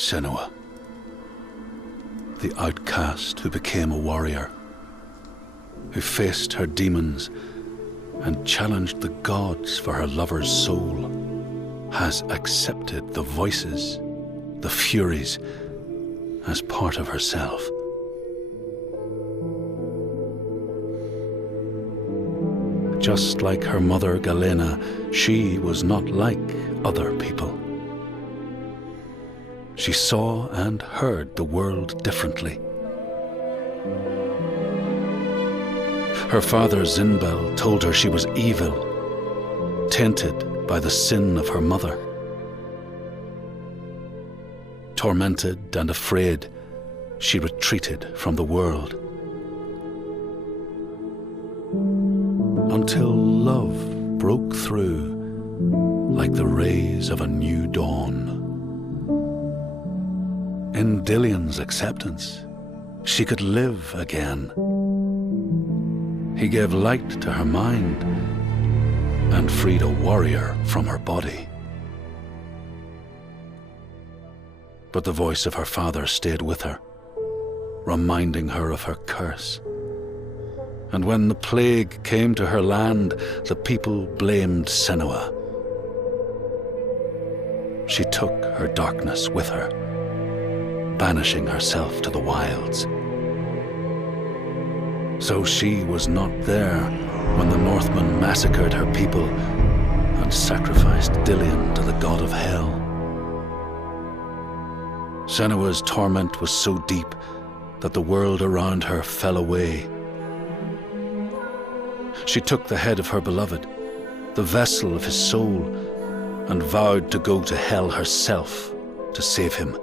Senua, the outcast who became a warrior, who faced her demons and challenged the gods for her lover's soul, has accepted the voices, the furies, as part of herself. Just like her mother Galena, she was not like other people. She saw and heard the world differently. Her father Zinbel told her she was evil, tainted by the sin of her mother. Tormented and afraid, she retreated from the world. Until love broke through like the rays of a new dawn. In Dillion's acceptance, she could live again. He gave light to her mind and freed a warrior from her body. But the voice of her father stayed with her, reminding her of her curse. And when the plague came to her land, the people blamed Senua. She took her darkness with her, banishing herself to the wilds. So she was not there when the Northmen massacred her people and sacrificed Dillion to the god of hell. Senua's torment was so deep that the world around her fell away. She took the head of her beloved, the vessel of his soul, and vowed to go to hell herself to save him.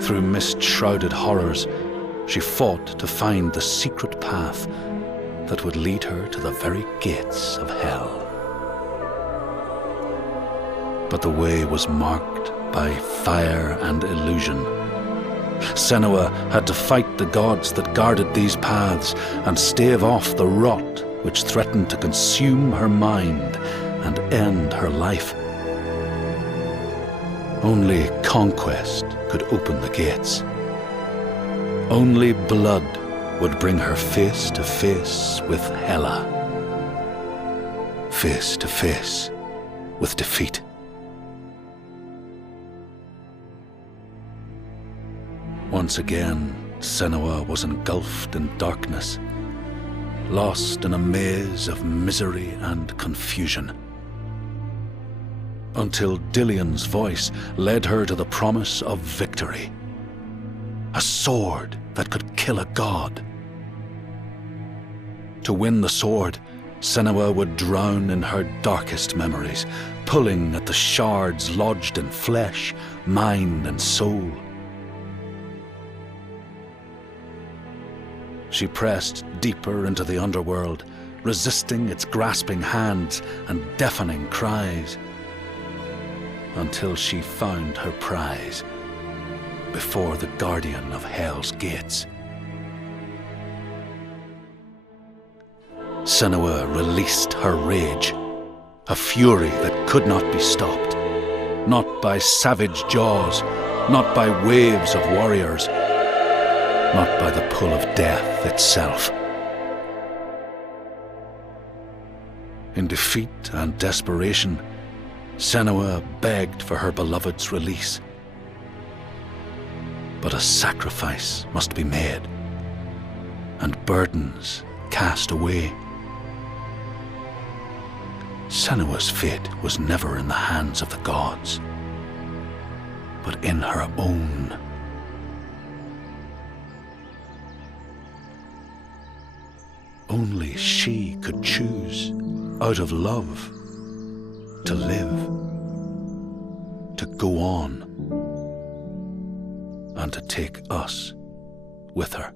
Through mist-shrouded horrors, she fought to find the secret path that would lead her to the very gates of hell. But the way was marked by fire and illusion. Senua had to fight the gods that guarded these paths and stave off the rot which threatened to consume her mind and end her life. Only conquest could open the gates. Only blood would bring her face to face with Hela, face to face with defeat. Once again, Senua was engulfed in darkness, lost in a maze of misery and confusion. Until Dillion's voice led her to the promise of victory. A sword that could kill a god. To win the sword, Senua would drown in her darkest memories, pulling at the shards lodged in flesh, mind, and soul. She pressed deeper into the underworld, resisting its grasping hands and deafening cries, until she found her prize before the guardian of Hell's gates. Senua released her rage, a fury that could not be stopped, not by savage jaws, not by waves of warriors, not by the pull of death itself. In defeat and desperation, Senua begged for her beloved's release. But a sacrifice must be made, and burdens cast away. Senua's fate was never in the hands of the gods, but in her own. Only she could choose, out of love, to live, to go on, and to take us with her.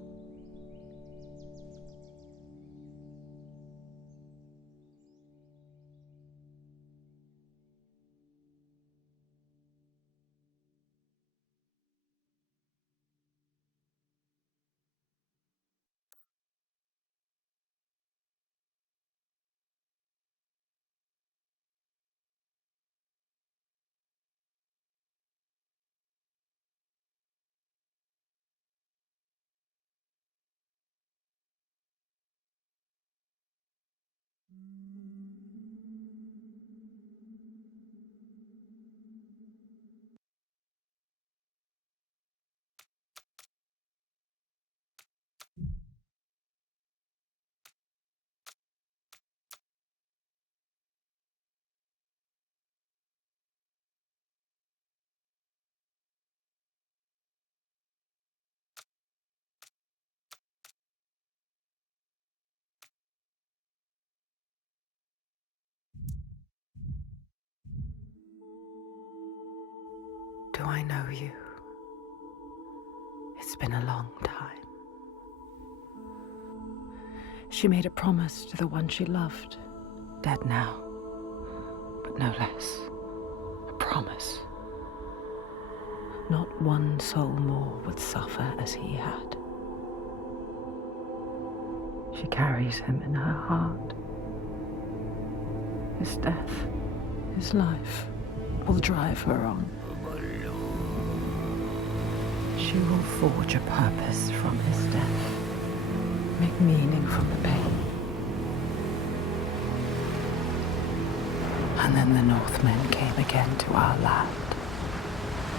I know you. It's been a long time. She made a promise to the one she loved, dead now, but no less. A promise. Not one soul more would suffer as he had. She carries him in her heart. His death, his life, will drive her on. She will forge a purpose from his death, make meaning from the pain. And then the Northmen came again to our land,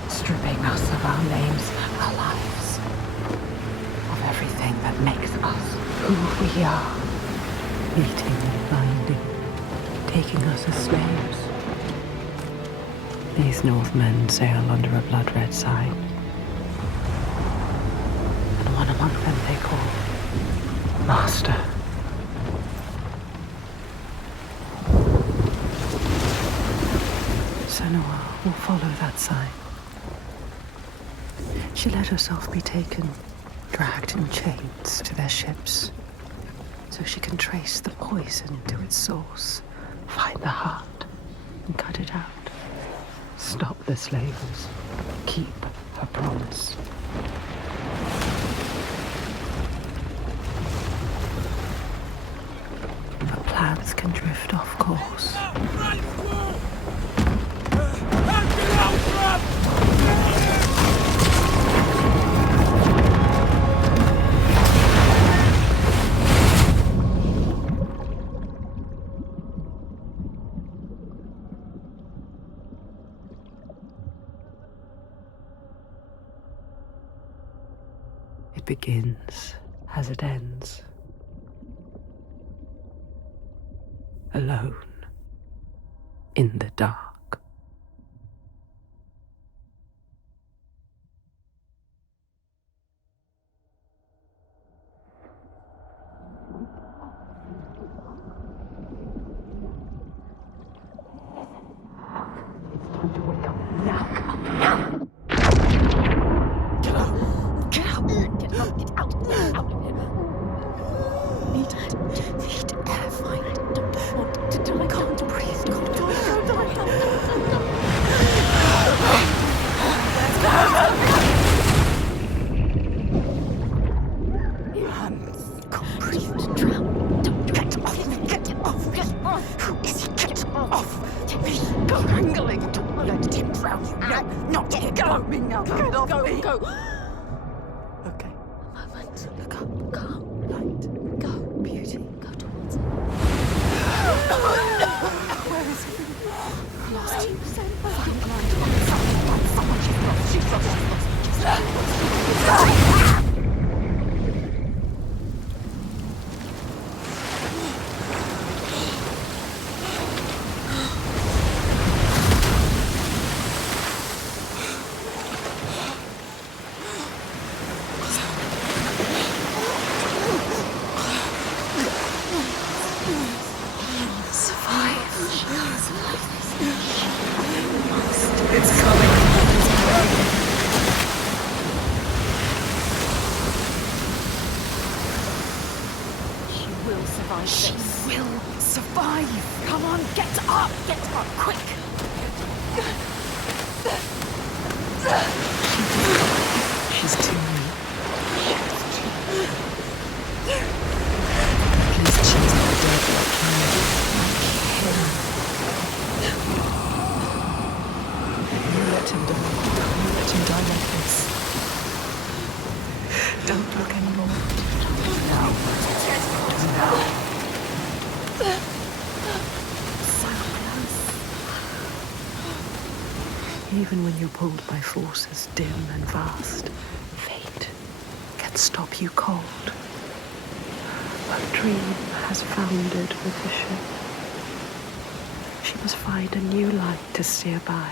stripping us of our names, our lives, of everything that makes us who we are, beating and blinding, taking us as slaves. These Northmen sail under a blood-red sign, and one among them they call Master. Senua will follow that sign. She let herself be taken, dragged in chains to their ships, so she can trace the poison to its source, find the heart, and cut it out. Stop the slavers, keep her promise. But plans can drift off course. It begins as it ends. Alone in the dark. Even when you're pulled by forces dim and vast, fate can stop you cold. Her dream has foundered with the ship. She must find a new light to steer by,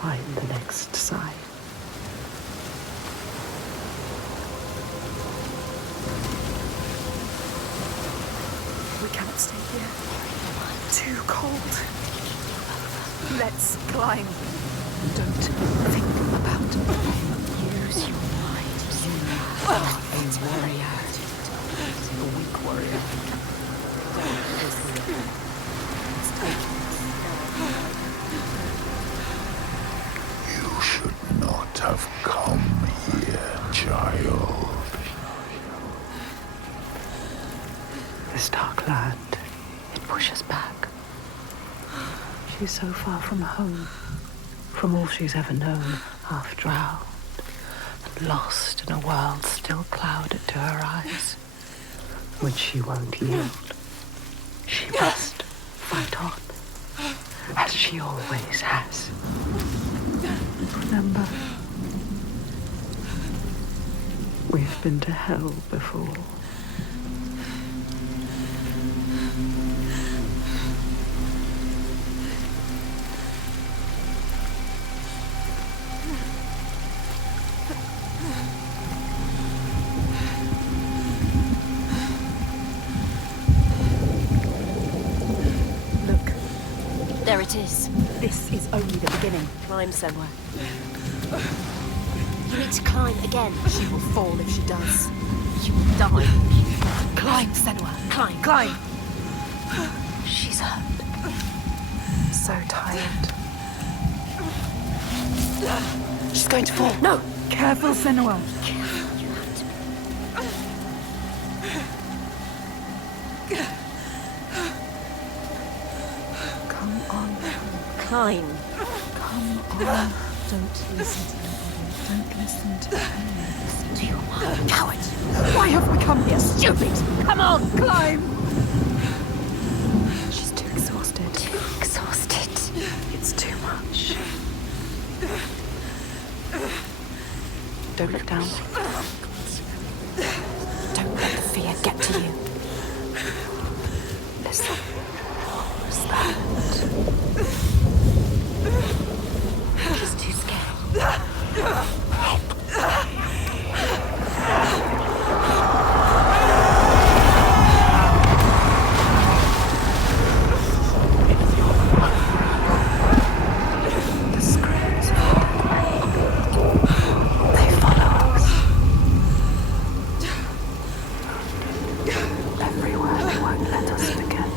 find the next sign. We cannot stay here. Too cold. Let's climb. Don't think about. Use your mind. You are a warrior. A weak warrior. You should not have come here, child. This dark land, it pushes back. She's so far from home, from all she's ever known, half drowned, and lost in a world still clouded to her eyes. When she won't yield, she must fight on, as she always has. Remember, we've been to hell before. There it is. This is only the beginning. Climb, Senua. You need to climb again. She will fall if she does. You will die. Climb, Senua. Climb. Climb. She's hurt. So tired. She's going to fall. No! Careful, Senua. You have to. Come on. Climb. Come on. Don't listen to your body. Don't listen to her. Listen to your mind. Coward! Why have we come here? Stupid! Come on! Climb. She's too exhausted. Too exhausted. It's too much. Don't look down. Don't let the fear get to you. Listen. What's that? She's too scared. The screams. They follow us. Everywhere they won't let us forget.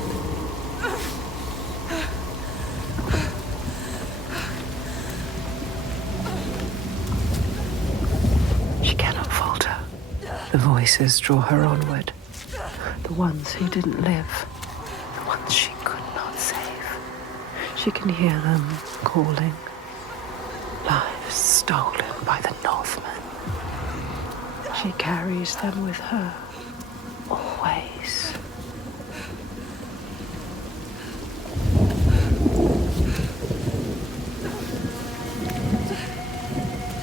She cannot falter. The voices draw her onward. The ones who didn't live. The ones she could not save. She can hear them calling. Lives stolen by the Northmen. She carries them with her. Always.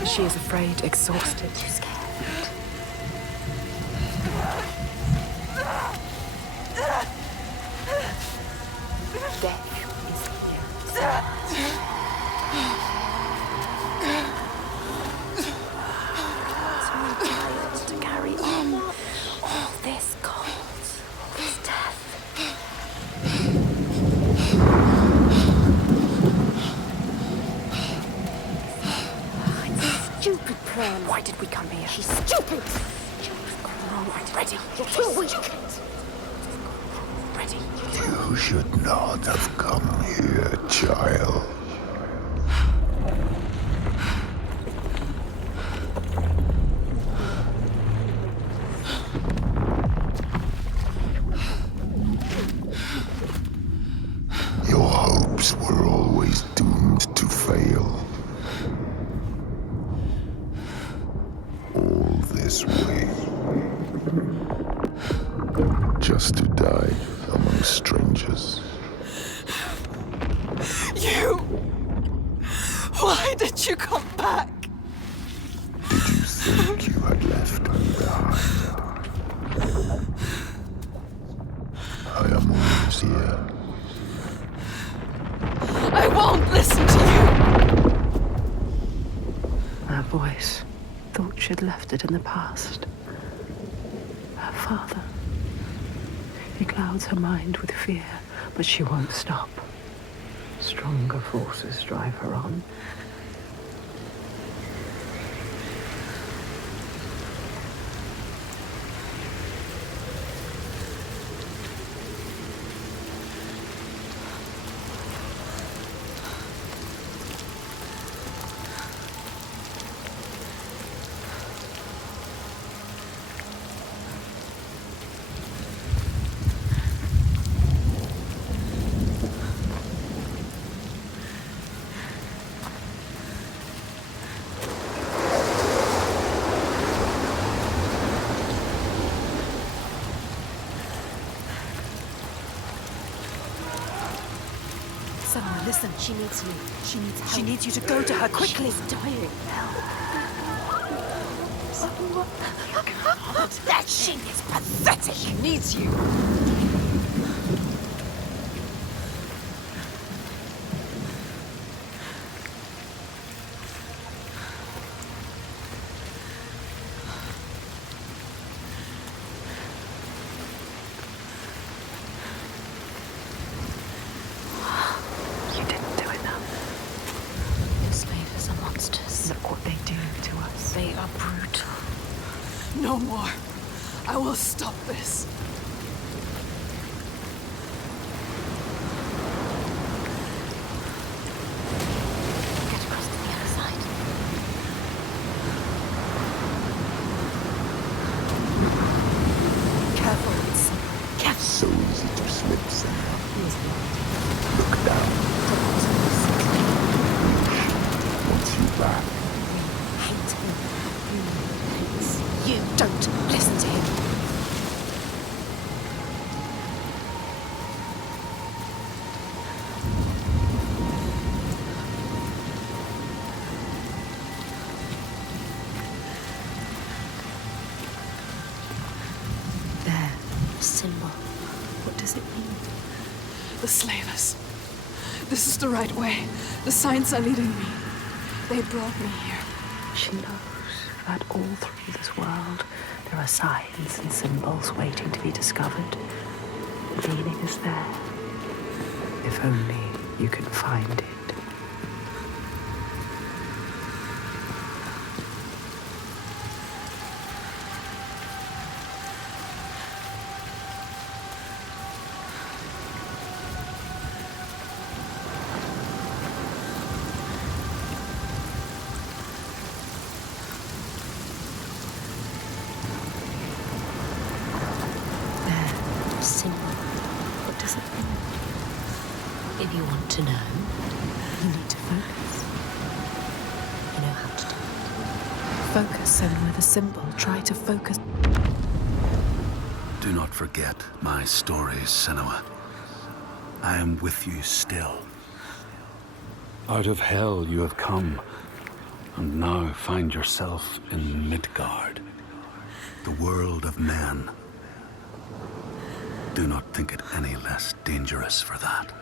She is afraid, exhausted. Too scared. Death is To carry on. All this cold. All this death. Stupid plan. Why did we come here? She's stupid. Ready. You're too weak. Ready. You should not have come here, child. Your hopes were always doomed to fail. All this way. Just to die among strangers. You! Why did you come back? Did you think you had left me behind? I am always here. I won't listen to you! Her voice. Thought she'd left it in the past. Her father. He clouds her mind with fear, but she won't stop. Stronger forces drive her on. Senua, listen. She needs you. She needs help. She needs you to go to her quickly. She's dying. That she is pathetic. She needs you. You didn't do enough. The slavers are monsters. Look what they do to us. They are brutal. No more. I will stop this. Get across to the other side. Careful, it's So easy to slip, Senua. Look down. Wants you back. Hate him. He hates you. Don't listen to him. there. Symbol. What does it mean? The slavers. This is the right way. The signs are leading me. They brought me here. She knows that all through this world there are signs and symbols waiting to be discovered. The meaning is there. If only you can find it. Symbol. What does it mean? If you want to know, You need to focus. you know how to do it. Focus, Senua, the symbol. Try to focus. Do not forget my stories, Senua. I am with you still. Out of hell you have come, and now find yourself in Midgard, the world of men. Do not think it any less dangerous for that.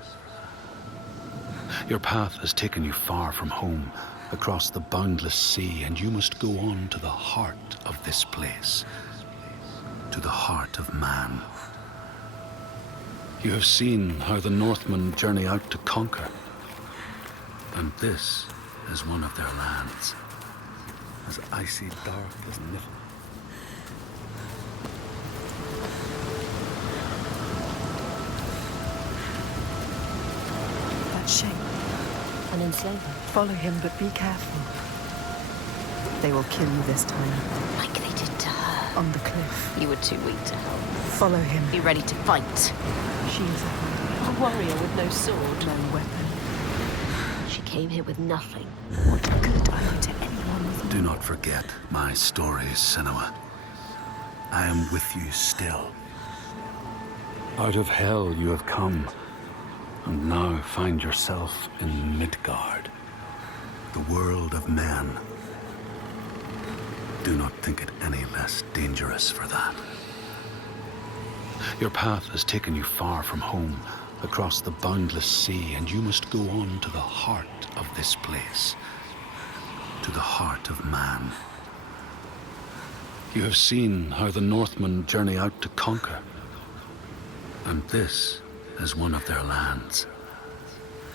Your path has taken you far from home, across the boundless sea, and you must go on to the heart of this place, to the heart of man. You have seen how the Northmen journey out to conquer, and this is one of their lands, as icy dark as Nifl. That shape. An enslaver. Follow him, but be careful. They will kill you this time. Like they did to her. On the cliff. You were too weak to help. Follow him. Be ready to fight. She is a warrior with no sword. no weapon. She came here with nothing. What good are you to anyone with Do not forget my stories, Senua. I am with you still. Out of hell you have come, and now find yourself in Midgard, the world of men. Do not think it any less dangerous for that. Your path has taken you far from home, across the boundless sea, and you must go on to the heart of this place, to the heart of man. You have seen how the Northmen journey out to conquer, and this is one of their lands,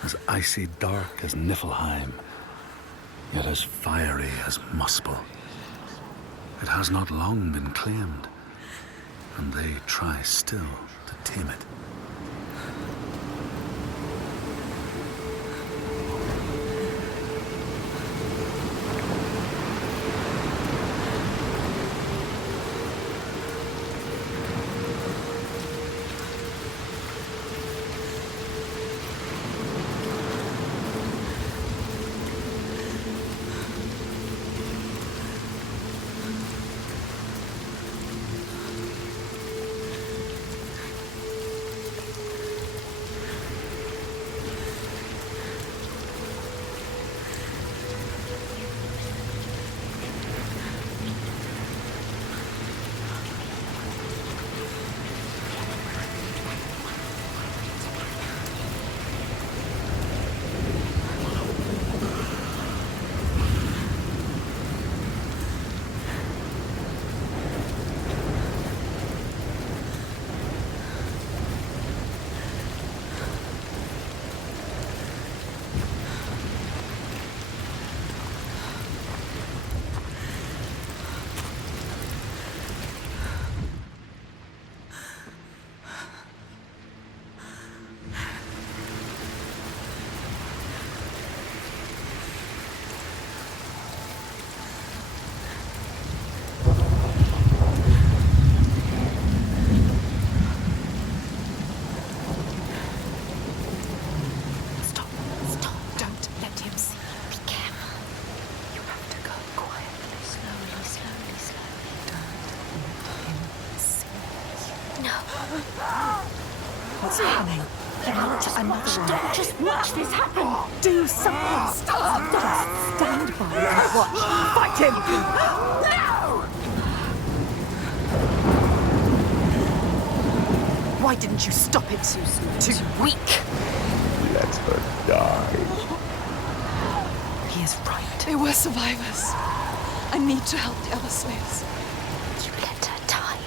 as icy dark as Niflheim, yet as fiery as Muspel. It has not long been claimed, and they try still to tame it. What's happening? Another one. Just watch this happen. Do something. Stop. Just stand by and watch. Fight him. No! Why didn't you stop it? Too weak. Let her die. He is right. They were survivors. I need to help the other slaves. You let her die.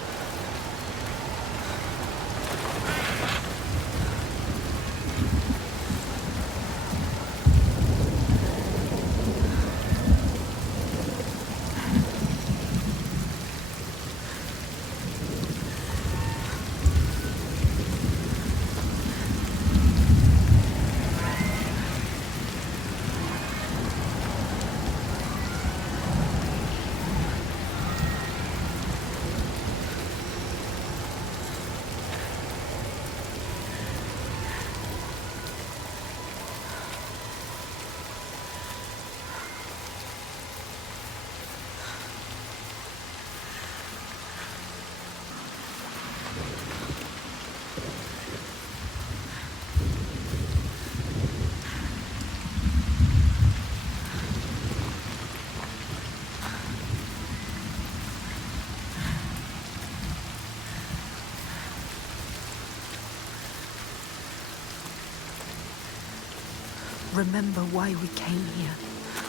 Remember why we came here.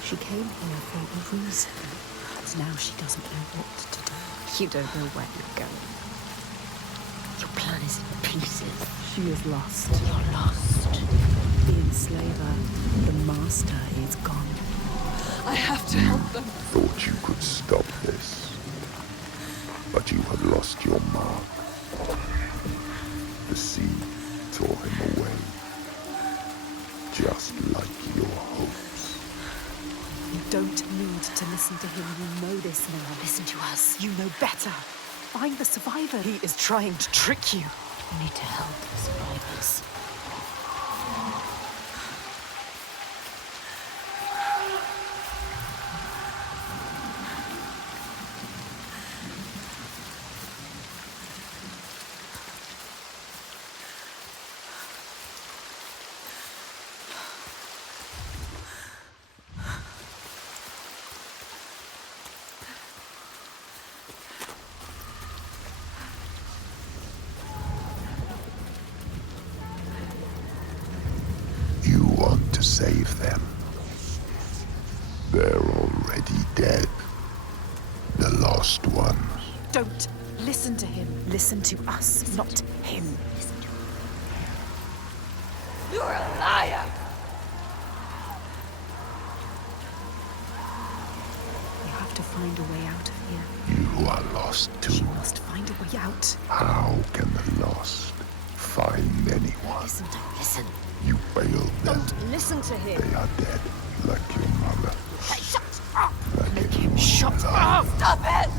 She came here for a reason. But now she doesn't know what to do. You don't know where you're going. Your plan is in pieces. She is lost. You're lost. The enslaver, the master, is gone. I have to help them. Thought you could stop this. But you have lost your mark. The sea tore him away. Just like your hopes. You don't need to listen to him. You know this now. Listen to us. You know better. Find the survivor. He is trying to trick you. We need to help the survivors. You want to save them. They're already dead. The lost ones. Don't listen to him. Listen to us, not him. You're a liar! You have to find a way out of here. You are lost too. You must find a way out. How can the lost find anyone? Listen, don't listen. You failed them. Don't listen to him. They are dead, like your mother. Hey, shut up! Like Make it him was shut alive. up. Stop it!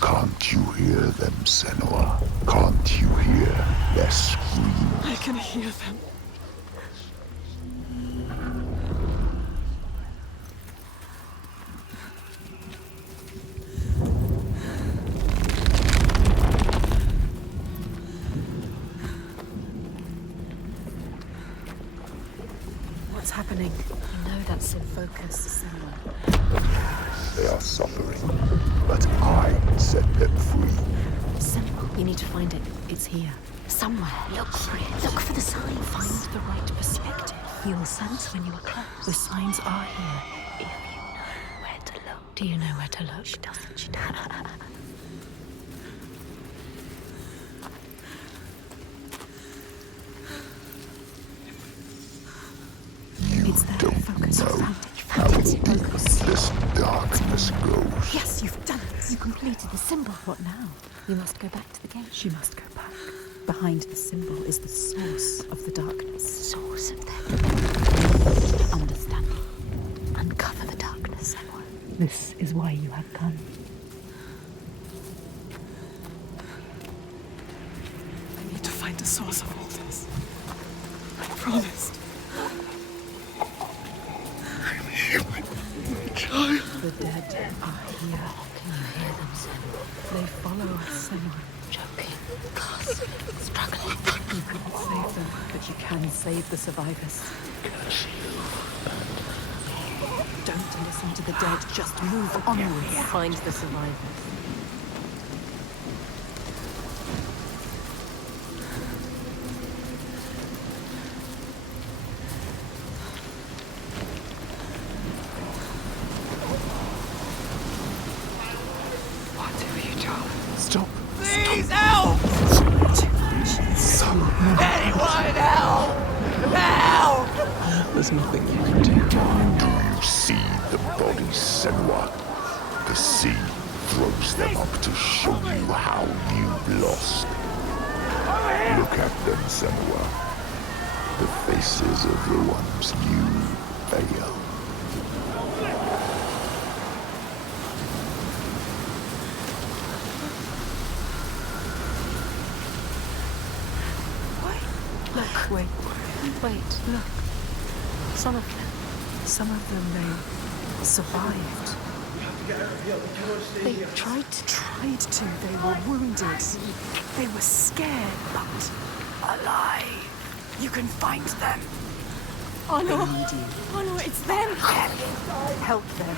Can't you hear them, Senua? Can't you hear their screams? I can hear them. What's happening? You know that's in focus, Senua. They are suffering, but I set them free. Senua, you need to find it. It's here. Somewhere. Look for it. Look for the sign. Find the right perspective. You will sense when you are close. The signs are here. If you know where to look. Do you know where to look? She doesn't. She doesn't. It's there. Don't Focus. know Found it. how deep this darkness goes. Yes, you've done it. You completed the symbol. What now? You must go back to the gate. She must go back. Behind the symbol is the source of the darkness. Source of them. Understanding. Uncover the darkness, Senua. This is why you have come. I need to find the source of all this. I promised. I'm here. The dead are here. Can you hear them, Senua? They follow us, Senua. Choking, gasping, struggling. You couldn't save them, but you can save the survivors. Don't listen to the dead, just move onwards. Find the survivors. What have you done? Stop. Please help! Anyone help! Help! There's nothing you can do. Do you see the bodies, Senua? The sea throws them up to show you how you've lost. Look at them, Senua. The faces of the ones you failed. Look, wait, look. Some of them, they survived. They tried to. They were wounded. They were scared, but alive. You can find them. Oh no! Oh no, it's them! Help them.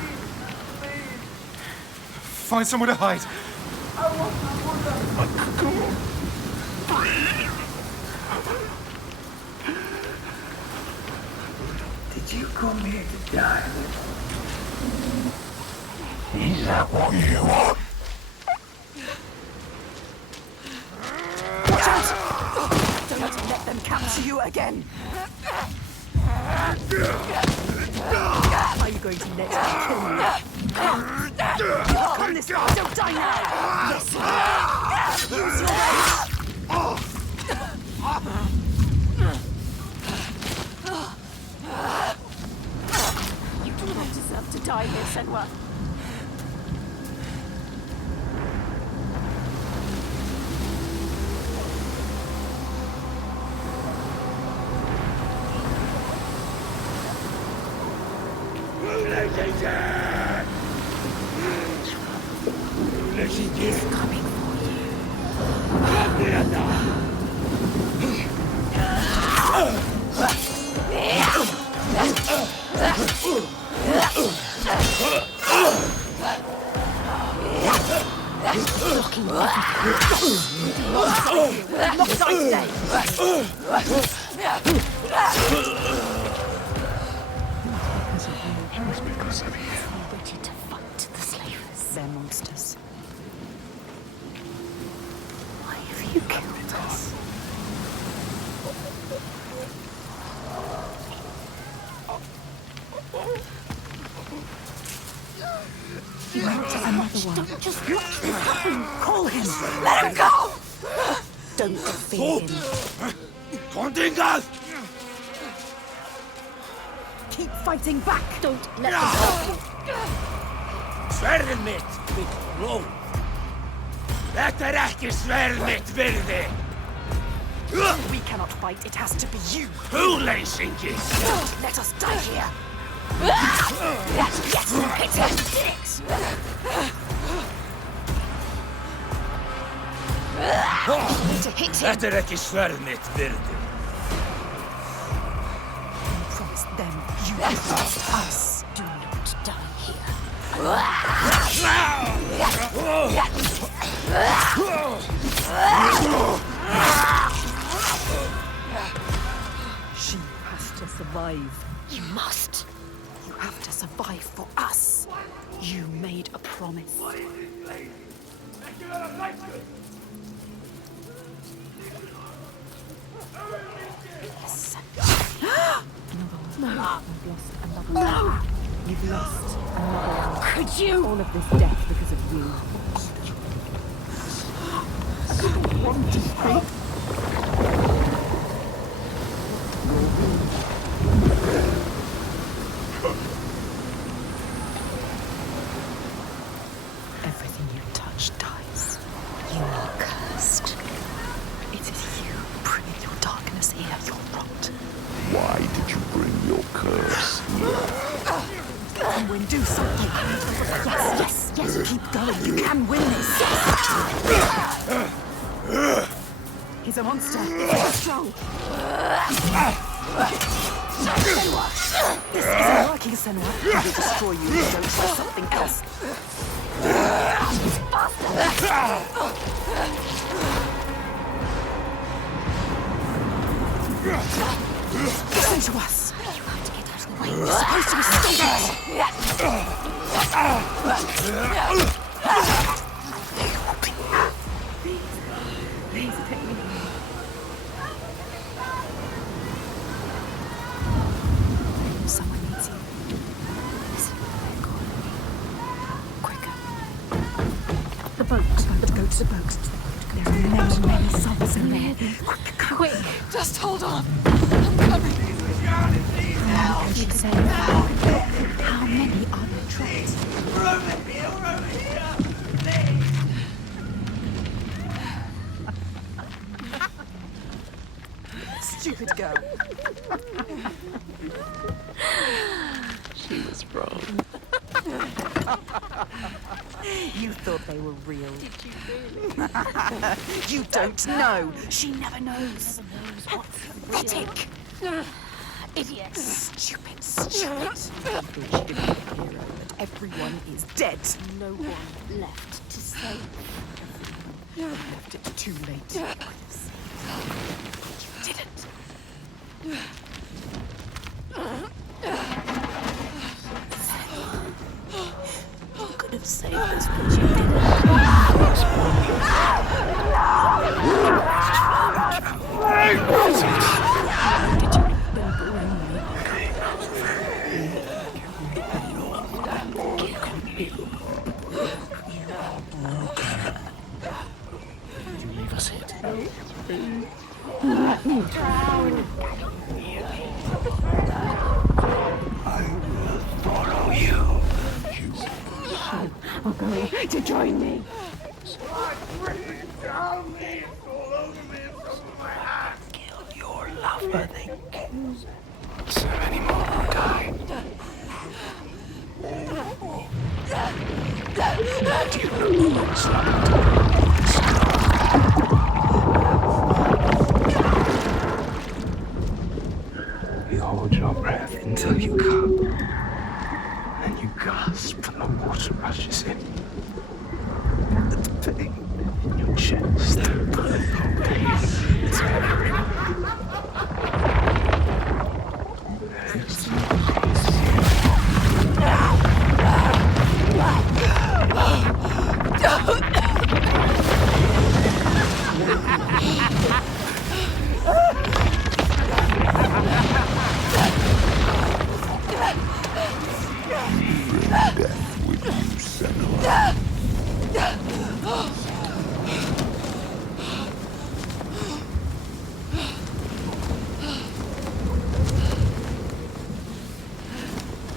Find somewhere to hide. Did you come here to die? Is that what you want? Watch out! Don't let them capture you again. Are you going to let them kill you? Come this way, don't die now! Yes! Use your rage! You do not deserve to die here, Senua. He's coming for you. Because of you. Ready to fight the slavers. They're monsters. Why have you killed us? You went to another one. Don't just watch this happen. Call him! Let him go! Don't defeat him. Contingas! Keep fighting back! Don't let them help you. Sverðið mitt vill blóð. Þetta ekki sverð mitt virði. We cannot fight, it has to be you! Hugleysingi. Let us die here! Yes, hit him. Need to hit him. Þetta ekki sverð mitt virði. You promised them you would fight us! Do not die here. She has to survive. You must. You have to survive for us. You made a promise. Yes. No. You've lost another one. You've lost another one. Could you? All of this death because of you. One, two, three. Everything you touch dies. You are cursed. It is you bring your darkness here, your rot. Why did you bring your curse here? win. Do something. Yes. Keep going. You can win this. He's a monster. He's strong. Senua. This isn't working, Senua. He will destroy you if you don't try something else. Listen to us. You have to get out of the way. You're supposed to escape us. Please take me. Someone needs you. Listen, they're calling me. Quicker. The boat. Go to the boat. There are many souls in there. Quick. Just hold on. I'm coming. How can she say that? How many are there trapped? Stupid girl. She was wrong. You thought they were real. Did you really? You don't know. She never knows. Pathetic. Idiots. Stupid. You thought she could be a hero, but everyone is dead. No one left to save. You left it too late. You didn't. You could have saved us, but you didn't. You leave us here. Let me drown. I will follow you. Are going to join me. Kill your lover, then serve any more who die. Do you know what's left? You hold your breath until you come. And you gasp and the water rushes in. The pain in your chest. It's Death with you, Senua.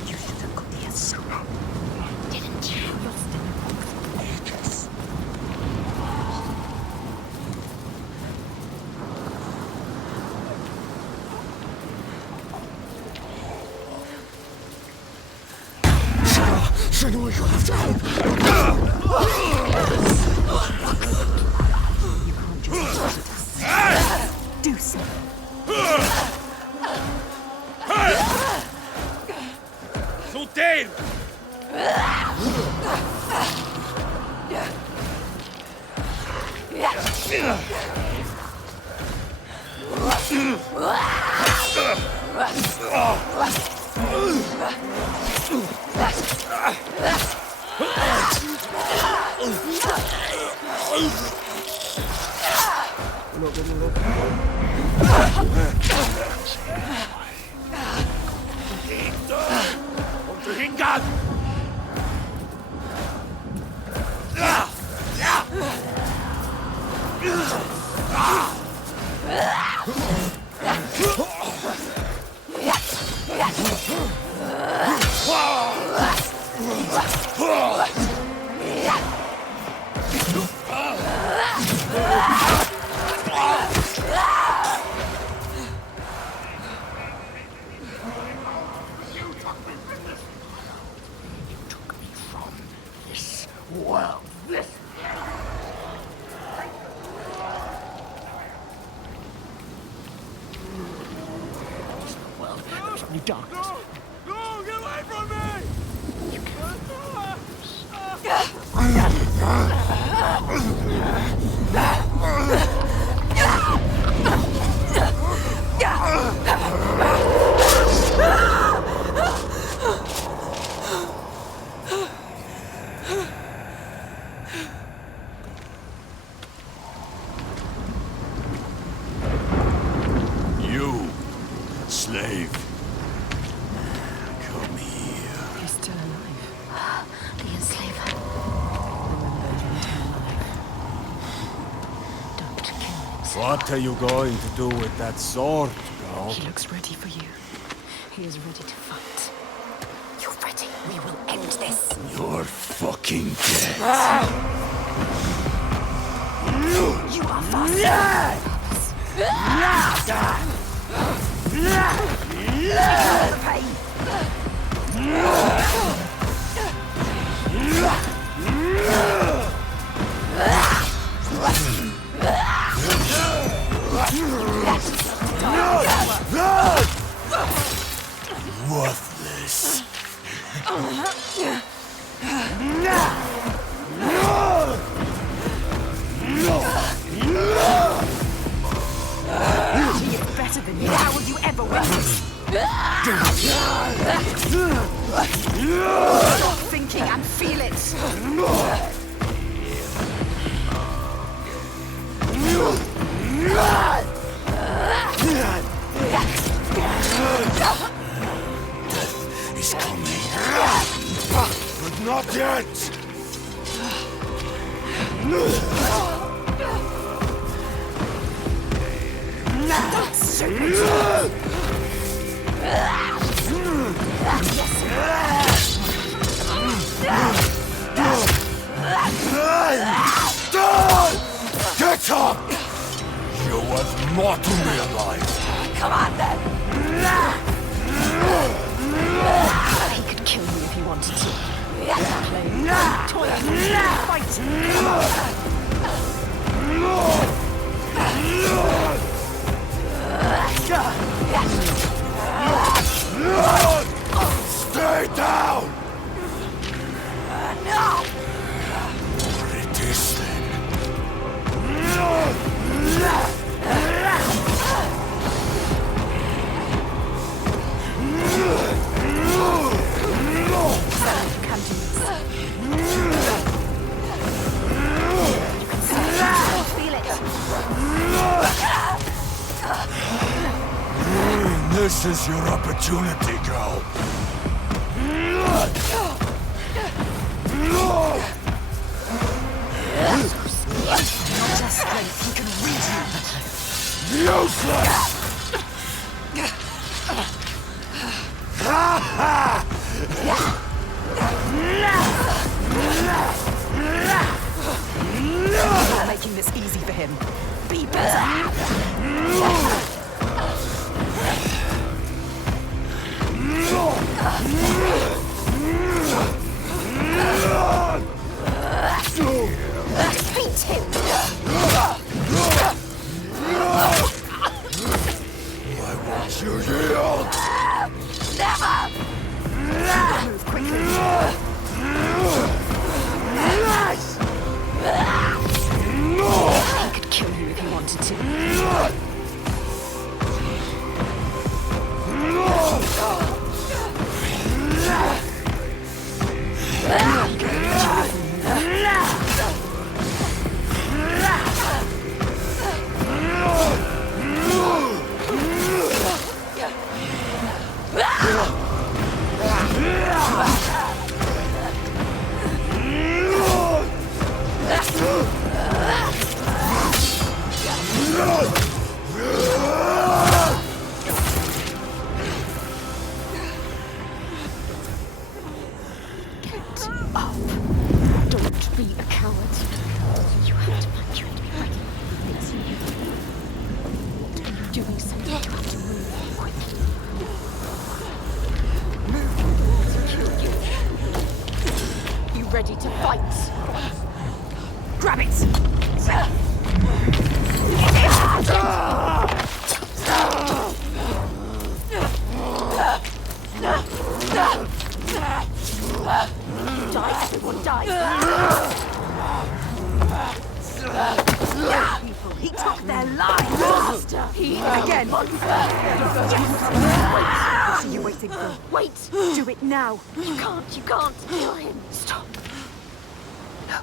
You should have got the answer. Didn't you? You're still ages. Senua, you have to help. You can't just visit us. Do something. Solteiro! Contra Hingado! Well, this... Well, there's only darkness. No, get away from me! You, slave. Come here. He's still alive. The enslaver. Don't kill him. What are you going to do with that sword, girl? He looks ready for you. He is ready to fight. You're ready. We will end this. You're fucking dead. You are fast. The pain. Worthless. He is better than you. How will you ever win this? Stop thinking and feel it. He's coming. But not yet. Get up! You're worth more to me alive. Come on then. He could kill you if he wanted to. Fight. Come on. Stay down! No. It is then. This is your opportunity, girl. Just strength, he can read you. Useless! You're making this easy for him. Be better. Beat him. I want you yield! Never. Move quickly. He could kill you if he wanted to. Don't be a coward. You have to find your enemy right. It's you. What are you doing? So you have to move quickly. Move. To kill you. You ready to fight. Grab it! Die, everyone, die! People, he took their lives! Monster! He again! What are you waiting for? Wait! Do it now! You can't kill him! Stop! No.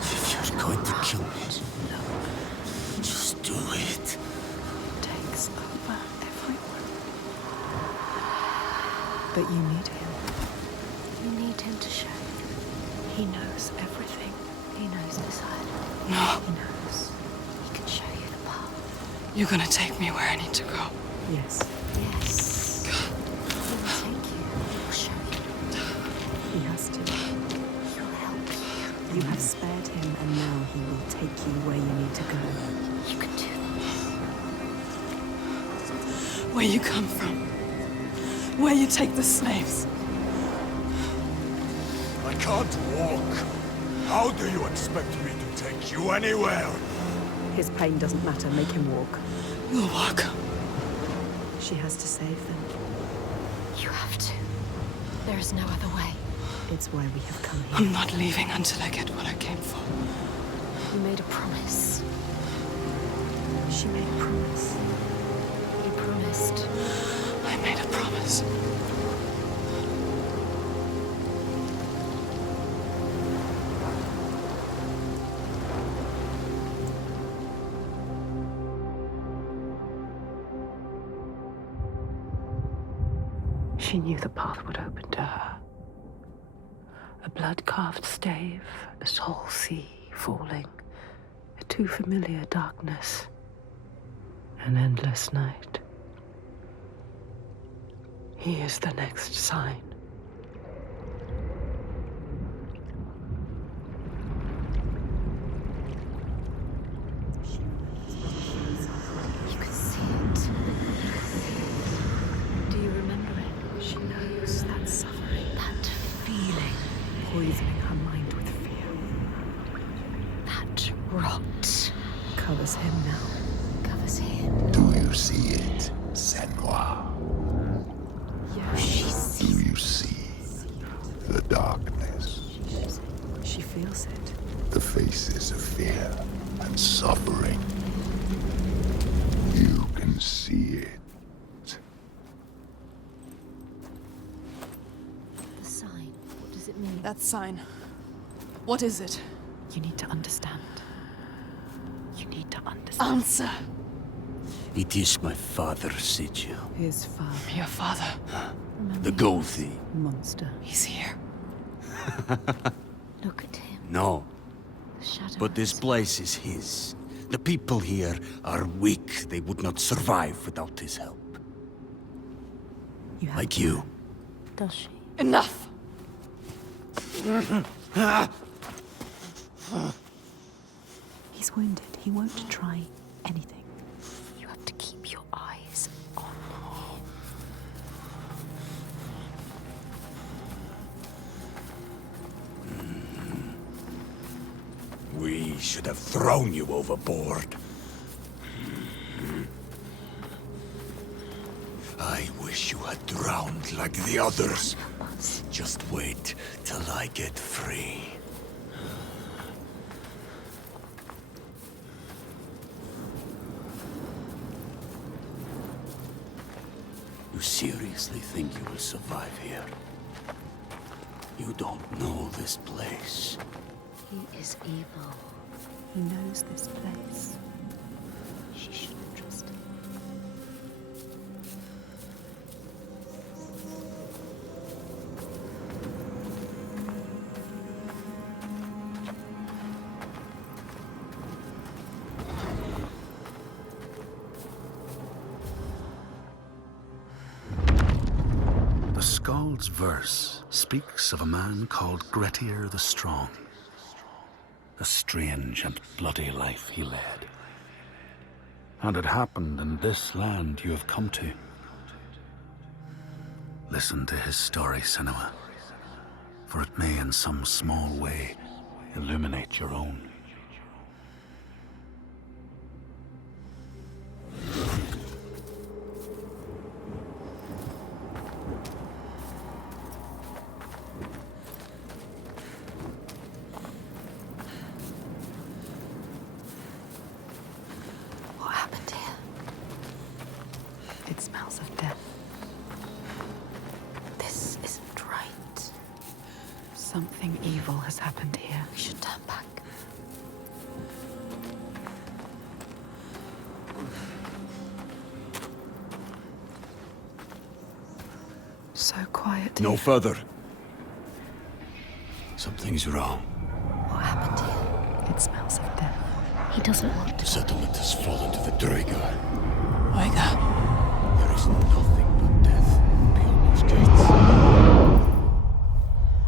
If you're going to kill me, just do it. Takes over everyone. But you need him. You need him to show you. He knows everything. He knows inside. No. He knows. He can show you the path. You're gonna take me where I need to go. Yes. Yes. He will take you. He will show you. He has to. He'll help you. You have spared him, and now he will take you where you need to go. You can do this. Where you come from. Where you take the slaves. I can't walk. How do you expect me to take you anywhere? His pain doesn't matter. Make him walk. We'll walk. She has to save them. You have to. There is no other way. It's why we have come here. I'm not leaving until I get what I came for. You made a promise. She made a promise. You promised. I made a promise. She knew the path would open to her. A blood-carved stave, a soul sea falling, a too familiar darkness, an endless night. He is the next sign. You could see it. Do you remember it? She knows that suffering, that feeling, poisoning her mind with fear. That rot Covers him now. covers him. Do you see it, Senua? She Do sees you see the darkness? She feels it. The faces of fear and suffering. You can see it. the sign. What does it mean? That sign. What is it? You need to understand. You need to understand. Answer. It is my father, Sigil. His father, Your father. The gold thief. monster. He's here. Look at him. No, The shadow. but this place is his. The people here are weak. They would not survive without his help. You have Like you. Does she? Enough! He's wounded. He won't try anything. You have to keep your eyes on him. We should have thrown you overboard. I wish you had drowned like the others. Just wait till I get free. You seriously think you will survive here? You don't know this place. He is evil. He knows this place. She shouldn't trust him. The Skald's verse speaks of a man called Grettir the Strong. A strange and bloody life he led. And it happened in this land you have come to. Listen to his story, Senua, for it may in some small way illuminate your own. What happened here? It smells of death. This isn't right. Something evil has happened here. We should turn back. So quiet. No further. Something's wrong. What happened here? It smells of death. He doesn't want The to. settlement has fallen to the Draegar. Oiga, There is nothing but death beyond those gates.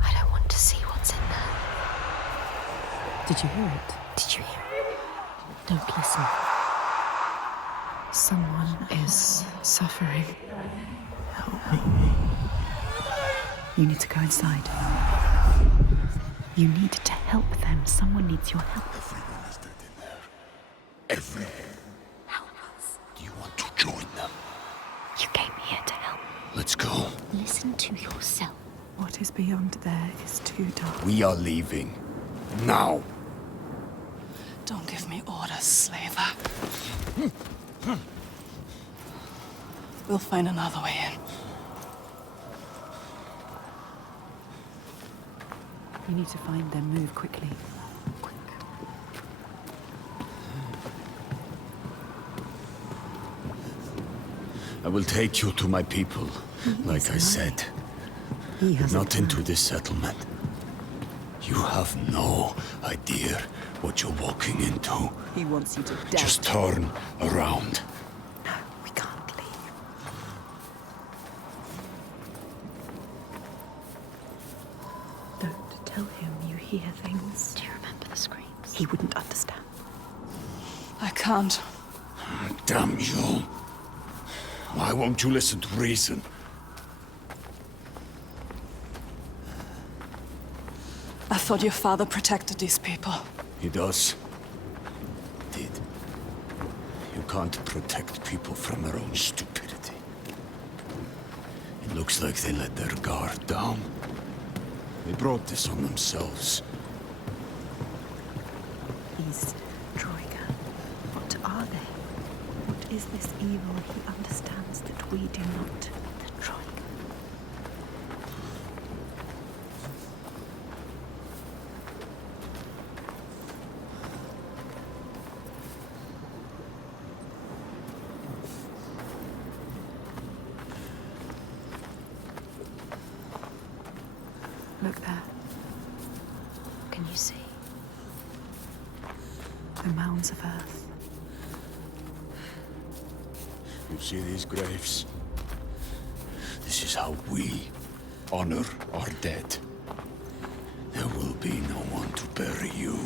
I don't want to see what's in there. Did you hear it? Did you hear it? Don't listen. Someone is suffering. You need to go inside. You need to help them. Someone needs your help. Everyone is dead in there. Everyone. Help us. Do you want to join them? You came here to help. Let's go. Listen to yourself. What is beyond there is too dark. We are leaving. Now. don't give me orders, slaver. We'll find another way in. You need to find them. Move quickly. Quick. I will take you to my people, like I said. He has Not into this settlement. You have no idea what you're walking into. He wants you to death. Just turn around. No, we can't leave. Don't tell him you hear things. Do you remember the screams? He wouldn't understand. I can't. Damn you. Why won't you listen to reason? I thought your father protected these people. He does. Did. You can't protect people from their own stupidity. It looks like they let their guard down. They brought this on themselves. These Troika. What are they? What is this evil he understands that we do not? The Troika. Look there. Can you see? The mounds of earth. You see these graves? This is how we honor our dead. There will be no one to bury you.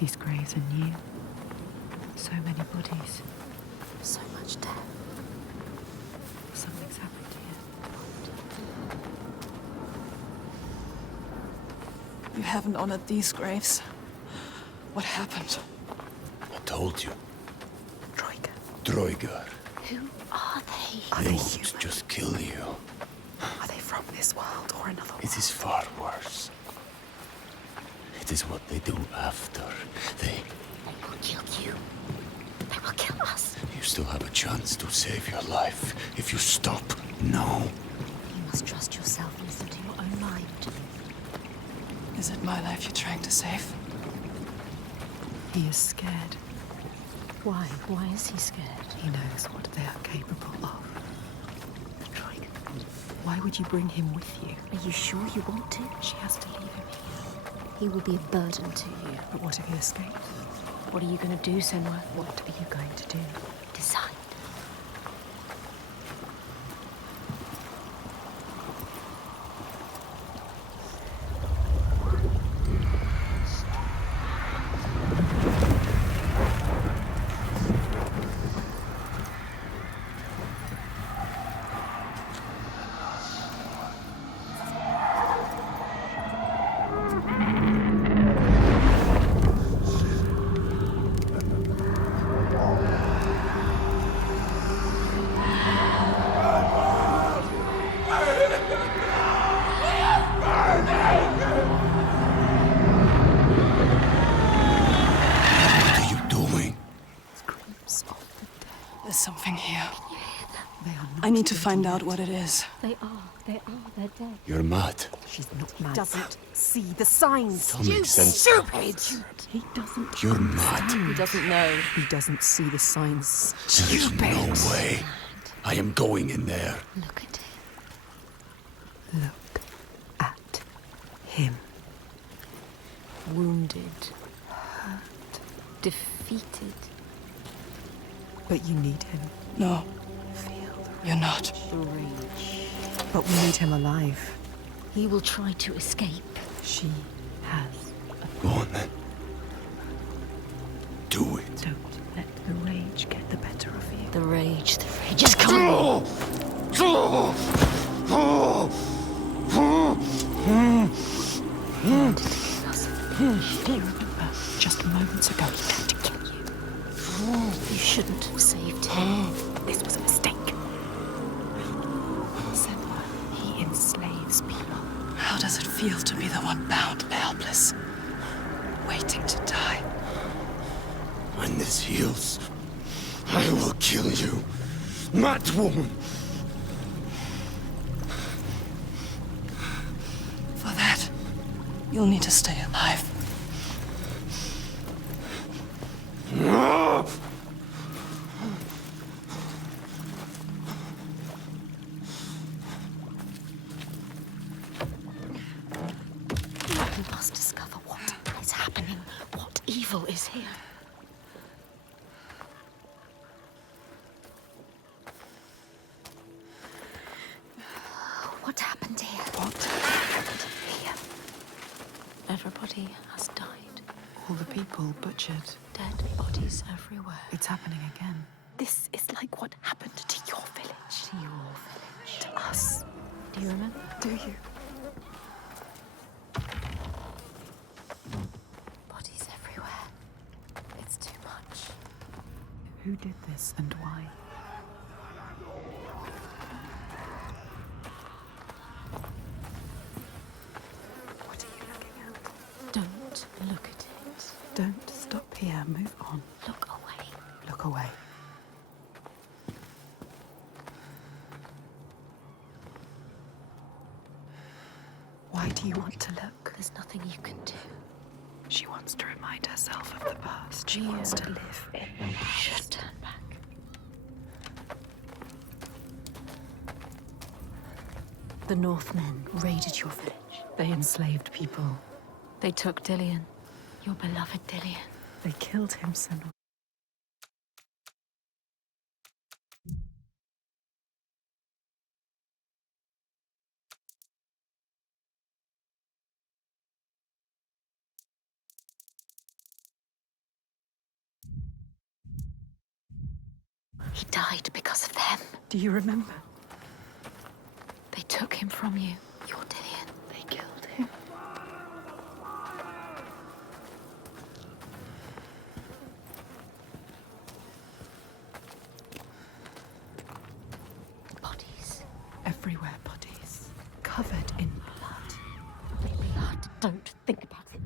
These graves are new. So many bodies. So much death. Something's happened here. You haven't honored these graves. What happened? I told you. Troika. Draegar. Who are they? Are They they won't human? just kill you. Are they from this world or another world? It is far worse. It is what they do after. They... They will kill you. They will kill us. You still have a chance to save your life if you stop now. You must trust yourself and listen to your own mind. Is it my life you're trying to save? He is scared. Why? Why is he scared? He knows what they are capable of. The Troika. Why would you bring him with you? Are you sure you want to? She has to leave him here. He will be a burden to you. But what if he escapes? What are you going to do, Senua? What are you going to do? Decide. What are you doing? Screams of the dead. There's something here. They are not I need to dead find yet. out what it is. They're dead. You're mad. She's not mad. Doesn't see the signs. Don't make sense. Stupid! He doesn't. You're mad. He doesn't know. He doesn't see the signs. There's Stupid! no way. I am going in there. Look at him. Look at him. Wounded. Hurt. Defeated. But you need him. No, Feel the you're not. Rage. But we need him alive. He will try to escape. She has. Go on then. Do it. Don't let the rage get the better of you. The rage is coming. Do you remember? Just moments ago, he tried to kill you. You shouldn't have saved him. This was a mistake. Senua, he enslaves people. How does it feel to be the one bound and helpless? Waiting to die. When this heals, I will kill you, mad woman. For that, you'll need to stay alive. We must discover what is happening. What evil is here? What happened here? What happened here? Everybody has died. All the people butchered. Dead bodies everywhere. It's happening again. This is like what happened to your village. To your village. To us. Do you remember? Do you? Bodies everywhere. It's too much. Who did this and why? What are you looking at? Don't look at it. Don't stop here. Move on. Look away. Look away. Why do you want to look? There's nothing you can do. She wants to remind herself of the past. She wants to live in the past. Should turn back. The Northmen raided your village. They enslaved people. They took Dillion. Your beloved Dillion. They killed him, Senua. He died because of them. Do you remember? They took him from you. Your Dillion. They killed him. Bodies. Everywhere bodies. Covered in blood. Blood. Don't think about it.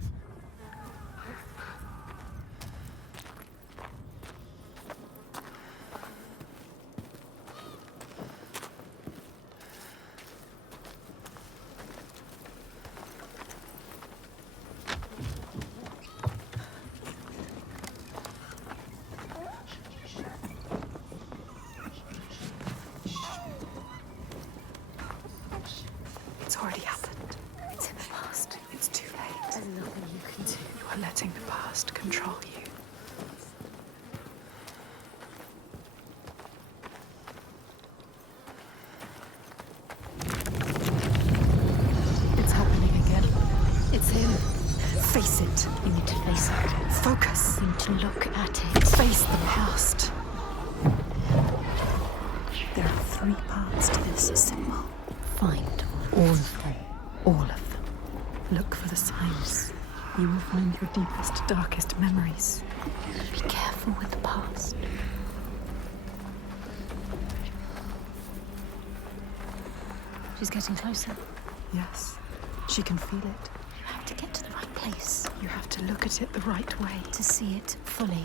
It's already happened. It's in the past. It's too late. There's nothing you can do. You are letting the past control you. It's happening again. It's him. Face it. You need to face it. Focus. You need to look at it. Face the past. There are 3 parts to this symbol. Find all of them. All of them. Look for the signs. You will find your deepest, darkest memories. Be careful with the past. She's getting closer. Yes, she can feel it. You have to get to the right place You have to look at it the right way. to see it fully.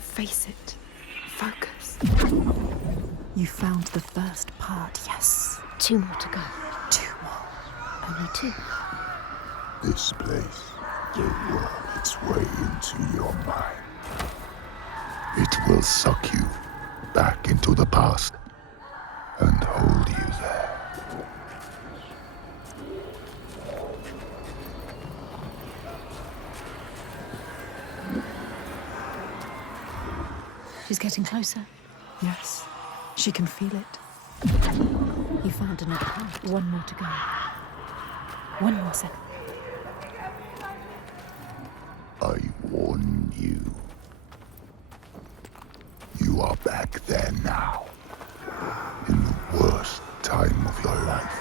Face it. Focus. You found the first part, yes. 2 more to go. 2 more. Only 2. This place will worm its way into your mind. It will suck you back into the past and hold you there. She's getting closer. Yes, she can feel it. You found another part. 1 more to go. 1 more second. I warn you. You are back there now, in the worst time of your life.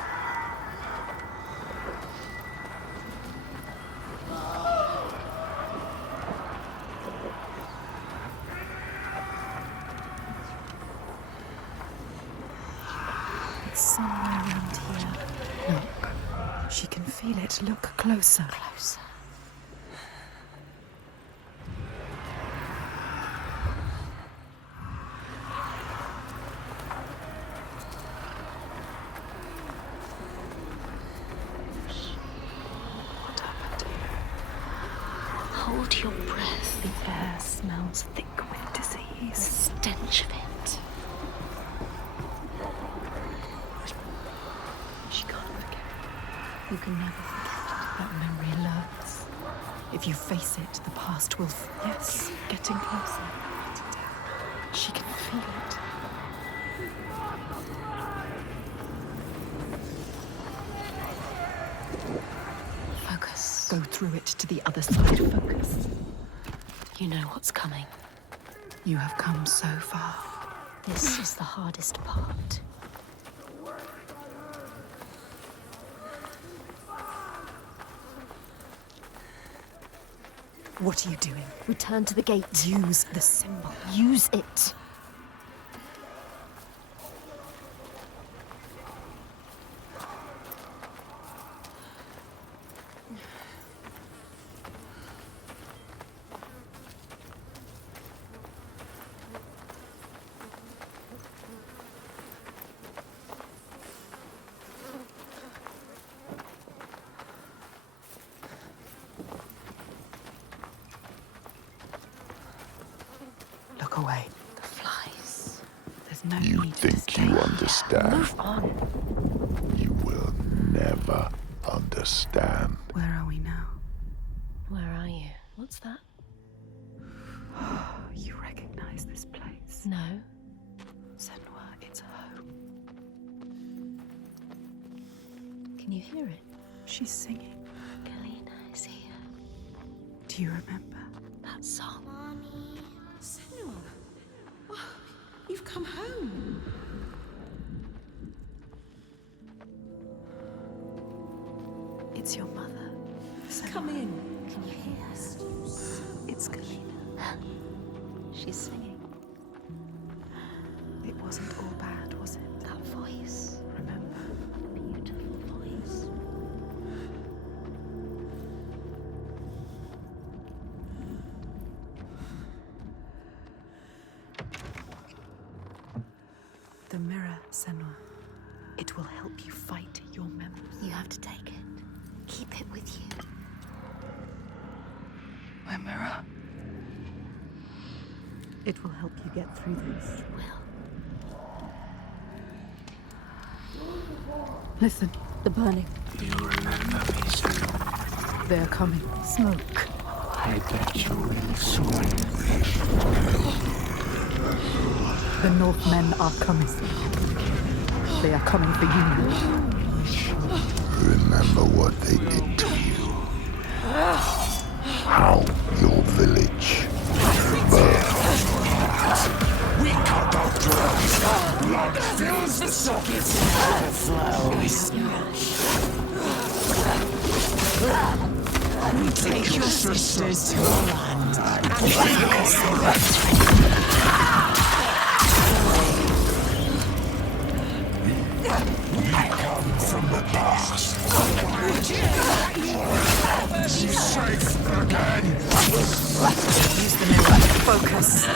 It's somewhere around here. Look. She can feel it. Look closer. Closer. What happened? Hold your breath. The air smells thick with The disease. stench of it. She can't forget. You can never forget. That memory lurks. If you face it, the past will. Yes, getting closer. She can feel it. Focus. Go through it to the other side. Focus. You know what's coming. You have come so far. This is the hardest part. What are you doing? Return to the gate. Use the symbol. Use it. Look away. The flies. There's no You need to think stay you here. understand? Move on. You will never understand. Where are we now? Where are you? What's that? You recognize this place? No. Senua, it's home. Can you hear it? She's singing. Galena is here. Do you remember? That song. Senua! Oh, you've come home. It's your mother. Senua. Come in. Can you hear us? It's Galena. She's singing. It wasn't all bad, was it? That voice. Remember? Beautiful voice. The mirror, Senua. It will help you fight your memories. You have to take it. Keep it with you. My mirror. It will help you get through this. Will. Listen, The burning. You remember me, Senua? they're coming. Smoke. I bet you really saw it. The Northmen are coming. They are coming for you. Remember what they did to you. How your village burned. We cut out throats. Blood fills the sockets. Flows. We take your sisters to our From the past. Safe again. Use the mirror to focus.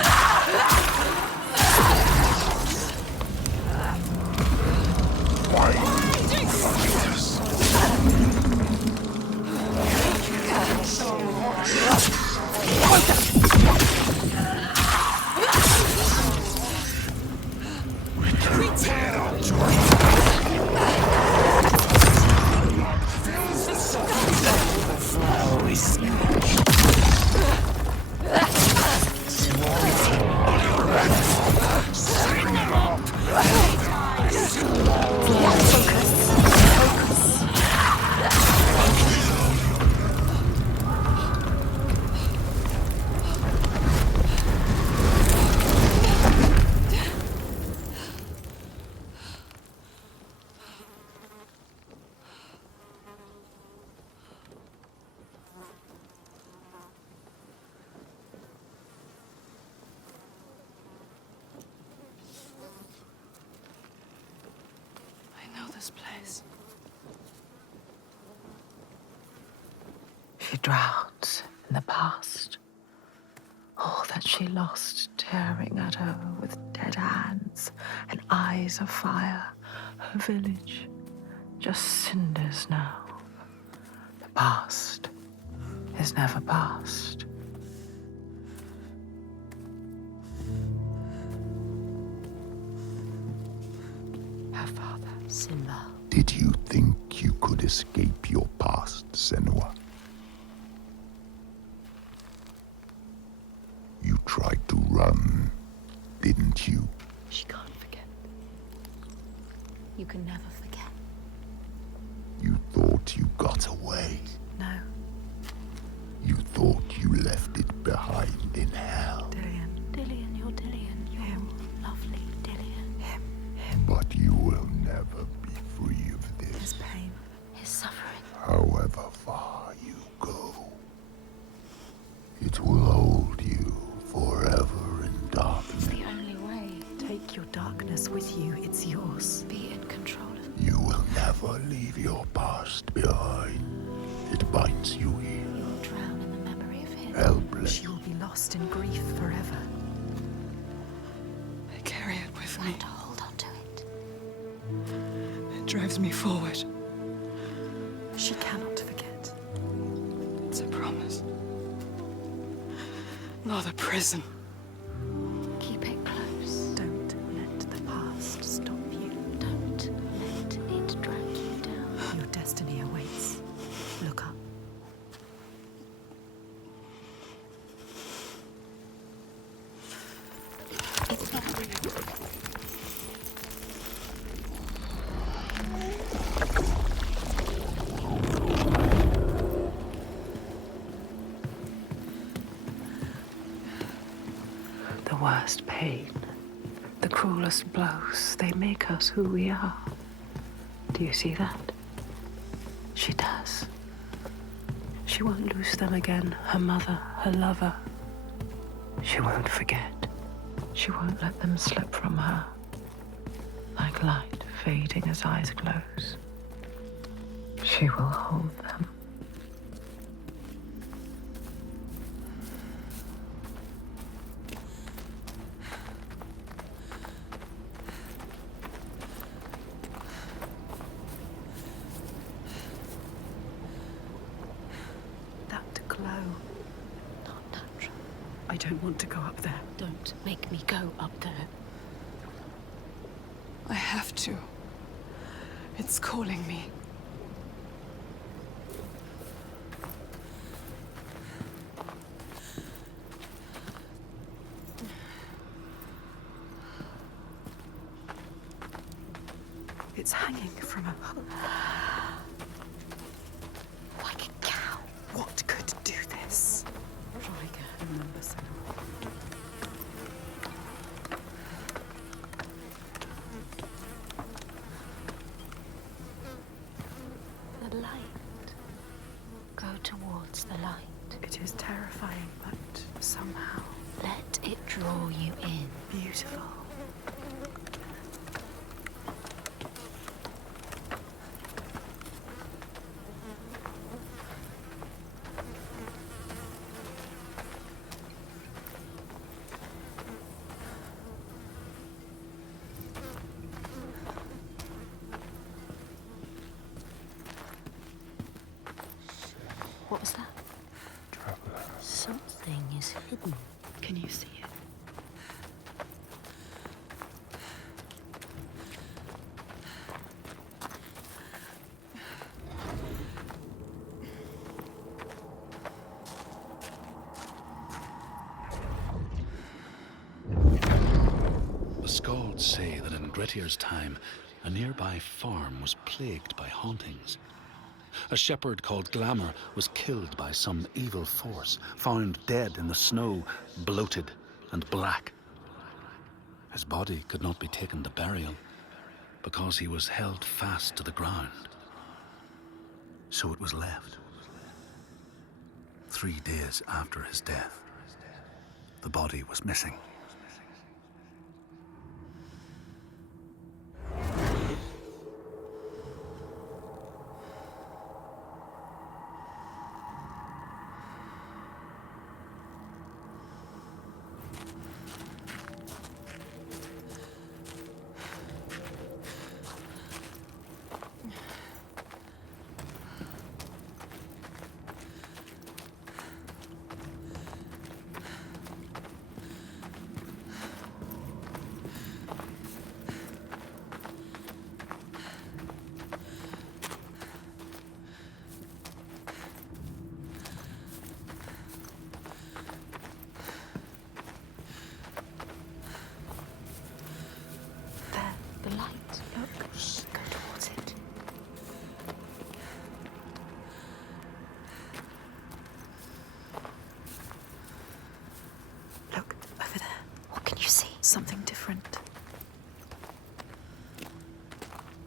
This place. She drowns in the past. All that she lost tearing at her with dead hands and eyes of fire. Her village, just cinders now. The past is never past. Her father, Senua. Did you think you could escape your past, Senua? You tried to run, didn't you? She can't forget. You can never forget. You thought you got away. No, You thought you left it behind in hell. Dillian. Dillian, you're Dillian. You're lovely, Dillian. Him. But you will never be free of His this, pain. His suffering. however far you go. It will hold you forever in It's darkness. the only way. Take your darkness with you. It's yours. Be in control of it. You will never leave your past behind. It binds you here. You'll drown in the memory of him. Hellblade. She will be lost in grief forever. I carry it with me. Learn to hold on to it. It drives me forward. She cannot forget. It's a promise. Not a prison. Keep it close. Don't let the past stop you. Don't let it drag you down. Your destiny awaits. Look up. It's not real. The worst pain, the cruelest blows, they make us who we are. Do you see that? She does. She won't lose them again, her mother, her lover. She won't forget. She won't let them slip from her, like light fading as eyes close. She will hold them. That glow. Not natural. I don't want to go up there. Don't make me go up there. I have to. It's calling me. It's hanging from a hook. Like a cow. What could do this? Riker, remember Senua. The light. Go towards the light. It is terrifying, but Somehow Let it draw you in. beautiful. What was that? Traveler. Something is hidden. Can you see it? The Skalds say that in Grettir's time, a nearby farm was plagued by hauntings. A shepherd called Glamour was killed by some evil force, found dead in the snow, bloated and black. His body could not be taken to burial because he was held fast to the ground. So it was left. 3 days after his death, the body was missing. There, the light. Look. Go towards it. Look, over there. What can you see? Something different.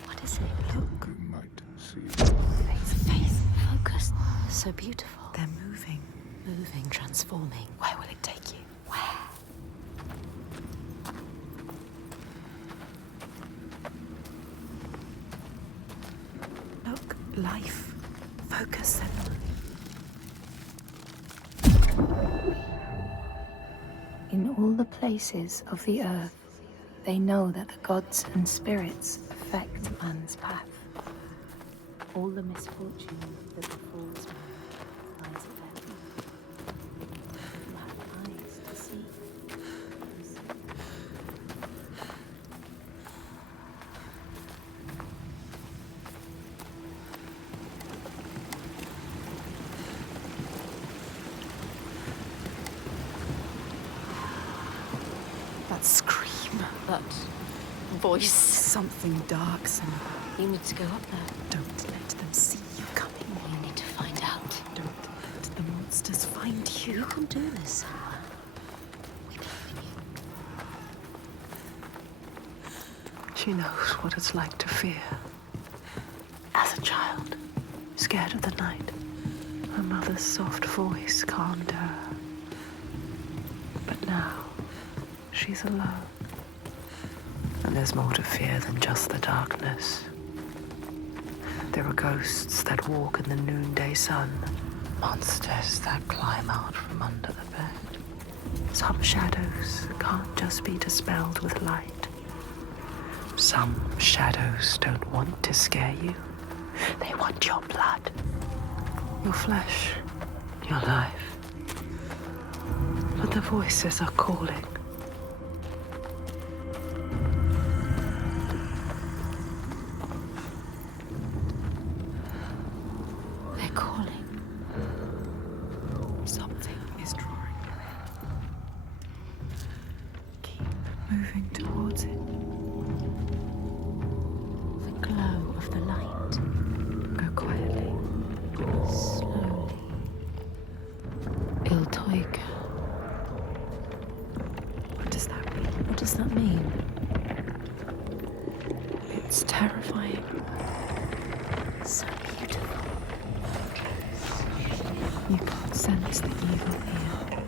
What is it? Look. You might see. Faith. Focus. So beautiful. They're moving. Moving, transforming. Where will it take you? Where? Look, life. Focus, Senua. In all the places of the earth, they know that the gods and spirits affect man's path. All the misfortune that befalls man lies at their feet. You have eyes to see. That scream. That voice. Something dark, Senua. You need to go up there. Don't let them see you coming. You need to find out. Don't let the monsters find you. You can do this, Senua. We believe in you. She knows what it's like to fear. As a child, scared of the night, her mother's soft voice calmed her. But now, she's alone. And there's more to fear than just the darkness. There are ghosts that walk in the noonday sun, monsters that climb out from under the bed. Some shadows can't just be dispelled with light. Some shadows don't want to scare you. They want your blood, your flesh, your life. But the voices are calling. They're calling. Something is drawing you in. Keep moving towards it. The glow of the light. Go quietly. Slowly. Il Toiga. What does that mean? What does that mean? It's terrifying. So beautiful. You can't sense the evil here.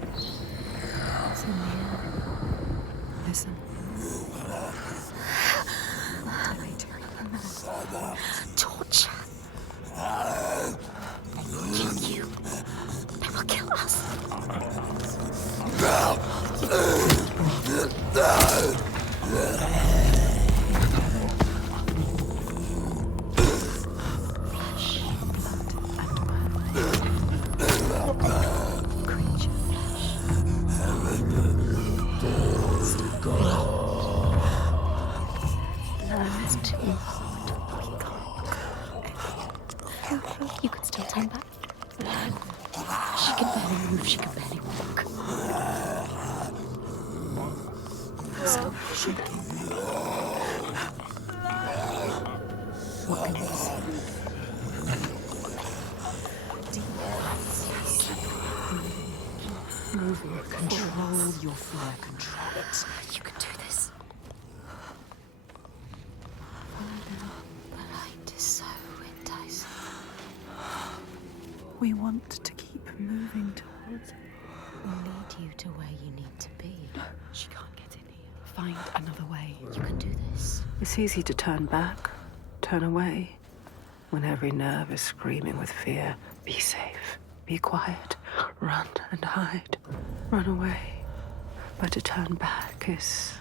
You could still turn back. She can barely move, she can barely walk. Stop shaking. What can you see? Moving. Control your fear. Control it. You can do this. The light is so enticing. We want to keep moving towards it. We'll lead you to where you need to be. She can't get in here. Find another way. You can do this. It's easy to turn back, turn away, when every nerve is screaming with fear. Be safe, be quiet, run and hide, run away. But to turn back is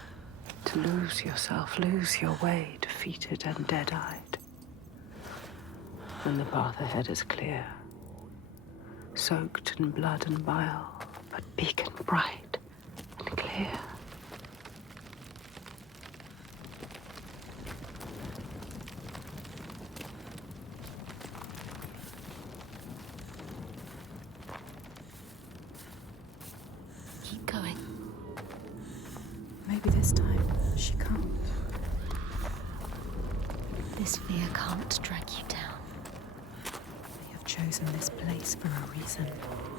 to lose yourself, lose your way, defeated and dead-eyed. When the path ahead is clear, soaked in blood and bile, but beacon bright and clear. Keep going. Maybe this time she can't. This fear can't drag you down. They have chosen this place for a reason.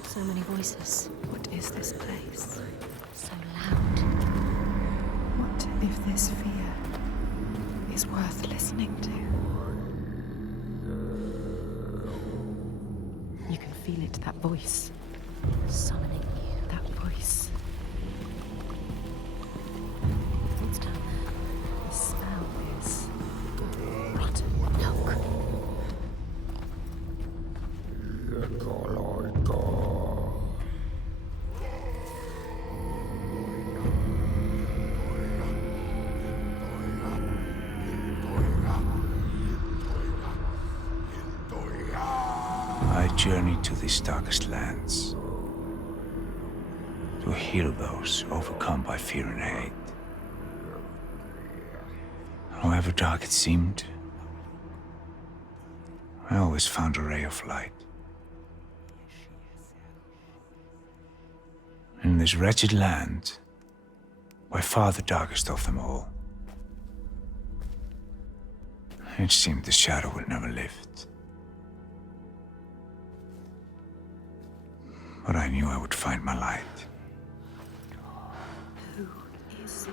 So many voices. What is this place? So loud. What if this fear is worth listening to? You can feel it, that voice. Summoning you. That voice. What's down there? The smell is Rotten milk. I journey to these darkest lands to heal those overcome by fear and hate. However dark it seemed, I always found a ray of light. In this wretched land, by far the darkest of them all, it seemed the shadow would never lift. But I knew I would find my light. who is he?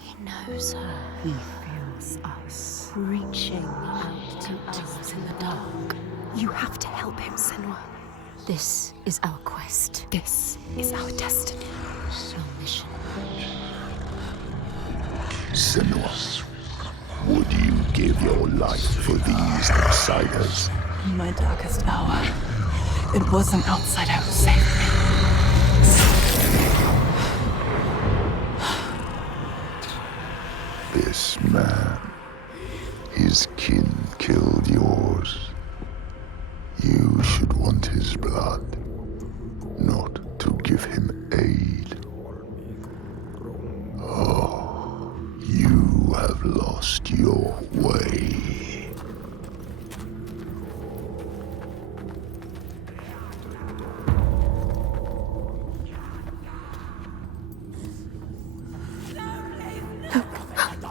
He knows her. He feels us. Reaching out to us in the dark. You have to help him, Senua. This is our quest. This is our destiny. Our mission. Senua, would you give your life for these outsiders? In my darkest hour, it was an outsider who saved me. This man, his kin killed yours. You should want his blood, not to give him aid. Oh, you have lost your way.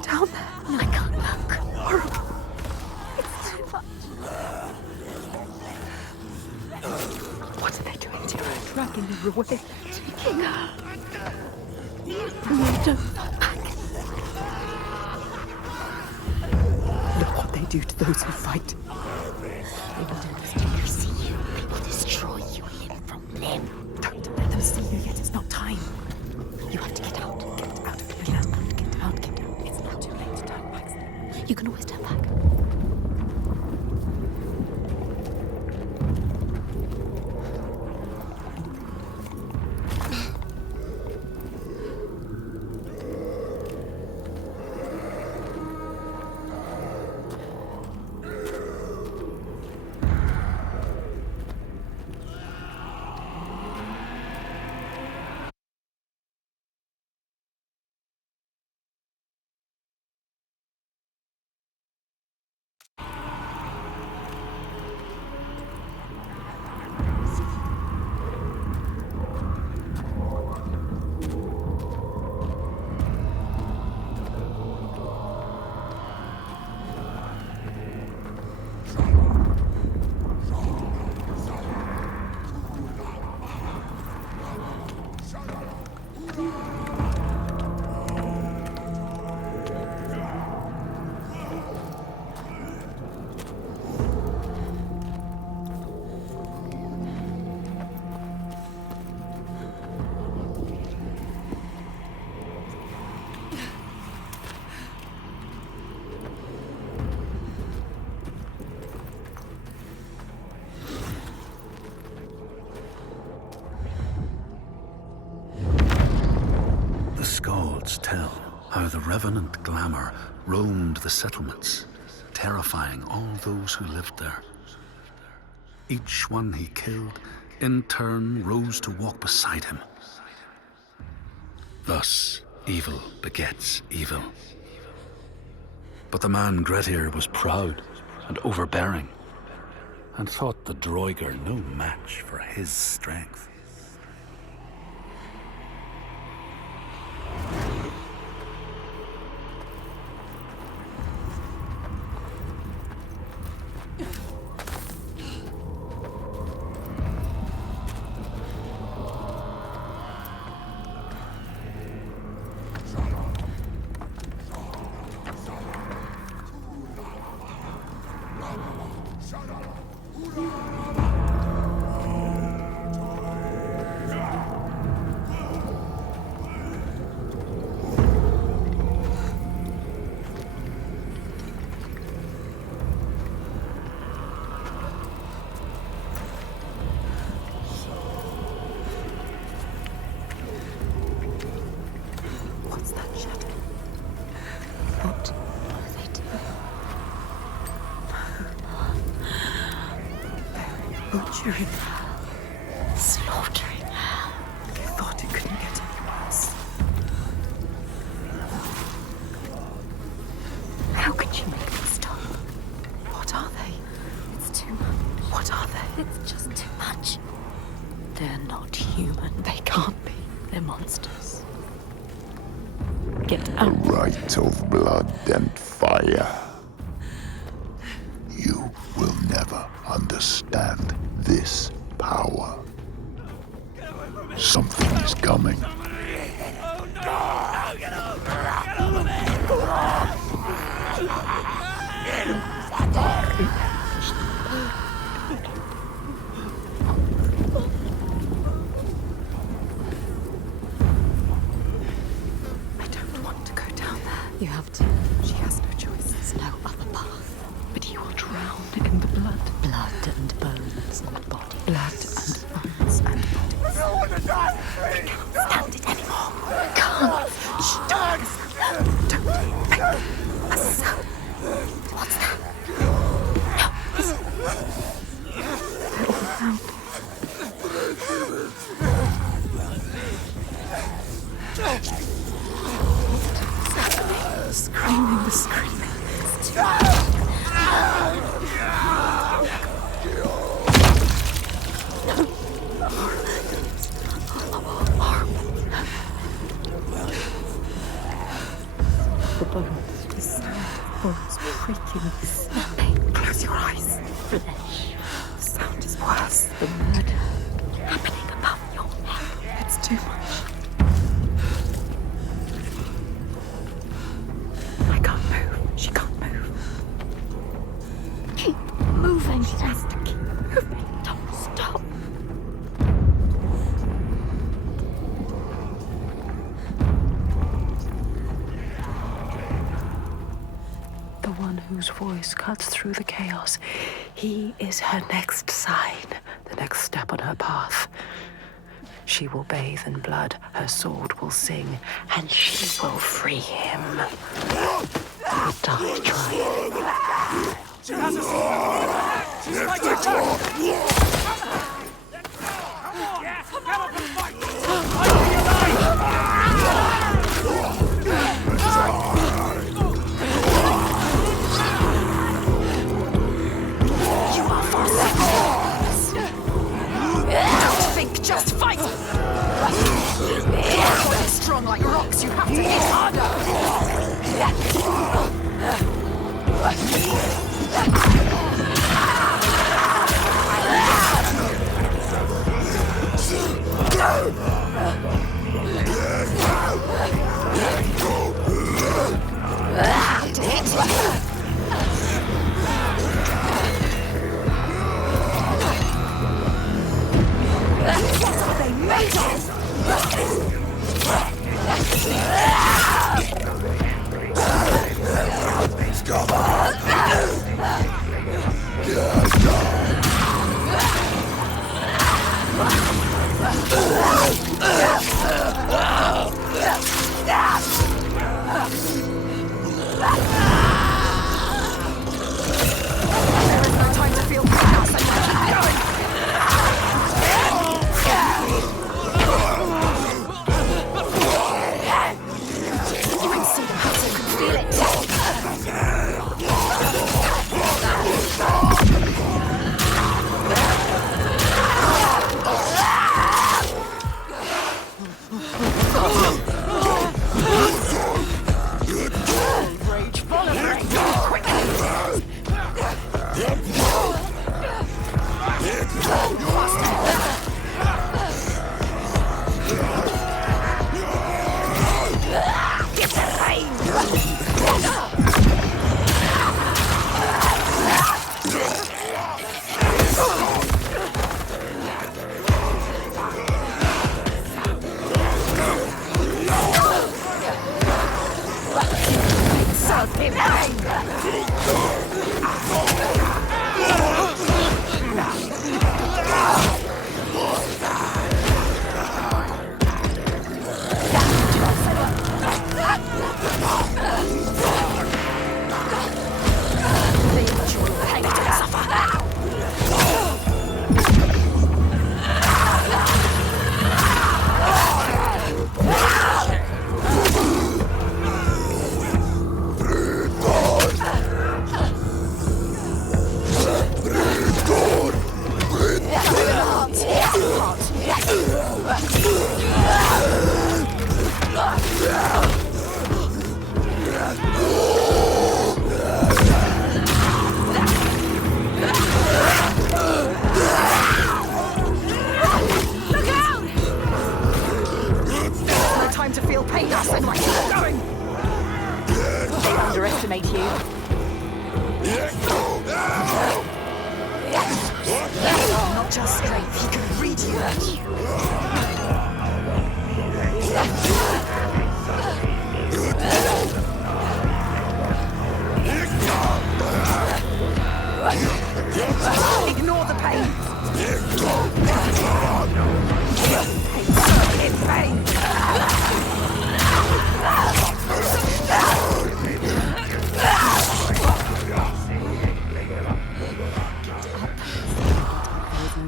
Down there. I can't look. Horrible. What are they doing to her? Dragging her away. Taking her. No, don't. Look what they do to those who fight. They will do this till you see you. They will destroy you limb from limb. Don't let them see you yet. It's not time. You have to get out. Get out of here. Get out. Get out. It's not too late to turn back. You can always turn back. scrolls tell how the revenant glamour roamed the settlements, terrifying all those who lived there. Each one he killed, in turn, rose to walk beside him. Thus, evil begets evil. But the man Grettir was proud and overbearing, and thought the Droiger no match for his strength. Butchering her, slaughtering her. They thought it couldn't get any worse. How could you make them stop? What are they? It's too much. What are they? It's just too much. They're not human. They can't be. They're monsters. Get The out. right of blood and fire. You will never understand this power. Something is coming. I don't want to go down there. You have to. She has no choice. There's no other path. But you will drown in the blood. Blood and bones and body. Blood and bones and bodies. I can't stand it anymore. Can't. Shh, don't make a sound. What's that? They're all around. Screaming, screaming. It's too the bones, the sound of bones creaking, snapping. Close your eyes. Flesh. The sound is worse. The murder Happening above your head. It's too much. I can't move. She can't move. Keep moving. She has to keep moving. Don't stop. The one whose voice cuts through the chaos. He is her next sign, the next step on her path. She will bathe in blood, her sword will sing, and she will free him. I'll die trying. She has a sword! She's fighting back! Come on! Get up and fight! I'll be alive! You are forsaken. Don't think, just fight! You're strong like rocks, you have to hit harder! They made us! cause him underestimate you. Not just strength, he can read you. Ignore the pain. Pain.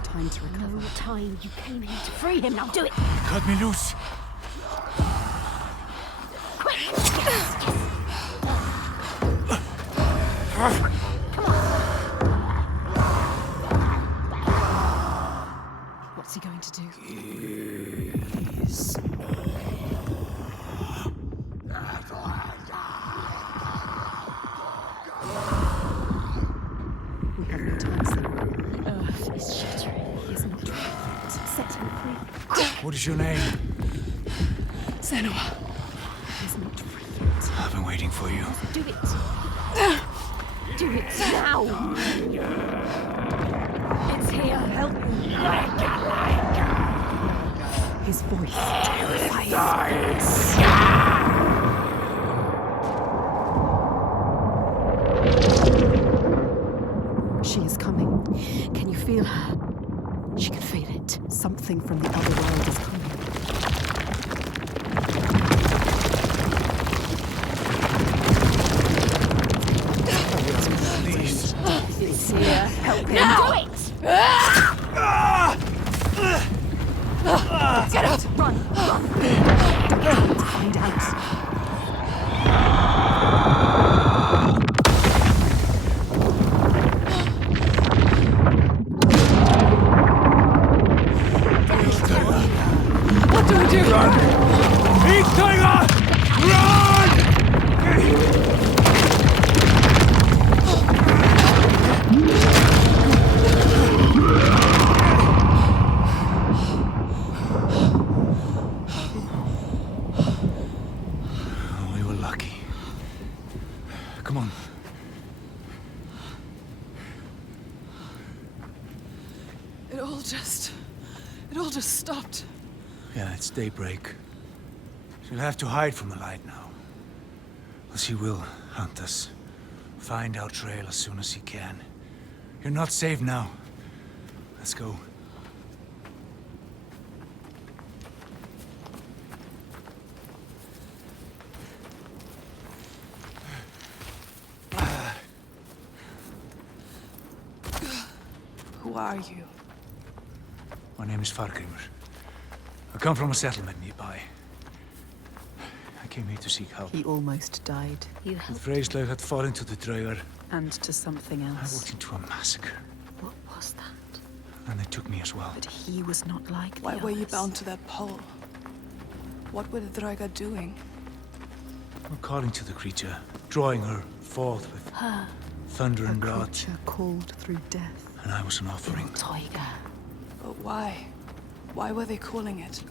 Time to recover. No time. You came here to free him. Now do it. Cut me loose. Quick. Yes. Come on. What's he going to do? We have no time, Senua. Earth is shattering. He is not right. Set him free. What is your name? Senua. He is not free. I've been waiting for you. Do it. Do it now. It's here. Help me. His voice terrifies. She is coming. Can you feel her? She can feel it. Something from the other world is coming. Please. It's here. Help him. Now! Do it! Get out! Run! Run! Find out. What do we do? Run! Eat Saga! Run! We were lucky. Come on. It all just stopped. Yeah, it's daybreak. She'll have to hide from the light now. But she will hunt us. Find our trail as soon as he can. You're not safe now. Let's go. Who are you? My name is Fargrimur. I come from a settlement nearby. I came here to seek help. He almost died. You The helped. Freyslag had fallen to the Draugar. And to something I else. walked into a massacre, What was that? and they took me as well. But he was not like the Why were you others. bound to that pole? What were the Draga doing? We're calling to the creature, drawing her forth with Her. thunder A and God, creature called through death. and I was an offering. Toiga. But why? Why were they calling it?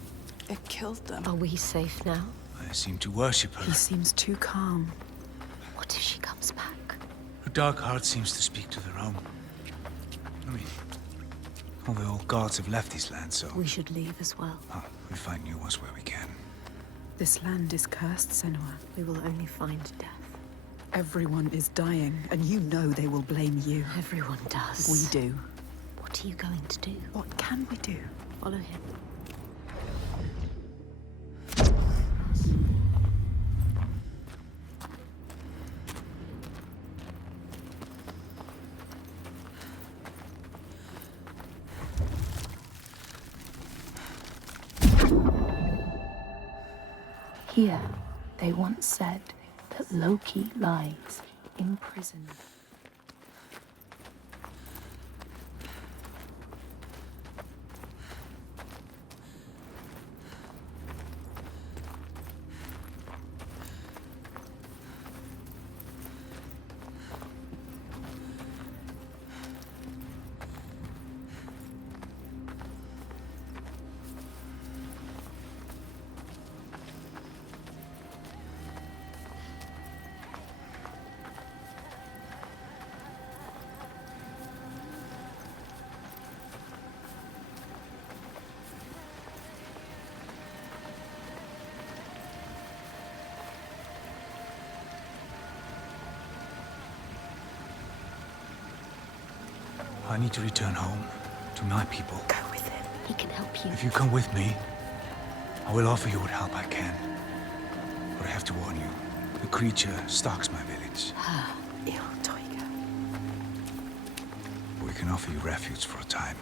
It killed them. Are we safe now? I seem to worship He her. seems too calm. What if she comes back? Her dark heart seems to speak to their own. I mean, all the old gods have left these lands, so We should leave as well. we find new ones where we can. This land is cursed, Senua. We will only find death. Everyone is dying, and you know they will blame you. Everyone does. We do. What are you going to do? What can we do? Follow him. Here, they once said that Loki lies imprisoned. I need to return home to my people. Go with him. He can help you. If you come with me, I will offer you what help I can. But I have to warn you, the creature stalks my village. Il Tiger. We can offer you refuge for a time,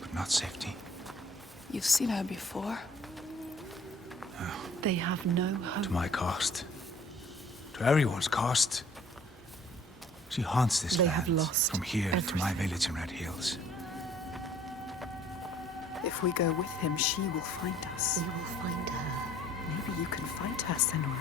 but not safety. You've seen her before. They have no hope. To my cost. To everyone's cost. She haunts this They land, have lost from here to my everything. village in Red Hills. If we go with him, she will find us. We will find her. Maybe you can find her, Senua.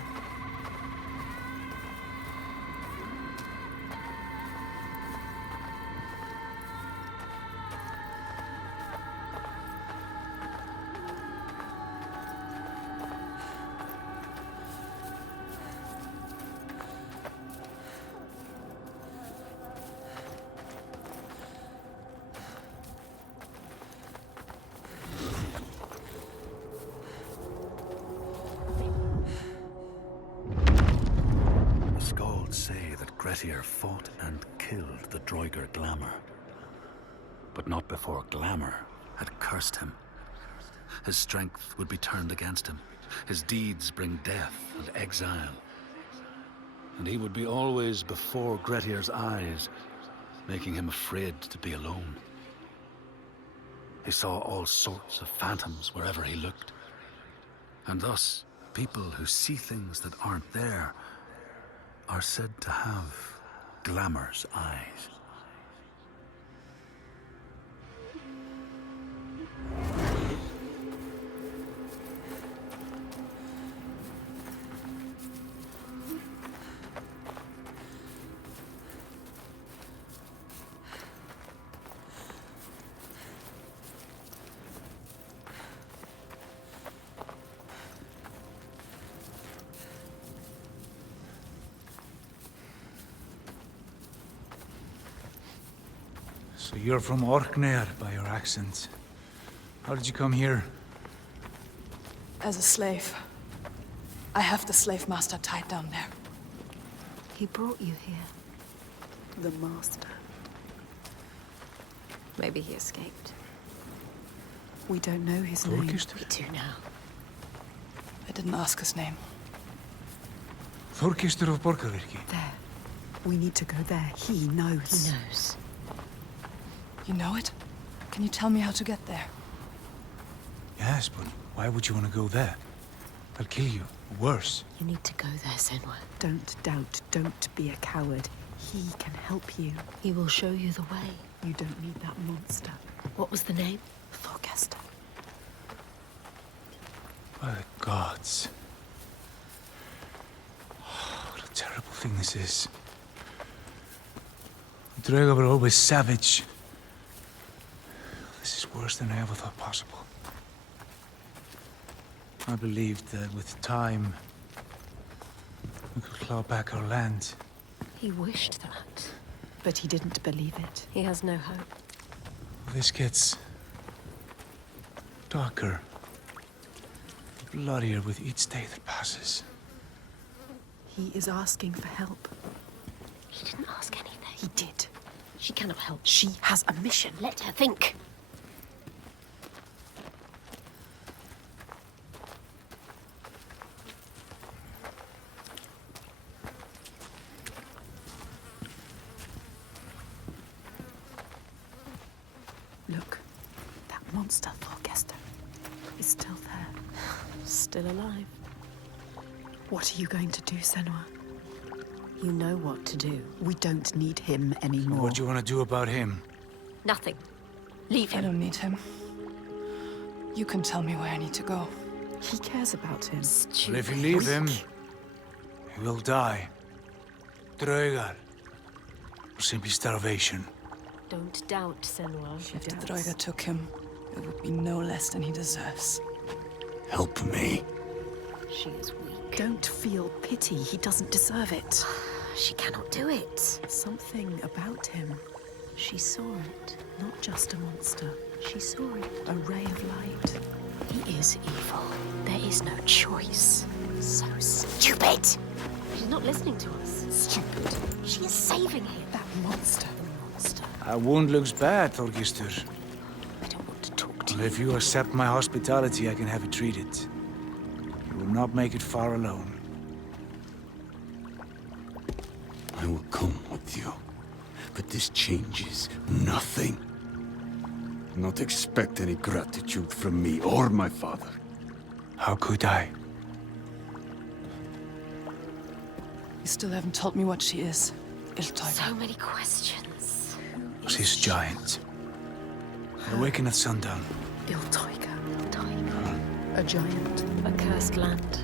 Say that Grettir fought and killed the Droiger Glamour. But not before Glamour had cursed him. His strength would be turned against him. His deeds bring death and exile. And he would be always before Grettir's eyes, making him afraid to be alone. He saw all sorts of phantoms wherever he looked. And thus, people who see things that aren't there are said to have Glamour's eyes. So you're from Orkneyr by your accent. How did you come here? As a slave. I have the slave master tied down there. He brought you here. The master. Maybe he escaped. We don't know his name. Þorgisstur? We do now. I didn't ask his name. Þorgisstur of Borgarvirki. There. We need to go there. He knows. He knows. You know it? Can you tell me how to get there? Yes, but why would you want to go there? They'll kill you. Worse. You need to go there, Senua. Don't doubt. Don't be a coward. He can help you. He will show you the way. You don't need that monster. What was the name? Thorgester. By the gods. Oh, what a terrible thing this is. The Draugr were always savage. This is worse than I ever thought possible. I believed that with time, we could claw back our land. He wished that. But he didn't believe it. He has no hope. This gets darker, bloodier with each day that passes. He is asking for help. He didn't ask anything. He did. She cannot help. She has a mission. Let her think. Look, that monster, Thorgester, is still there. Still alive. What are you going to do, Senua? You know what to do. We don't need him anymore. What do you want to do about him? Nothing. Leave I him. don't need him. You can tell me where I need to go. He cares about him. Well, if you leave him, he will die. Draugar. Or simply starvation. Don't doubt, Senua. If the Droiga took him, it would be no less than he deserves. Help me. She is weak. Don't feel pity. He doesn't deserve it. She cannot do it. Something about him. She saw it. Not just a monster. She saw it. A ray of light. He is evil. There is no choice. So stupid! She's not listening to us. Stupid. She is saving him. That monster. The monster. Our wound looks bad, Thorgester. I don't want to talk to Well, you. if you accept my hospitality, I can have it treated. You will not make it far alone. I will come with you. But this changes nothing. Do not expect any gratitude from me or my father. How could I? You still haven't told me what she is. Iltoiga. So many questions. Was this giant? Awaken at sundown. Iltoiga. Tiger. A giant. A cursed land.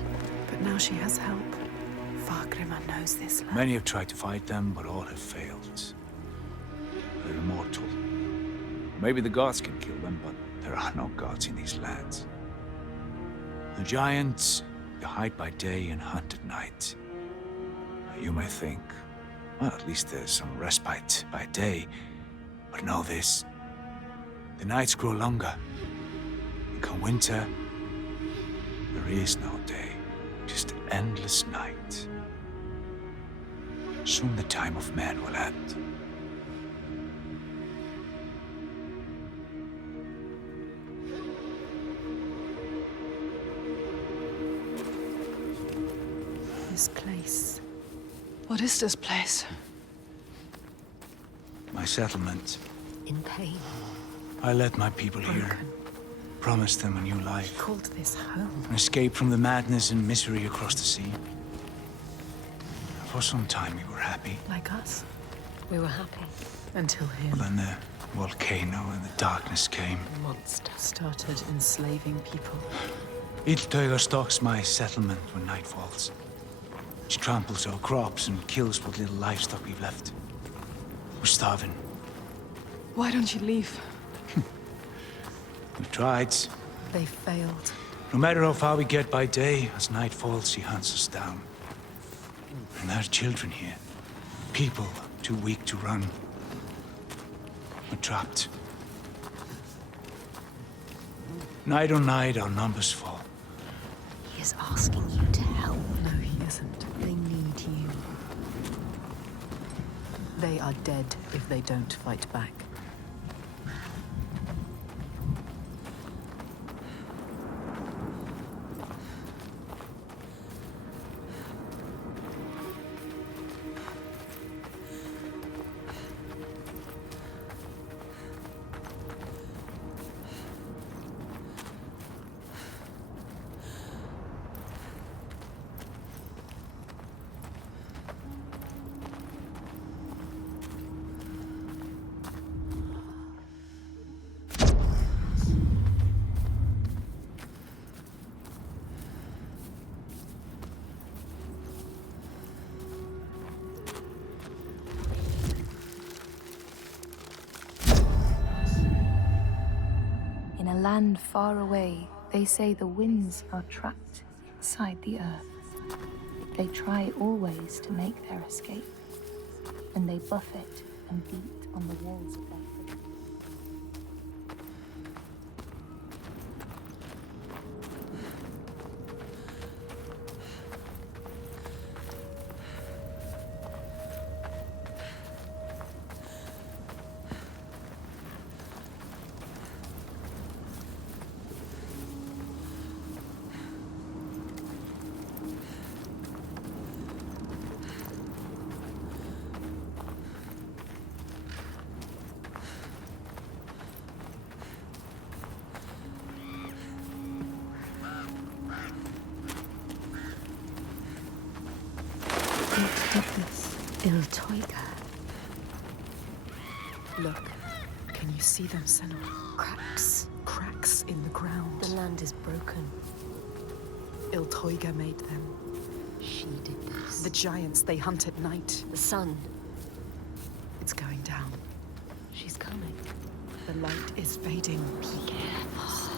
But now she has help. Fargrimr knows this land. Many have tried to fight them, but all have failed. They're immortal. Maybe the gods can kill them, but there are no gods in these lands. The giants, they hide by day and hunt at night. You may think, well, at least there's some respite by day. But know this. The nights grow longer. And come winter, there is no day. Just endless night. Soon the time of man will end. This place. What is this place? My settlement. In pain. I led my people here. Promised them a new life. Called this home. An escape from the madness and misery across the sea. For some time we were happy. Like us. We were happy. Until him. But then the volcano and the darkness came. Monster. Started enslaving people. Iltoiga stalks my settlement when night falls. She tramples our crops and kills what little livestock we've left. We're starving. Why don't you leave? We tried. They failed. No matter how far we get by day, as night falls, she hunts us down. And there are children here. People too weak to run. We're trapped. Night on night, our numbers fall. He is asking you to help. No, he isn't. They need you. They are dead if they don't fight back. In a land far away, they say the winds are trapped inside the earth. They try always to make their escape, and they buffet and beat on the walls of their prison. Iltoiga. Look, can you see them, Senua? Cracks. Cracks in the ground. The land is broken. Iltoiga made them. She did this. The giants they hunt at night. The sun. It's going down. She's coming. The light is fading. Be careful.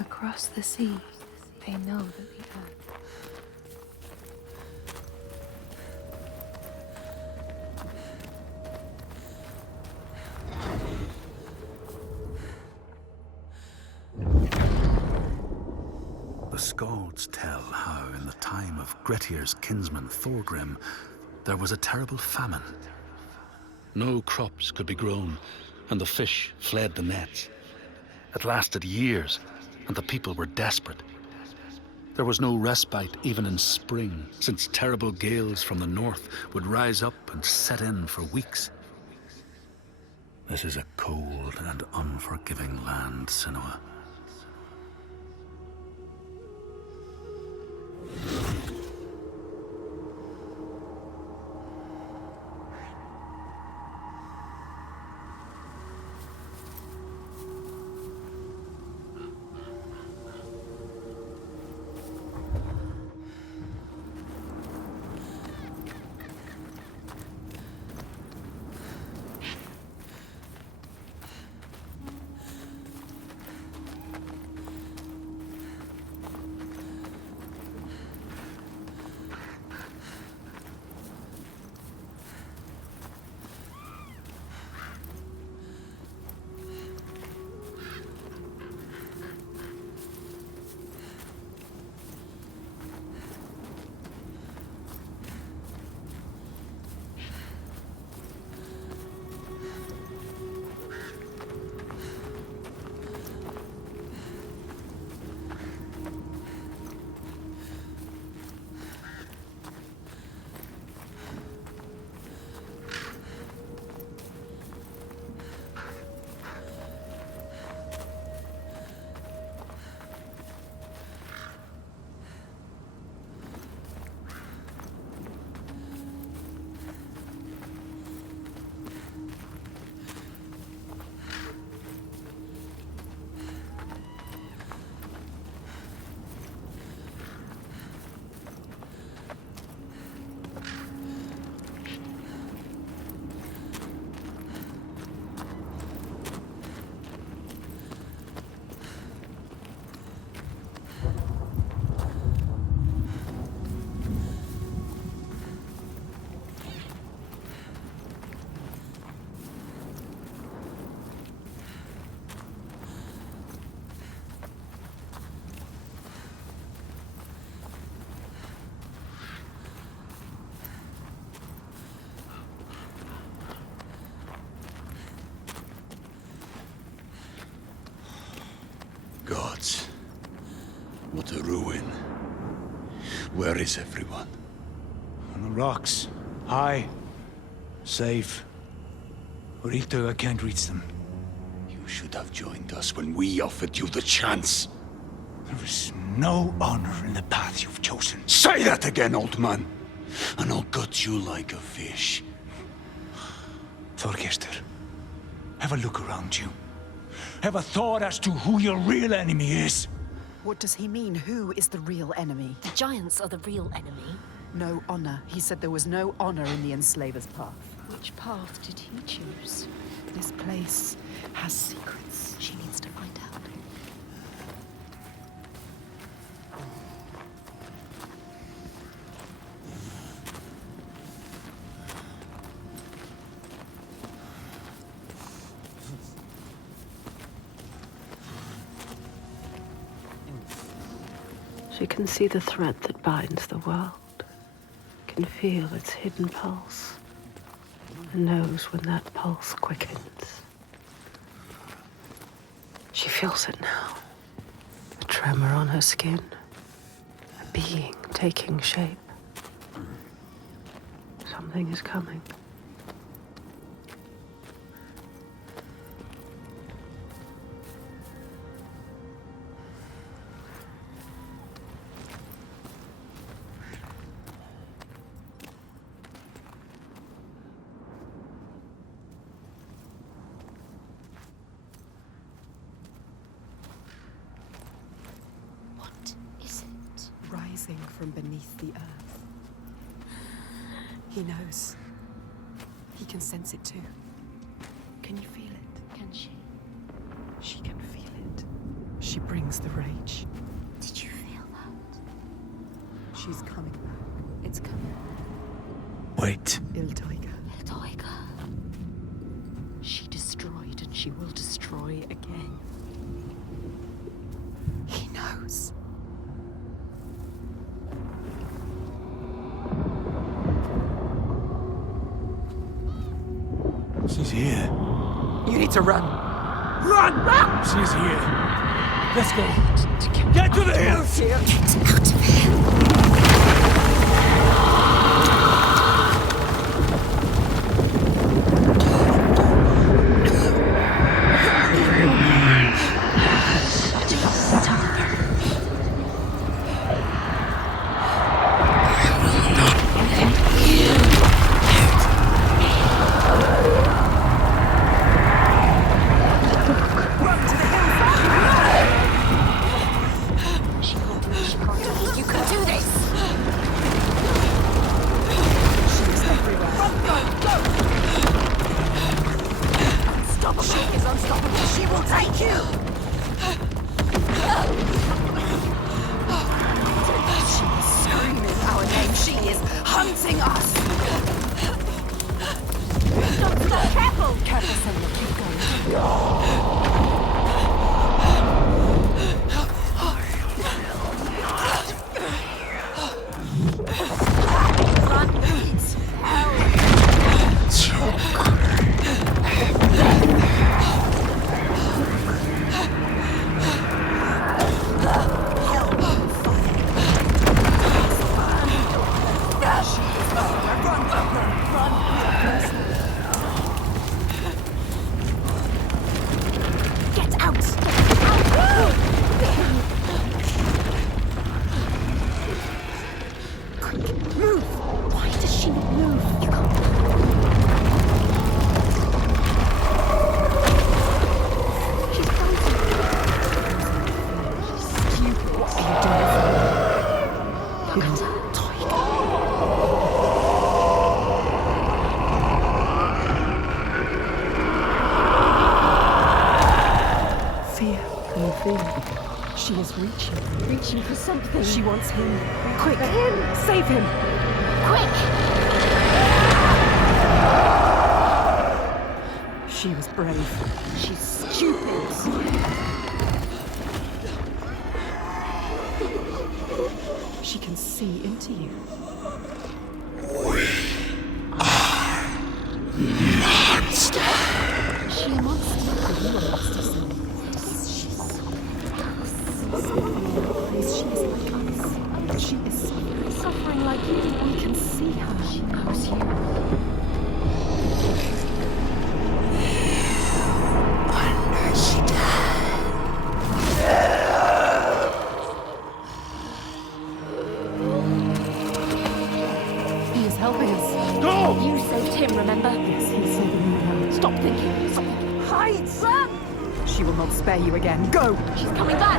Across the sea, they know that the earth. The Skalds tell how, in the time of Grettir's kinsman Thorgrim, there was a terrible famine. No crops could be grown, and the fish fled the nets. It lasted years, and the people were desperate. There was no respite even in spring, since terrible gales from the north would rise up and set in for weeks. This is a cold and unforgiving land, Senua. Gods, what a ruin. Where is everyone? On the rocks. High. Safe. Rito, I can't reach them. You should have joined us when we offered you the chance. There is no honor in the path you've chosen. Say that again, old man, and I'll gut you like a fish. Thorgestur, have a look around you. Have a thought as to who your real enemy is. What does he mean? Who is the real enemy? The giants are the real enemy. No honor. He said there was no honor in the enslaver's path. Which path did he choose? This place has secrets. She needs to find out. She can see the thread that binds the world, can feel its hidden pulse, and knows when that pulse quickens. She feels it now, a tremor on her skin, a being taking shape. Something is coming. Rising from beneath the earth. He knows. He can sense it too. Can you feel it? Can she? She can feel it. She brings the rage. Did you feel that? She's coming back. It's coming. Wait. Il Tiger. Il Tiger. She destroyed and she will destroy again. He knows. She's here. You need to run. Run! Run! She's here. Let's go. Get to the hills! Get out of here! She is reaching for something. She wants him. Quick! Him! Save him! Quick! She was brave. She's stupid. She can see into you. Monster. Is she a monster? Are you a monster, son? She is like us. She is Suffering like you. We can see her. She knows you. Wonder she died. He is helping us. Go! You saved him, remember? Yes, he's saving you now. Stop thinking. Stop thinking. Hide! Run! She will not spare you again. Go! She's coming back.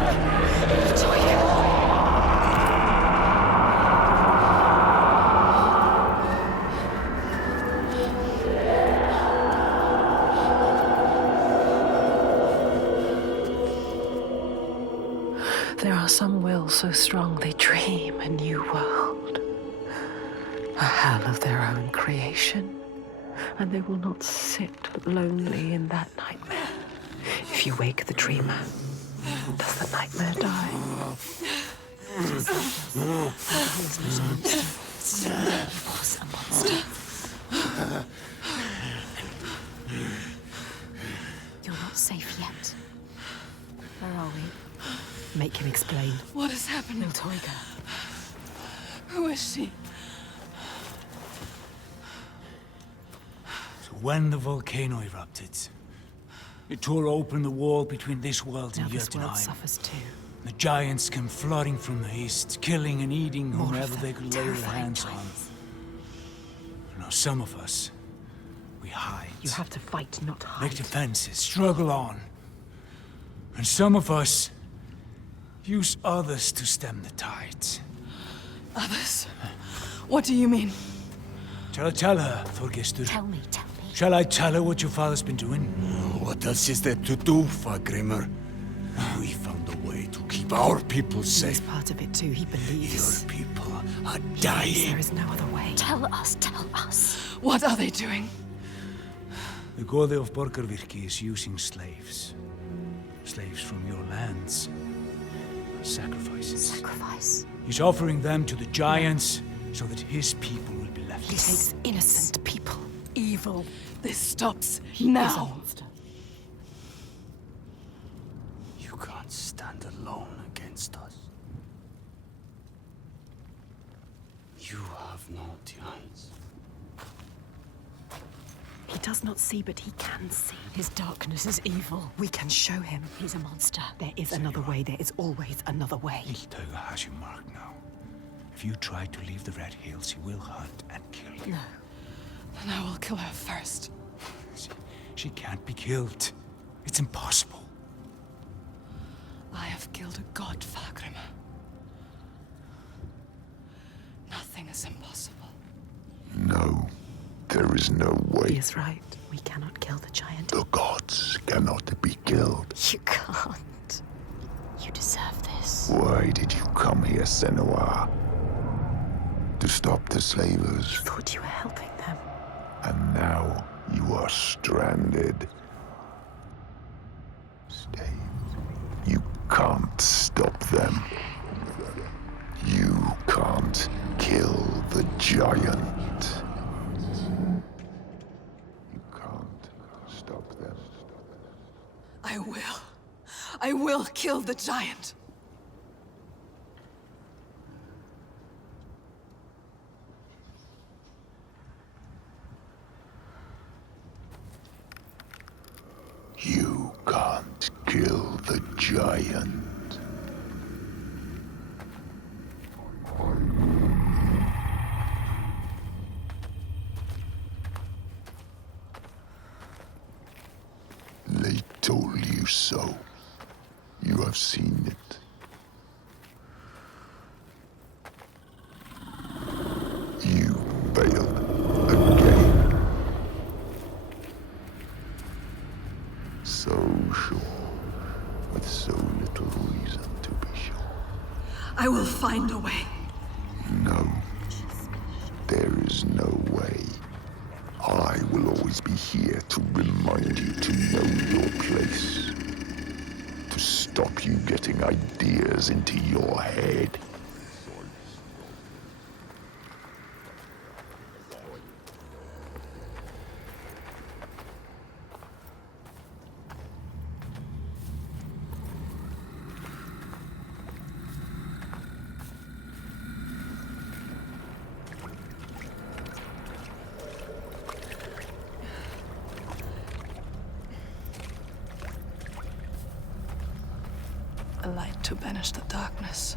There are some wills so strong they dream a new world, a hell of their own creation, and they will not sit lonely in that nightmare. If you wake the dreamer, does the nightmare die? was a monster. You're not safe yet. Where are we? Make him explain. What is happening? Miltoiga. Who is she? So when the volcano erupted, it tore open the wall between this world Now and this world Jotunheim. suffers too. The giants came flooding from the east, killing and eating More of whomever them, they could lay their terrifying hands giants. on. Now some of us, we hide. You have to fight, not hide. Make defenses, struggle on. And some of us use others to stem the tides. Others? What do you mean? Shall I tell her, Thorgestur? Tell me. Shall I tell her what your father's been doing? What else is there to do, Fagrimur? We found a way to keep our people He's safe. part of it too. He believes. Your people are dying. There is no other way. Tell us. What are they doing? The Gode of Borgarvirki is using slaves. Slaves from your lands. Sacrifices. Sacrifice? He's offering them to the giants so that his people will be left. He takes innocent people. Evil. This stops He is a now. monster. You can't stand alone against us. You have no chance. He does not see, but he can see. His darkness is evil. We can show him. He's a monster. There is another way. There is always another way. Miltoiga has you marked now. If you try to leave the Red Hills, he will hunt and kill you. No. Then I will kill her first. She can't be killed. It's impossible. I have killed a god, Fagrimur. Nothing is impossible. No, there is no way. He is right. We cannot kill the giant. The gods cannot be killed. You can't. You deserve this. Why did you come here, Senua? To stop the slavers. Thought you were helping them. And now you are stranded. Stay. You can't stop them. You can't kill the giant. You can't stop them. I will kill the giant. You can't kill the giant. They told you so. You have seen it. You failed again. So sure, with so little reason to be sure. I will find a way. No, there is no way. I will always be here to remind you to know your place. To stop you getting ideas into your head. A light to banish the darkness.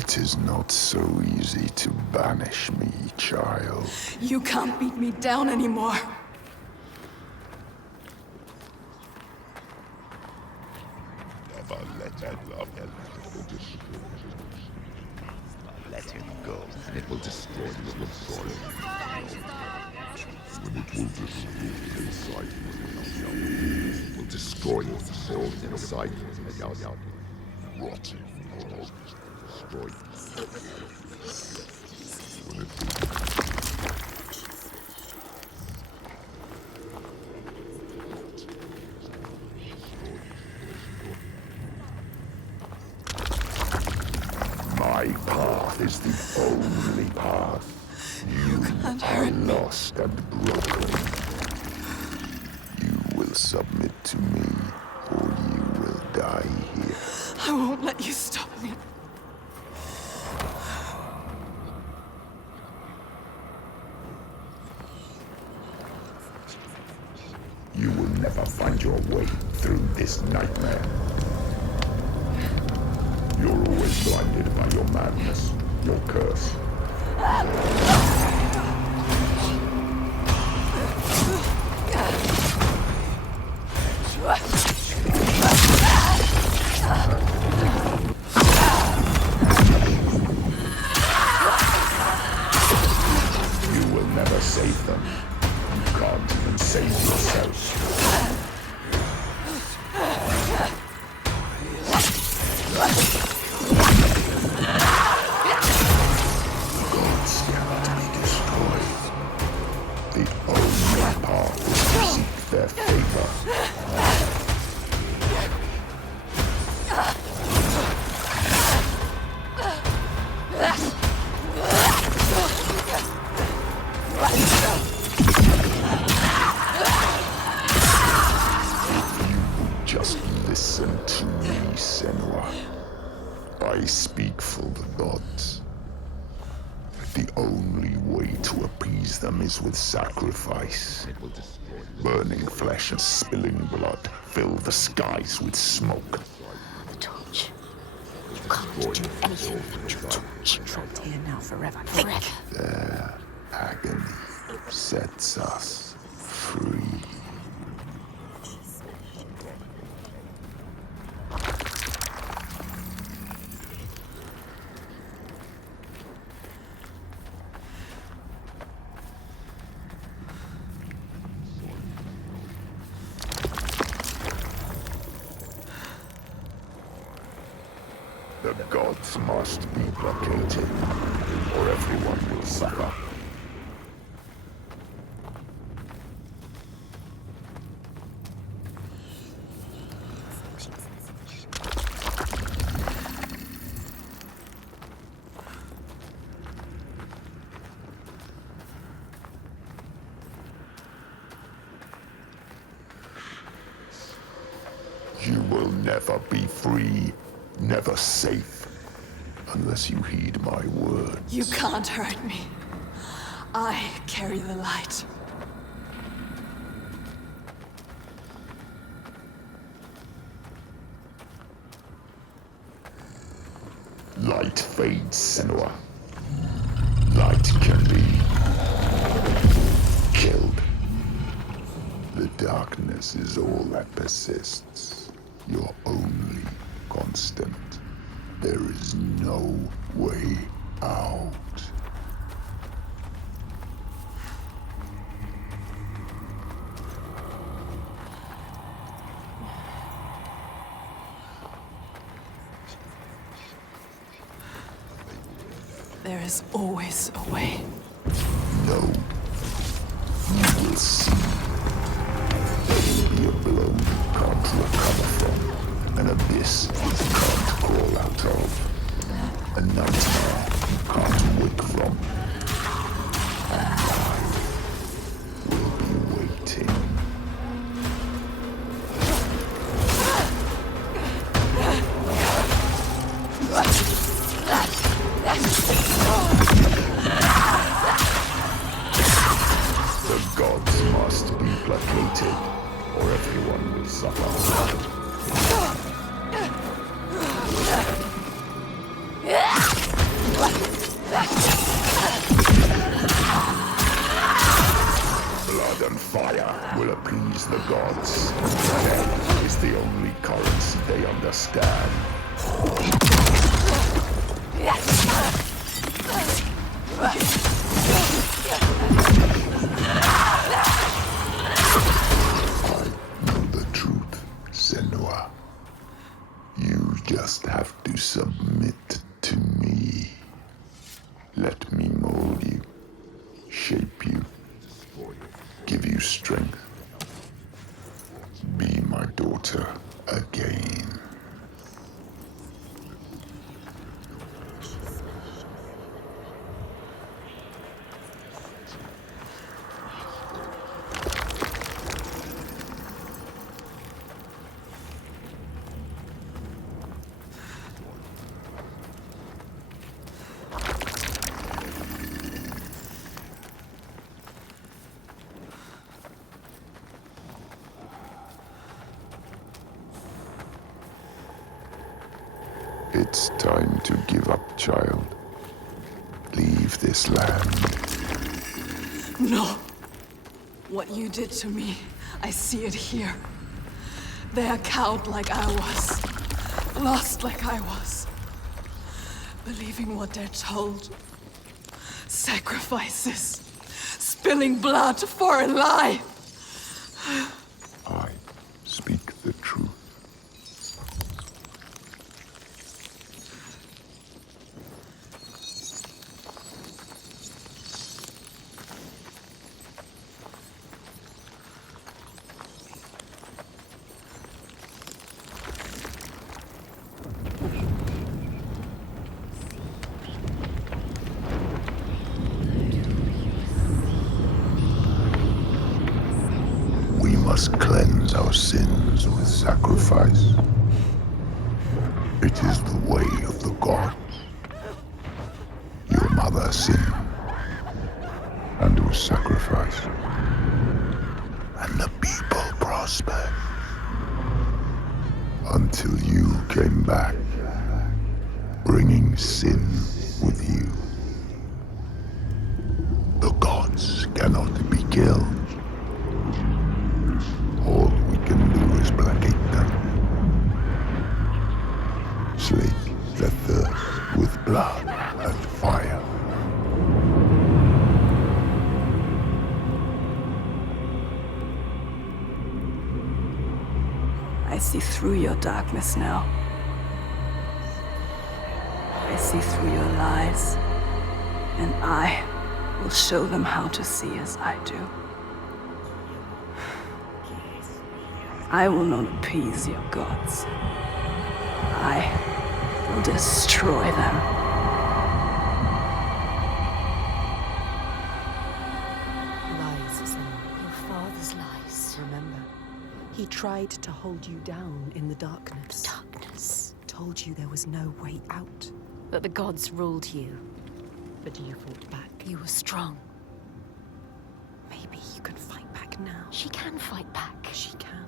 It is not so easy to banish me, child. You can't beat me down anymore. Never let that love let him go, and it will destroy your soul. And it will destroy inside you. It will destroy your soul inside you. Rotting. Destroy. When it My path is the only path. You are lost and broken. You will submit to me, or you will die here. I won't let you stop me. You will never find your way through this nightmare. You're always blinded by your madness, your curse. You will never save them. You can't even save yourself. Gods cannot be destroyed. The only path is to seek their favor. Just listen to me, Senua. I speak for the gods. The only way to appease them is with sacrifice. Burning flesh and spilling blood fill the skies with smoke. The torch. You can't do anything without your torch. Trapped here now forever. Forever. Their agony sets us free. The gods must be placated, or everyone will suffer. You will never be free, never safe, unless you heed my words. You can't hurt me. I carry the light. Light fades, Senua. Light can be killed. The darkness is all that persists. Your only constant. There is no way out. There is always a way. No. You will see. There will be a blow you can't recover from. An abyss you can't crawl out of. A nightmare you can't wake from. And I will be waiting. The gods must be placated, or everyone will suffer. the gods. Death is the only currency they understand. I know the truth, Senua. You just have to submit to me. Let me mold you, shape you, give you strength. Be my daughter again. It's time to give up, child. Leave this land. No. What you did to me, I see it here. They are cowed like I was. Lost like I was. Believing what they're told. Sacrifices. Spilling blood for a lie. I speak the truth. We must cleanse our sins with sacrifice. It is the way of the gods. Your mother sinned and was sacrificed, and the people prospered until you came back, bringing sin with you. The gods cannot be killed. All we can do is placate them. Slake their thirst with blood and fire. I see through your darkness now. I see through your lies. And I will show them how to see as I do. I will not appease your gods. I will destroy them. Lies, Senua. Your father's lies. Remember, he tried to hold you down in the darkness. Darkness. Told you there was no way out. But the gods ruled you. But you fought back. You were strong. Maybe you can fight back now. She can fight back. She can.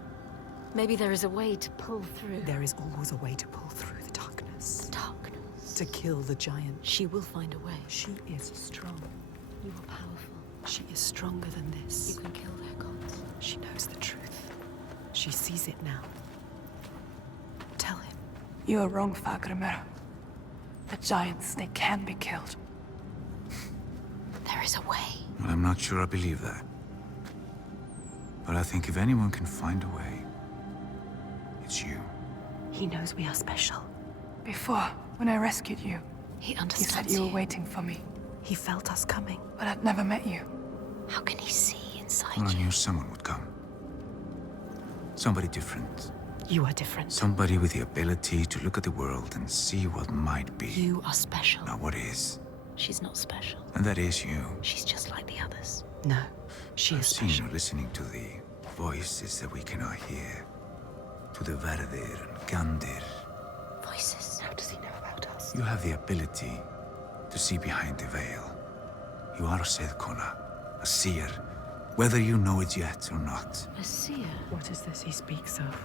Maybe there is a way to pull through. There is always a way to pull through the darkness. Darkness. To kill the giant. She will find a way. She is strong. You are powerful. She is stronger than this. You can kill their gods. She knows the truth. She sees it now. Tell him. You are wrong, Fagrimer. The giants, they can be killed. There is a way. Well, I'm not sure I believe that. But I think if anyone can find a way, it's you. He knows we are special. Before, when I rescued you, He he understands said you were waiting for me. He felt us coming. But I'd never met you. How can he see inside Well, I you? knew someone would come. Somebody different. You are different. Somebody with the ability to look at the world and see what might be. You are special. Not what is. She's not special. And that is you. She's just like the others. No, she I've is seen special. you listening to the voices that we cannot hear. To the Verdir and Gandir. Voices. How does he know about us? You have the ability to see behind the veil. You are a Sedkona, a seer, whether you know it yet or not. A seer. What is this he speaks of?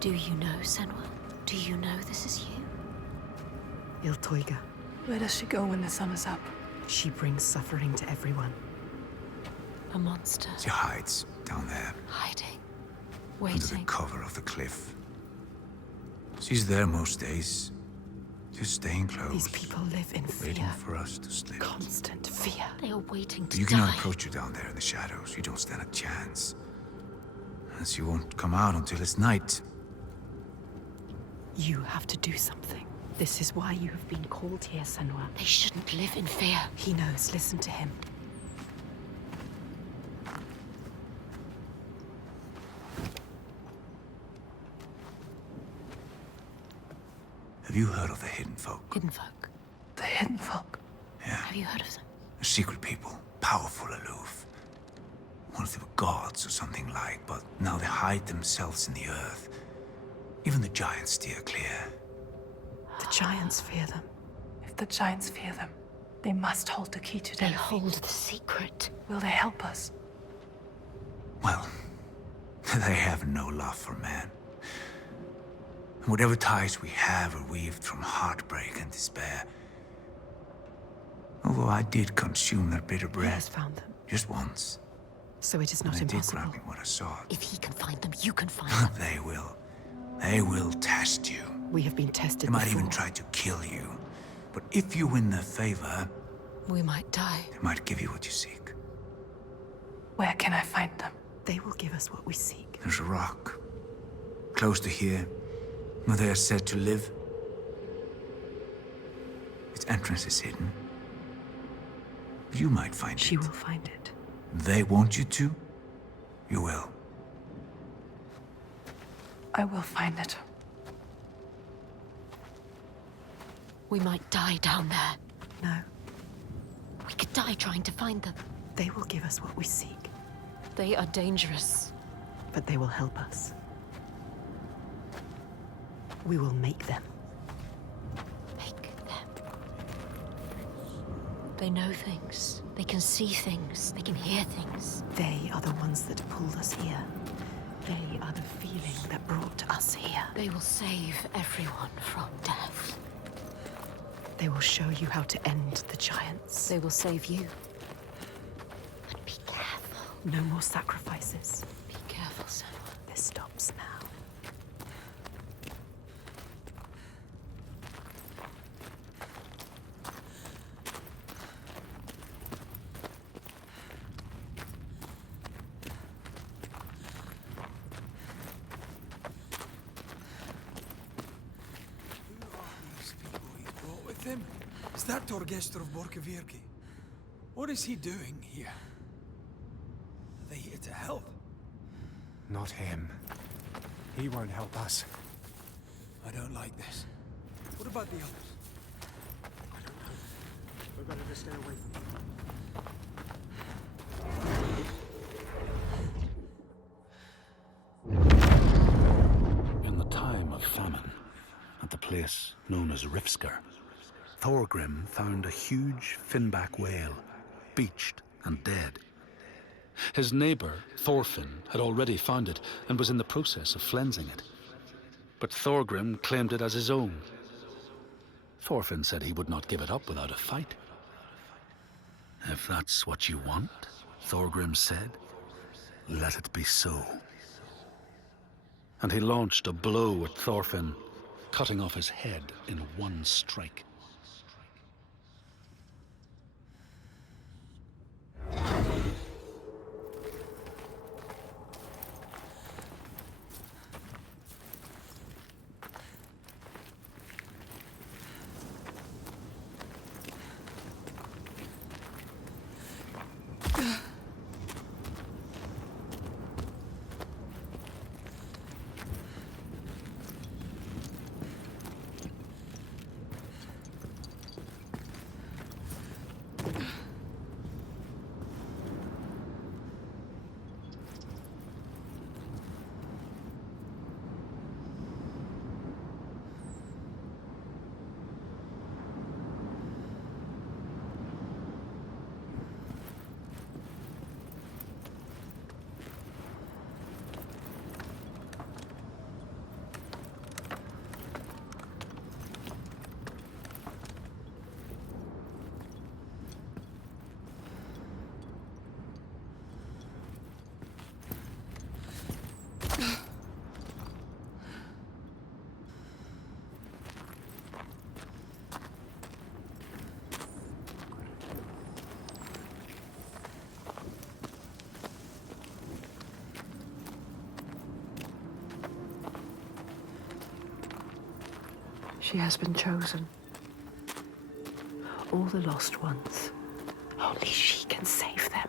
Do you know, Senua? Do you know this is you? Iltoiga. Where does she go when the sun is up? She brings suffering to everyone. A monster. She hides, down there. Hiding. Under the Waiting. cover of the cliff. She's there most days. Just staying close. These people live in fear. Waiting for us to slip. Constant fear. They are waiting But to you cannot die. approach her down there in the shadows. You don't stand a chance. And she won't come out until it's night. You have to do something. This is why you have been called here, Senua. They shouldn't live in fear. He knows. Listen to him. Have you heard of the Hidden Folk? Hidden folk. The hidden folk. Yeah. Have you heard of them? They're secret people. Powerful, aloof. Once they were gods or something like, but now they hide themselves in the earth. Even the giants steer clear. The giants fear them. If the giants fear them, they must hold the key to They their hold the secret. Will they help us? Well, they have no love for man. And whatever ties we have are weaved from heartbreak and despair. Although I did consume their bitter He bread. has found them. Just once. So it is not And I did impossible. grant me what I sought. If he can find them, you can find them. They will. They will test you. We have been tested They might before. even try to kill you. But if you win their favor, We might die. they might give you what you seek. Where can I find them? They will give us what we seek. There's a rock. Close to here, where they are said to live. Its entrance is hidden. You might find She it. will find it. They want you to. You will. I will find it. We might die down there. No, We could die trying to find them. they will give us what we seek. They are dangerous. But they will help us. We will make them. Make them. They know things. They can see things. They can hear things. They are the ones that pulled us here. They are the feeling that brought us here. They will save everyone from death. They will show you how to end the giants. They will save you. But be careful. No more sacrifices. Be careful, Senua. This stops now. These people he brought with him? Is that Torgestor of Borkavirki? What is he doing here? Are they here to help? Not him. He won't help us. I don't like this. What about the others? I don't know. We're better to stay away from him. In the time of famine, at the place known as Rifsker, Thorgrim found a huge finback whale, beached and dead. His neighbour, Thorfinn, had already found it and was in the process of flensing it. But Thorgrim claimed it as his own. Thorfinn said he would not give it up without a fight. If that's what you want, Thorgrim said, let it be so. And he launched a blow at Thorfinn, cutting off his head in one strike. She has been chosen. All the lost ones. Only she can save them.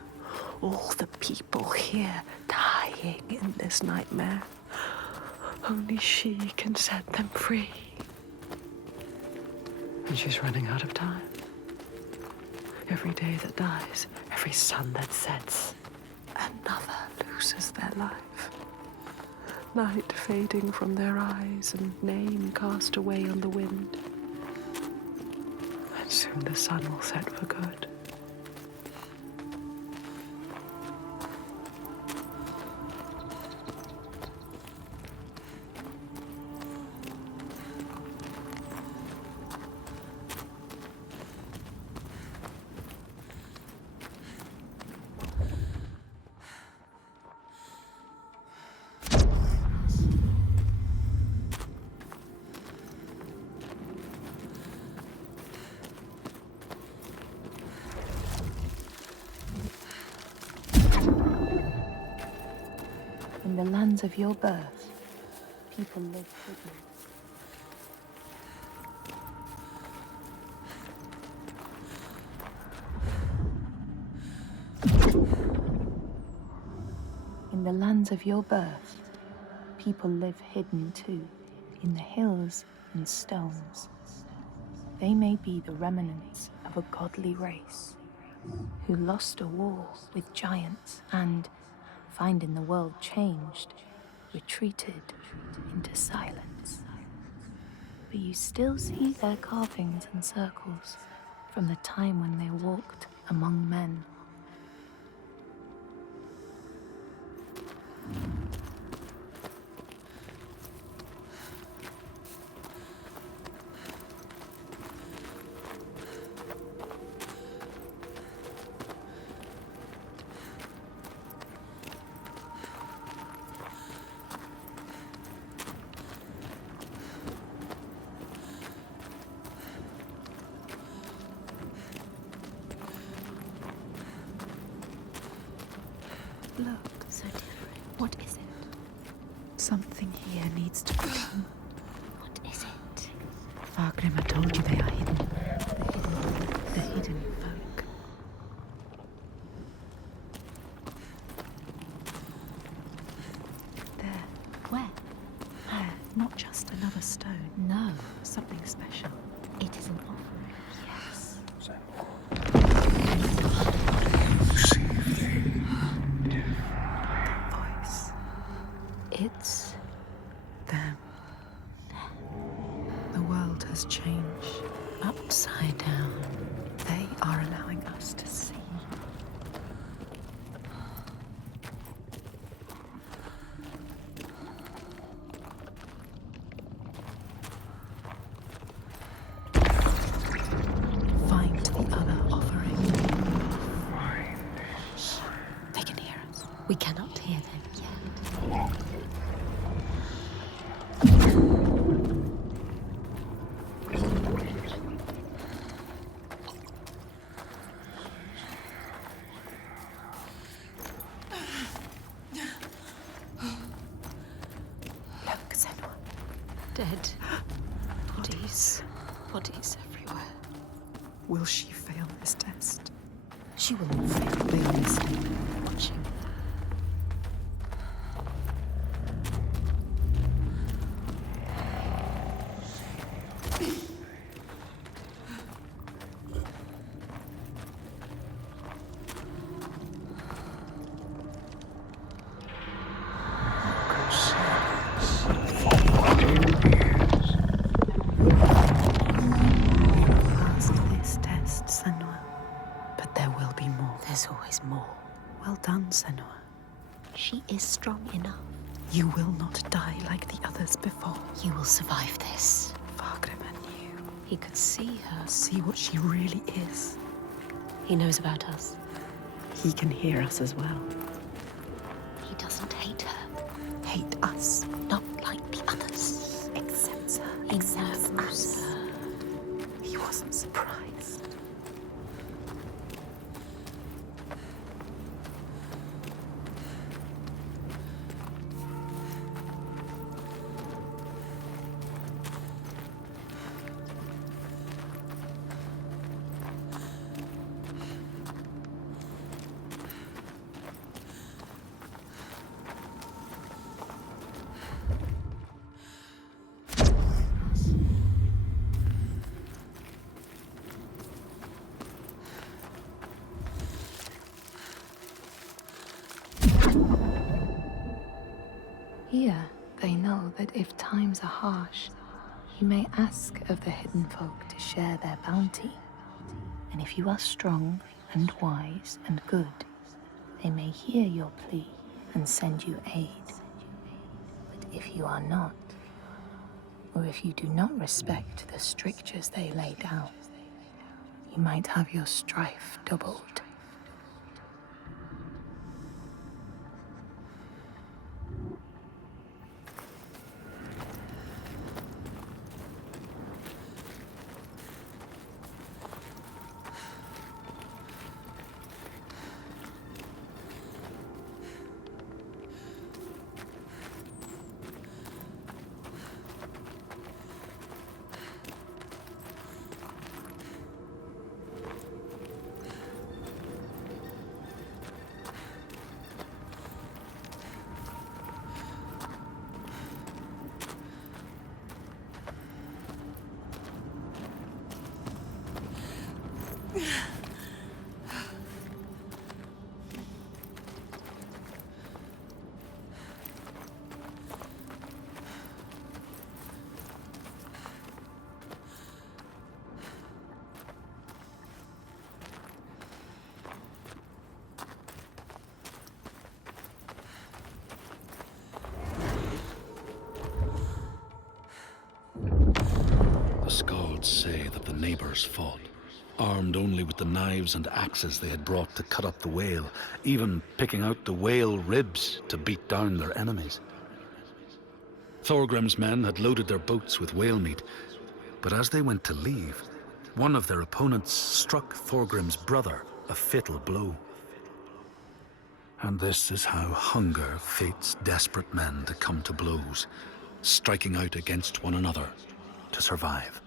All the people here dying in this nightmare. Only she can set them free. And she's running out of time. Every day that dies, every sun that sets, another loses their life. Night fading from their eyes and name cast away on the wind. And soon the sun will set for good. In the lands of your birth, people live hidden. In the lands of your birth, people live hidden too, in the hills and stones. They may be the remnants of a godly race who lost a war with giants and, finding the world changed, retreated into silence. But you still see their carvings and circles from the time when they walked among men. Look, so different. What is it? Something here needs to be done. What is it? Fargrim told you they are hidden. The hidden folk. There. Where? There. Not just another stone. No. Something special. It is an offering. Yes. Voice. It's them. The world has changed. Upside down. They are allowing us to see. Find the other offering. They can hear us. We cannot hear them yet. Look, Senua. Dead. Bodies. Bodies everywhere. Will she fail this test? She will not fail. They are listening. Watching. Passed this test, Senua. But there will be more. There's always more. Well done, Senua. She is strong enough. You will not die like the others before. You will survive this. Fargrim knew. He could see her. See what she really is. He knows about us. He can hear us as well. He doesn't hate her. Hate us. Not like the others. Accepts her. He Accepts knows us. her. He wasn't surprised. They know that if times are harsh, you may ask of the hidden folk to share their bounty. And if you are strong and wise and good, they may hear your plea and send you aid. But if you are not, or if you do not respect the strictures they lay down, you might have your strife doubled. The Skalds say that the neighbors fought, armed only with the knives and axes they had brought to cut up the whale, even picking out the whale ribs to beat down their enemies. Thorgrim's men had loaded their boats with whale meat, but as they went to leave, one of their opponents struck Thorgrim's brother a fatal blow. And this is how hunger fates desperate men to come to blows, striking out against one another to survive.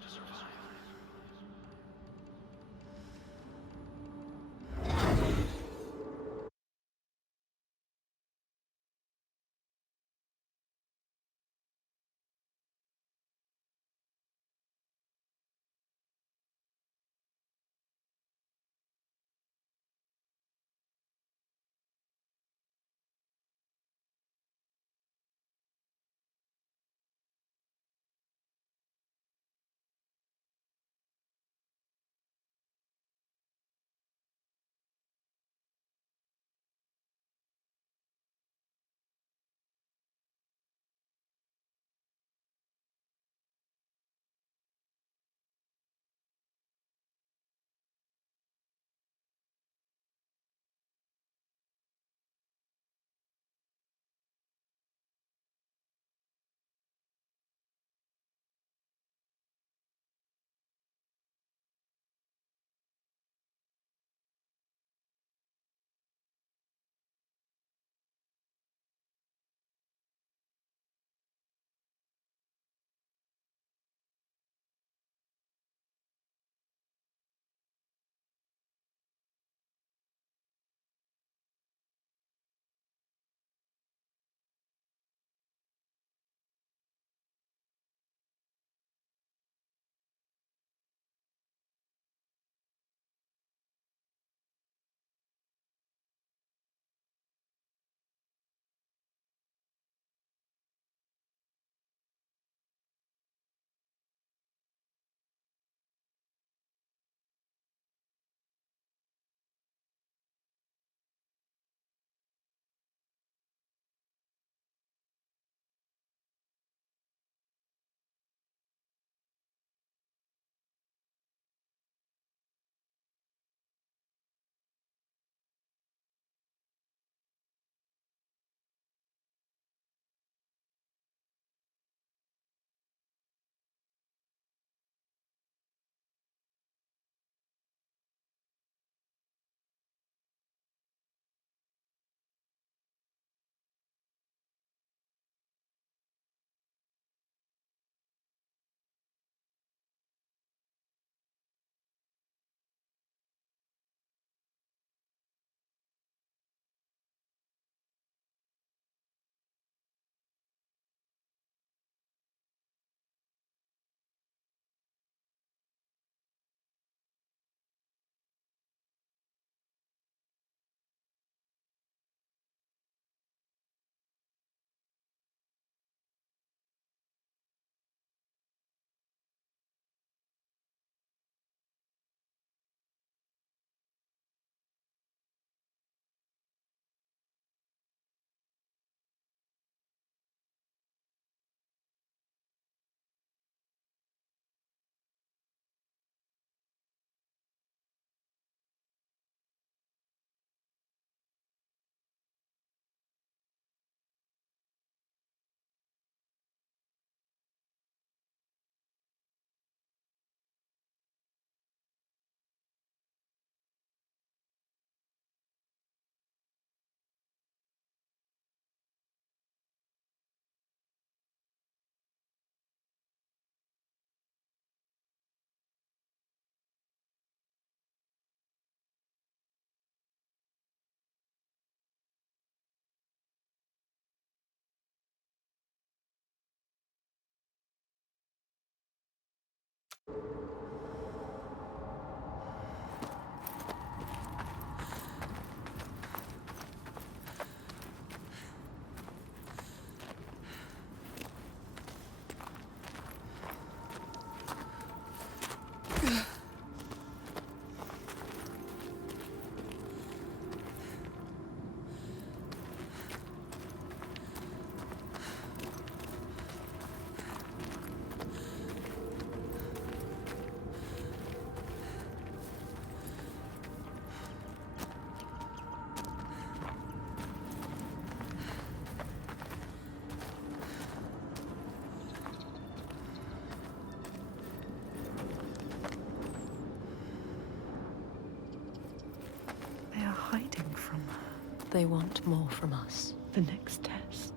They are hiding from her. They want more from us. The next test.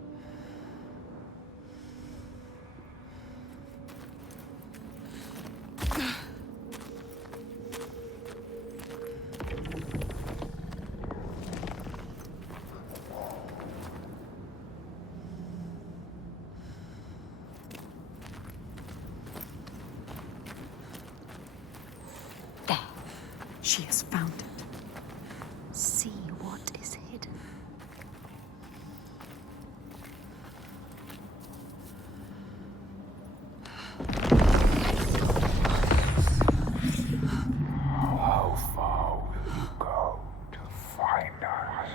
There. She has found it. See what is hidden. How far will you go to find us?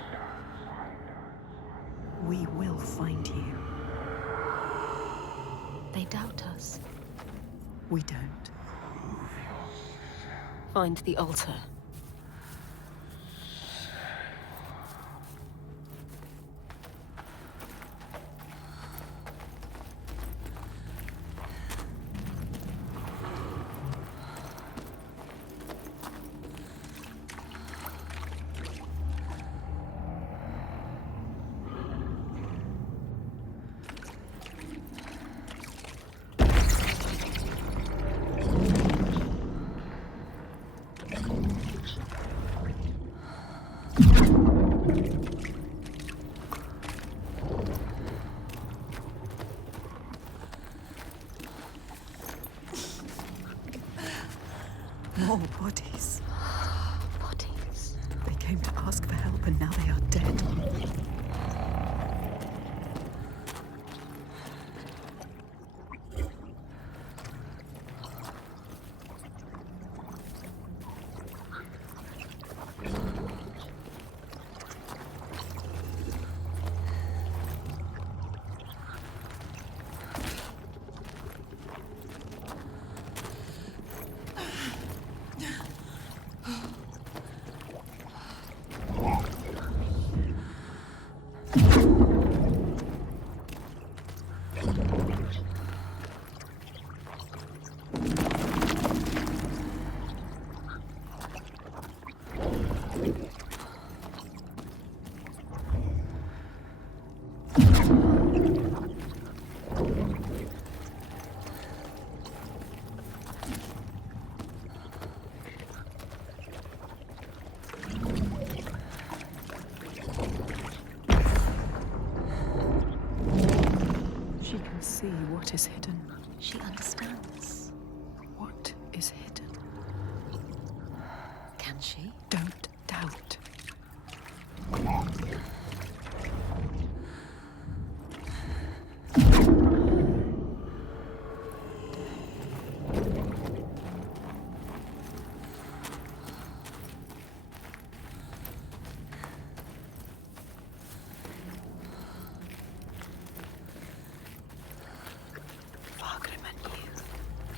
We will find you. They doubt us. We don't. Find the altar. More bodies. Bodies. They came to ask for help and now they are dead. She can see what is hidden. She understands. What is hidden? Can she? Don't doubt.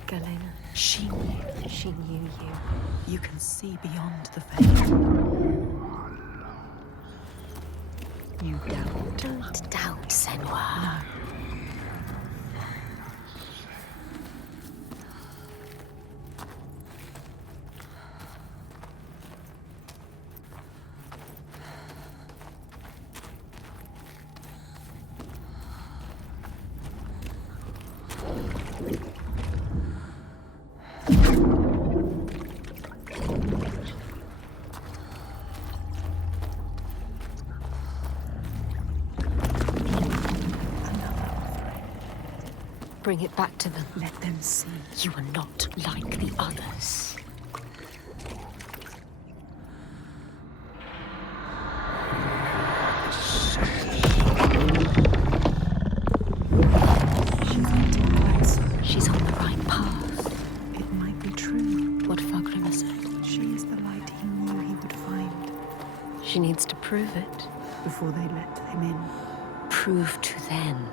Galena. She knew. She knew you. You can see beyond the veil. You doubt. Don't doubt, Senua. No. Bring it back to them. Let them see. You are not like the others. She's on the right path. It might be true. What Fagrima said. She is the light he knew he would find. She needs to prove it. Before they let him in. Prove to them.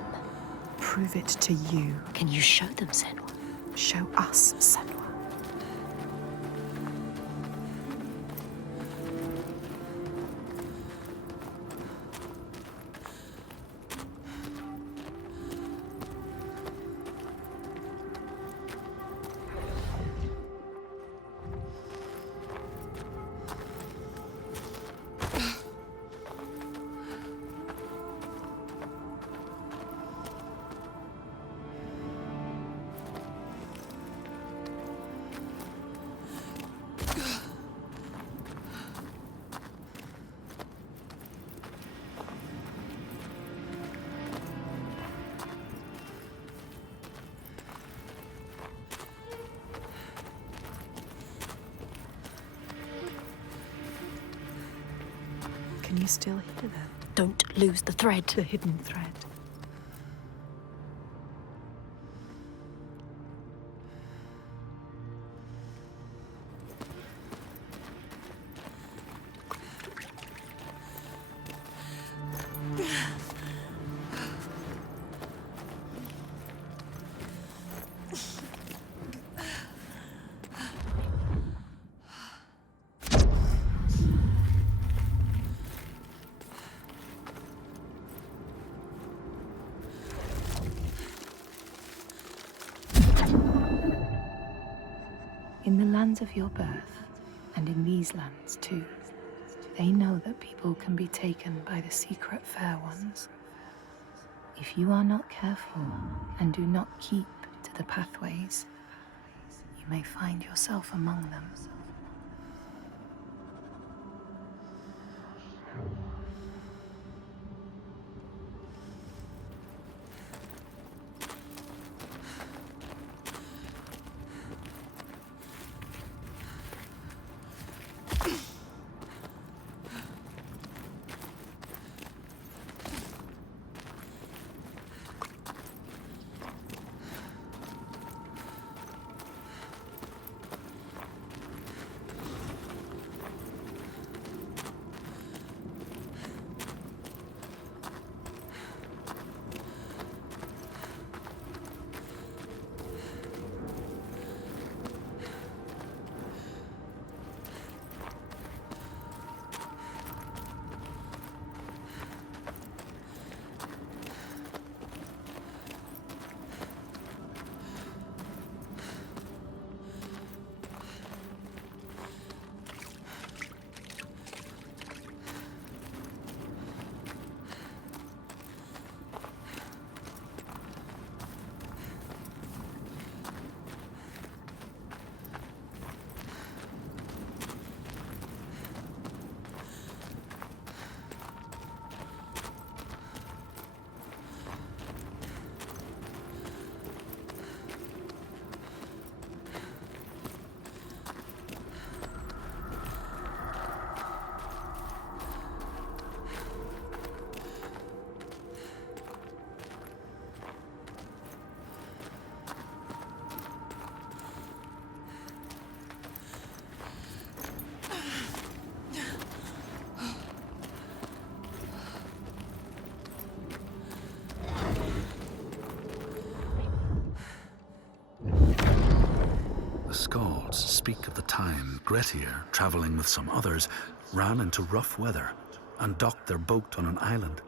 Prove it to you. Can you show them, Senua? Show us, Senua. Can you still hear them? Don't lose the thread. The hidden thread. In the lands of your birth, and in these lands too, they know that people can be taken by the secret fair ones. If you are not careful and do not keep to the pathways, you may find yourself among them. The Skalds speak of the time Grettir, travelling with some others, ran into rough weather and docked their boat on an island.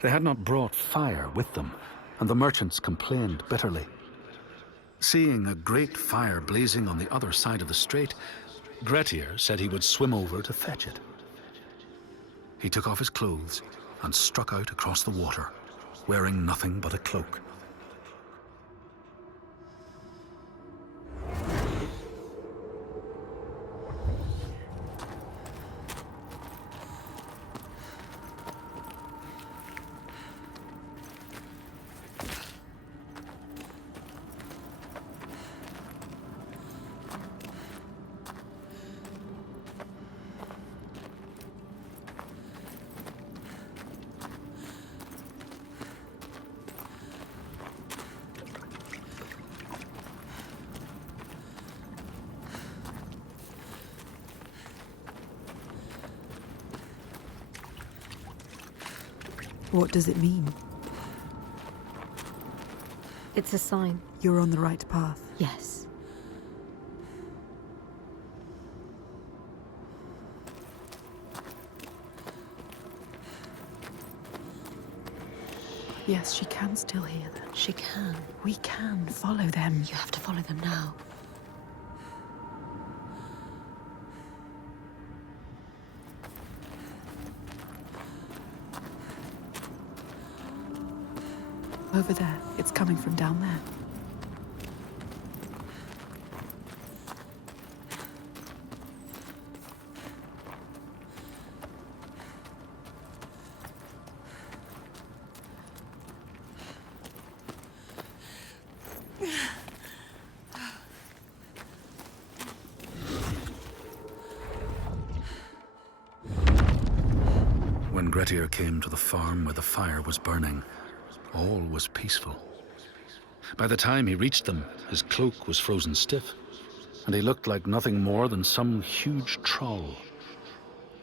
They had not brought fire with them, and the merchants complained bitterly. Seeing a great fire blazing on the other side of the strait, Grettir said he would swim over to fetch it. He took off his clothes and struck out across the water, wearing nothing but a cloak. What does it mean? It's a sign. You're on the right path. Yes. Yes, she can still hear them. She can. We can follow them. You have to follow them now. Over there. It's coming from down there. When Grettir came to the farm where the fire was burning, all was peaceful. By the time he reached them, his cloak was frozen stiff, and he looked like nothing more than some huge troll.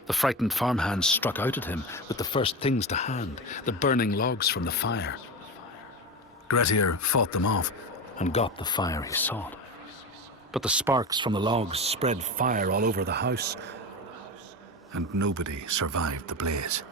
The frightened farmhands struck out at him with the first things to hand, the burning logs from the fire. Grettir fought them off and got the fire he sought. But the sparks from the logs spread fire all over the house, and nobody survived the blaze.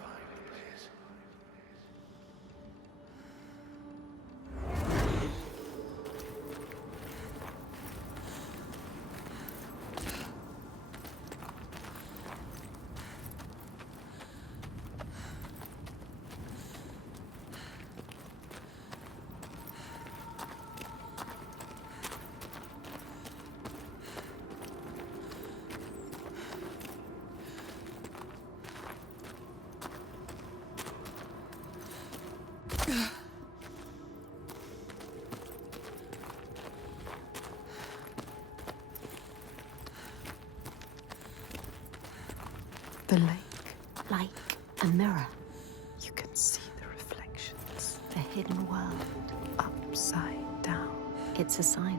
The lake. Like a mirror. You can see the reflections. The hidden world. Upside down. It's a sign.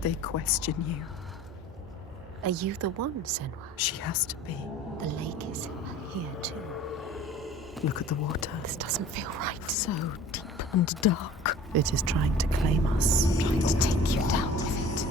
They question you. Are you the one, Senua? She has to be. The lake is here too. Look at the water. This doesn't feel right. So deep and dark. It is trying to claim us. Trying to take you down with it.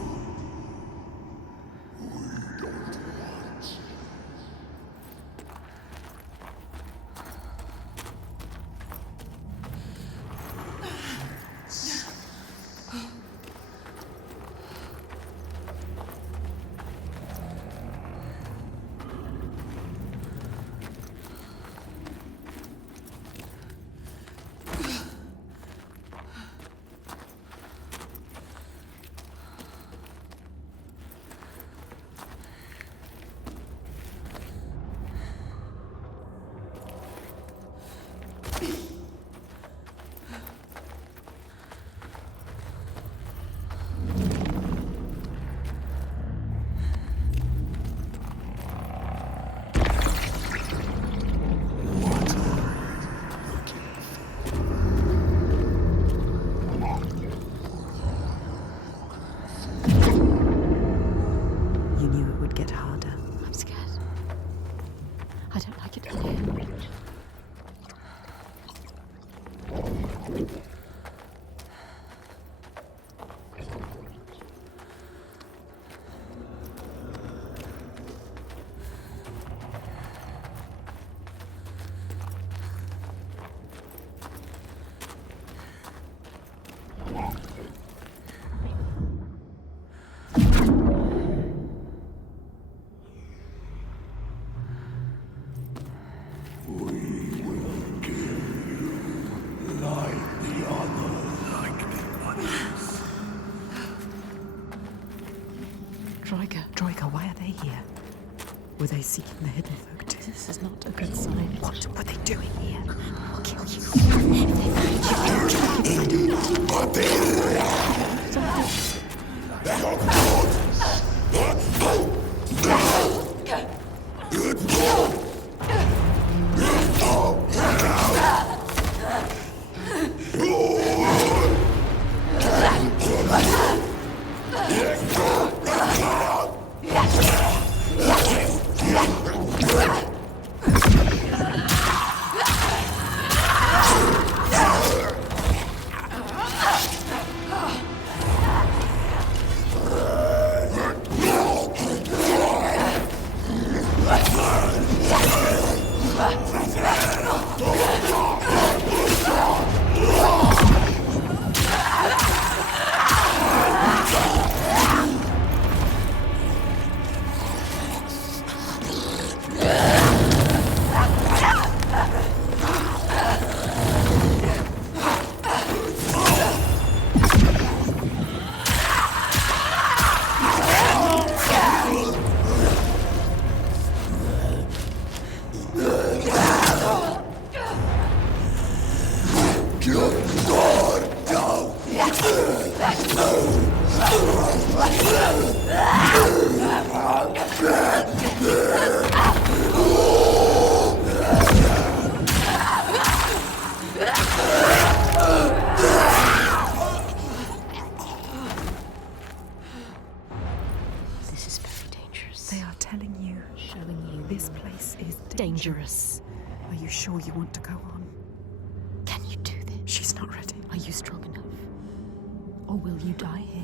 Droiga, why are they here? Were they seeking the hidden folk too? This is not a good sign. What were they doing here? I'll kill you. If they find This is very dangerous. They are telling you, Showing you this place is dangerous. Are you sure you want to go on? Can you do this? She's not ready. Are you strong enough? Or will you die here?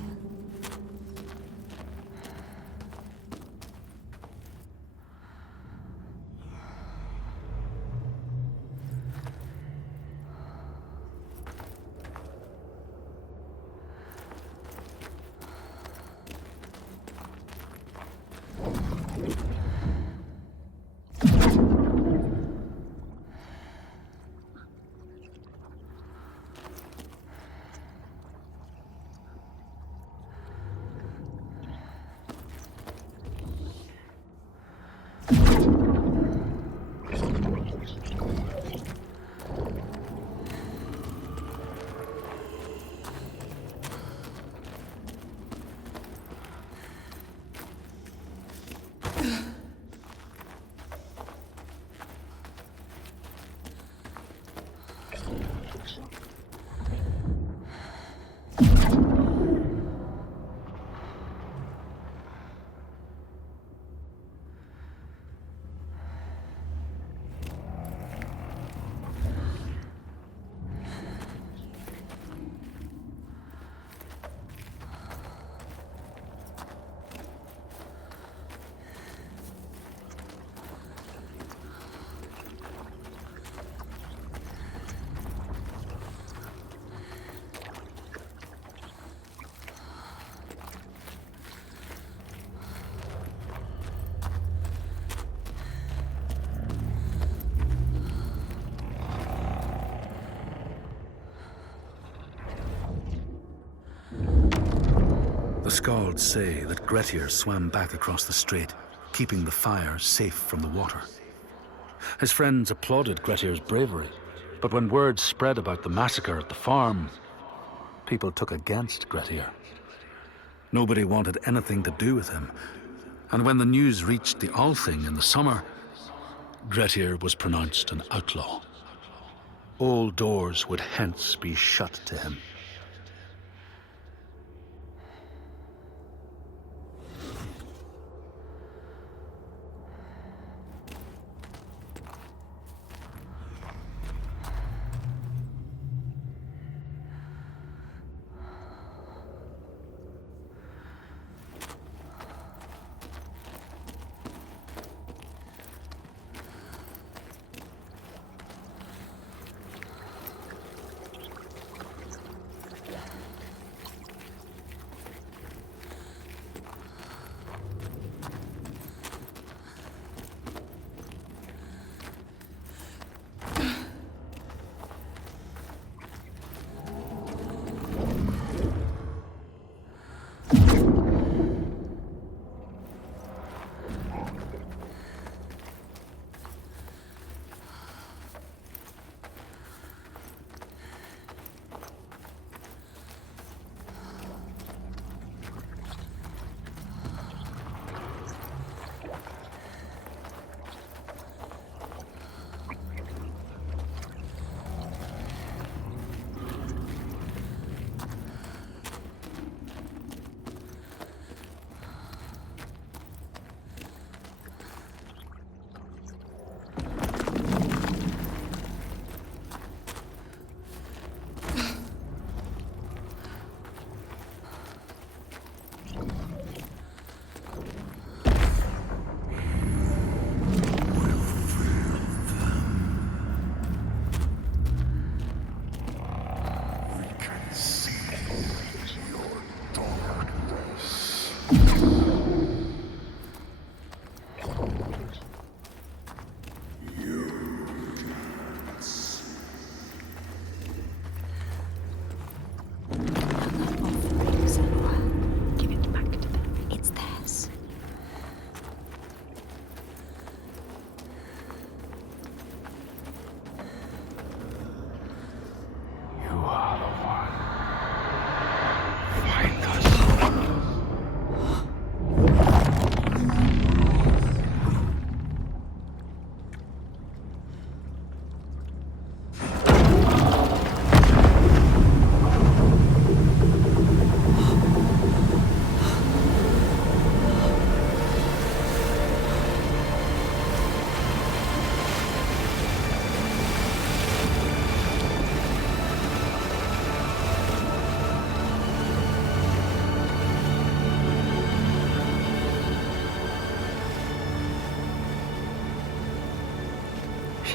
The Skalds say that Grettir swam back across the strait, keeping the fire safe from the water. His friends applauded Grettir's bravery, but when word spread about the massacre at the farm, people took against Grettir. Nobody wanted anything to do with him, and when the news reached the Althing in the summer, Grettir was pronounced an outlaw. All doors would hence be shut to him.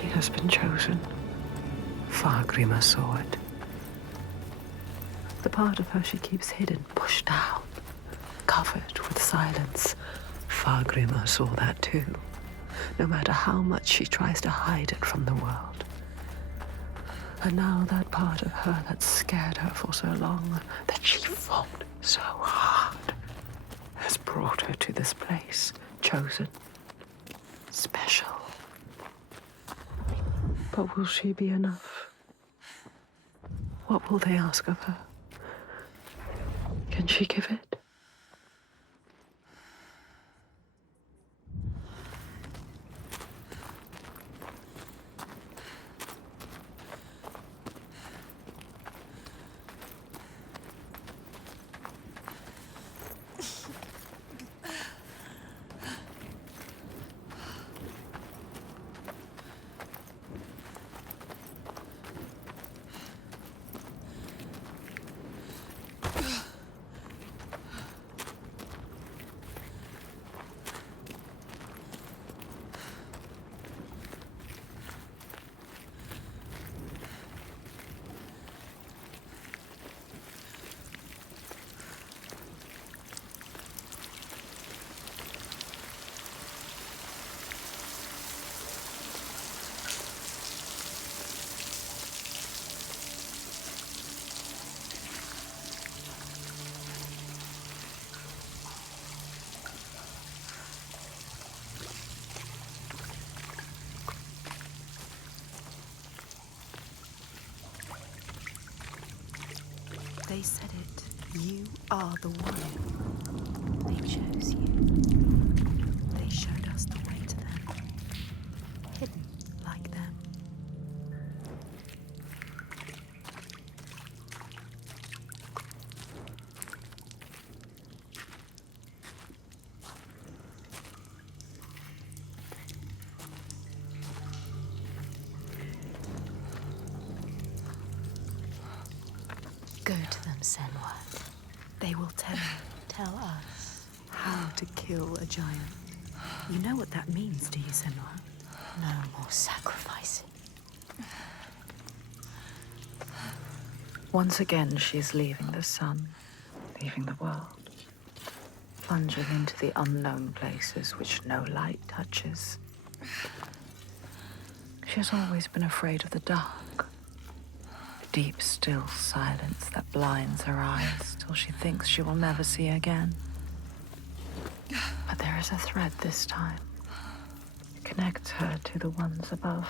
She has been chosen. Fargrimr saw it. The part of her she keeps hidden, pushed down, covered with silence. Fargrimr saw that too, no matter how much she tries to hide it from the world. And now that part of her that scared her for so long, that she fought so hard, has brought her to this place, chosen, special. But will she be enough? What will they ask of her? Can she give it? They said it. You are the one. They chose you. They showed us the way to them. Hidden like them. Go to them, Senua. They will tell you Tell us. how to kill a giant. You know what that means, do you, Senua? No more sacrificing. Once again, she is leaving the sun, leaving the world, plunging into the unknown places which no light touches. She has always been afraid of the dark. Deep, still silence that blinds her eyes till she thinks she will never see again. But there is a thread this time. It connects her to the ones above.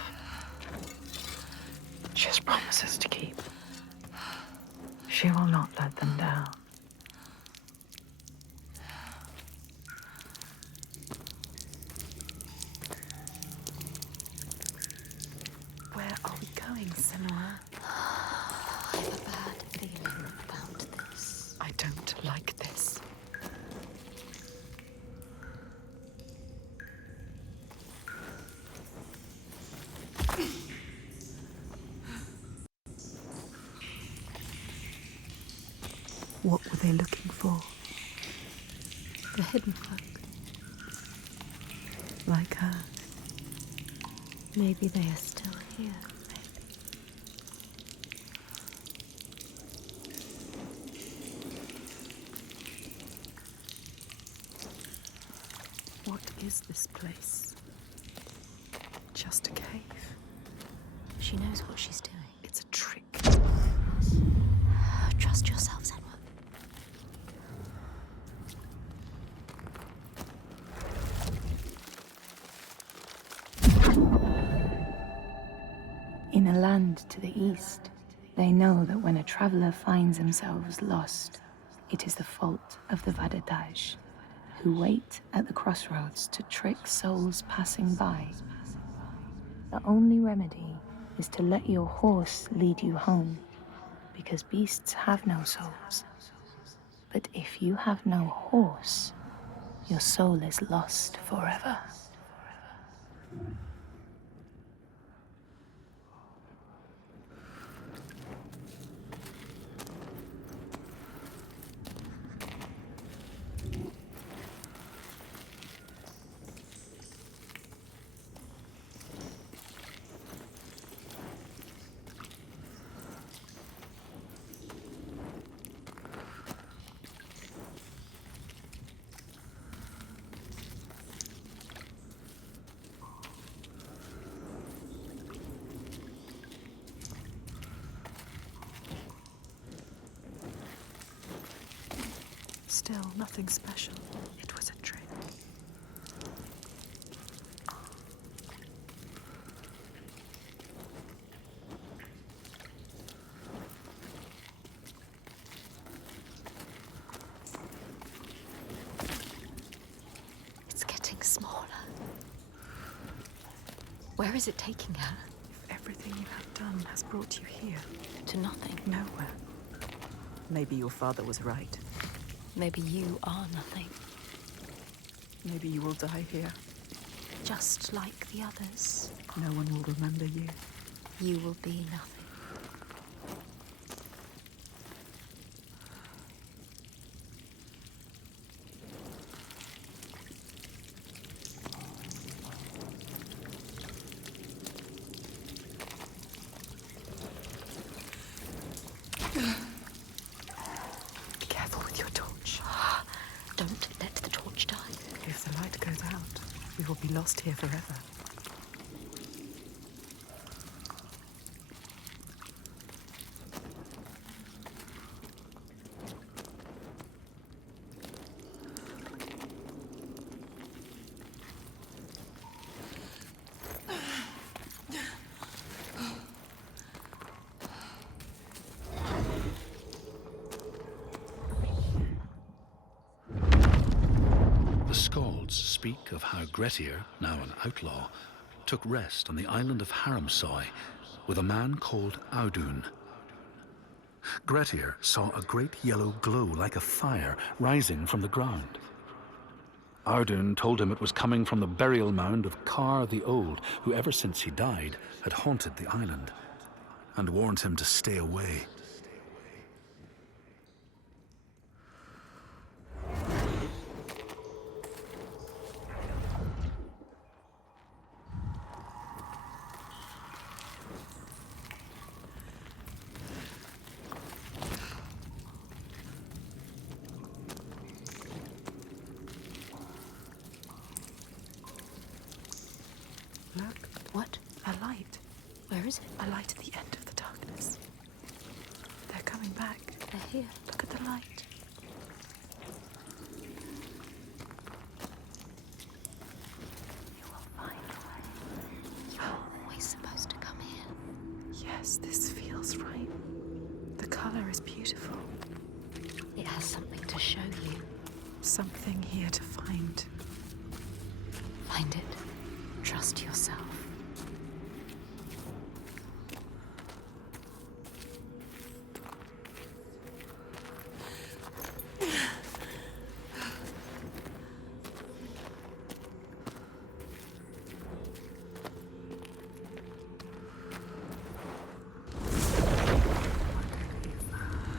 She has promises to keep. She will not let them down. Where are we going, Senua? I have a bad feeling about this. I don't like this. What were they looking for? The hidden folk. Like her. Maybe they are still here. What is this place? Just a cave. She knows what she's doing. It's a trick. Trust yourself, Senua. In a land to the east, they know that when a traveler finds themselves lost, it is the fault of the Vadadaj, who wait at the crossroads to trick souls passing by. The only remedy is to let your horse lead you home, because beasts have no souls. But if you have no horse, your soul is lost forever. Still, nothing special. It was a trick. It's getting smaller. Where is it taking her? If everything you have done has brought you here. To nothing. Nowhere. Maybe your father was right. Maybe you are nothing. Maybe you will die here. Just like the others. No one will remember you. You will be nothing. Be careful with your torch. Don't let the torch die. If the light goes out, we will be lost here forever. The Skalds speak of how Grettir, now an outlaw, took rest on the island of Haramsoi with a man called Audun. Grettir saw a great yellow glow like a fire rising from the ground. Audun told him it was coming from the burial mound of Kar the Old, who ever since he died had haunted the island, and warned him to stay away. Look. What? A light. Where is it? A light at the end of the darkness. They're coming back. They're here. Look at the light. You will find a way. You're always supposed to come here. Yes, this feels right. The color is beautiful. It has something to show you. Something here to find. Find it. Trust yourself.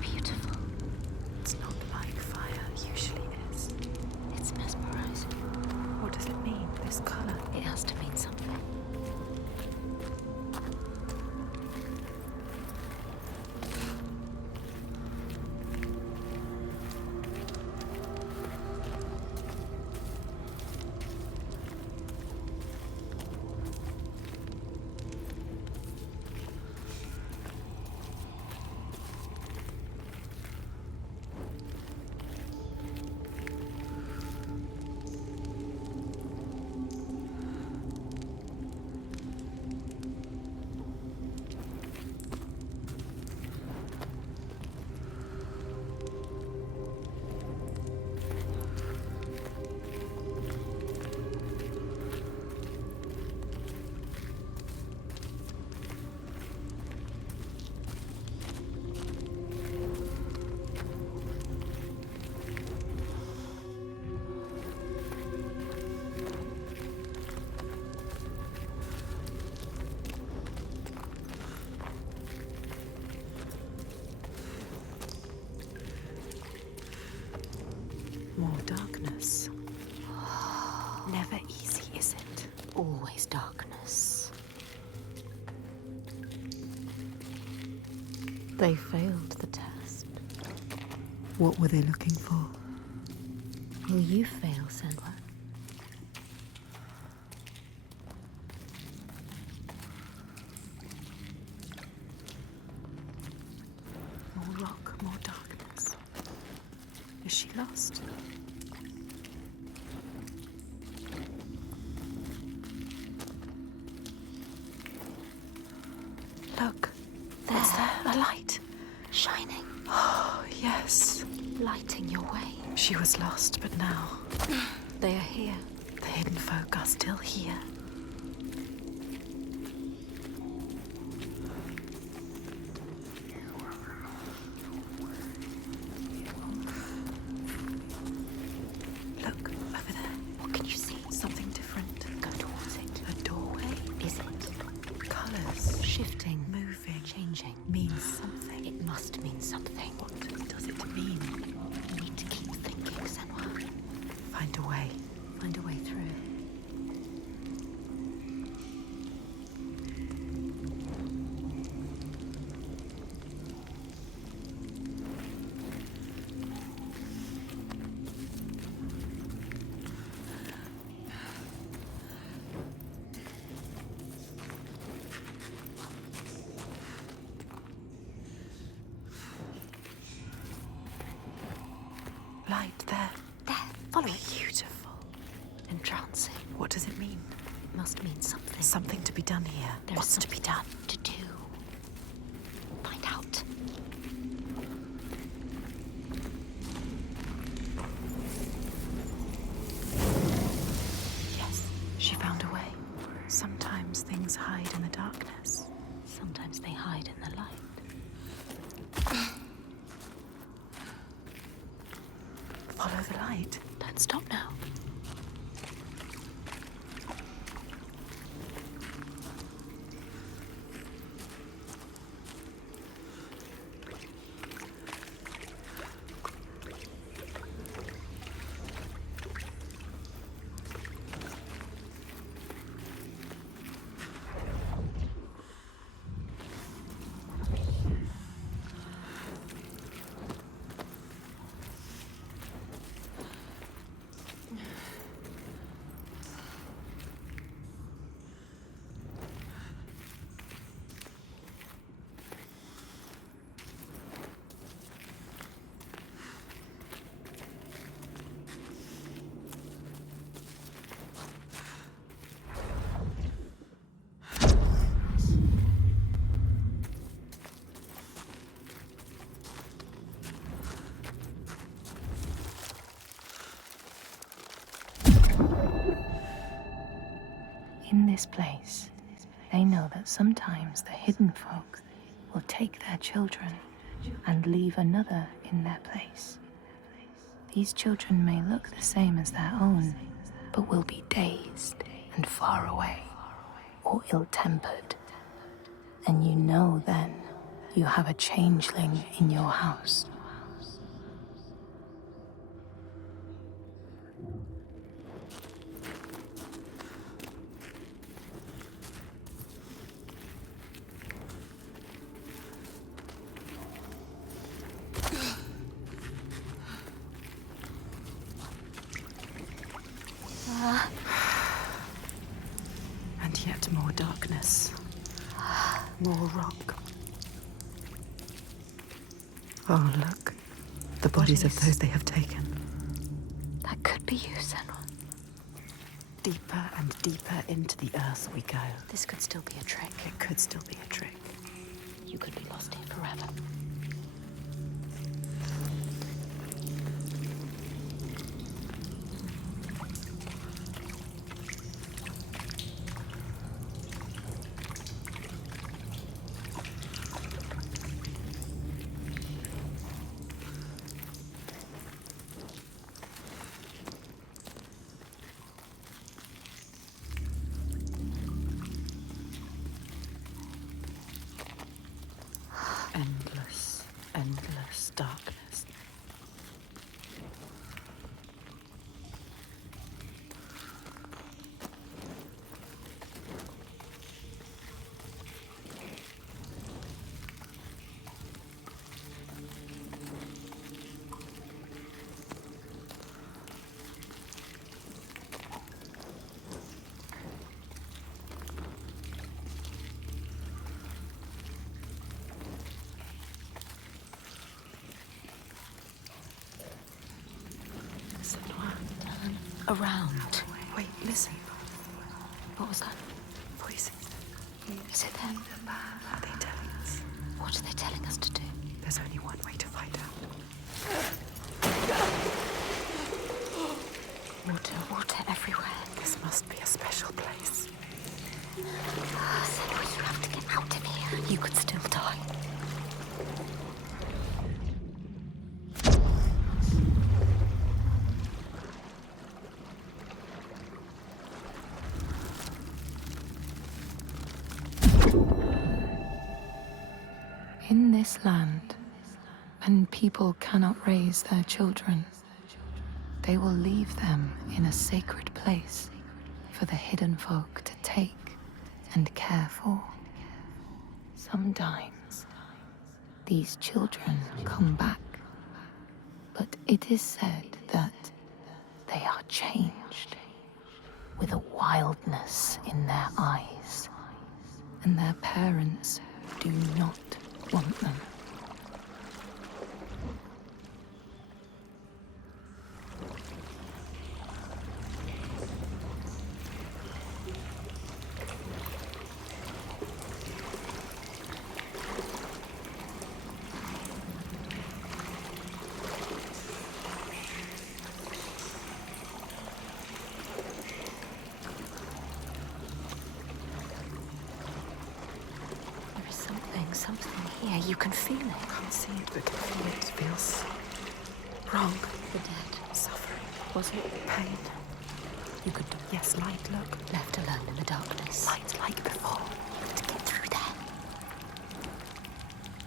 Beautiful. It's not like fire usually is. It's mesmerizing. What does it mean, this color? It has to mean something. More darkness. Never easy, is it? Always darkness. They failed the test. What were they looking for? Will you fail, Senua? More rock, more darkness. Is she lost? Look. What's there? A light. Shining. Oh, yes. Lighting your way. She was lost, but now they are here. The hidden folk are still here. Look, over there. What can you see? Something different. Go towards it. A doorway. Is it? Colours. Shifting. Moving. Changing. Means something. It must mean something. What does it mean? You need to keep thinking, Senua. Find a way. Find a way through. Light there. There, follow it. Beautiful. Entrancing. What does it mean? It must mean something. Something to be done here. There's What's to be done? to do. Find out. Yes, she found a way. Sometimes things hide in the darkness. Sometimes they hide in the light. Follow the light. Don't stop now. In this place, they know that sometimes the hidden folk will take their children and leave another in their place. These children may look the same as their own, but will be dazed and far away, or ill-tempered. And you know then you have a changeling in your house. And yet more darkness. More rock. Oh, look. The bodies of those they have taken. That could be you, Senua. Deeper and deeper into the earth we go. This could still be a trick. It could still be a trick. You could be lost here forever. Endless. around. Wait, listen. What was that? Voices. Is it them? What are they telling us? What are they telling us to do? There's only one way to find out. Water everywhere. This must be a special place. Senua, you have to get out of here. You could still die. In this land, when people cannot raise their children, they will leave them in a sacred place for the hidden folk to take and care for. Sometimes, these children come back, but it is said that they are changed, with a wildness in their eyes, and their parents do not want them. Something here. You can feel it. I can't see it, but can feel it. Feels wrong. The dead. Suffering. Was it? Pain. You could... Yes, light, look. Left alone in the darkness. Light like before. To get through there.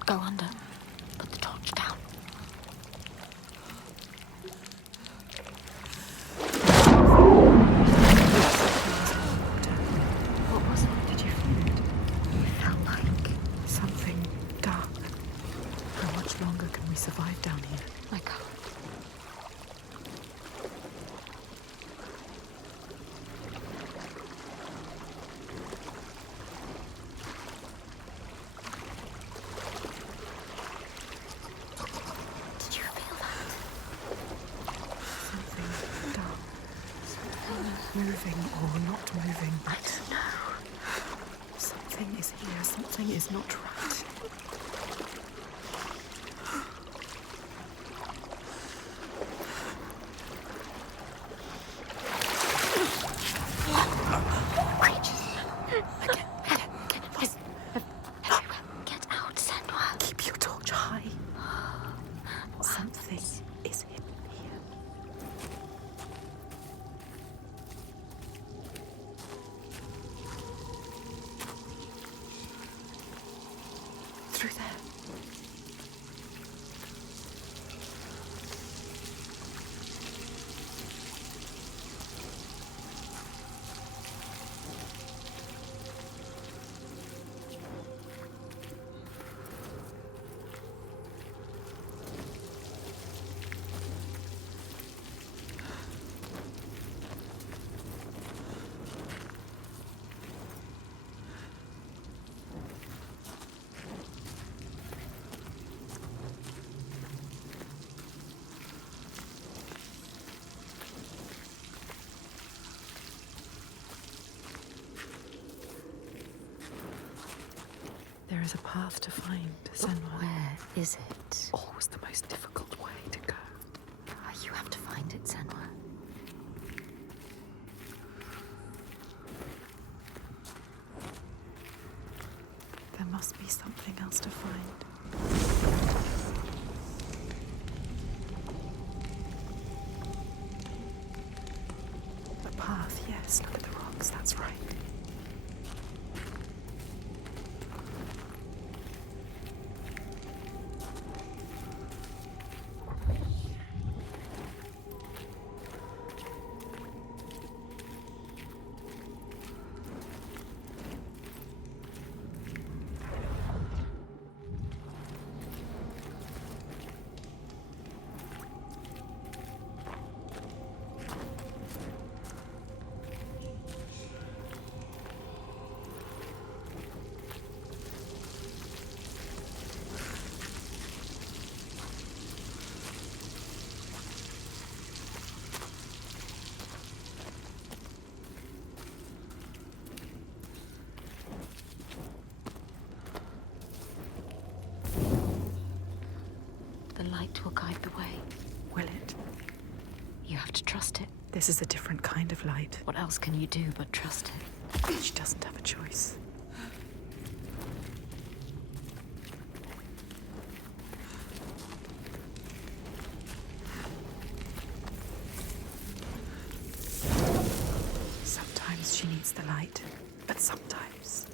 Go under. Put the torch down. What was it? Did you feel it? It felt like something dark. How much longer can we survive down here? I can't. Did you feel that? Something dark. Moving or not moving. I don't know. Something is here. Something is not right. Get out, Senua. Keep your torch high. Something is hidden here. Through there. There is a path to find, Senua. Where is it? Always the most difficult way to go. You have to find it, Senua. There must be something else to find. The path, yes. Look at the rocks, that's right. will guide the way. Will it? You have to trust it. This is a different kind of light. What else can you do but trust it? She doesn't have a choice. Sometimes she needs the light, but sometimes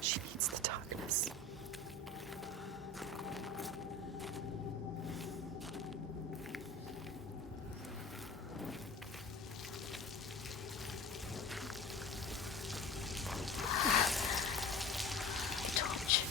she needs the darkness. Torch.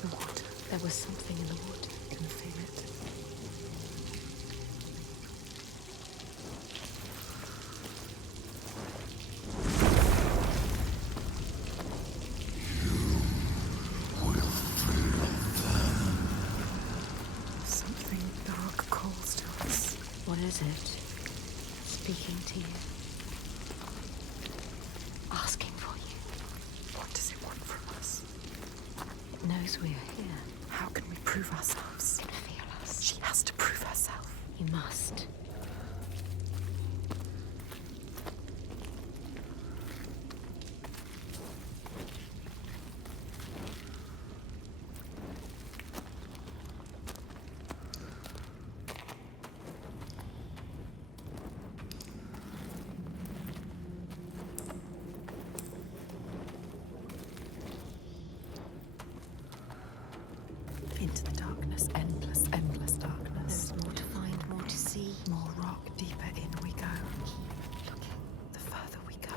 The water. There was something in the water. I can feel it. Something dark calls to us. What is it? Speaking to you. Asking for you. What does it want from us? It knows we are here. How can we prove ourselves? Feel us. She has to prove herself. You must. Into the darkness, endless, endless darkness. There's more to find, more to see. More rock, deeper in we go. The further we go.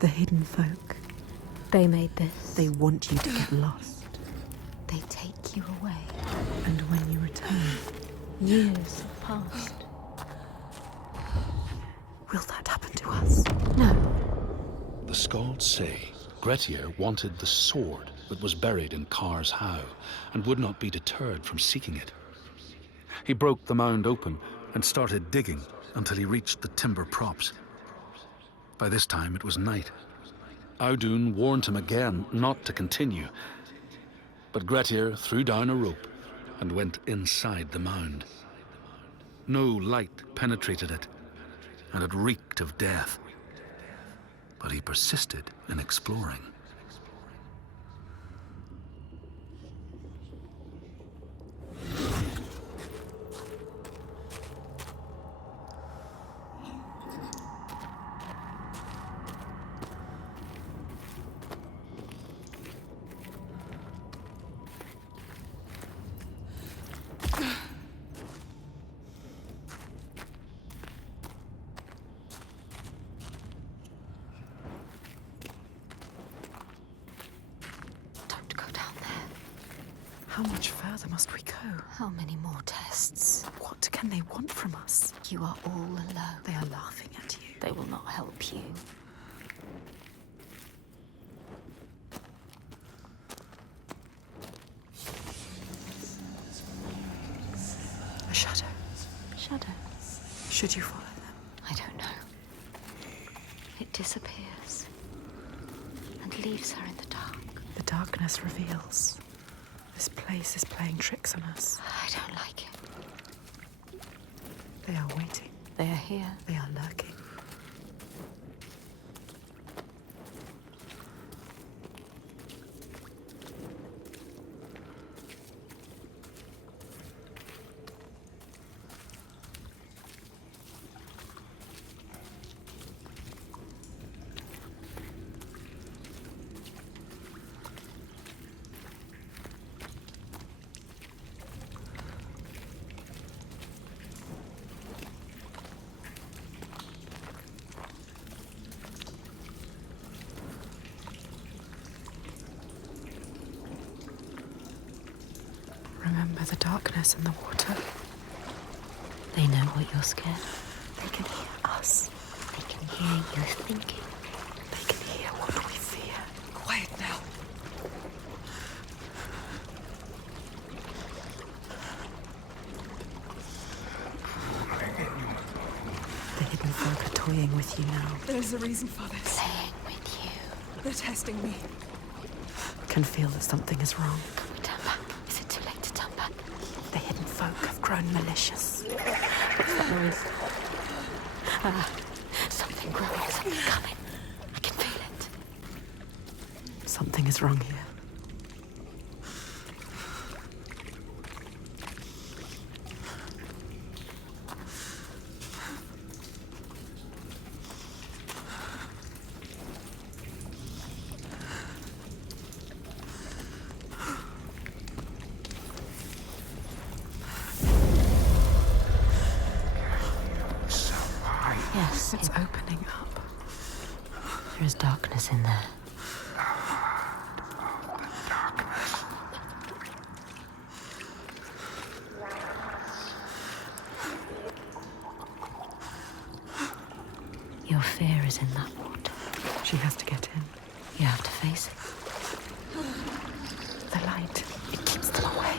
The hidden folk. They made this. They want you to get lost. They take you away. And when you return, Years have passed. will that happen to us? No. The Skalds say Grettir wanted the sword that was buried in Kar's How and would not be deterred from seeking it. He broke the mound open and started digging until he reached the timber props. By this time it was night. Audun warned him again not to continue, but Grettir threw down a rope and went inside the mound. No light penetrated it, and it reeked of death. But he persisted in exploring. Don't go down there. How much further must we go? How many more tests? What can they want from us? You are all alone. They are laughing at you. They will not help you. A shadow. Shadow. Should you follow them? I don't know. It disappears and leaves her in the dark. The darkness reveals. This place is playing tricks on us. I don't like it. They are waiting. They are here. They are lurking. darkness in the water. They know what you're scared. They can hear us. They can hear you thinking. They can hear what we fear. Quiet now. The hidden folk are toying with you now. There's a reason for this. Playing with you. They're testing me. Can feel that something is wrong. Can we turn back? Is it too late to turn back? The hidden folk have grown malicious. What's that noise? Something growing, something coming. I can feel it. Something is wrong here. Yes, It's opening up. there is darkness in there. Your fear is in that water. She has to get in. You have to face it. The light, it keeps them away.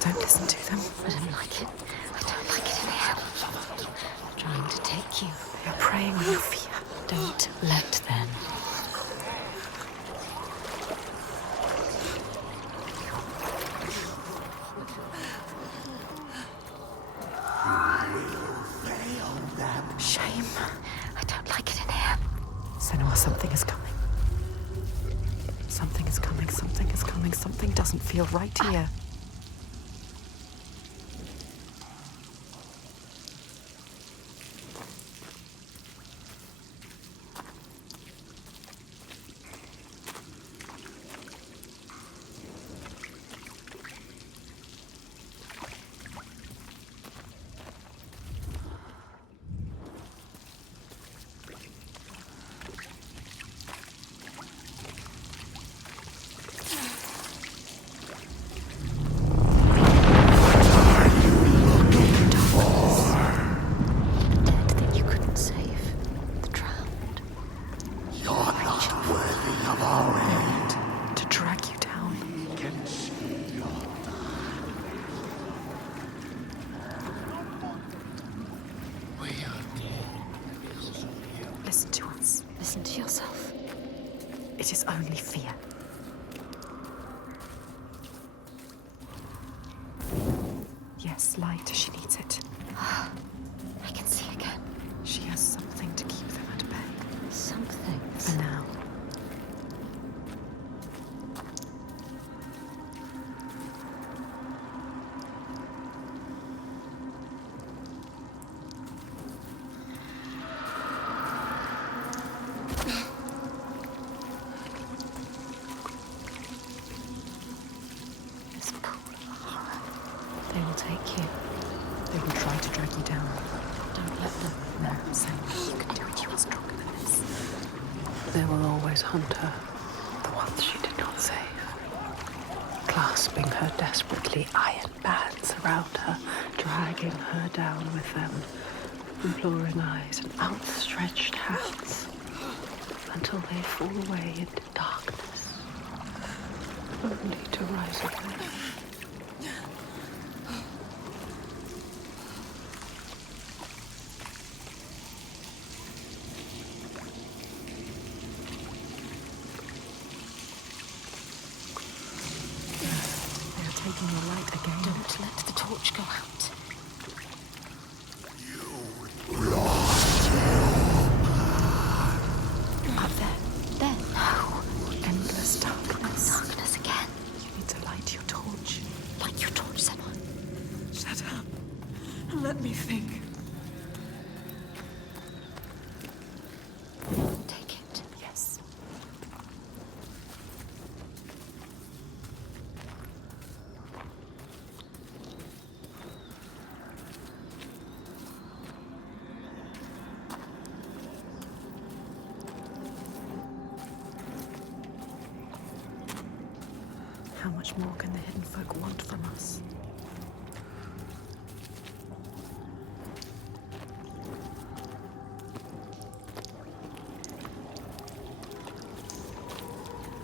Don't listen to them. I don't like it. I don't like it in here. Trying to take you. They are preying on your fear. Don't let them. Shame. I don't like it in here. Senua, something is coming. Something is coming, something is coming. Something doesn't feel right here. To drag you down. Listen to us. Listen to yourself. It is only fear. Yes, light. She needs it. I can see again. She has something to keep them at bay. Something. For now. This pool of horror. They will take you. They will try to drag you down. Don't let them. No, Senua, you can do it. You are stronger than this. They will always hunt her, the ones she did not save. Clasping her desperately, iron bands around her, dragging her down with them, imploring eyes and outstretched hands, until they fall away into darkness, only to rise again. They are taking your light again. Don't let the torch go out. Up there. There. No. Endless darkness. Darkness again. You need to light your torch. much more can the hidden folk want from us?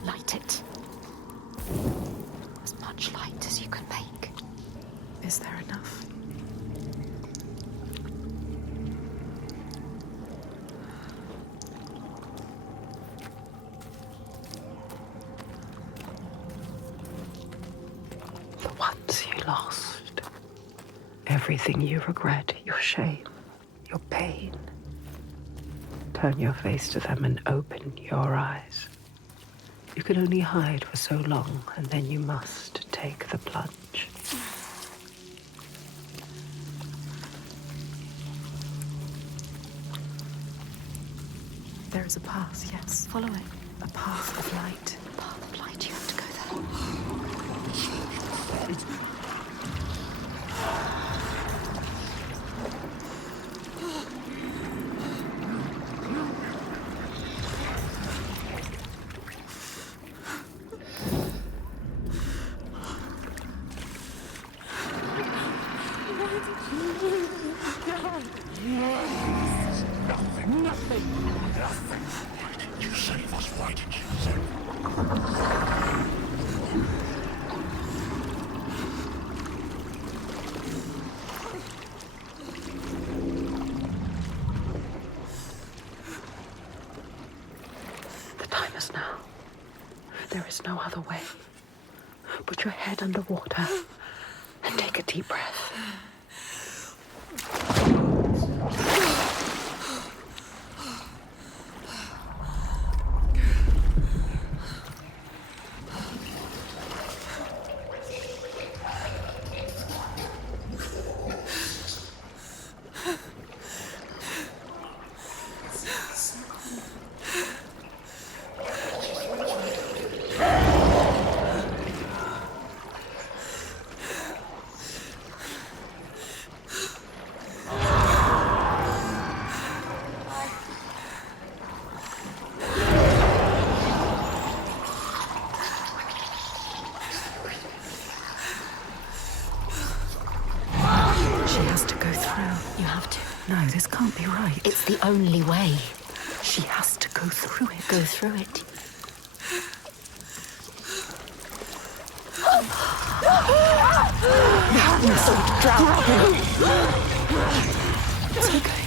Light it. As much light as you can make. Is there enough? The ones you lost. Everything you regret, your shame, your pain. Turn your face to them and open your eyes. You can only hide for so long, and then you must take the plunge. There is a path, yes. Follow it. A path of light. A path of light, you have to go there. You save us, why did you save us? The time is now. There is no other way. Put your head under water and take a deep breath. You have to. No, this can't be right. It's the only way. She has to go through it. Go through it. It's okay.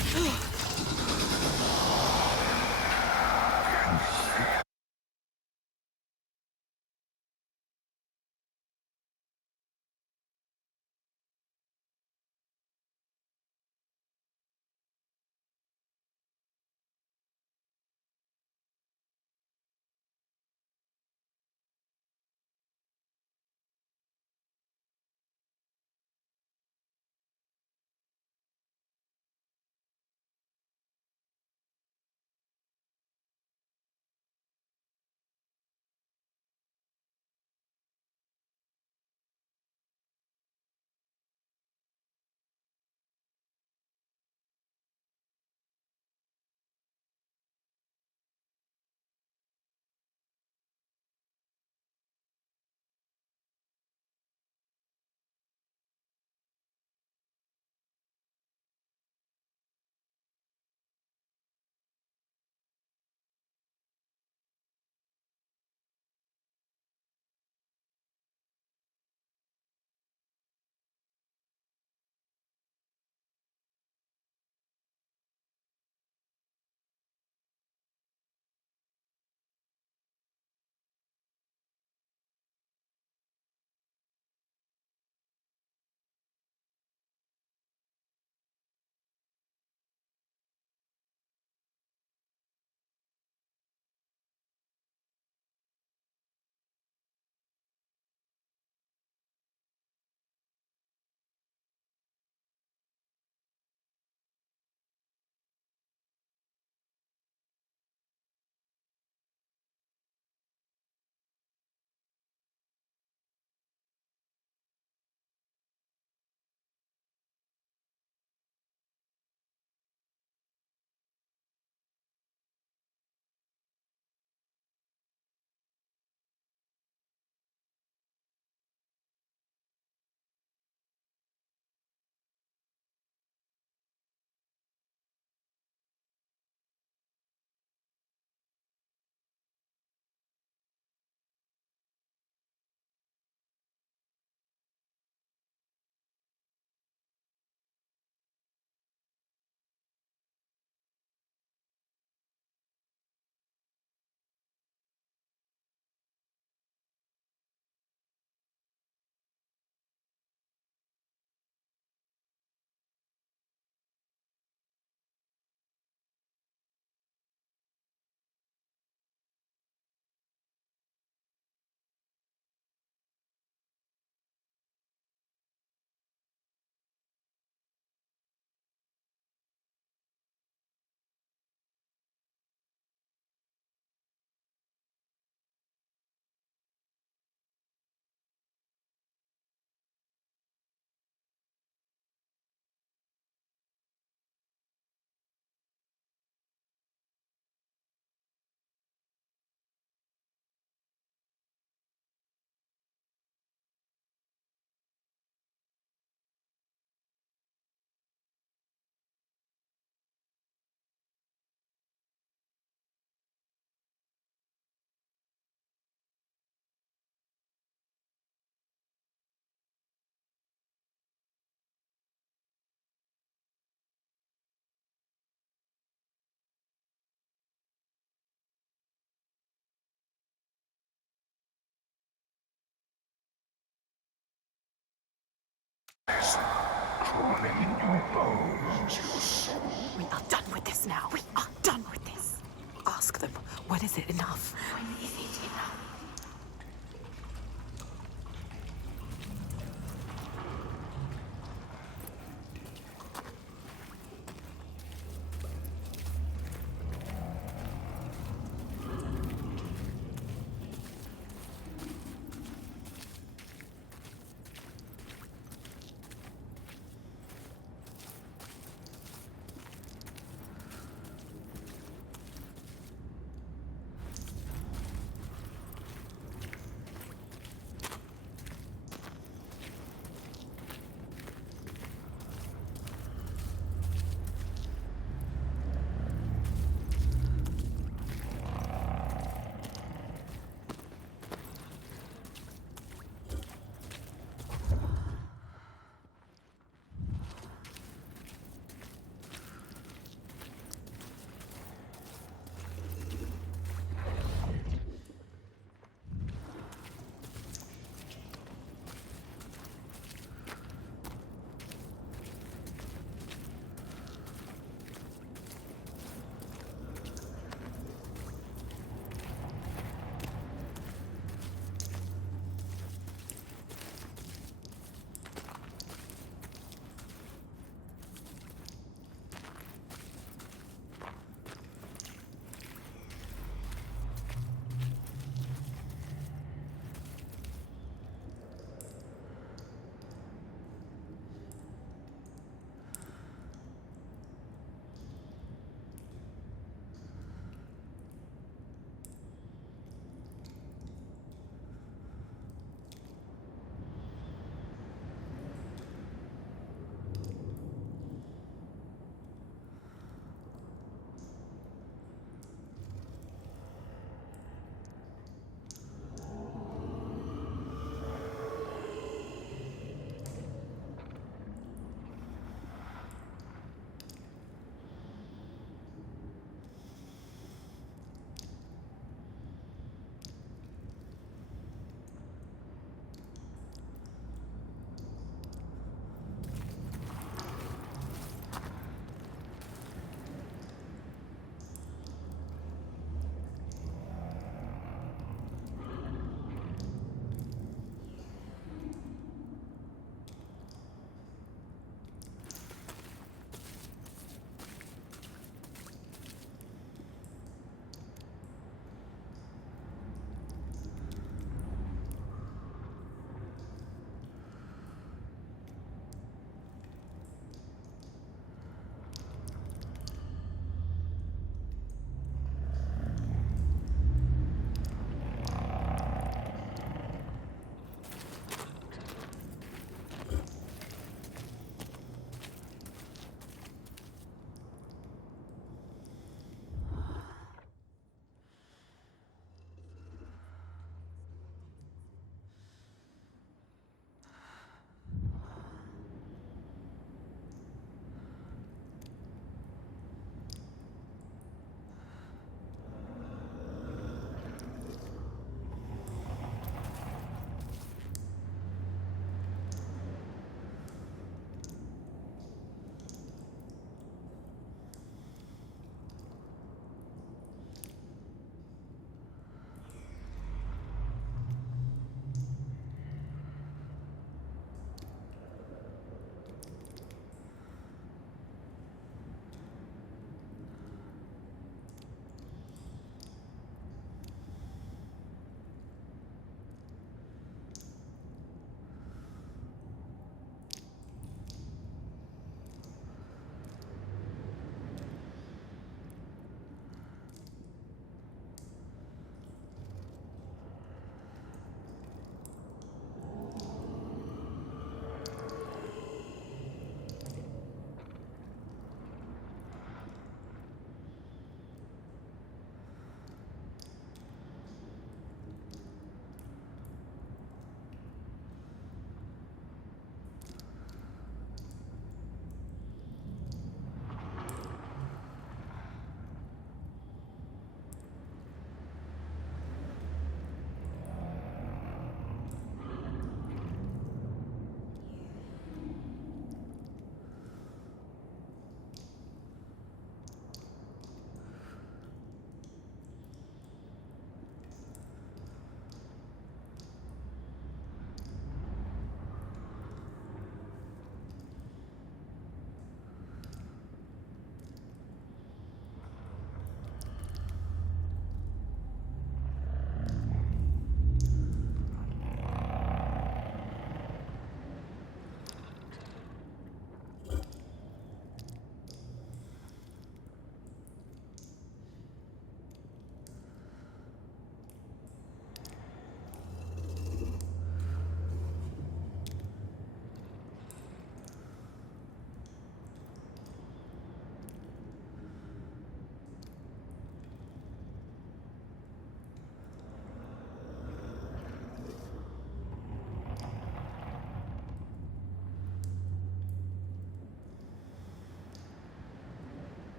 crawling in your bones, your soul. We are done with this now. We are done with this. Ask them, when is it enough? When is it enough?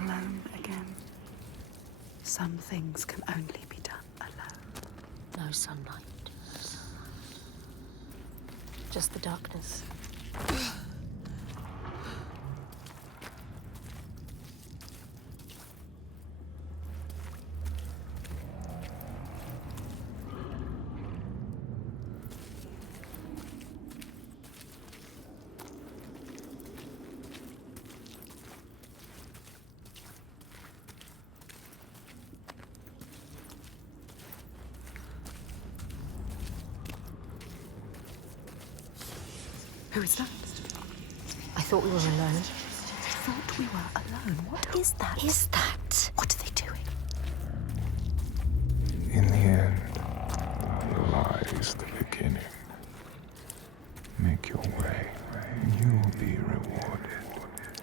alone again. Some things can only be done alone. No sunlight. Just the darkness. Who is that? I thought we were alone. Thought we were alone. What is that? Is that? What are they doing? In the end lies the beginning. Make your way, and you will be rewarded.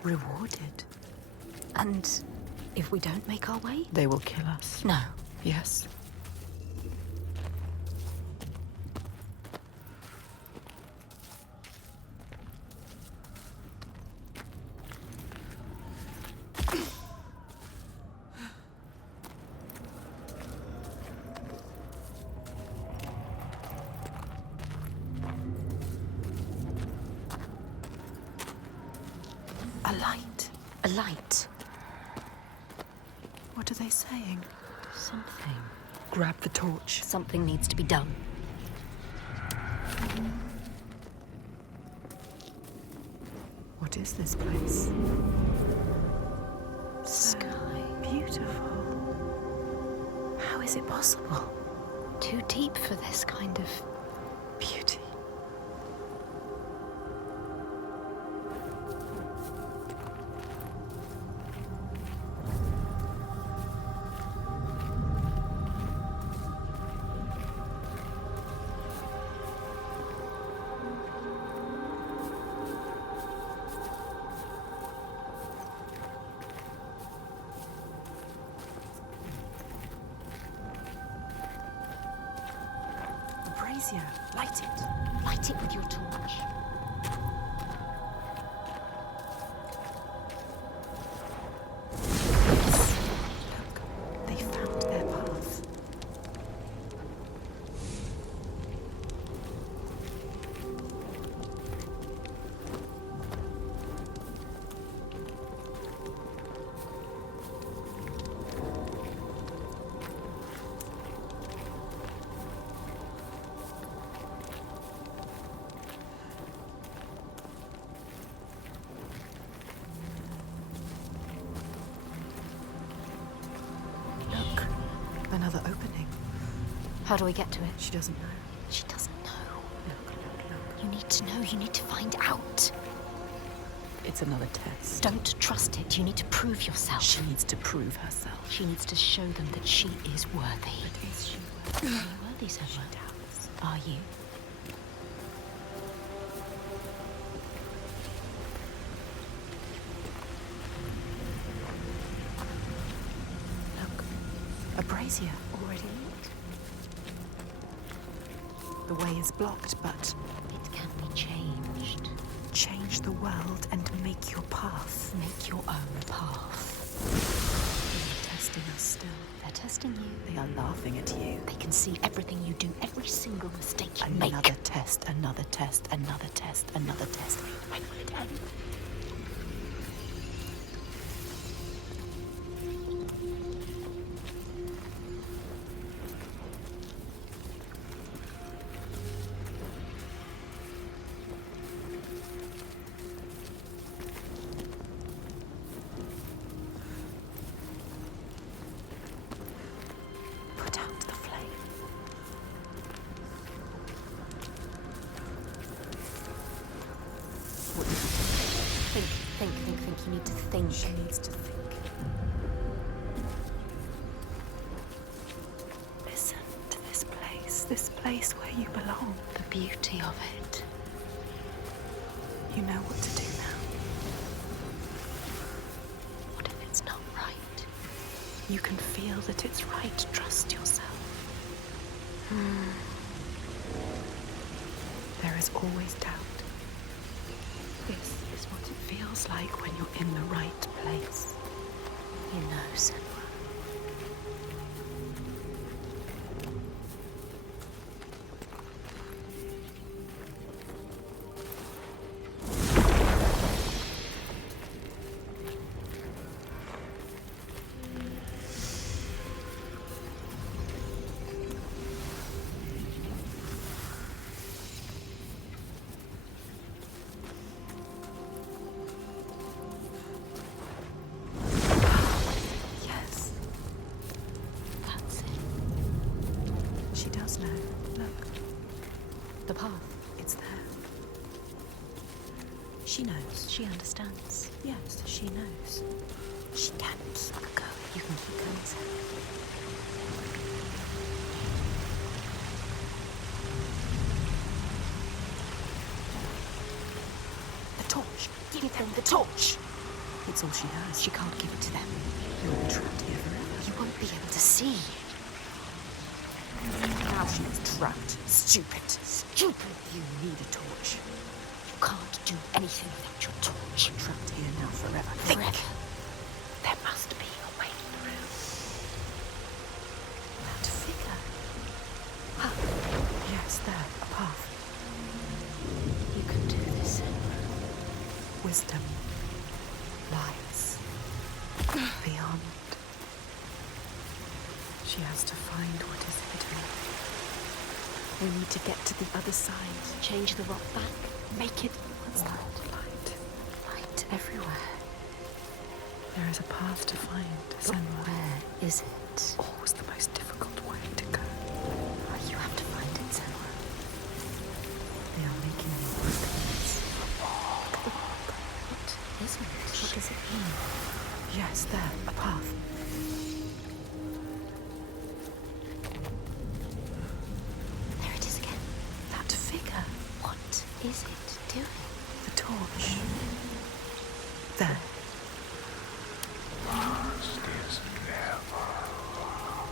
Rewarded? And if we don't make our way? They will kill us. No. Yes. A light. A light. What are they saying? Something. Grab the torch. Something needs to be done. What is this place? Sky. Beautiful. How is it possible? Too deep for this kind of beauty. Brazier, light it. Light it with your torch. Look, they found their path. Another opening. How do we get to it? She doesn't know. She doesn't know. Look. You need to know. You need to find out. It's another test. Don't trust it. You need to prove yourself. She needs to prove herself. She needs to show them that she is worthy. But is she worthy? Are you worthy, Senua? Doubts. Are you? Look, a brazier already lit. The way is blocked, but it can be changed. Change the world and make your path. Make your own path. They're testing us still. They're testing you. They are laughing at you. They can see everything you do, every single mistake you make. Another test, another test, another test, another test. When will it end? Put out the flame. What do you think? Think. You need to think. She needs to think. Listen to this place where you belong. The beauty of it. You know what to do now. What if it's not right? You can feel that it's right. Trust yourself. There is always doubt. This is what it feels like when you're in the right place. You know, Senua. She does know. Look. The path. It's there. She knows. She understands. Yes, she knows. She can keep going. You can keep going, Senua. The torch. Give them the torch. It's all she has. She can't give it to them. You'll be trapped here forever. You won't be able to see. Now she is trapped. Stupid. Stupid. You need a torch. You can't do anything without your torch. We're trapped here now forever. Forever. There must be a way through. That figure. Ah. Yes, there. A path. You can do this. Wisdom lies beyond. She has to find what is hidden. We need to get to the other side. Change the rock back. Make it. What's that? Light. Light everywhere. There is a path to find, Senua. Where is it? Always the most difficult way to go. You have to find it, Senua. They are making me weapons. What is it? What does it mean? Yes, there. A path. There it is again. That figure. What is it doing? The torch. There.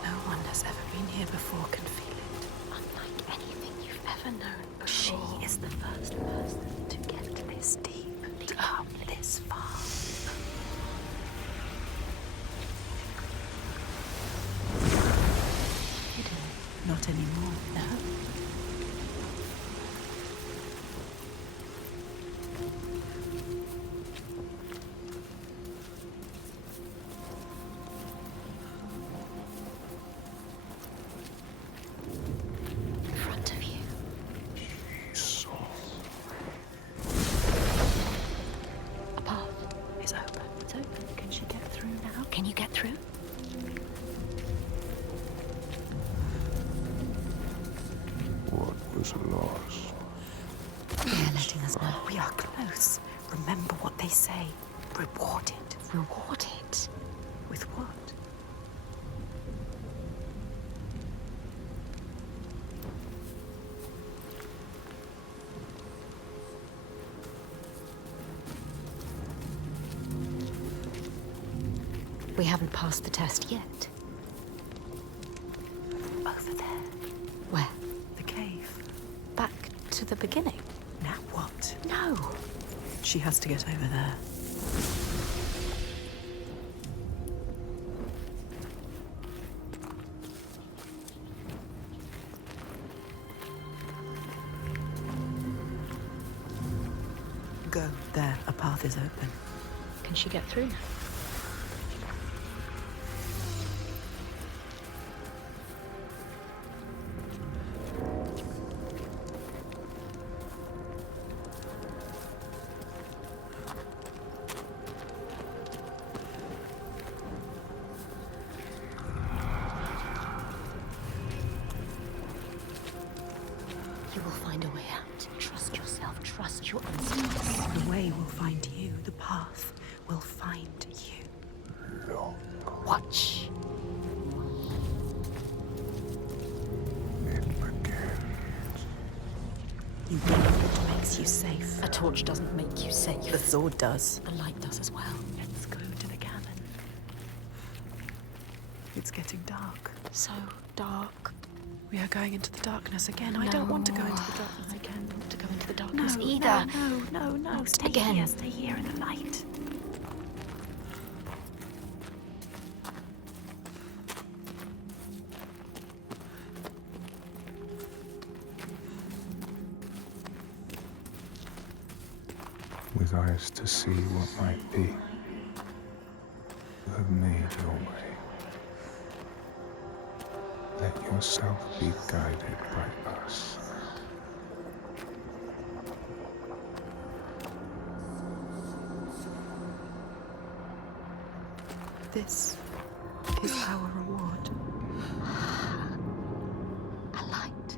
No one has ever been here before can feel it. Unlike anything you've ever known before. She is the first person to get this deep, to come this far. Hidden. Not anymore. No. In front of you. A path. It's open. It's open. Can she get through now? Can you get through? What was lost? They're letting us know. We are close. Remember what they say. Rewarded. Rewarded. With what? We haven't passed the test yet. Over there. Where? The cave. Back to the beginning. Now what? No. She has to get over there. Go. There. A path is open. Can she get through now? You will find a way out. Trust yourself. Trust your instincts. The way will find you. The path will find you. Watch. You do what makes you safe. A torch doesn't make you safe. The sword does. The light does as well. Let's go to the cabin. It's getting dark. So dark. We are going into the darkness again. I don't want to go into the darkness I again. don't want to go into the darkness No, either. No. Stay Again. here. Stay here in the light. with eyes to see what might be. You have made your way. Let yourself be guided by us. This is our reward. A light.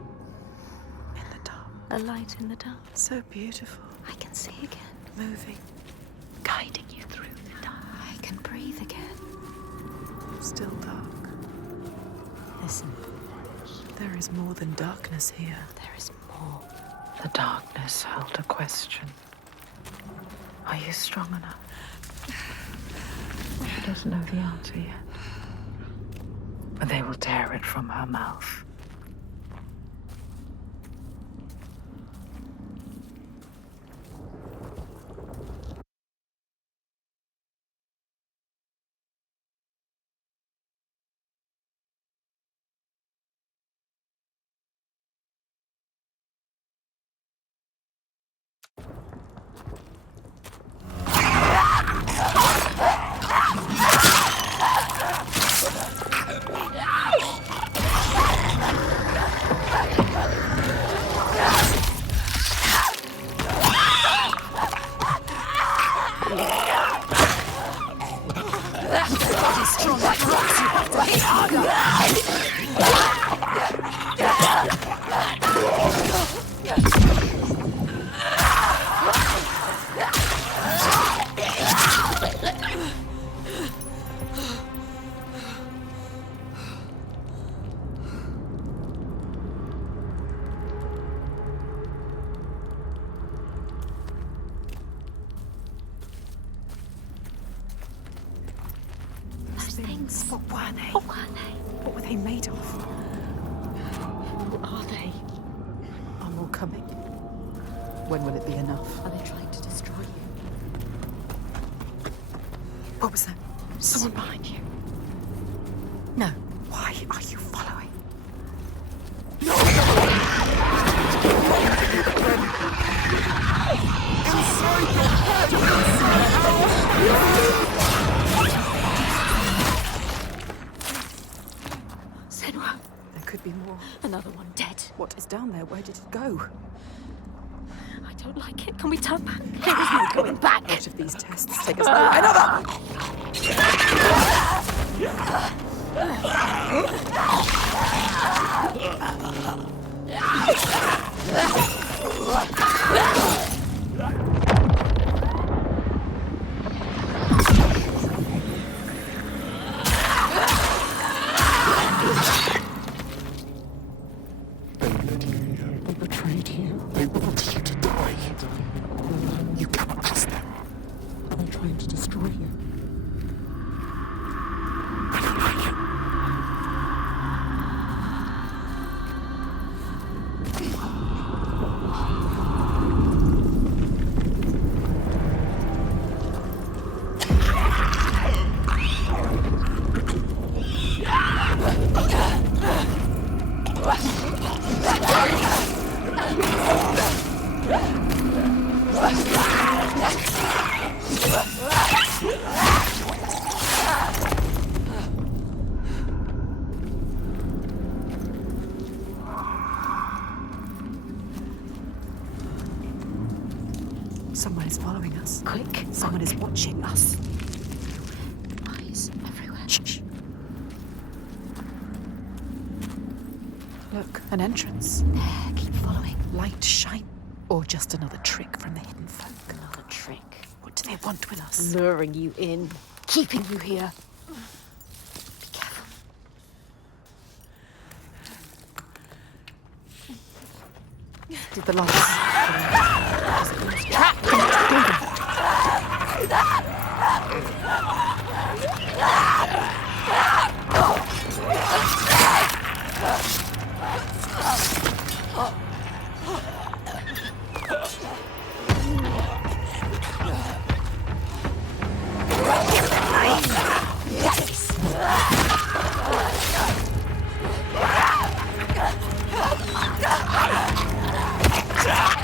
In the dark. A light in the dark. So beautiful. I can see again. Moving. Guiding you through the dark. I can breathe again. Still dark. Listen. There is more than darkness here. There is more. The darkness held a question. Are you strong enough? She doesn't know the answer yet. But they will tear it from her mouth. Things. What were they? What were they? What were they made of? Who are they? Are more coming? When will it be enough? Are they trying to destroy you? What was that? Someone behind you? No. Why are you following? Senua. There could be more. Another one dead. What is down there? Where did it go? I don't like it. Can we turn back? There is no going back. Out of these tests, take us nowhere. Another! They led you here. They betrayed you. They wanted you to die. You cannot trust them. They're trying to destroy you. Someone is following us. Quick. Someone is watching us. Eyes everywhere. Shh. Look, an entrance. There, keep following. Light shine. Or just another trick from the hidden folk. Another trick. What do they want with us? Luring you in. Keeping you here. Be careful. Did the lights... Trap! Ah!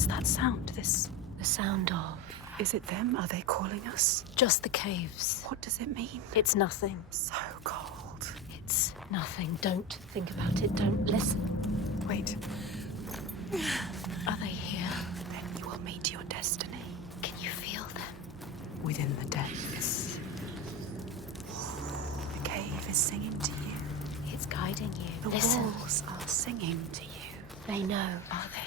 What's that sound? The sound of... Is it them? Are they calling us? Just the caves. What does it mean? It's nothing. So cold. It's nothing. Don't think about it. Don't listen. Wait. Are they here? Then you will meet your destiny. Can you feel them? Within the depths. The cave is singing to you. It's guiding you. The Listen. walls are singing to you. They know. Are they?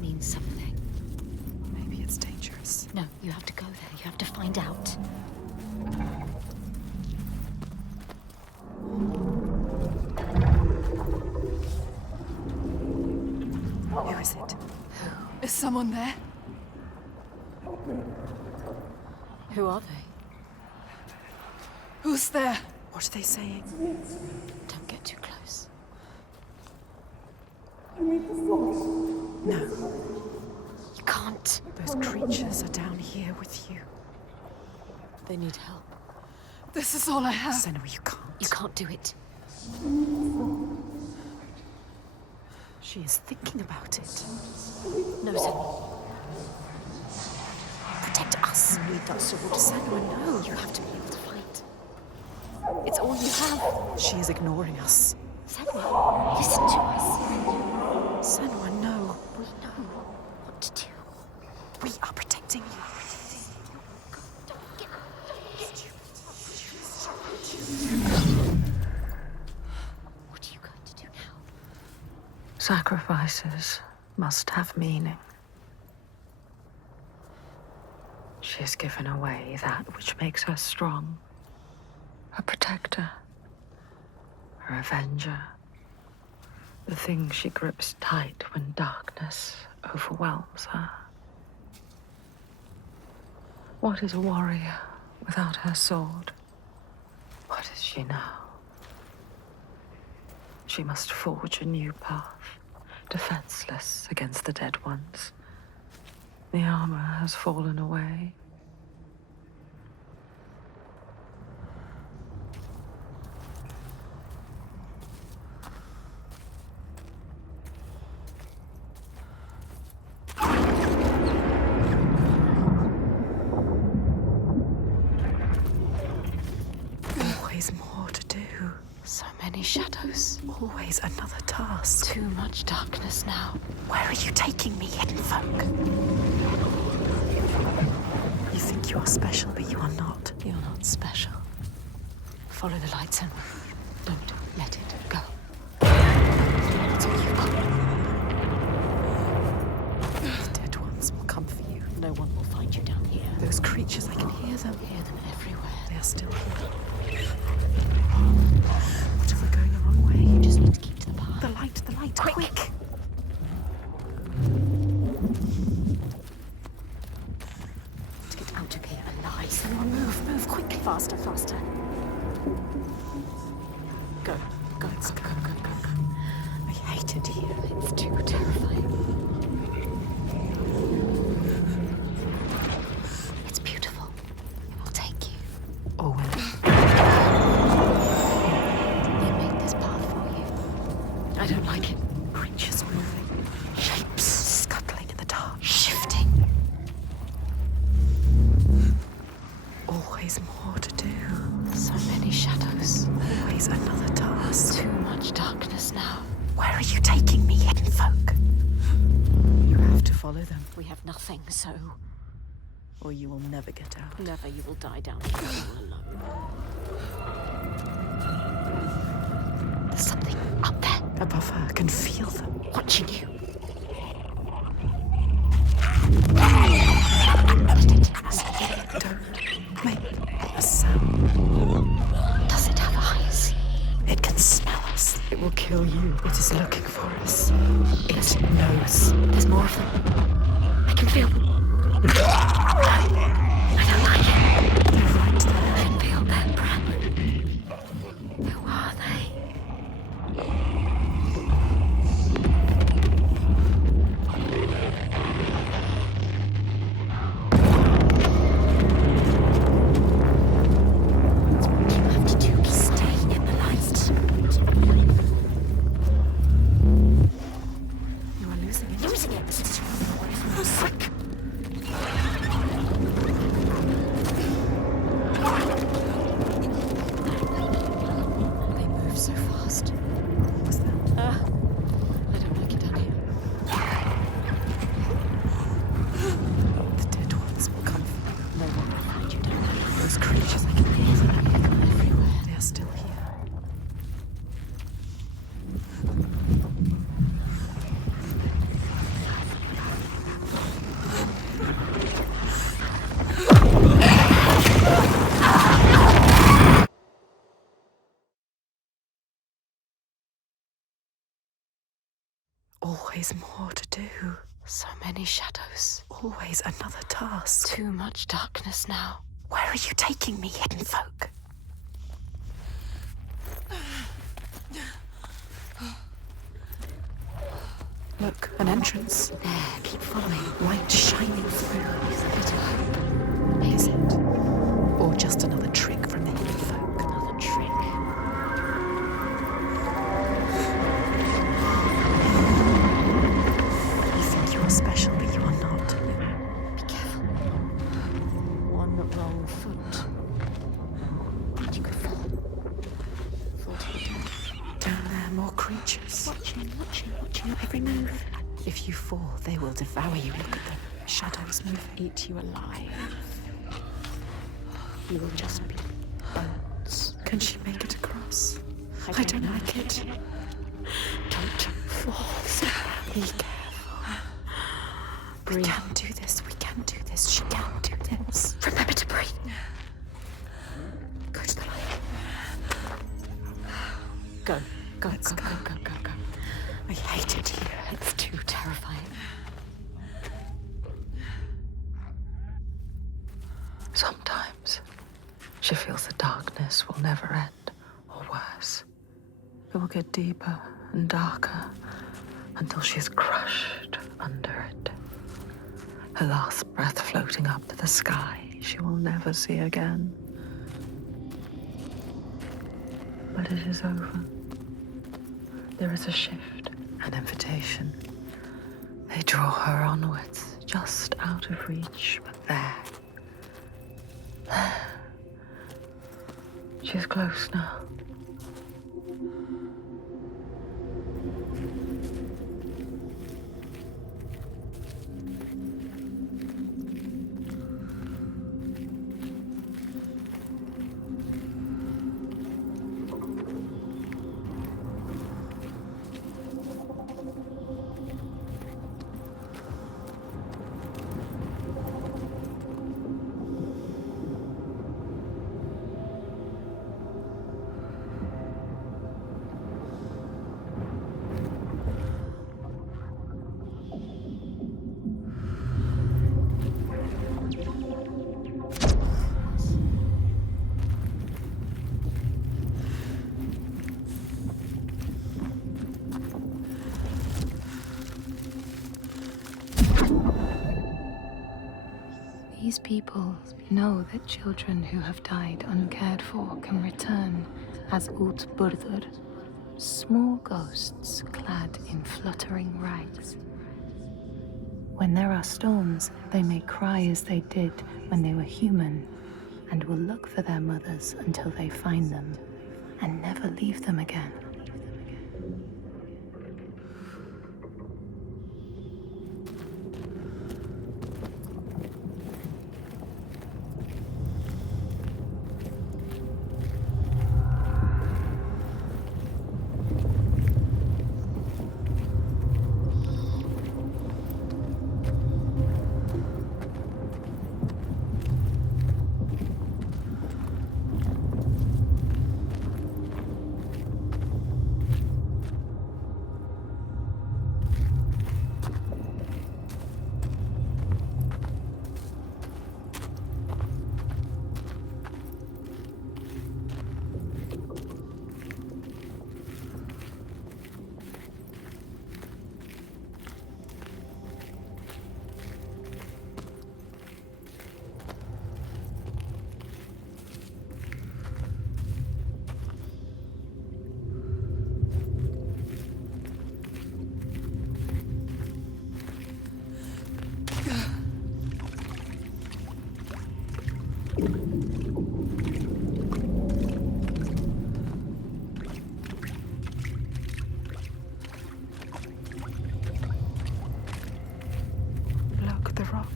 Means something. Maybe it's dangerous. No, you have to go there. You have to find out. Who is it? Is someone there? Who are they? Who's there? What are they saying? Don't get too close. No. You can't. Those creatures are down here with you. They need help. This is all I have. Senua, you can't. You can't do it. She is thinking about it. No, Senua. Protect us. You need that sword. Senua, no. You have to be able to fight. It's all you have. She is ignoring us. Senua, listen to us. Senua, no. We know what to do. We are protecting you. What are you going to do now? Sacrifices must have meaning. She has given away that which makes her strong. A protector. Her avenger. The thing she grips tight when darkness overwhelms her. What is a warrior without her sword? What is she now? She must forge a new path, defenseless against the dead ones. The armor has fallen away. Always more to do. So many shadows. Always another task. Too much darkness now. Where are you taking me, hidden folk? You think you are special, but you are not. You're not special. Follow the lights and don't let it go. That's all you've got. The dead ones will come for you. No one will find you down here. Those creatures, I can hear them. Hear them everywhere. They are still here. What if we're going the wrong way? You just need to keep to the path. The light, quick! To get out of here alive. Someone move, quick! Faster. Go. Let's go. I hate it here. It's too terrifying. It's beautiful. It will take you. Always. They made this path for you. I don't like it. Creatures moving. Shapes scuttling in the dark. Shifting. Always more to do. So many shadows. Always another task. Too much darkness now. Where are you taking me, hidden folk? You have to follow them, We have nothing, so or you will never get out. never you will die down here all alone. There's something up there. Above her, can feel them. Watching you. Don't make a sound. Does it have eyes? It can smell us. It will kill you. It is looking for us. It knows. There's more of them. I can feel them. I don't like it. They're right there. I can feel their breath. Who are they? Always more to do. So many shadows. Always another task. Too much darkness now. Where are you taking me, hidden folk? Look, an entrance. There, keep following. Light shining through. There's a bit of hope. Is it? Or just another trick from the hidden folk? Another trick. Special, but you are not. Be careful. One wrong foot. And you could fall. Fall to your death. Down there, more creatures. Watching your every move. If you fall, they will devour you. Look at them. Shadows move. Eat you alive. You will just be bones. Can she make it across? I don't like it. Don't fall. Be careful. We can do this. We can do this. She can do this. Remember to breathe. Go to the light. Go. Go. Let's go. I hate it here. It's too terrifying. Sometimes she feels the darkness will never end, or worse. It will get deeper and darker until she is crushed under it. Her last breath floating up to the sky she will never see again. But it is over. There is a shift, an invitation. They draw her onwards, just out of reach, but there. She's close now. These people know that children who have died uncared for can return as Ult Burdur, small ghosts clad in fluttering rags. When there are storms, they may cry as they did when they were human, and will look for their mothers until they find them, and never leave them again.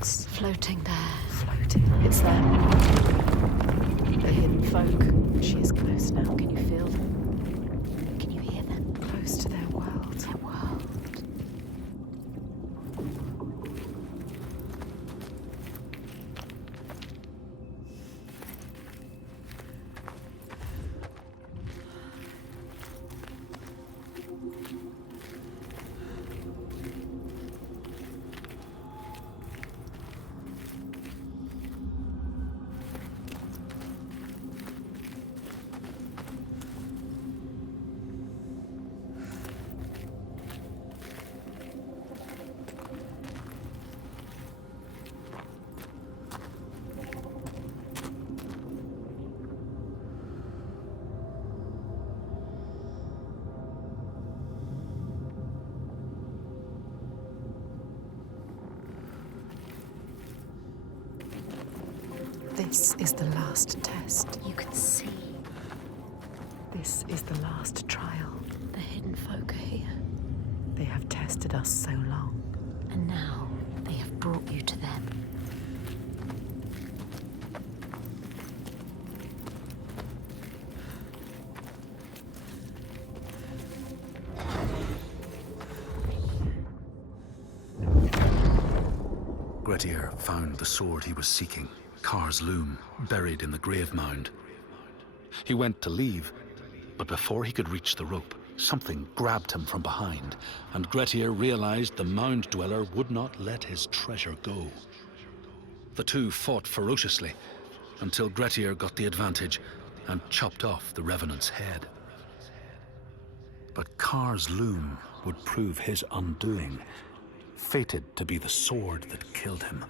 box. Floating there. Floating. It's them. The hidden folk. She is close now. Can you feel them? Can you hear them? Close to their world. Their world. This is the last test. You can see. This is the last trial. The hidden folk are here. They have tested us so long. And now they have brought you to them. Grettir found the sword he was seeking, Kar's loom, buried in the grave mound. He went to leave, but before he could reach the rope, something grabbed him from behind, and Grettir realized the mound dweller would not let his treasure go. The two fought ferociously until Grettir got the advantage and chopped off the revenant's head. But Kar's loom would prove his undoing, fated to be the sword that killed him.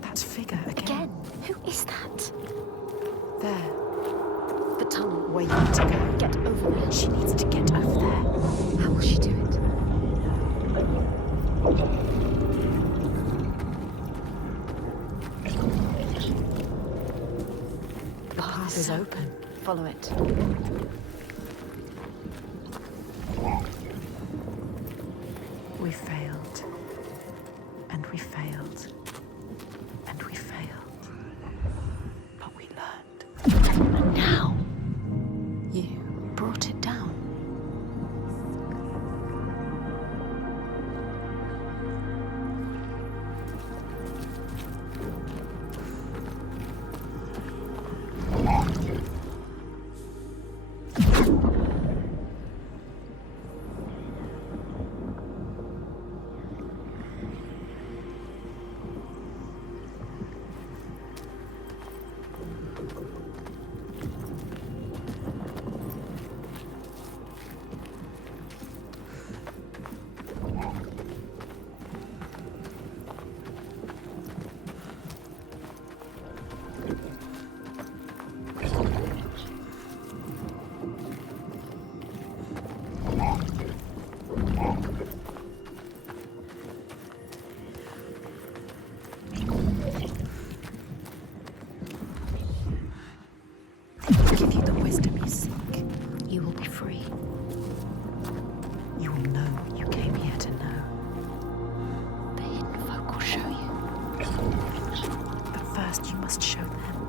That figure again. Who is that? There. The tunnel. Where you need to go. Get over there. She needs to get over there. How will she do it? The path is open. Follow it. We failed. And we failed. And we failed. But we learned. And now You brought it down. give you the wisdom you seek. You will be free. You will know what you came here to know. The hidden folk will show you. But first you must show them.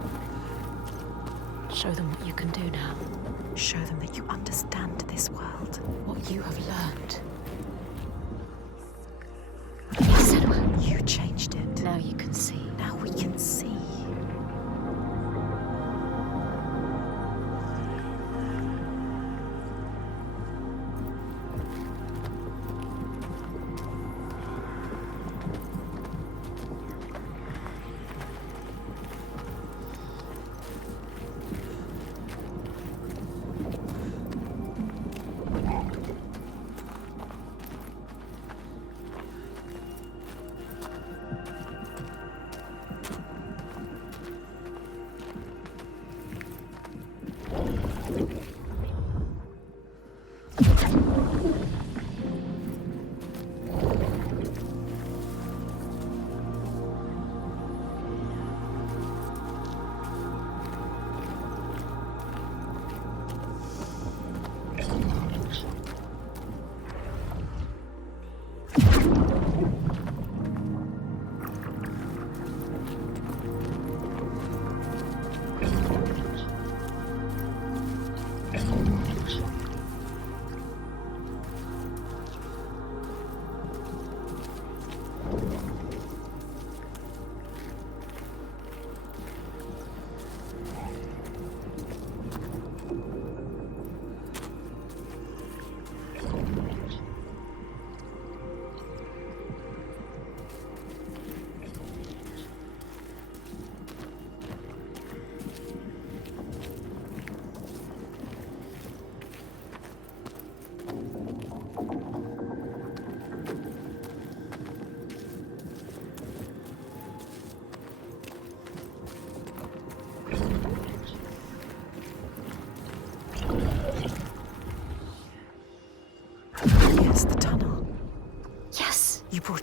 Show them what you can do now. Show them that you understand this world. What you have learned. Senua, you changed it. Now you can see. Now we can see.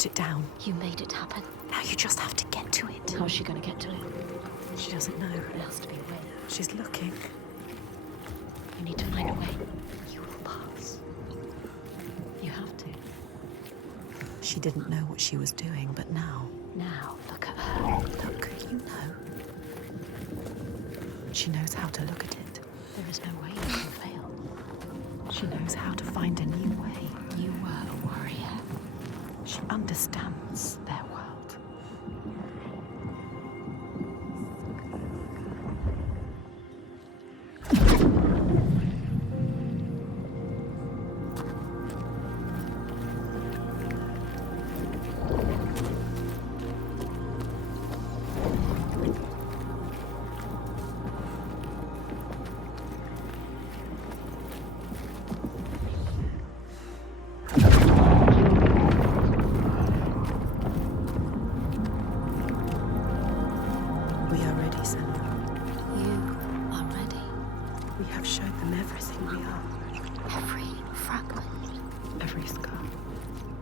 put it down. You made it happen. Now you just have to get to it. How's she gonna get to it? She doesn't know. There has to be a way. She's looking. You need to find a way. You will pass. You have to. She didn't know what she was doing, but now... Now, look at her. Look, you know. She knows how to look at it. There is no way you can fail. She knows how to find a new way. You were a warrior. She understands their world.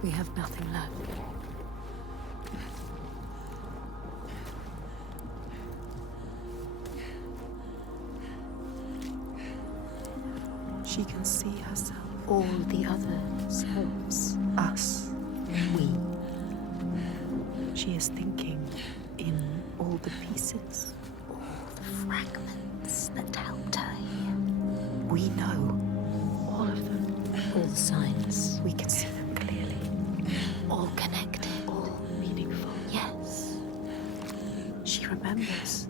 We have nothing left. She can see herself. All the other selves. Us. We. She is thinking in all the pieces. All the fragments that helped her here. We know. All of them. All the signs. We can see them clearly. All connected. All meaningful. Yes. She remembers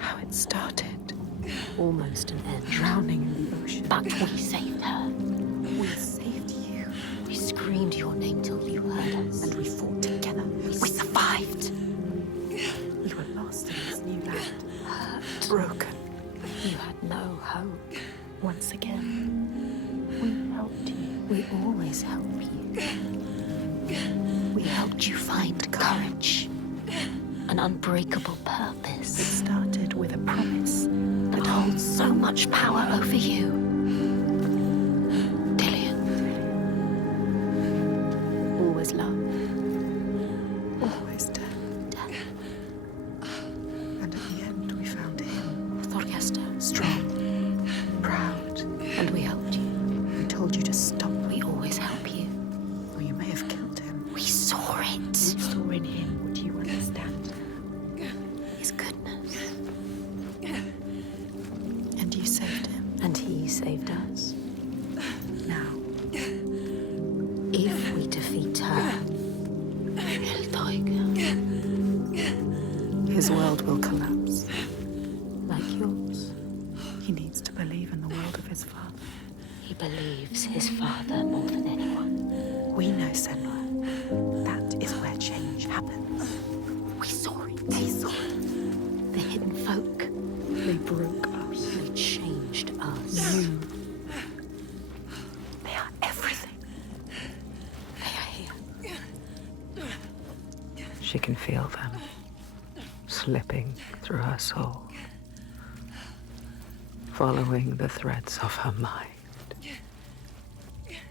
how it started. Almost an end. Drowning in the ocean. But we saved her. We saved you. We screamed your name till you heard us. And we fought together. We survived. You were lost in this new land. Hurt. Broken. You had no hope. Once again, we helped you. We always help you. We helped you find courage. An unbreakable purpose. It started with a promise that holds so much power over you. Dillian. Always love. Always death. And at the end we found him. Thorgester. Strong. Proud. And we helped you. We told you to stop. We always help you. Or you may have killed him. We saw it. We saw in him what you understand. His goodness. And you saved him. And he saved us. Now, if we defeat her, his world will collapse. Like yours. He needs to believe in the world of his father. He believes his father more than anyone. We know, Senua. That is where change happens. We saw it. They saw it. The hidden folk. They broke us. They changed us. You. They are everything. They are here. She can feel them slipping through her soul, following the threads of her mind.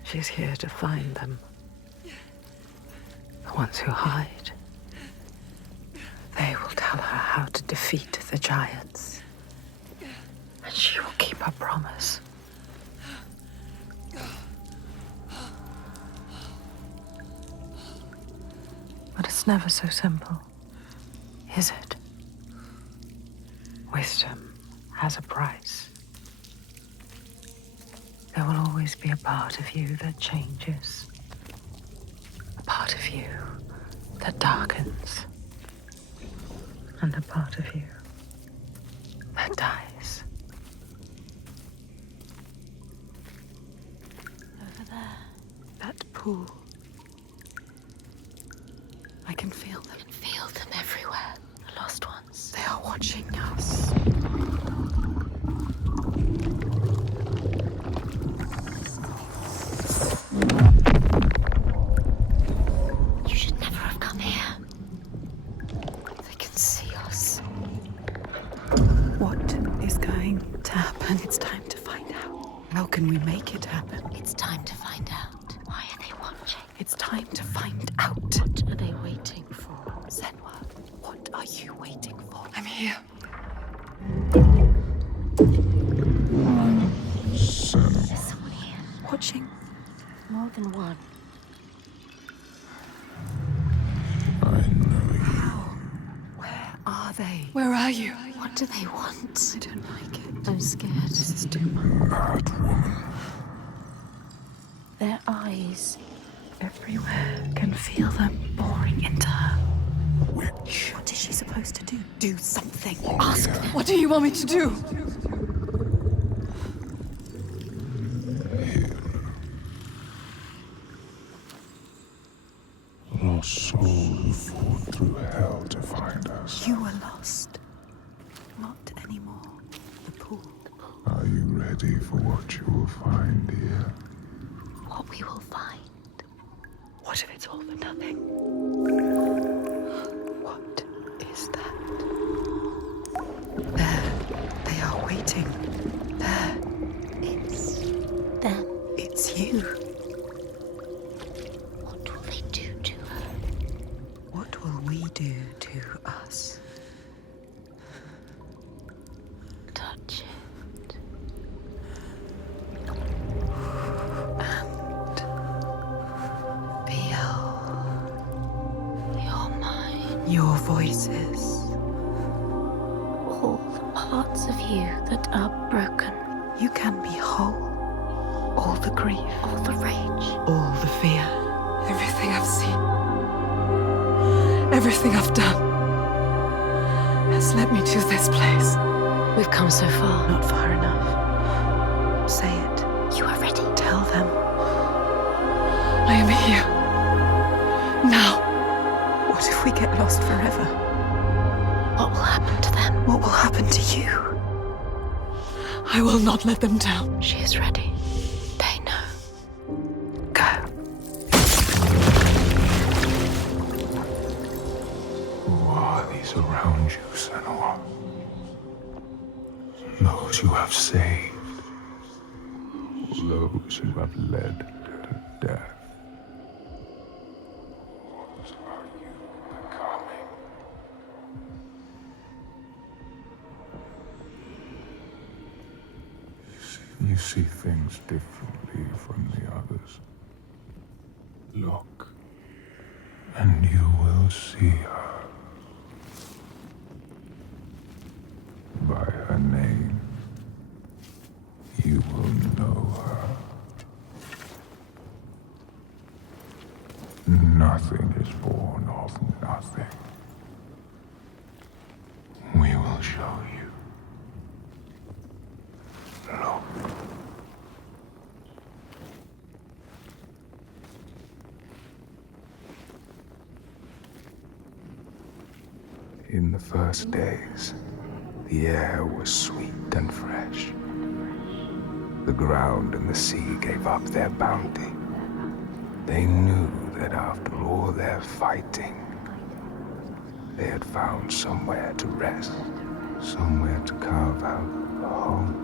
She's here to find them. The ones who hide. They will tell her how to defeat the giants. And she will keep her promise. But it's never so simple, is it? Wisdom has a price. There will always be a part of you that changes. A part of you that darkens. And a part of you that dies. Over there. That pool. I can feel them. I can feel them everywhere. The lost ones. They are watching us. You should never have come here. They can see us. What is going to happen? It's time to find out. How can we make it happen? It's time to find out. Why are they watching? It's It's time to find out. What are they waiting for? Senua, what are you waiting for? I'm here. There's someone here. Watching. More than one. Where are they? Where are you? What do they want? I don't like it. I'm scared. This is too much. Mad woman. Their eyes. Everywhere can feel them boring into her. Witch. What is she supposed to do? Do something. Ask them. What do you want me to do? Lost soul who fought through hell to find us. You were lost. Not anymore. The pool. Are you ready for what you will find here? What we will find. What if it's all for nothing? What is that? There, they are waiting. There, It's them. it's you. What will they do to her? What will we do to us? Touch it. And feel You're mine. your voices. All the parts of you that are broken. You can be whole. All the grief, All the rage. all the fear. Everything I've seen, everything I've done, has led me to this place. We've come so far. Not far enough. Say it. You are ready. Tell them. I am here. Now. What if we get lost forever? What will happen to them? What will happen to you? I will not let them down. She is ready. They know. Go. Who are these around you, Senua? Those you have saved. Those who have led to death. What are you becoming? You see things differently from the others. Look, and you will see her. By her name, you will know her. Nothing is born of nothing. We will show you. Look. In the first days, the air was sweet and fresh. The ground and the sea gave up their bounty. They knew that after all their fighting, they had found somewhere to rest, somewhere to carve out a home.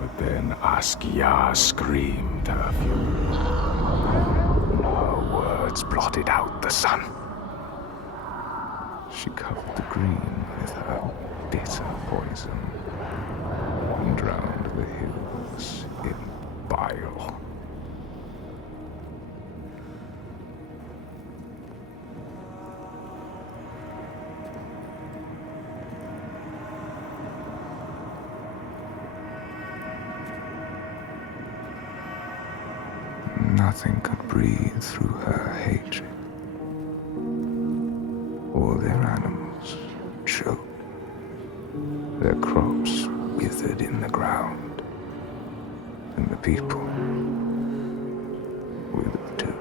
But then Askia screamed her fury. Her words blotted out the sun. She covered the green with her bitter poison and drowned the hills in bile. Nothing could breathe through her hatred. All their animals choked. Their crops withered in the ground. And the people withered too.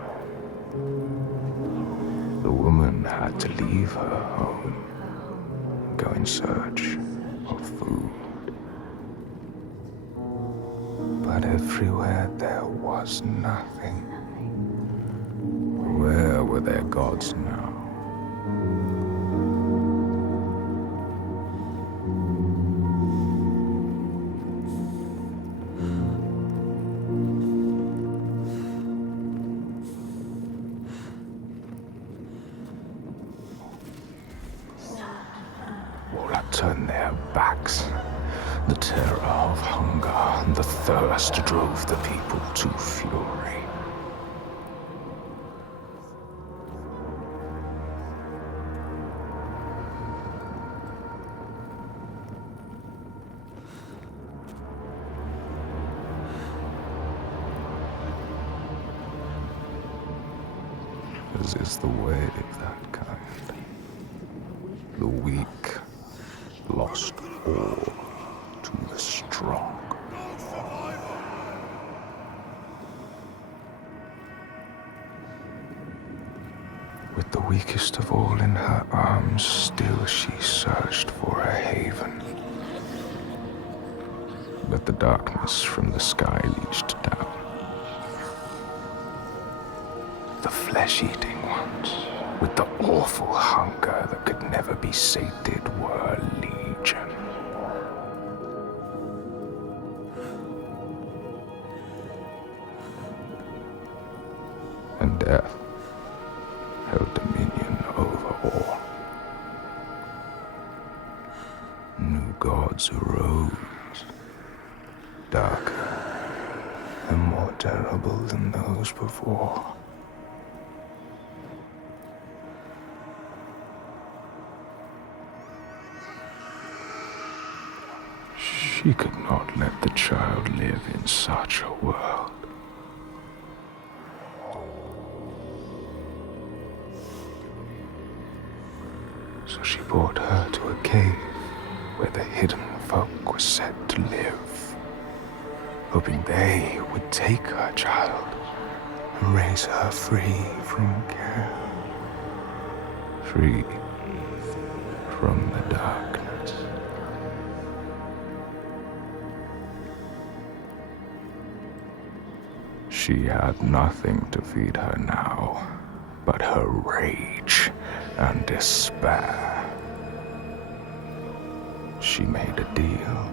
The woman had to leave her home, go in search of food. But everywhere there was nothing. Where were their gods now? Turned their backs. The terror of hunger and the thirst drove the people to fury. As is the way of that kind. The weak lost all to the strong. With the weakest of all in her arms, still she searched for a haven. But the darkness from the sky reached down. The flesh-eating ones, with the awful hunger that could never be sated, were legion. And death held dominion over all. New gods arose, darker and more terrible than those before. She could not let the child live in such a world. So she brought her to a cave where the hidden folk were said to live, hoping they would take her child and raise her free from care, free from the darkness. She had nothing to feed her now but her rage and despair. She made a deal.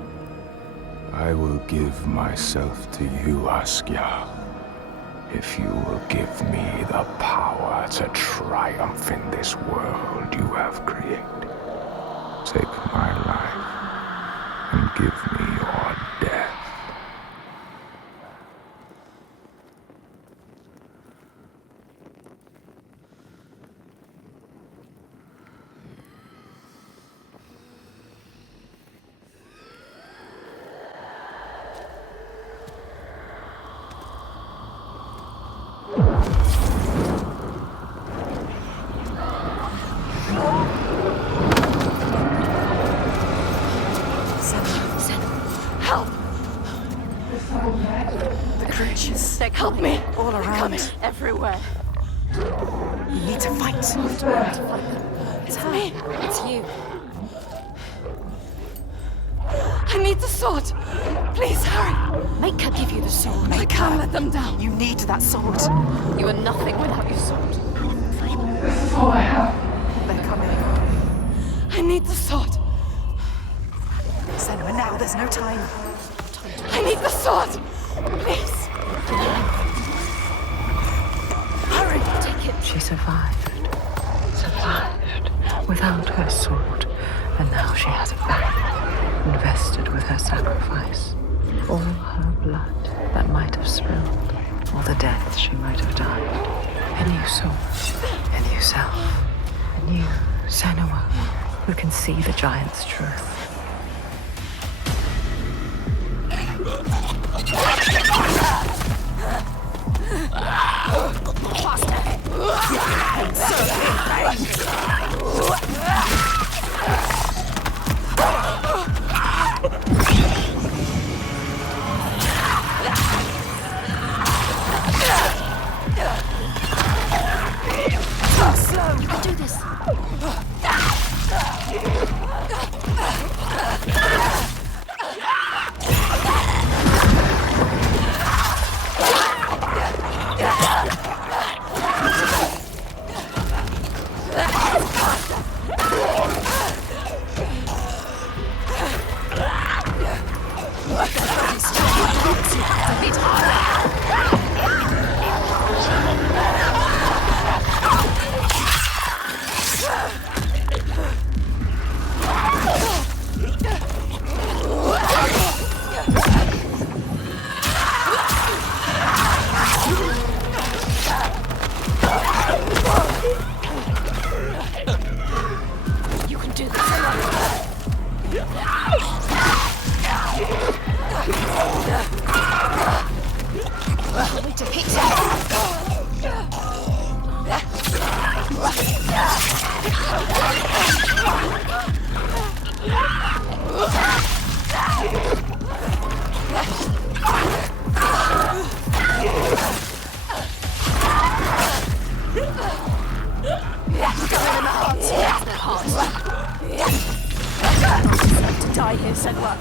I will give myself to you, Askia, if you will give me the power to triumph in this world you have created. Take my life and give me your death. Help me! All around. Everywhere. You need to fight. It's me. It's you. I need the sword. Please hurry. Make her give you the sword. I can't let them down. You need that sword. You are nothing without your sword. This is all I have. They're coming. I need the sword. Senua, now. There's no time. I need the sword. Please. Hurry. Take it. She survived. Survived. Without her sword. And now she has it back. Invested with her sacrifice. All her blood that might have spilled. All the deaths she might have died. A new soul. A new self. A new Senua who can see the giant's truth. Slow. You can do this. You can do this. Wait to hit to die here, Senua.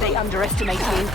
They underestimate you.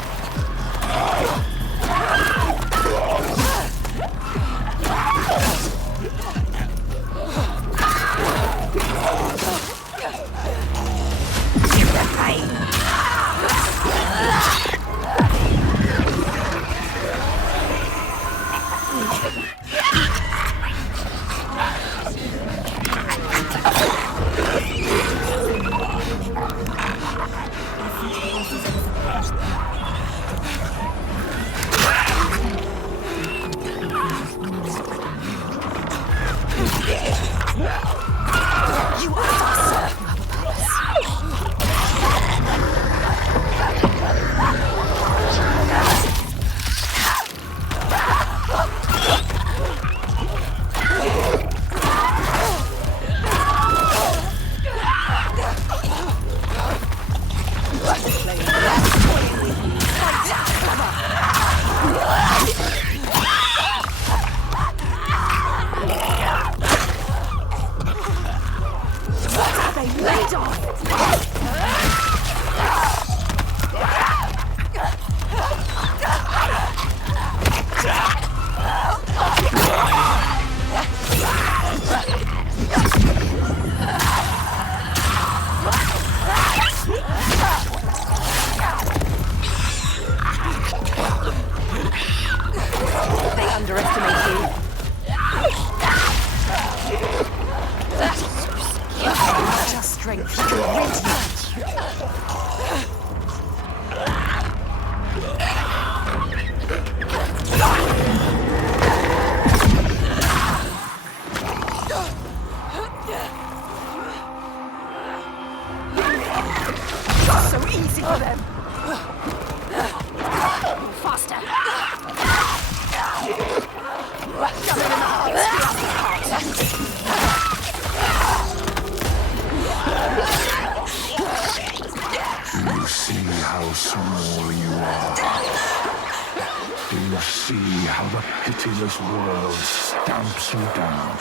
Pitiless world stamps you down.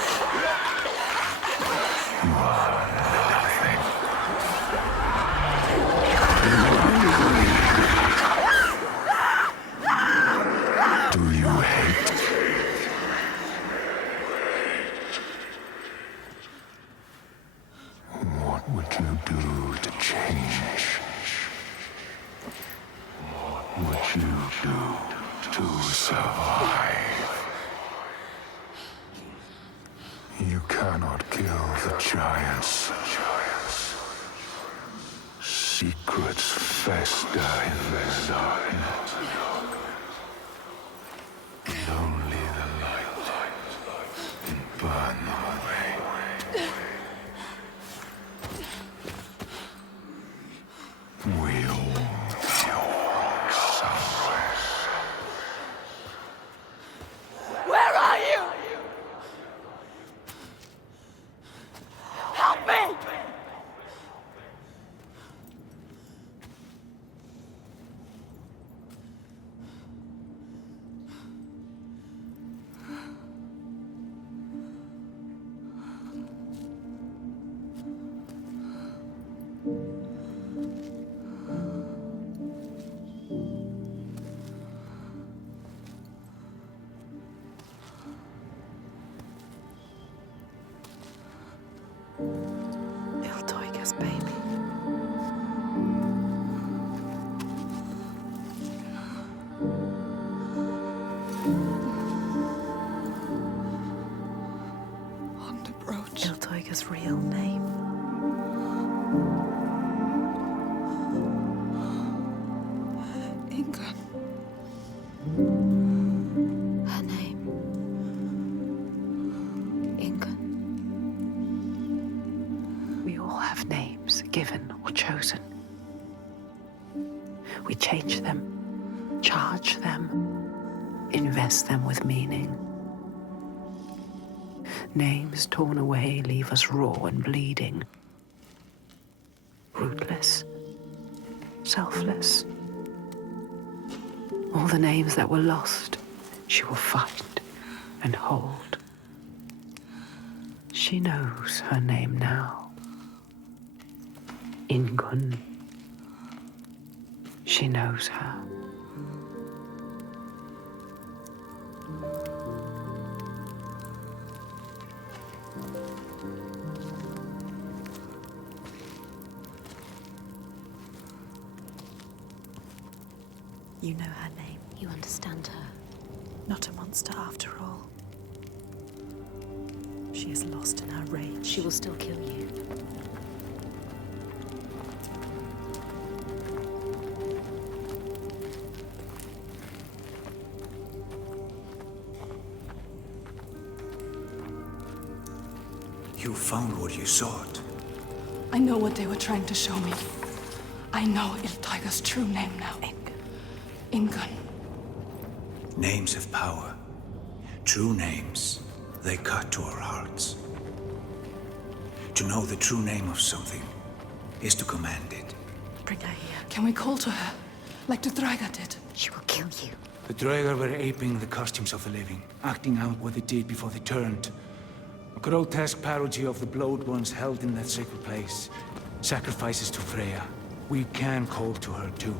You are nothing. Do you hate? What would you do to change? What would you do to survive? You cannot kill the giants. Secrets fester in the darkness. Only the light can burn them away. We all somewhere. Where are you? Help me! baby. On the brooch. Iltaiga's real name. Ingun. Her name. Ingun. We all have names, given or chosen. We change them, charge them, invest them with meaning. Names torn away leave us raw and bleeding. Rootless, selfless. All the names that were lost, she will find and hold. She knows her name now. Ingun. She knows her. You know her name. You understand her. Not a monster after all. She is lost in her rage. She will still kill you. You found what you sought. I know what they were trying to show me. I know Iltaiga's true name now. Ingun. Names have power. True names, they cut to our hearts. To know the true name of something is to command it. Bring her here. Can we call to her, like the Draga did? She will kill you. The Draegar were aping the costumes of the living, acting out what they did before they turned. A grotesque parody of the blowed ones held in that sacred place. Sacrifices to Freya. We can call to her too.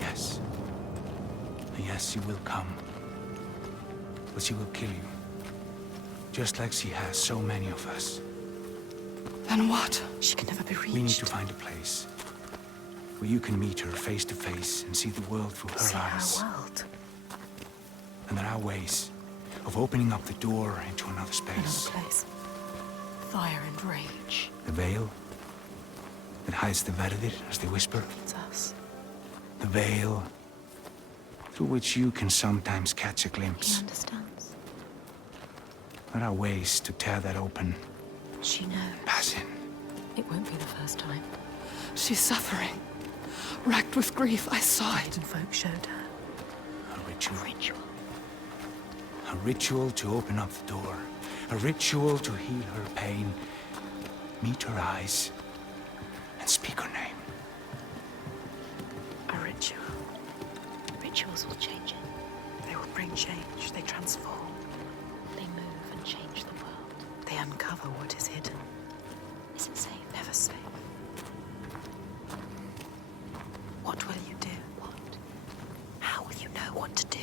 Yes. And yes, she will come. But she will kill you. Just like she has so many of us. Then what? She can never be reached. We need to find a place where you can meet her face to face and see the world through her eyes. See our world. And there are ways of opening up the door into another space. Another place. Fire and rage. The veil that hides the Verdir, as they whisper. It's us. The veil through which you can sometimes catch a He glimpse. understands. There are ways to tear that open. She knows. Pass in. It won't be the first time. She's suffering. Racked with grief, I saw it. Hidden folk showed her. A ritual. A ritual. A ritual to open up the door. A ritual to heal her pain. Meet her eyes and speak her name. A ritual. Rituals will change it. They will bring change. They transform. They move and change the world. They uncover what is hidden. Is it safe? Never safe. What will you do? What? How will you know what to do?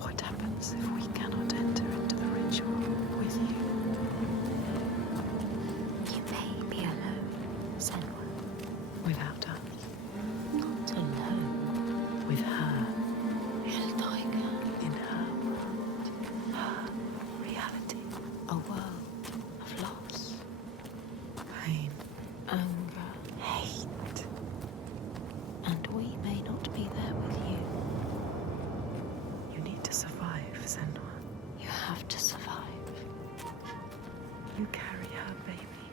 What happens if we cannot enter into the ritual with you? You may be alone, Senua. Without us. Not alone. With her. Iltaiga. In her world. Her reality. A world of loss, Pain. anger, Hate. and we may not be there with you. You need to survive, Senua. You have to survive. You carry her baby.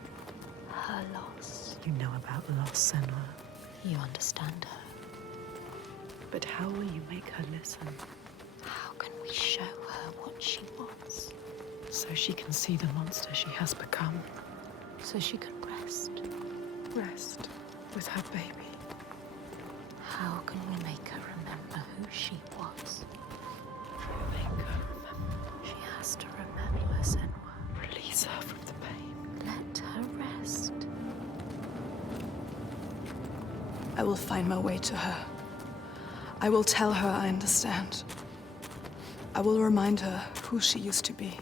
Her loss. You know about loss, Senua. You understand her. But how will you make her listen? How can we show her what she wants? So she can see the monster she has become. So she can rest. Rest with her baby. How can we make her remember who she was? Make her remember. She has to remember, Senua. Release her from the pain. Let her rest. I will find my way to her. I will tell her I understand. I will remind her who she used to be.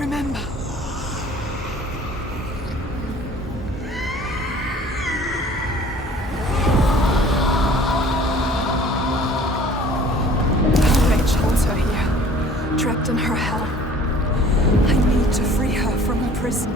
Remember. Her rage holds her here, trapped in her hell. I need to free her from her prison.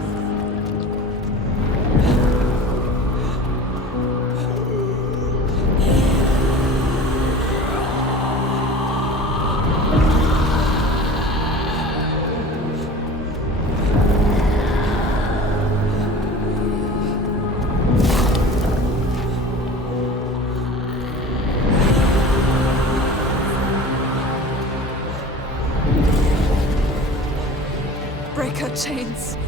Break her chains.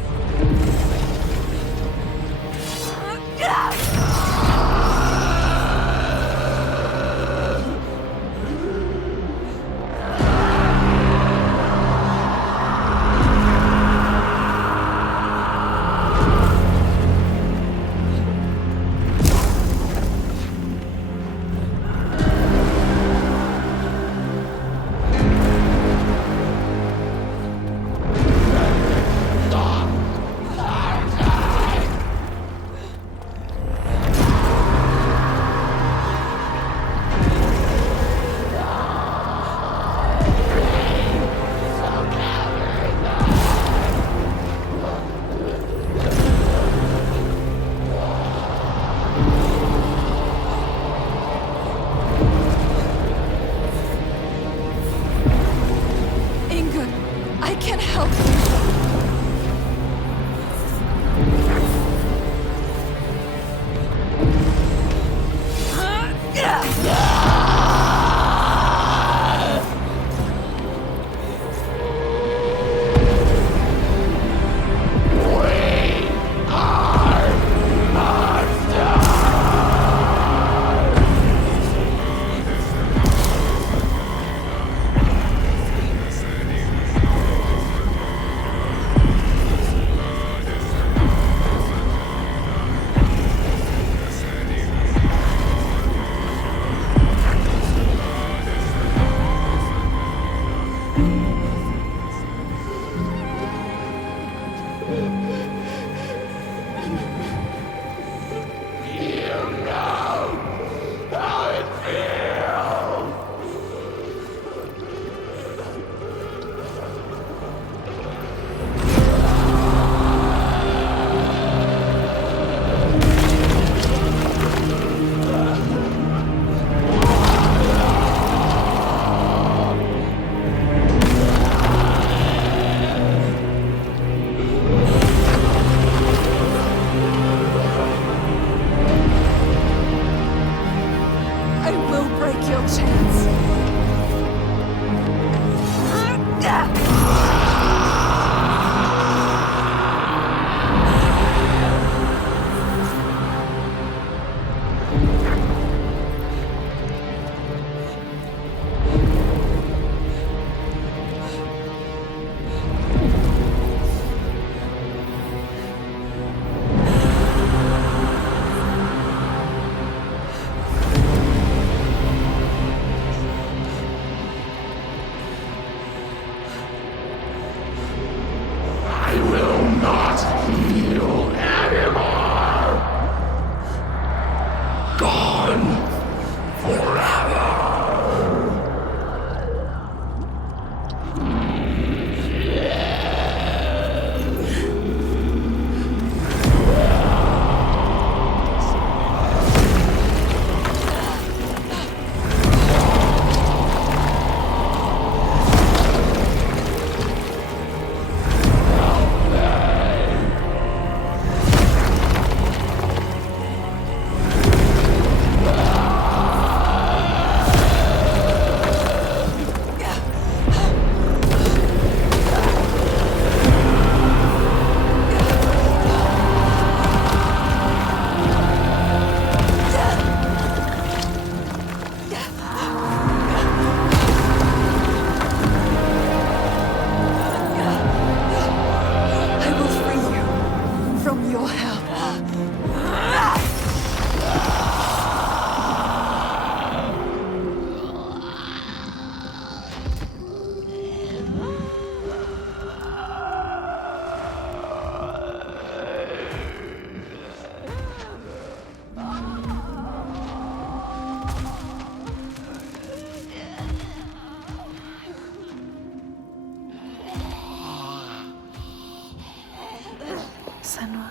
Senua.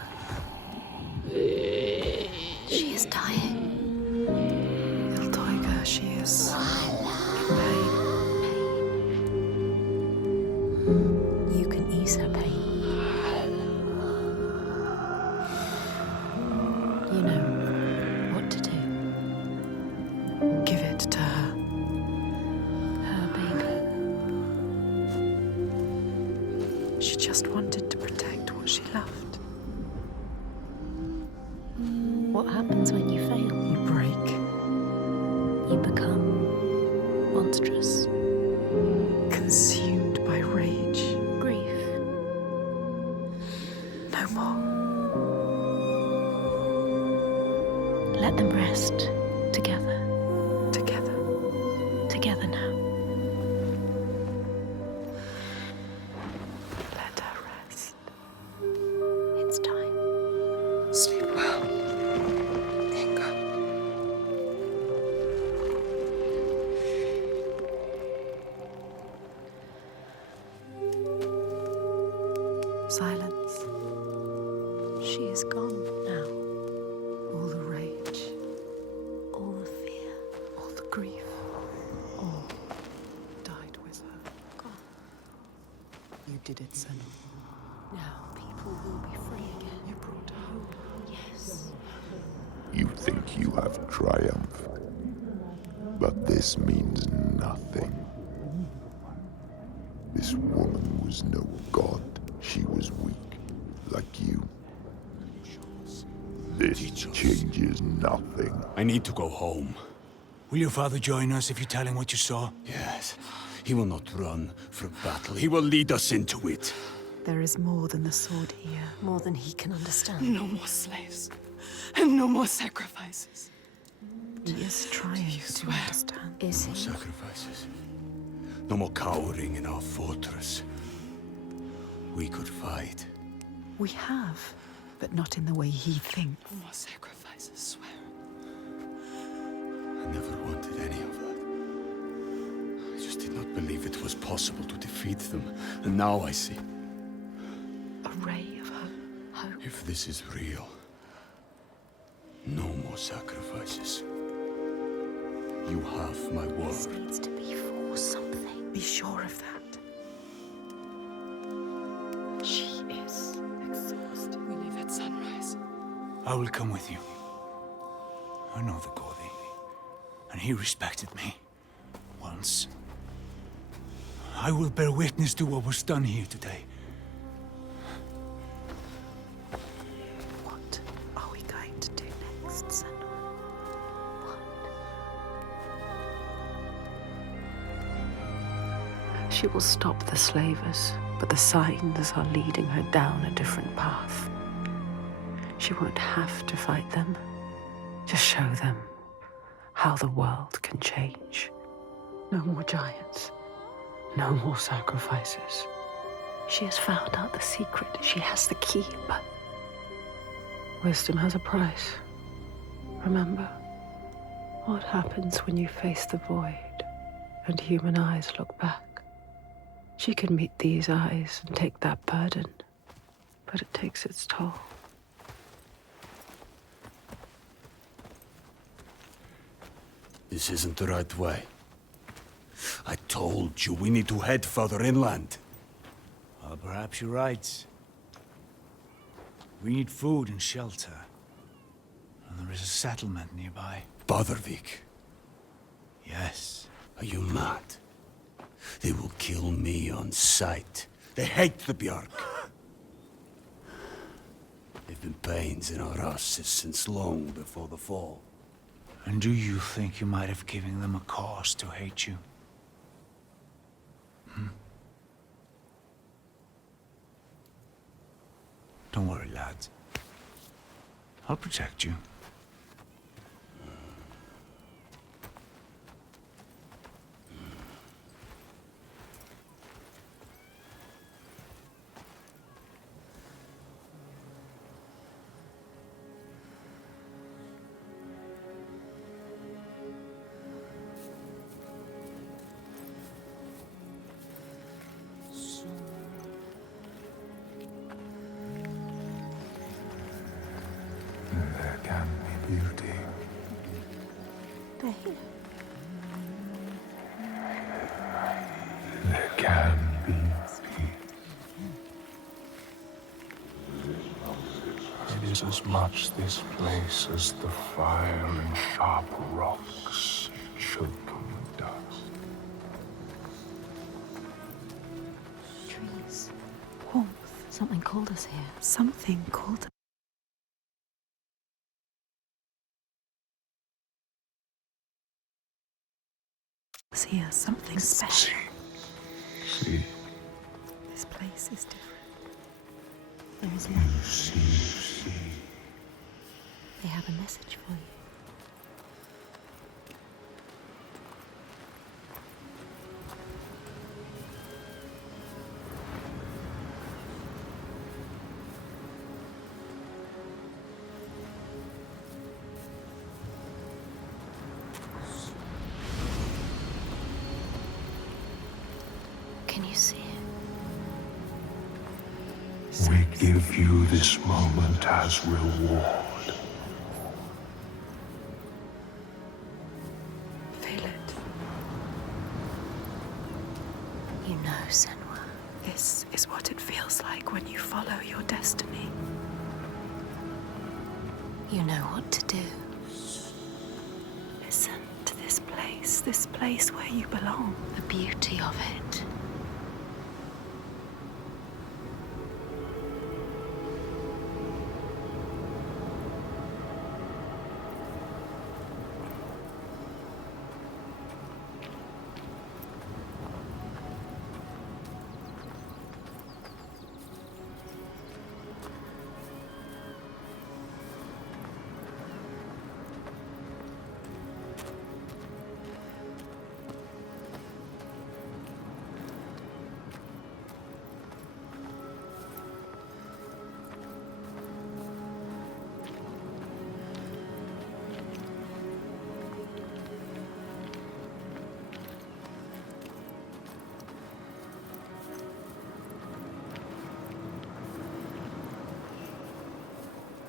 She is dying. Il Tiger, she is in pain. You can ease her pain. You know what to do. Give it to her. Her baby. She just wanted to protect what she loved. What happens when you fail? You break. You become monstrous. Consumed by rage. Grief. No more. Let them rest together. Together. Together now. Let her rest. It's time. Sleep well. Inga. Silence. She is gone now. All the rage. All the fear. All the grief. All died with her. Gone. You did it, Senua. Now people will be free again. You brought hope. Yes. You think you have triumphed, but this means nothing. This woman was no god. She was weak, like you. This changes nothing. I need to go home. Will your father join us if you tell him what you saw? Yes. He will not run from battle. He will lead us into it. There is more than the sword here. More than he can understand. No more slaves. And no more sacrifices. He is trying to swear? understand. Is No he? sacrifices. No more cowering in our fortress. We could fight. We have, but not in the way he thinks. No more sacrifices, swear. I never wanted any of that. I just did not believe it was possible to defeat them. And now I see. A ray of hope. Hope. If this is real, no more sacrifices. You have my This word. needs to be for something. Be sure of that. She is exhausted. We leave at sunrise. I will come with you. I know the Godi, and he respected me. Once. I will bear witness to what was done here today. What are we going to do next, Senua? She will stop the slavers, but the signs are leading her down a different path. She won't have to fight them. Just show them how the world can change. No more giants. No more sacrifices. She has found out the secret. She has the key, but wisdom has a price. Remember, what happens when you face the void and human eyes look back? She can meet these eyes and take that burden, but it takes its toll. This isn't the right way. I told you we need to head further inland. Well, perhaps you're right. We need food and shelter. And there is a settlement nearby. Badarvik. Yes. Are you mad? They will kill me on sight. They hate the Bjark. They've been pains in our asses since long before the fall. And do you think you might have given them a cause to hate you? Don't worry, lad. I'll protect you. pain. There can be peace. It is as much this place as the fire and sharp rocks choking dust. Trees. Warmth. Something called us here. Something called us here. Something special. See, This place is different. There is you light. see. They have a message for you. Can you see it? We give you this moment as reward. Feel it. You know, Senua. This is what it feels like when you follow your destiny. You know what to do. Listen to this place where you belong. The beauty of it.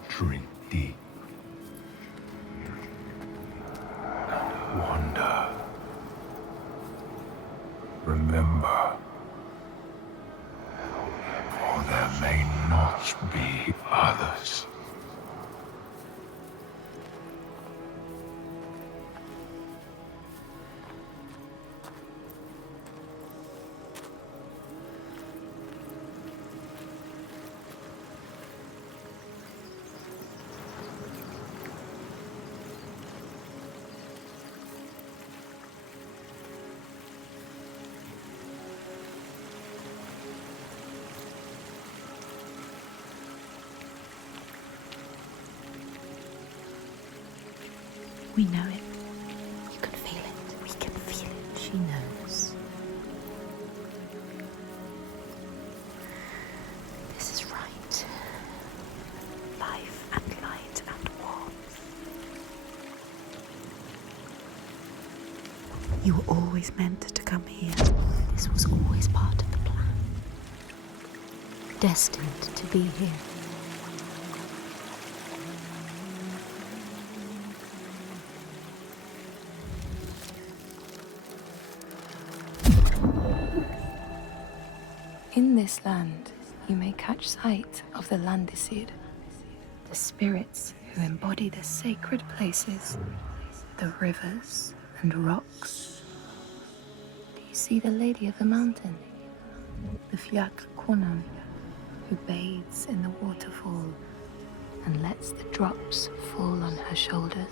Drink deep. And wonder. Remember. For there may not be others. We know it. You can feel it. We can feel it. She knows. This is right. Life and light and warmth. You were always meant to come here. This was always part of the plan. Destined to be here. In this land, you may catch sight of the Landicid, the spirits who embody the sacred places, the rivers and rocks. Do you see the Lady of the Mountain, the Fiat Kunan, who bathes in the waterfall and lets the drops fall on her shoulders?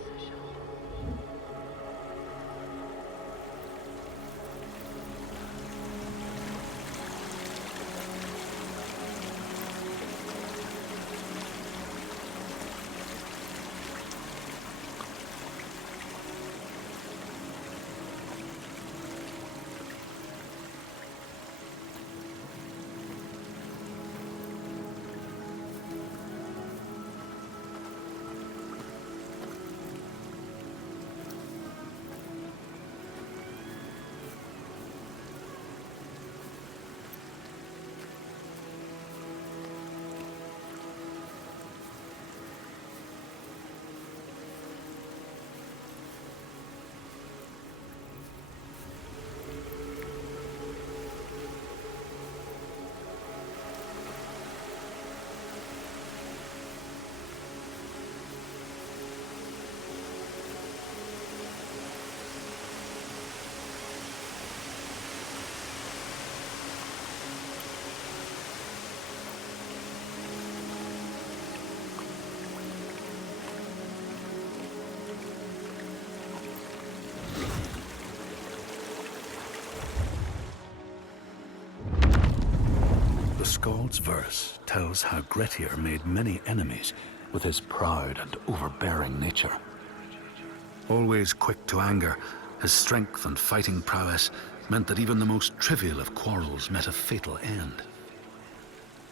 The Skald's verse tells how Grettir made many enemies with his proud and overbearing nature. Always quick to anger, his strength and fighting prowess meant that even the most trivial of quarrels met a fatal end.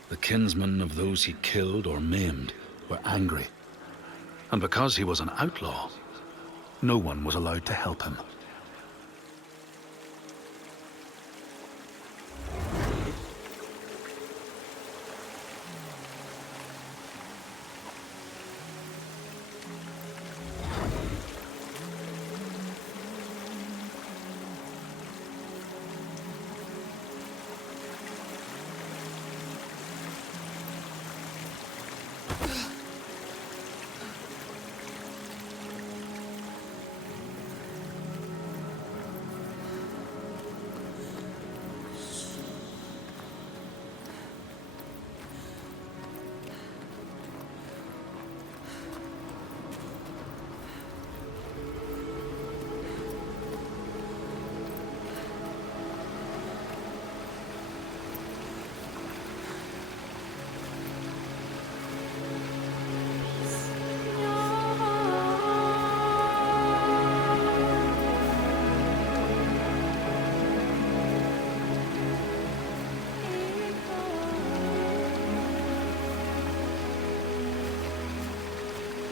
The kinsmen of those he killed or maimed were angry, and because he was an outlaw, no one was allowed to help him.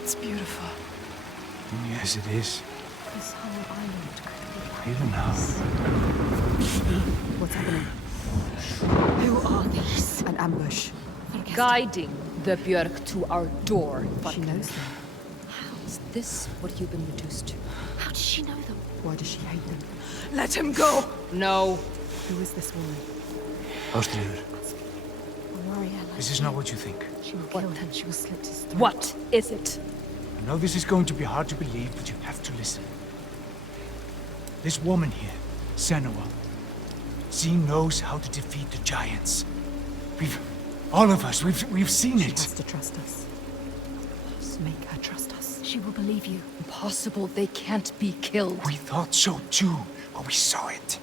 It's beautiful. Yes, it is. This whole island could be Even now. What's happening? Who are these? An ambush. Guiding the Björk to our door. She knows them. Is this what you've been reduced to? How does she know them? Why does she hate them? Let him go! No. Who is this woman? Ástríður, A warrior like this is not what you think. She will kill him. She will slit his throat. What is it? I know this is going to be hard to believe, but you have to listen. This woman here, Senua, she knows how to defeat the giants. All of us, we've seen it. She has to trust us. Make her trust us. She will believe you. Impossible. They can't be killed. We thought so too, but we saw it.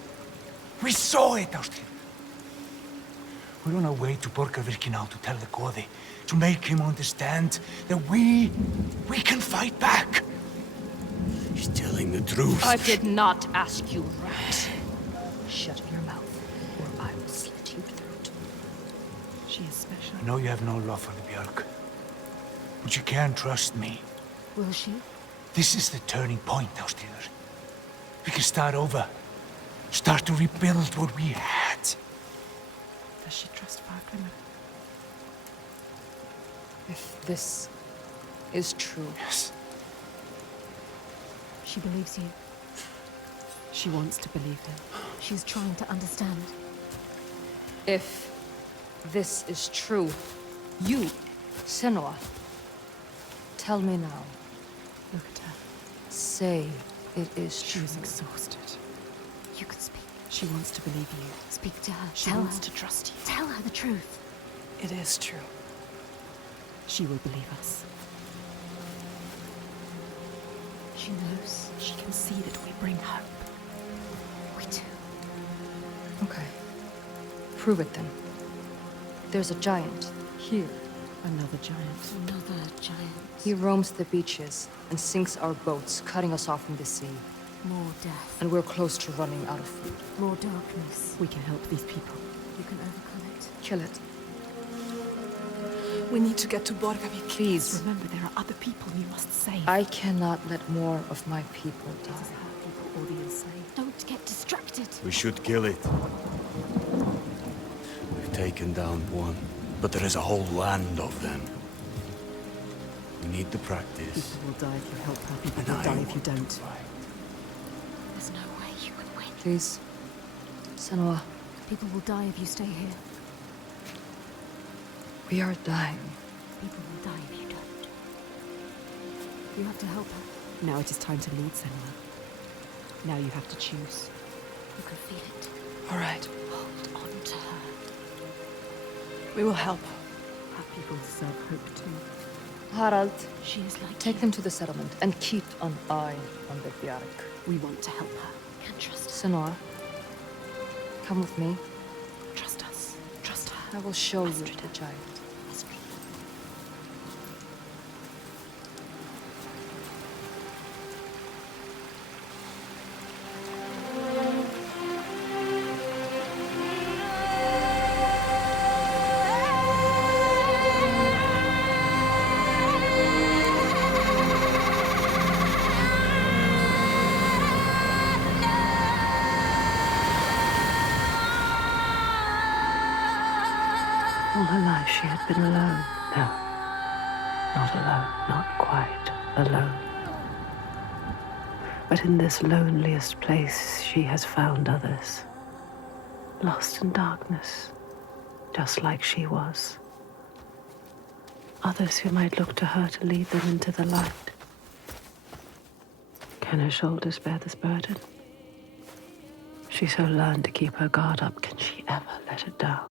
We saw it, Ástríður. We're on our way to Borgarvirki now to tell the Goði, to make him understand that we can fight back. She's telling the truth. I did not ask you, rat. Shut your mouth, or I will slit your throat. She is special. I know you have no love for the Björk, but you can trust me. Will she? This is the turning point, Ástríður. We can start over. Start to rebuild what we had. Does she trust Fargrimr? If this is true. Yes. She believes you. She wants to believe him. She's trying to understand. If this is true, you, Senua, tell me now. Look at her. Say it is She true. is exhausted. You can speak. She wants to believe you. Speak to her. She Tell wants her. to trust you. Tell her the truth. It is true. She will believe us. She knows. She can see that we bring hope. We do. Okay. Prove it then. There's a giant here. Another giant. Another giant. He roams the beaches and sinks our boats, cutting us off from the sea. More death. And we're close to running out of food. More darkness. We can help these people. You can overcome it. Kill it. We need to get to Borgarvik. Please. Remember, there are other people you must save. I cannot let more of my people This is die. how people or the insane. Don't get distracted. We should kill it. We've taken down one, but there is a whole land of them. We need the practice. People will die if you help her. People And will I die if you will don't. There's no way you can win. Please. Senua, People will die if you stay here. we are dying. People will die if you don't. You have to help her. Now it is time to lead, Senua. Now you have to choose. You can feel it. All right. Hold on to her. We will help. Our people deserve hope too. Harald, She is like take you. them to the settlement and keep an eye on the Bjark. We want to help her. Can trust her. Senua, come with me. Trust us. Trust her. I will show you the giant. All her life she had been alone. No, not alone, not quite alone. But in this loneliest place she has found others, lost in darkness, just like she was. Others who might look to her to lead them into the light. Can her shoulders bear this burden? She so learned to keep her guard up, can she ever let it down?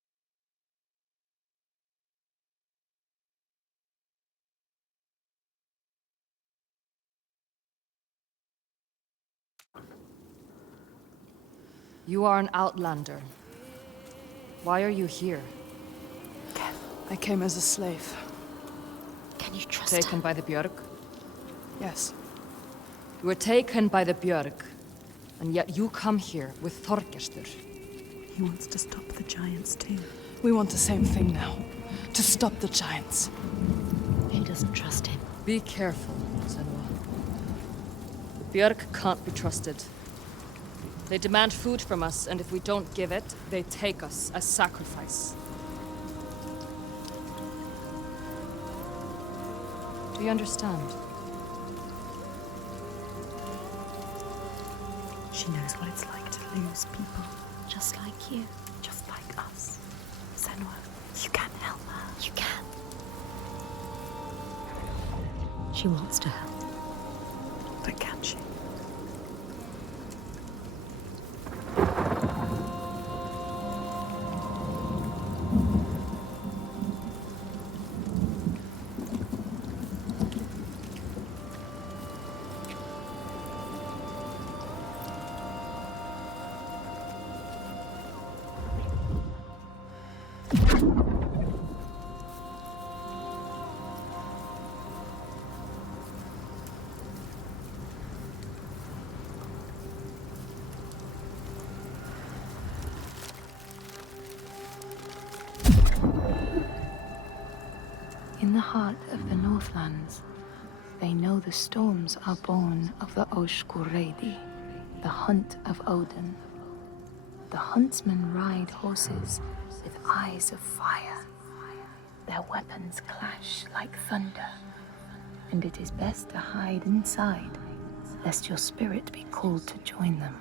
You are an outlander. Why are you here? I came as a slave. Can you trust him? Taken by the Björk? Yes. You were taken by the Björk, and yet you come here with Þorgestur. He wants to stop the giants too. We want the same thing now. To stop the giants. He doesn't trust him. Be careful, Senua. The Björk can't be trusted. They demand food from us, and if we don't give it, they take us as sacrifice. Do you understand? She knows what it's like to lose people. Just like you. Just like us. Senua, you can help her. You can. She wants to help. But can she? In the heart of the Northlands, they know the storms are born of the Oshkuredi, the hunt of Odin. The huntsmen ride horses with eyes of fire. Their weapons clash like thunder, and it is best to hide inside, lest your spirit be called to join them.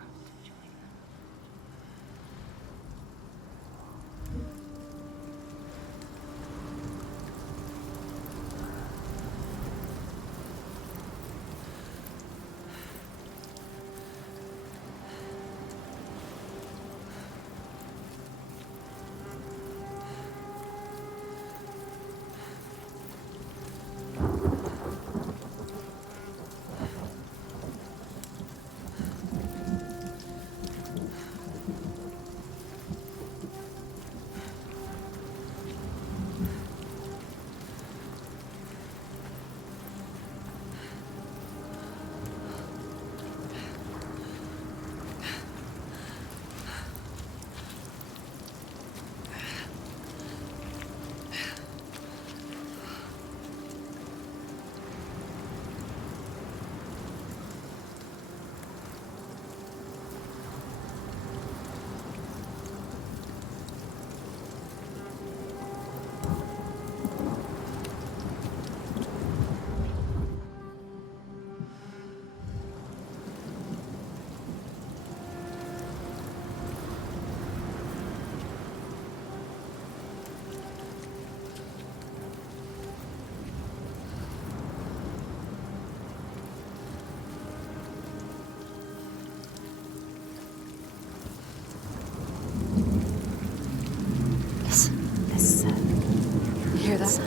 Hear that?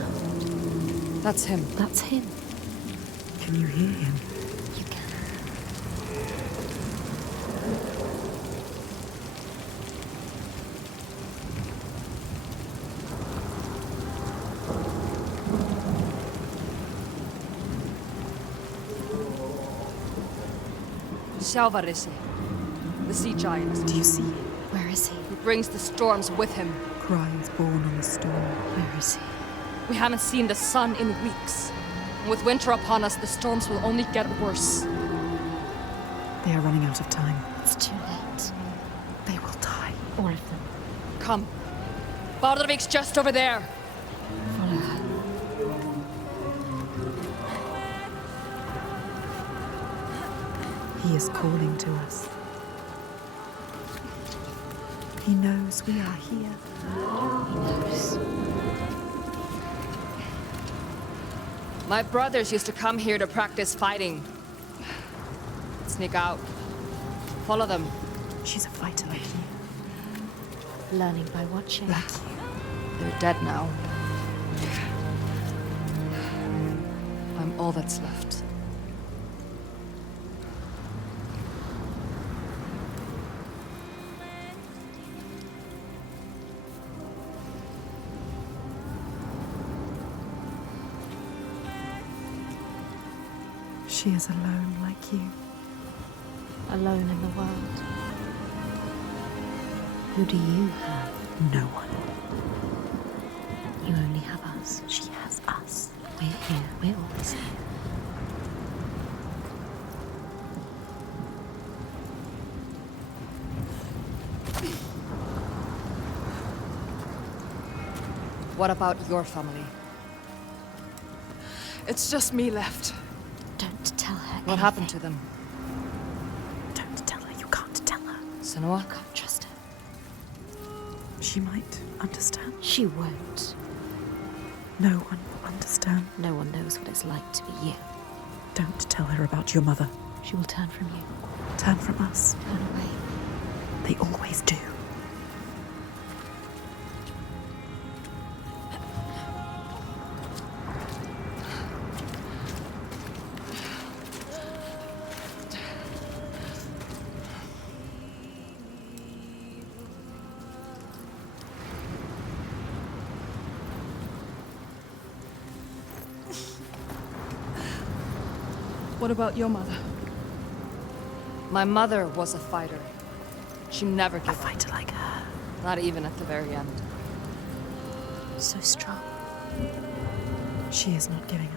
That's him. That's him. Can you hear him? You can. Sjávarisi, the sea giant. Do you see him? Where is he? He brings the storms with him. Cry is born on the storm. Where is he? We haven't seen the sun in weeks. And with winter upon us, the storms will only get worse. They are running out of time. It's too late. They will die. All of them. Come. Baldrvik's just over there. Follow her. He is calling to us. He knows we are here. He knows. My brothers used to come here to practice fighting. Sneak out. Follow them. She's a fighter like you. Learning by watching. Like you. They're dead now. I'm all that's left. She is alone like you. Alone in the world. Who do you have? No one. You only have us. She has us. We're here. We're always here. What about your family? It's just me left. Don't tell her What happened to them? Don't tell her. You can't tell her. Senua? I can't trust her. She might understand. She won't. No one will understand. No one knows what it's like to be you. Don't tell her about your mother. She will turn from you. Turn from us. Turn away. They always do. What about your mother? My mother was a fighter. She never A gave up. fighter like her. Not even at the very end. So strong. She is not giving up.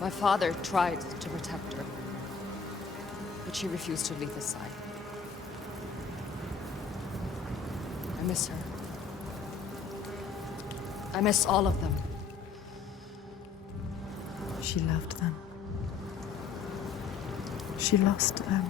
My father tried to protect her, but she refused to leave his side. I miss her. I miss all of them. She loved them. She lost them.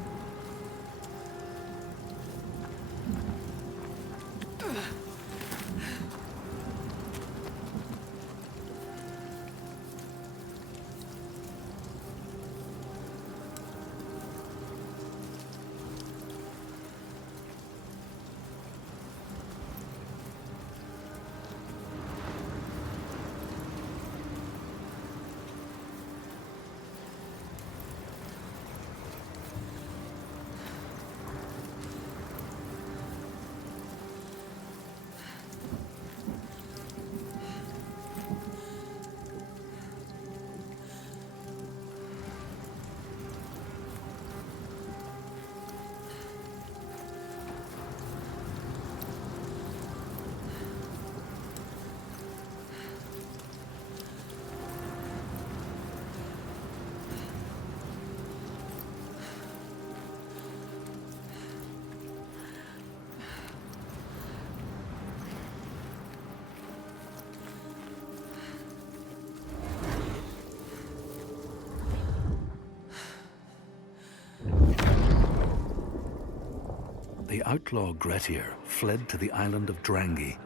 The outlaw Grettir fled to the island of Drangi.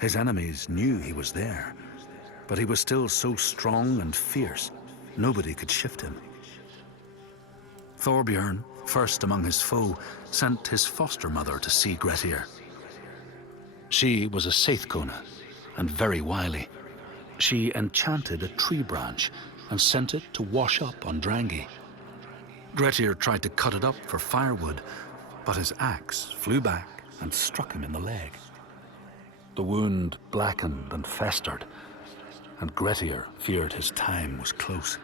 His enemies knew he was there, but he was still so strong and fierce, nobody could shift him. Thorbjorn, first among his foe, sent his foster mother to see Grettir. She was a Seithkona and very wily. She enchanted a tree branch and sent it to wash up on Drangi. Grettir tried to cut it up for firewood, but his axe flew back and struck him in the leg. The wound blackened and festered, and Grettir feared his time was close.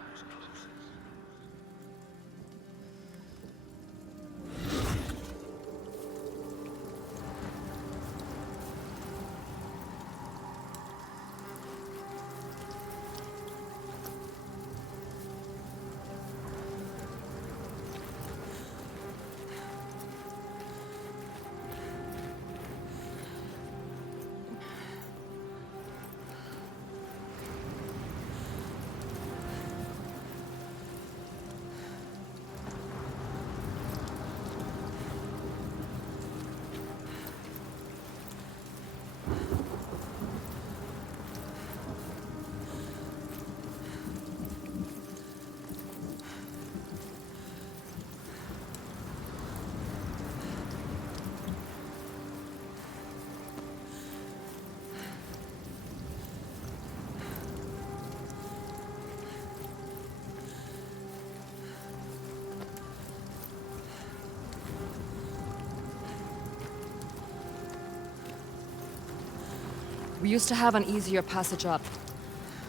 We used to have an easier passage up,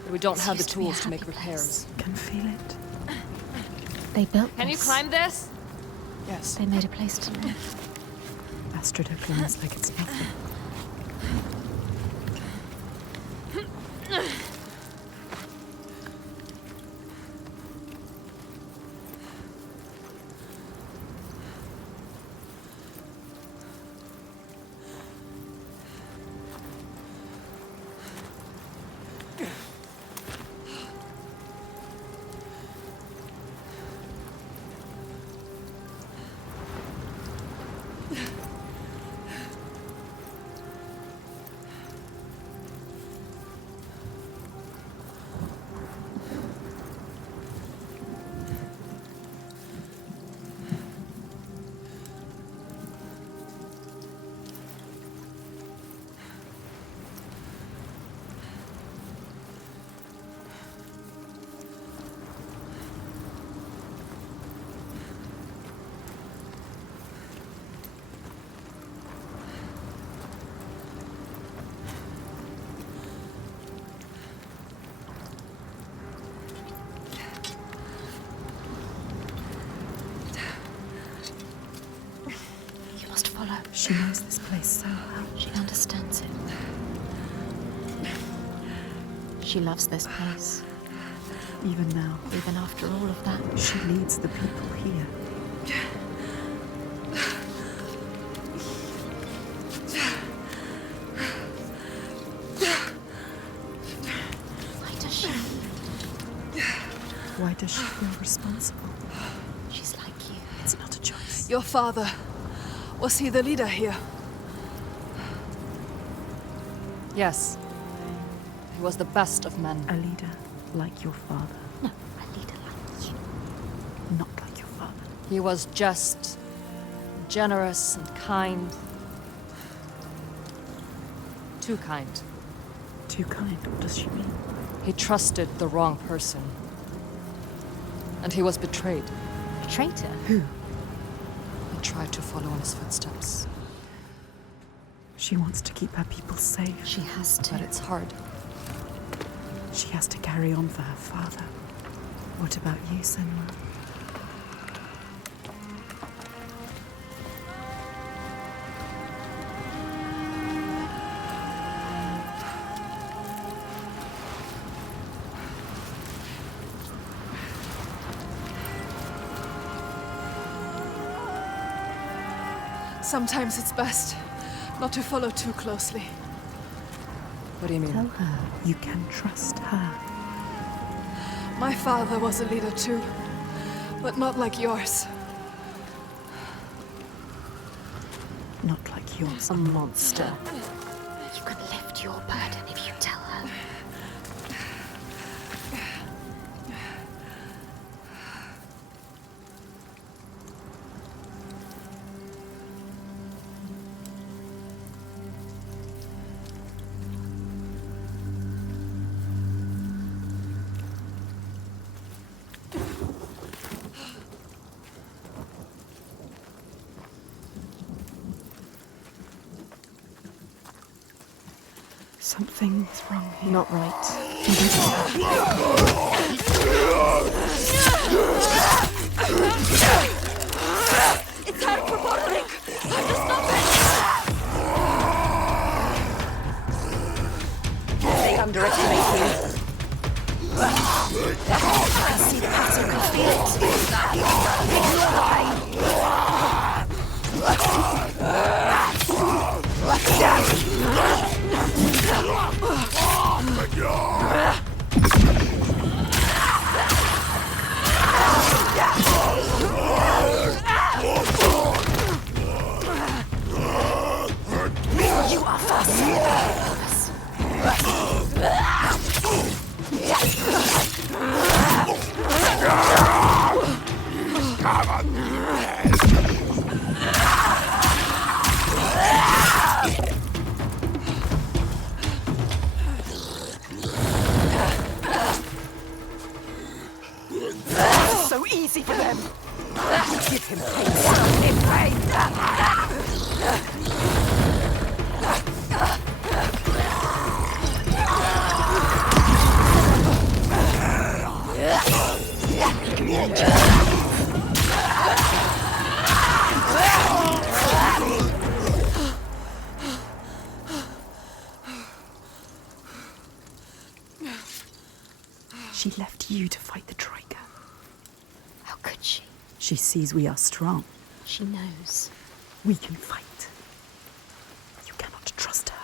but we don't have the used to be a tools to make happy repairs. Can feel it. They built Can you this. climb this? Yes. They made a place to live. Astrid climbs like it's nothing. She knows this place so well. She understands it. She loves this place. Even now. Even after all of that. She leads the people here. Why does she feel responsible? She's like you. It's not a choice. Your father, was he the leader here? Yes. He was the best of men. A leader like your father. No, a leader like you. Not like your father. He was just, generous and kind. Too kind. Too kind? What does she mean? He trusted the wrong person. And he was betrayed. A traitor? Who? He tried to follow in his footsteps. She wants to keep her people safe. She has to. But it's hard. She has to carry on for her father. What about you, Senua? Sometimes it's best not to follow too closely. What do you mean? Tell her you can trust her. My father was a leader too, but not like yours. Not like yours. A monster. You can lift your burden if you tell her. Something's wrong here. Not right. It's hard for Borlik! Have to stop it! They underestimate you. I can see the pattern and feel You are So easy for them! Give him pain. She left you to fight the Trigger. How could she? She sees we are strong. She knows. We can fight. You cannot trust her.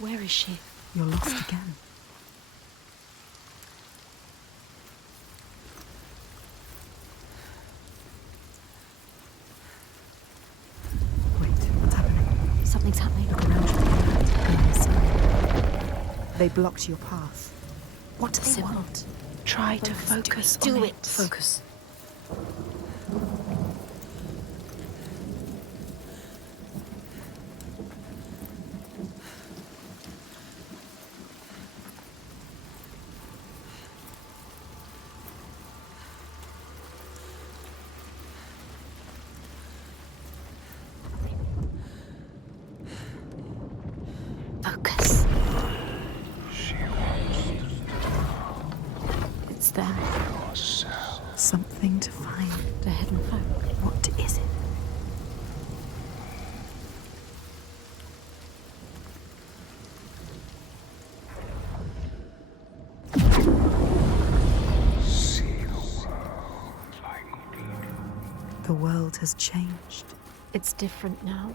Where is she? You're lost again. Wait, what's happening? Something's happening. Look around you. On the side. They blocked your path. What do they want? Try to focus Do on it. Focus. Focus. It's them. Something to find. The hidden folk. What is it? The world has changed. It's different now.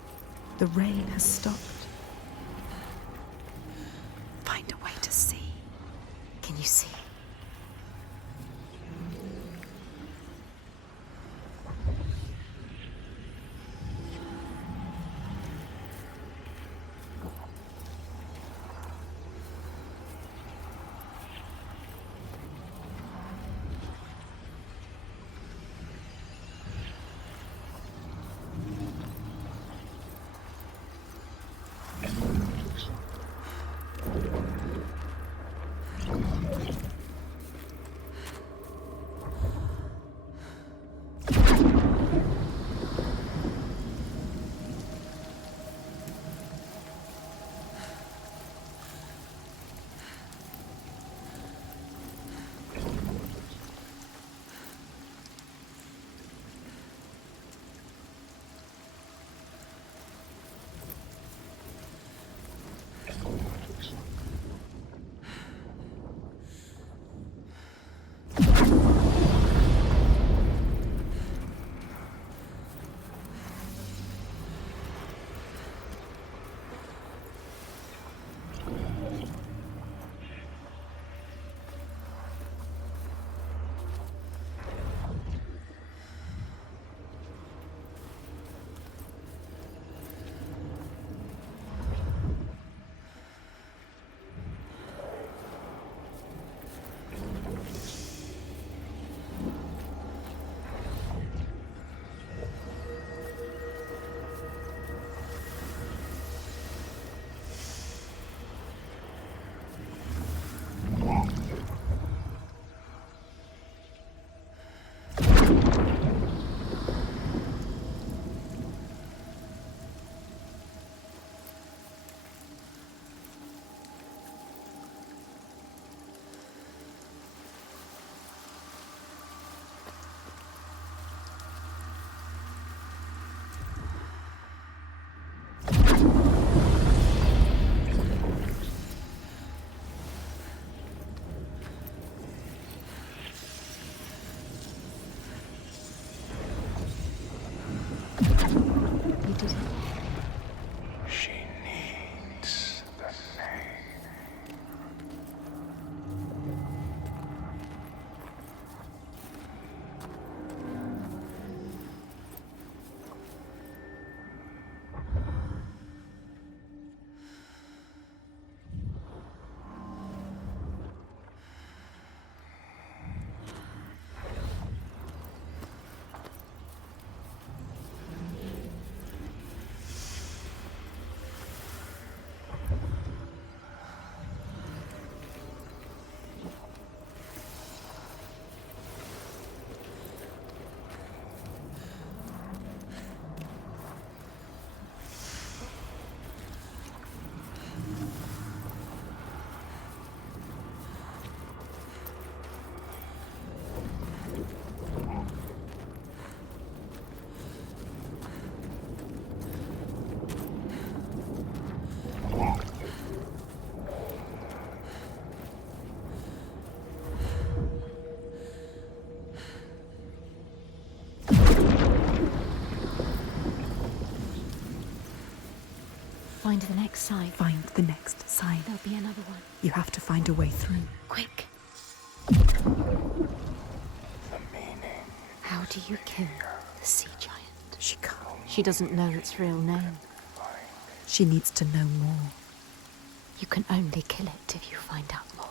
The rain has stopped. Find a way to see. Can you see? Find the next sign. Find the next sign. There'll be another one. You have to find a way through. Quick. The meaning. How do you kill the sea giant? She can't. She doesn't know its real name. She needs to know more. You can only kill it if you find out more.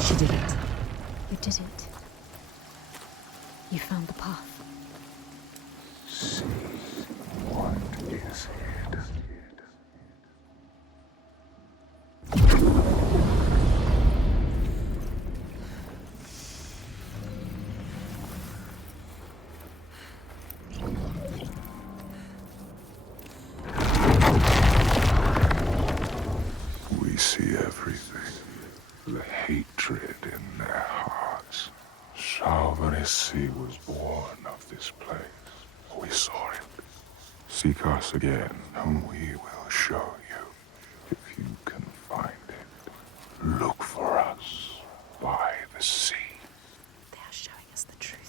She did it. You did it. You found the path. see everything. The hatred in their hearts. Salvaresi was born of this place. We saw it. Seek us again, and we will show you. If you can find it, look for us by the sea. They are showing us the truth.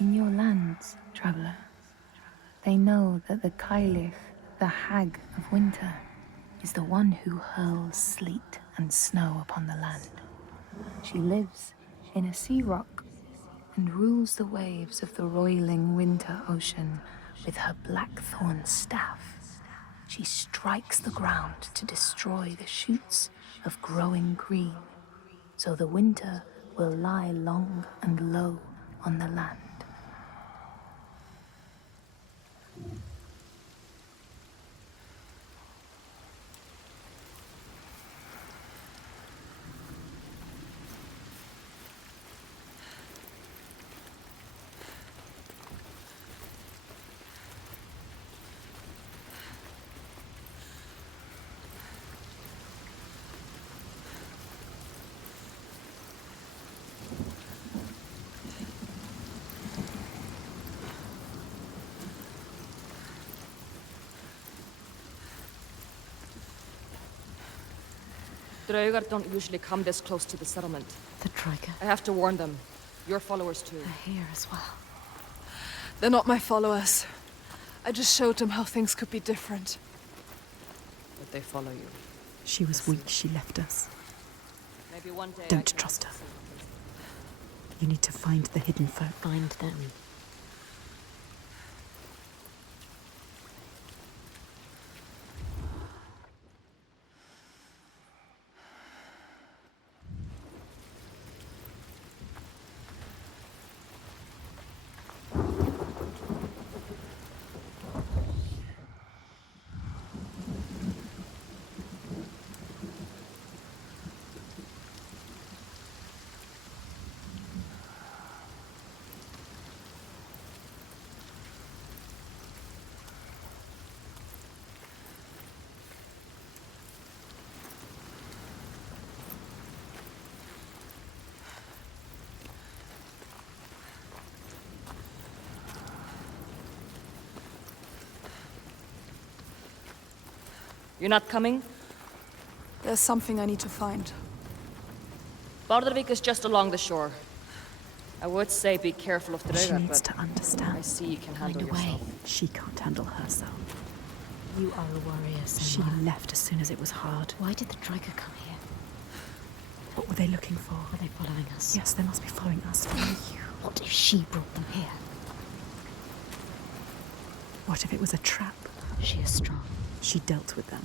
In your lands, traveler, they know that the Kylith, the Hag of Winter, is the one who hurls sleet and snow upon the land. She lives in a sea rock and rules the waves of the roiling winter ocean with her blackthorn staff. She strikes the ground to destroy the shoots of growing green, so the winter will lie long and low on the land. Draugar don't usually come this close to the settlement. The Draugr. I have to warn them. Your followers too. They're here as well. They're not my followers. I just showed them how things could be different. But they follow you. She was weak, she left us. Maybe one day Don't trust her. You need to find the hidden folk. Find them. You're not coming? There's something I need to find. Bardavik is just along the shore. I would say be careful of She Draugar, needs but to understand. I see you can handle Find a way. yourself. She can't handle herself. You are a warrior, Senua. She left as soon as it was hard. Why did the Draugr come here? What were they looking for? Are they following us? Yes, they must be following us. Follow you. What if she brought them here? What if it was a trap? She is strong. She dealt with them.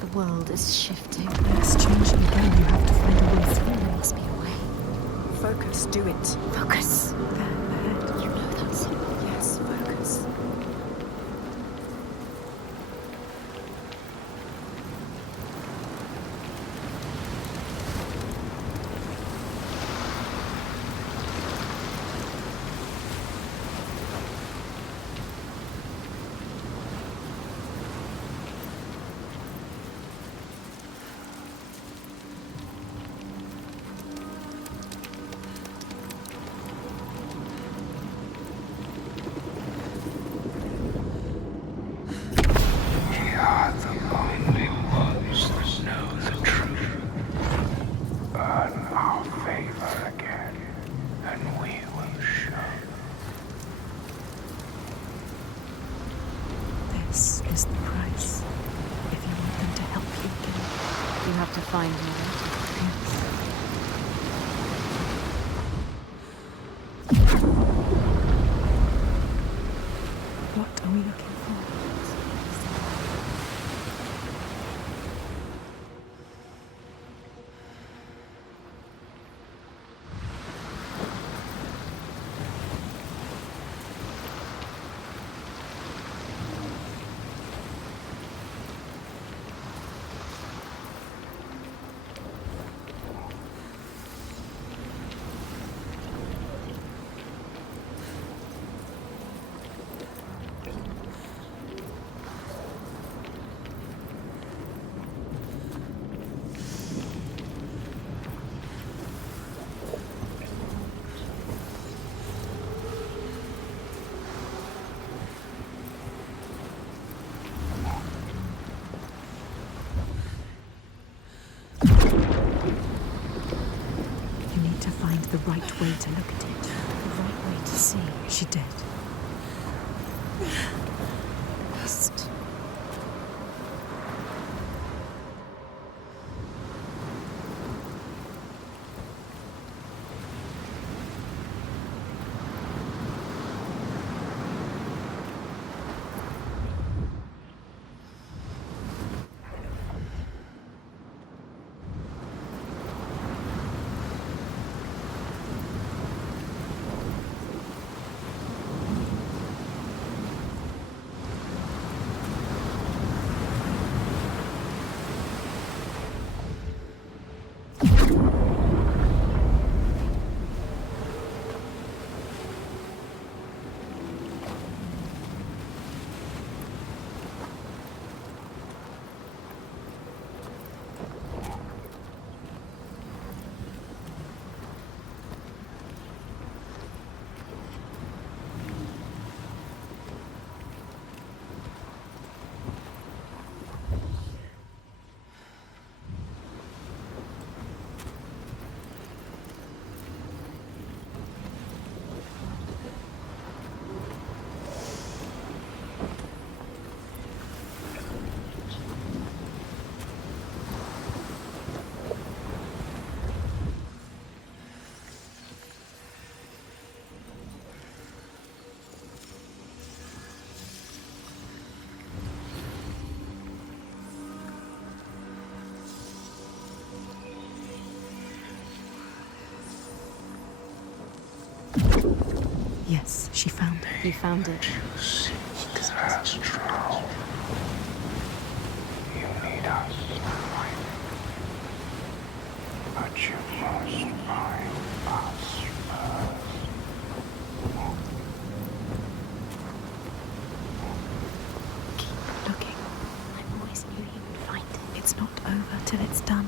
The world is shifting. It's changing again. You have to find a way through. There must be a way. Focus. Just do it. Focus. There. You know that's... Yes, focus. We are the only ones that know the truth. Earn our favor again, and we will show. This is the price. If you want them to help you again. You have to find me. What are we looking for? You need to find the right way to look at it. The right way to see. She did. Just... Yes, she found it. You found it. You seek as drown. You need us to find it. But you must find us first. Keep looking. I always knew you would find it. It's not over till it's done.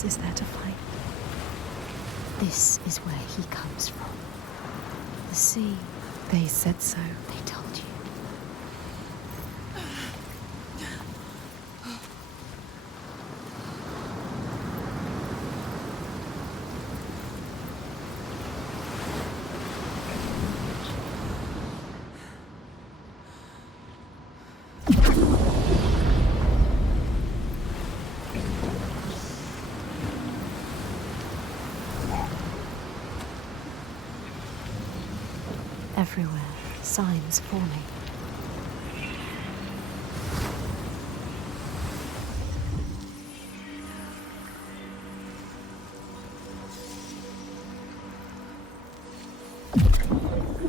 else is there to fight? This is where he comes from. The sea. They said so. They told you. Everywhere, signs forming.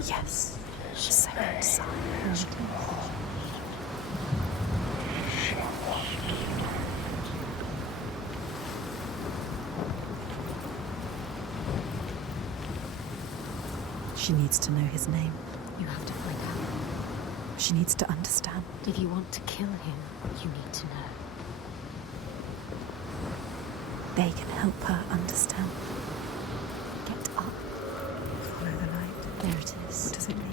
Yes, the second sign. She needs to know his name. You have to find out. She needs to understand. If you want to kill him, you need to know. They can help her understand. Get up. Follow the light. There it is. What does it mean?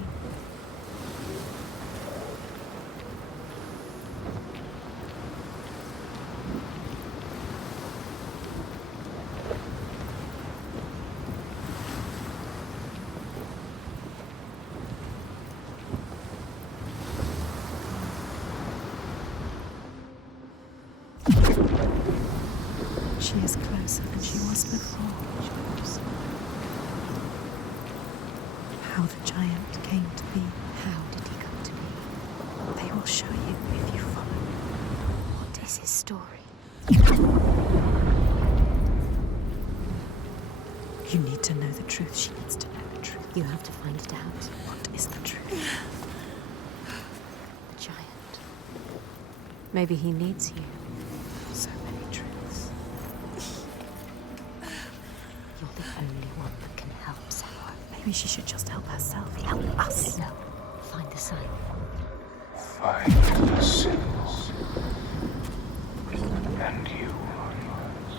She is closer than she was before. How the giant came to be. How did he come to be? They will show you if you follow. What is his story? You need to know the truth. She needs to know the truth. You have to find it out. What is the truth? The giant. Maybe he needs you. So many truths. You're the only one that can help Senua. Maybe she should just help herself. Help us. No. Find the sign. Find the symbols. And you are yours.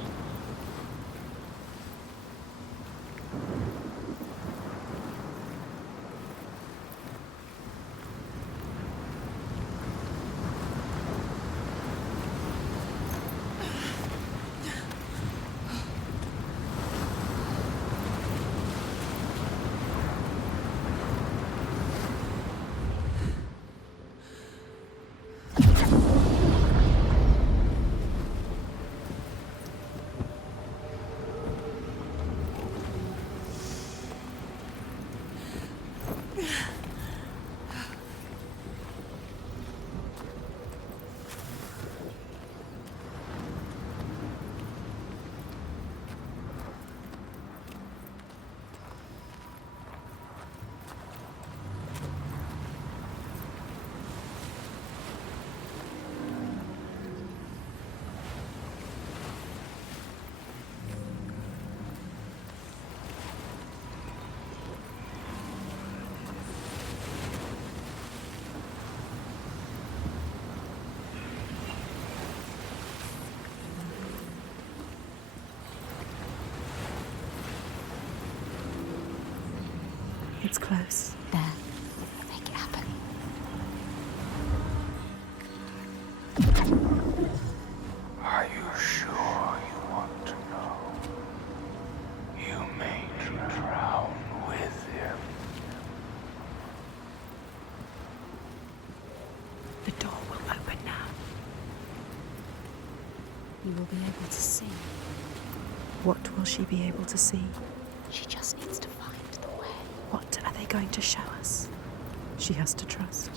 It's close. There. Make it happen. Are you sure you want to know? You may drown with him. The door will open now. You will be able to see. What will she be able to see? She just needs to find the way. What are they going to show us? She has to trust.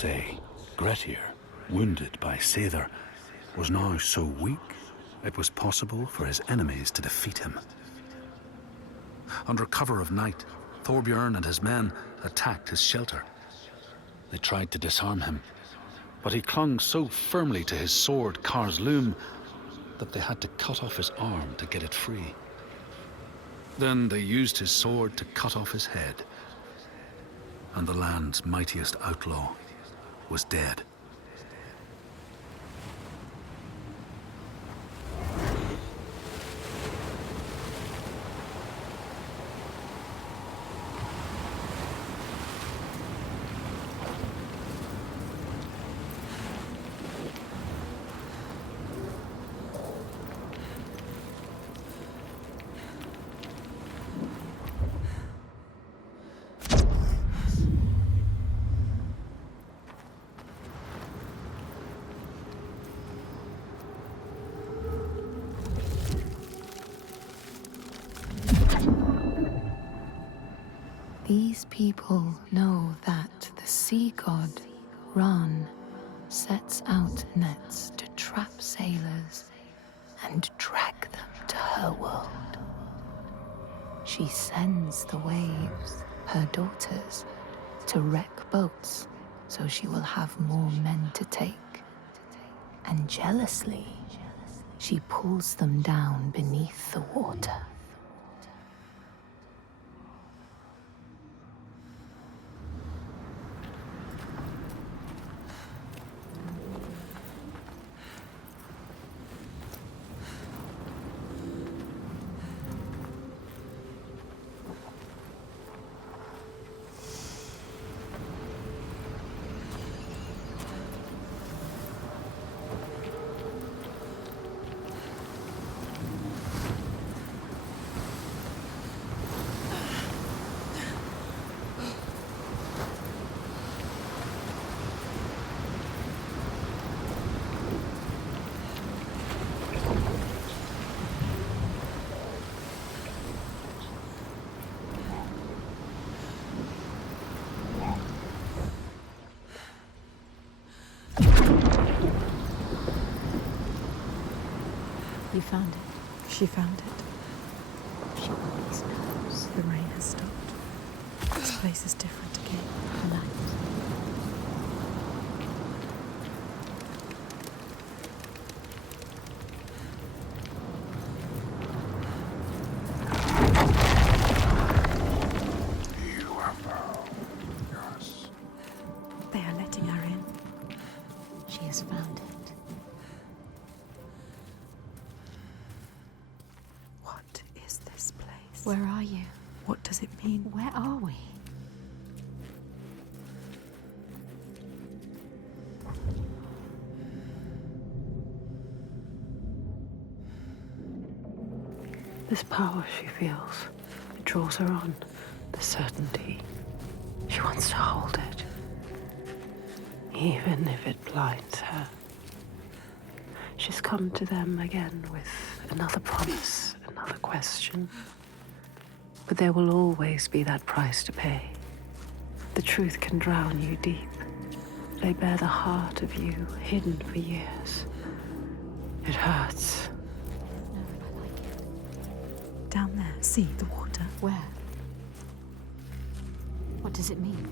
say, Grettir, wounded by Seidr, was now so weak it was possible for his enemies to defeat him. Under cover of night, Thorbjorn and his men attacked his shelter. They tried to disarm him, but he clung so firmly to his sword, Kar's loom, that they had to cut off his arm to get it free. Then they used his sword to cut off his head, and the land's mightiest outlaw was dead. These people know that the sea god, Ran, sets out nets to trap sailors and drag them to her world. She sends the waves, her daughters, to wreck boats so she will have more men to take. And jealously, she pulls them down beneath the water. You found it. She found it. She always knows. The rain has stopped. This place is different again. The light. You have found, yes. They are letting her in. She has found it. What is this place? Where are you? What does it mean? Where are we? This power she feels, it draws her on. The certainty. She wants to hold it. Even if it blinds her. She's come to them again with another promise, another question. But there will always be that price to pay. The truth can drown you deep. Lay bare the heart of you, hidden for years. It hurts. Down there, see the water. Where? What does it mean?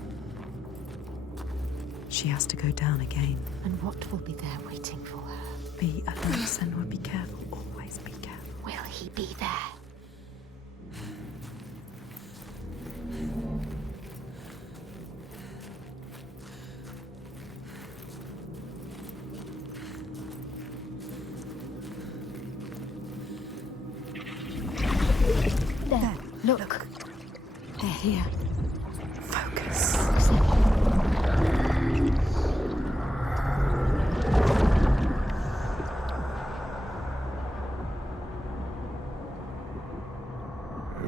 She has to go down again. And what will be there waiting for her? Be alert, Senua. Be careful. Always be careful. Will he be there? There. Look. They're here. Focus.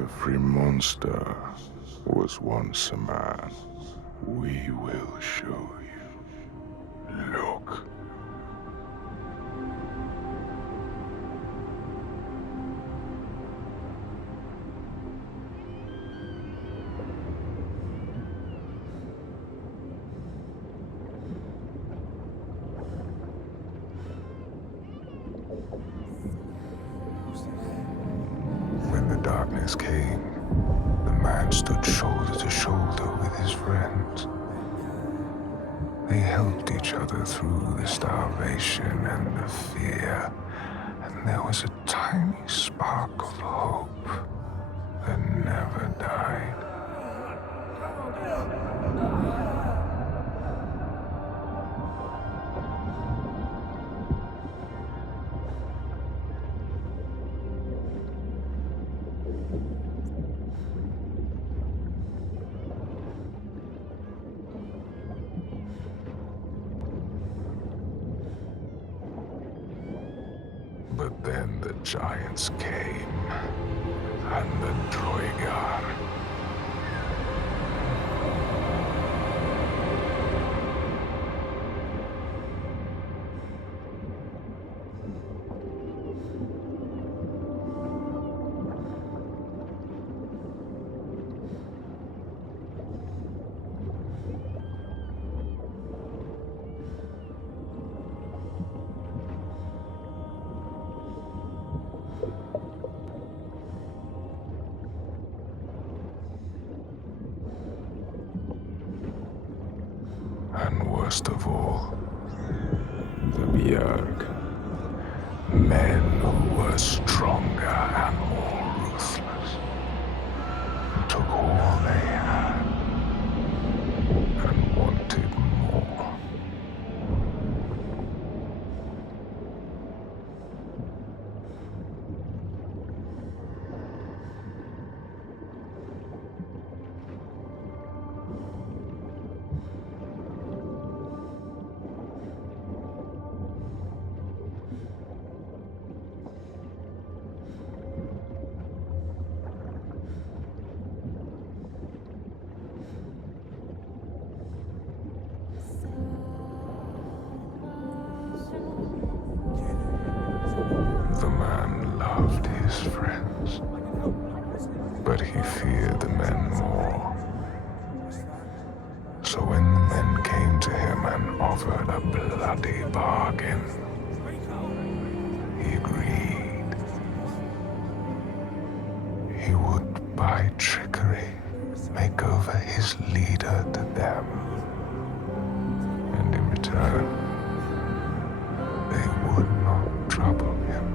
Every monster was once a man. We will show you. Look. darkness came, the man stood shoulder to shoulder with his friends. They helped each other through the starvation and the fear, and there was a tiny spark of hope that never died. But then the giants came, and the Droigar. And worst of all, the Bjerg. Men who were stronger and more ruthless, took all they had and wanted more. The man loved his friends, but he feared the men more. So when the men came to him and offered a bloody bargain, he agreed. He would, by trickery, make over his leader to them. And in return, they would not trouble him.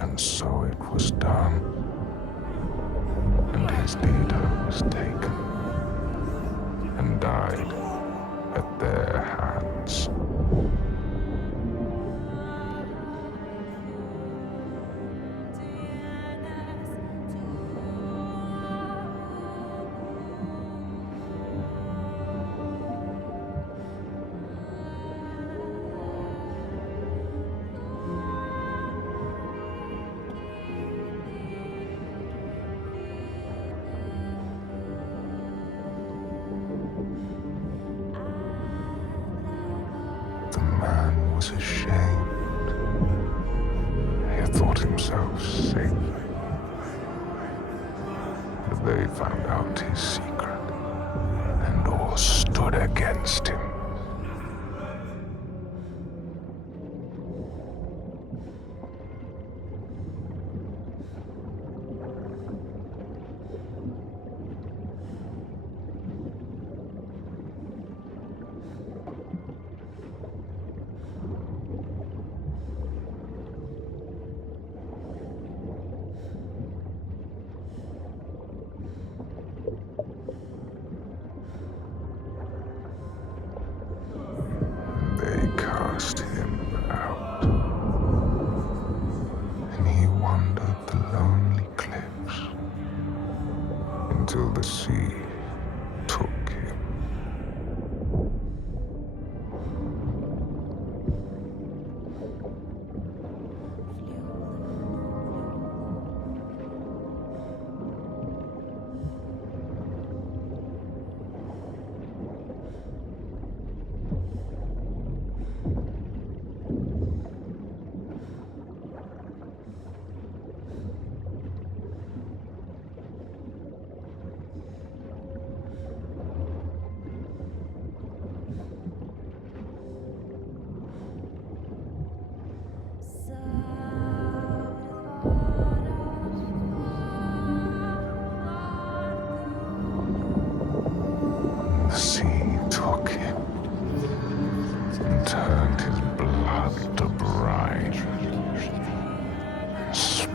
And so it was done, and his leader was taken and died at their hands. The man was ashamed. He had thought himself safe. But they found out his secret, and all stood against him. They cast him out, and he wandered the lonely cliffs until the sea took him.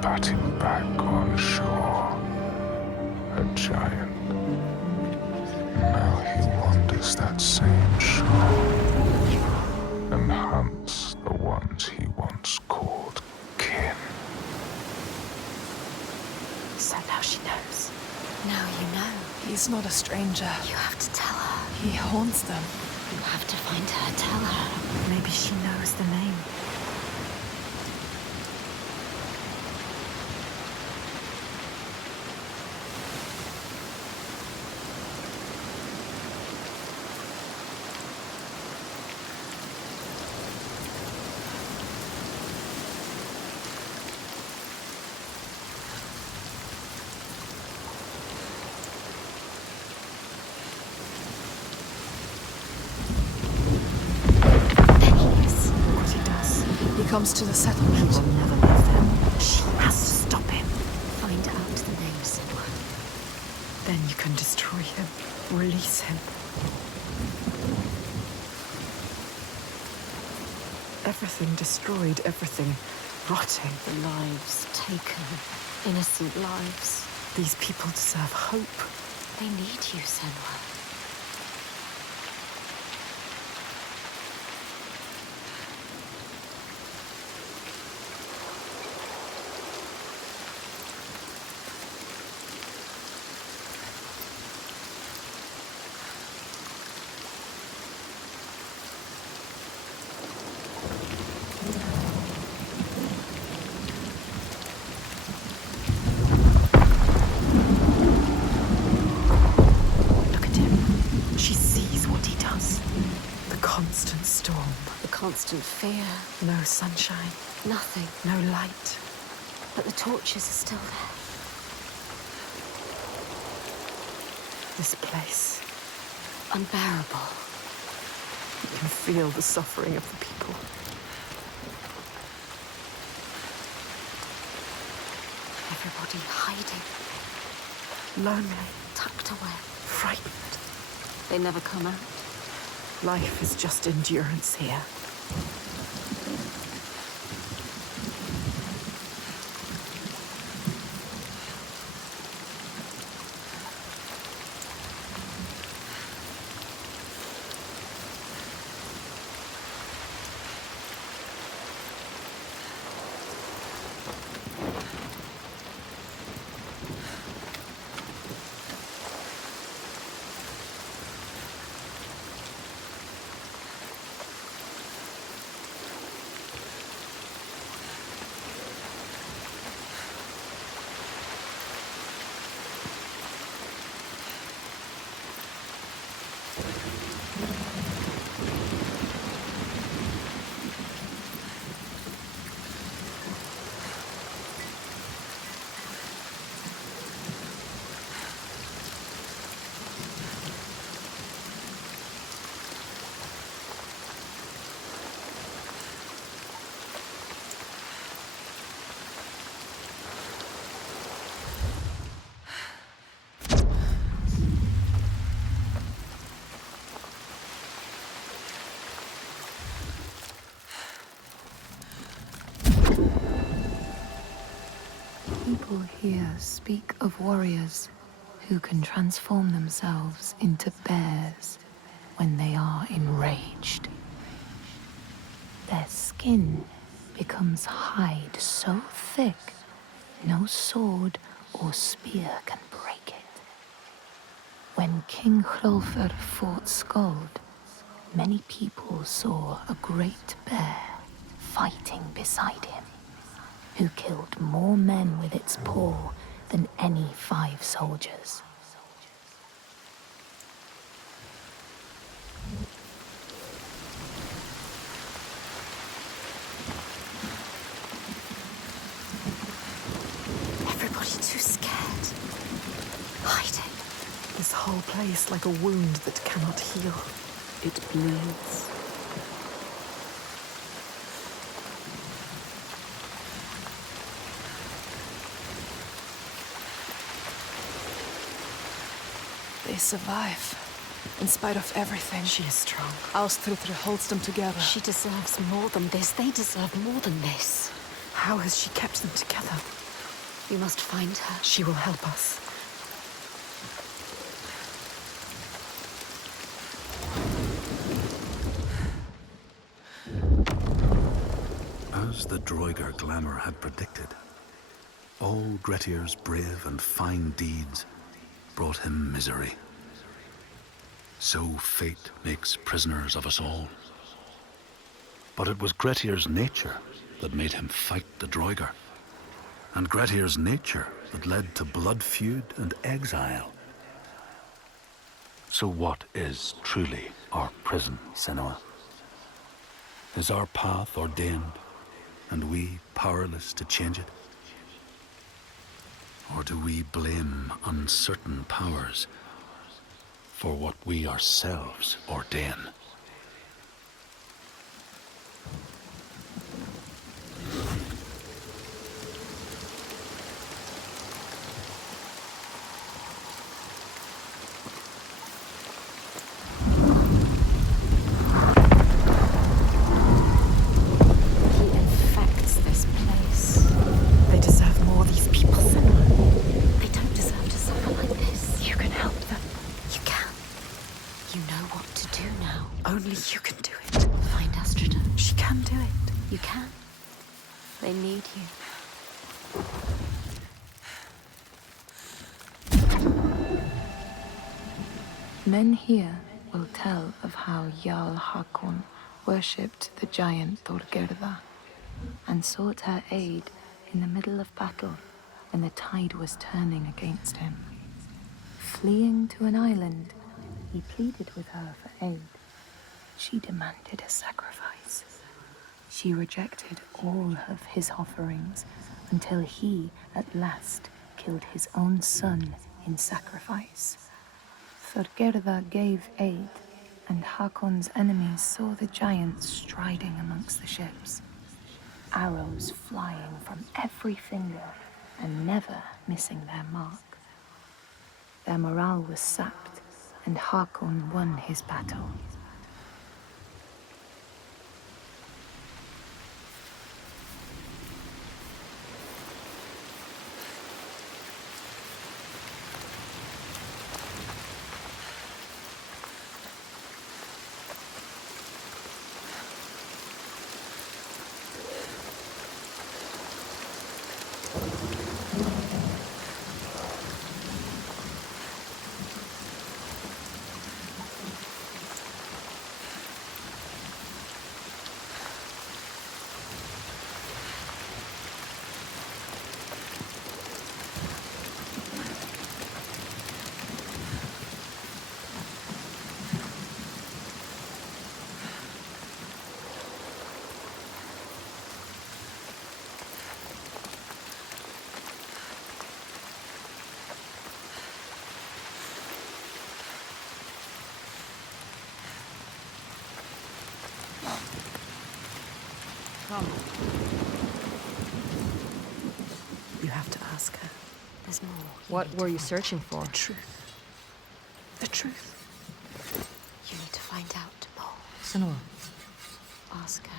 got him back on shore. A giant. Now he wanders that same shore and hunts the ones he once called kin. So now she knows. Now you know. He's not a stranger. You have to tell her. He haunts them. You have to find her. Tell her. Maybe she knows the name. Comes to the settlement. He will never leave them. She has to stop him. Find out the name, Senua. Then you can destroy him. Release him. Everything destroyed, everything rotting. The lives taken. Innocent lives. These people deserve hope. They need you, Senua. Constant fear. No sunshine. Nothing. No light. But the torches are still there. This place. Unbearable. You can feel the suffering of the people. Everybody hiding. Lonely. Tucked away. Frightened. They never come out. Life is just endurance here. People here speak of warriors who can transform themselves into bears when they are enraged. Their skin becomes hide so thick, no sword or spear can break it. When King Hrolfr fought Skuld, many people saw a great bear fighting beside him, who killed more men with its paw than any 5 soldiers. Everybody too scared. Hiding. This whole place like a wound that cannot heal. It bleeds. They survive. In spite of everything. She is strong. Ástríðr holds them together. She deserves more than this. They deserve more than this. How has she kept them together? We must find her. She will help us. As the Droigar glamour had predicted, all Grettir's brave and fine deeds brought him misery. So fate makes prisoners of us all. But it was Grettir's nature that made him fight the Droigar, and Grettir's nature that led to blood feud and exile. So what is truly our prison, Senua? Is our path ordained, and we powerless to change it? Or do we blame uncertain powers for what we ourselves ordain? You can do it. Find Astrida. She can do it. You can. They need you. Men here will tell of how Jarl Hakon worshipped the giant Thorgerða and sought her aid in the middle of battle when the tide was turning against him. Fleeing to an island, he pleaded with her for aid. She demanded a sacrifice. She rejected all of his offerings until he, at last, killed his own son in sacrifice. Thorgerða gave aid, and Hakon's enemies saw the giants striding amongst the ships, arrows flying from every finger and never missing their mark. Their morale was sapped, and Hakon won his battle. Come. You have to ask her. There's more. What were you searching for? The truth. The truth. You need to find out more. Senua. Ask her.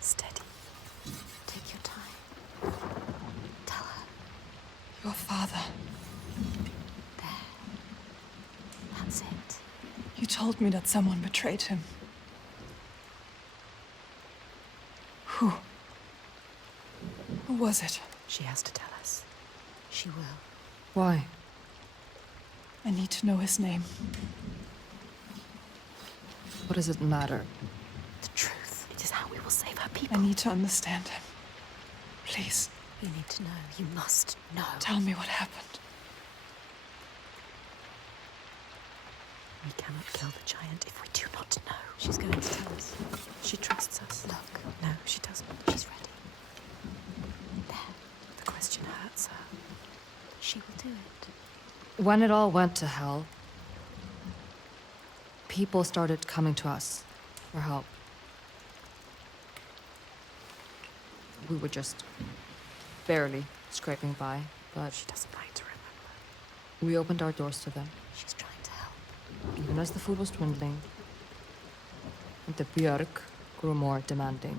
Steady. Take your time. Tell her. Your father. There. That's it. You told me that someone betrayed him. Who? Who was it? She has to tell us. She will. Why? I need to know his name. What does it matter? The truth. It is how we will save our people. I need to understand him. Please. You need to know. You must know. Tell me what happened. We cannot kill the giant if we do not know. She's going to tell us. She trusts us. Look. No, she doesn't. She's ready. There. The question hurts her. She will do it. When it all went to hell, people started coming to us for help. We were just barely scraping by, but she doesn't like to remember. We opened our doors to them. She's trying to help. Even as the food was dwindling, and the Björk grew more demanding.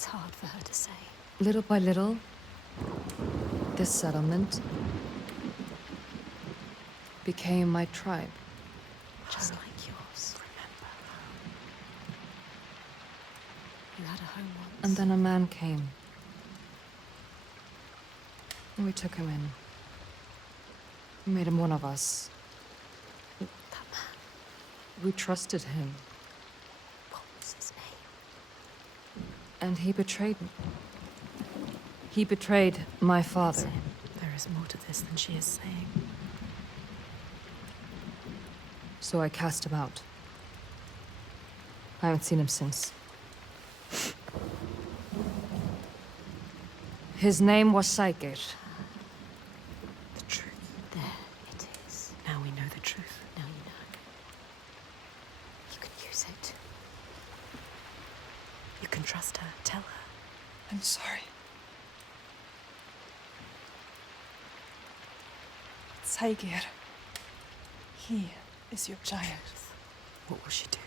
It's hard for her to say. Little by little, this settlement became my tribe. Just like yours. Remember. You had a home once. And then a man came. And we took him in. We made him one of us. That man. We trusted him. What was his name? And he betrayed me. He betrayed my father. Sam, there is more to this than she is saying. So I cast him out. I haven't seen him since. His name was Saga. The truth. There it is. Now we know the truth. Now you know. You can use it. You can trust her. Tell her. I'm sorry. Saigir. He is your child. What will she do?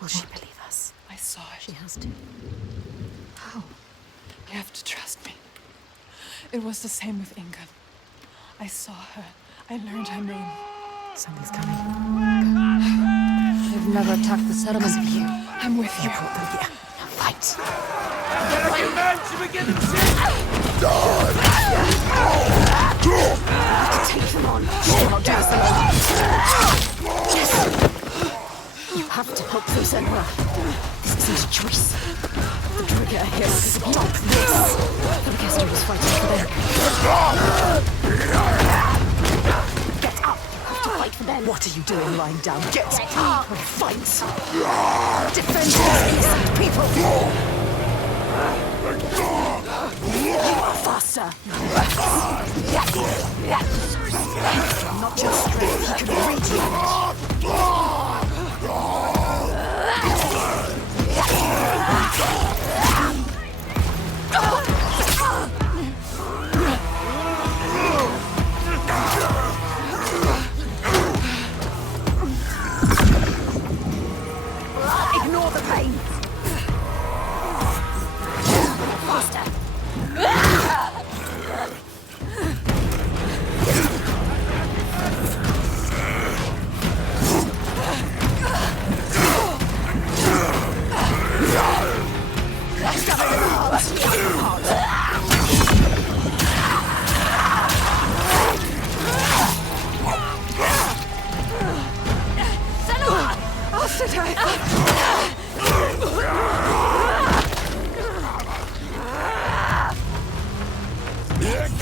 Will she believe us? I saw it. She has to. How? You have to trust me. It was the same with Ingun. I saw her. I learned her name. Something's coming. They've never attacked the settlement. Because of you. I'm with you. Brought them here. Now fight. American men should begin themselves! Take them on. You cannot do this alone. You have to help them, Senua. This isn't a choice. The Druid are here to stop this. The Orchestra is fighting for them. Get up. You have to fight for them. What are you doing lying down? Get up and fight. Defend these innocent people. You are faster. Not your strength. He can read you. Ignore the pain. Faster.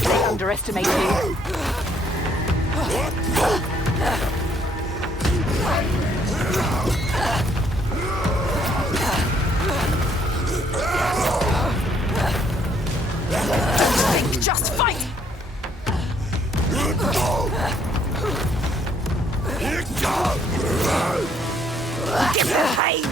They underestimate you. Don't think, just fight! Give them pain!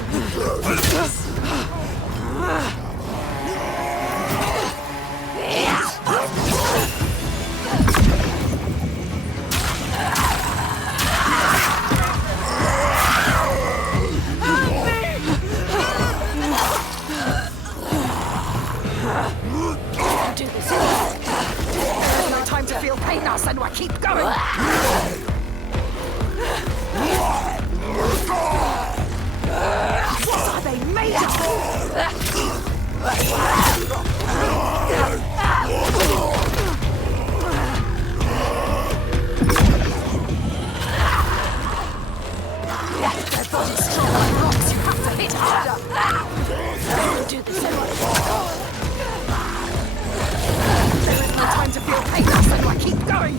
Do this. There's no time to feel pain now, Senua. Keep going. What are they made of? Their body's strong like rocks. You have to hit harder. Do this, Senua. There is no time to feel pain now, Senua. Keep going!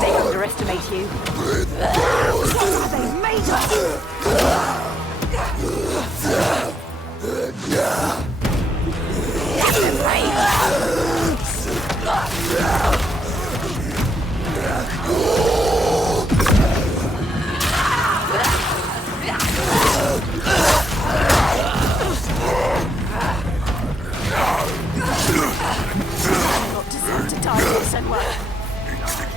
They underestimate you. They've made us! Not deserve to die here, Senua.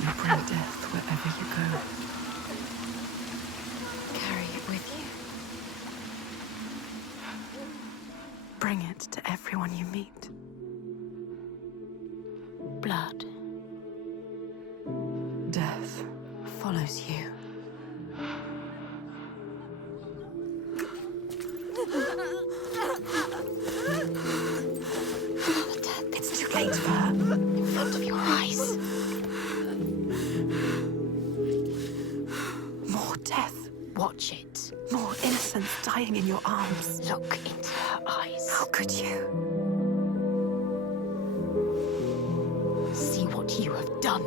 You bring death wherever you go. Carry it with you. Bring it to everyone you meet. Blood. Death follows you. It's too late for her. In front of your eyes. More death. Watch it. More innocence dying in your arms. Look into her eyes. How could you? See what you have done.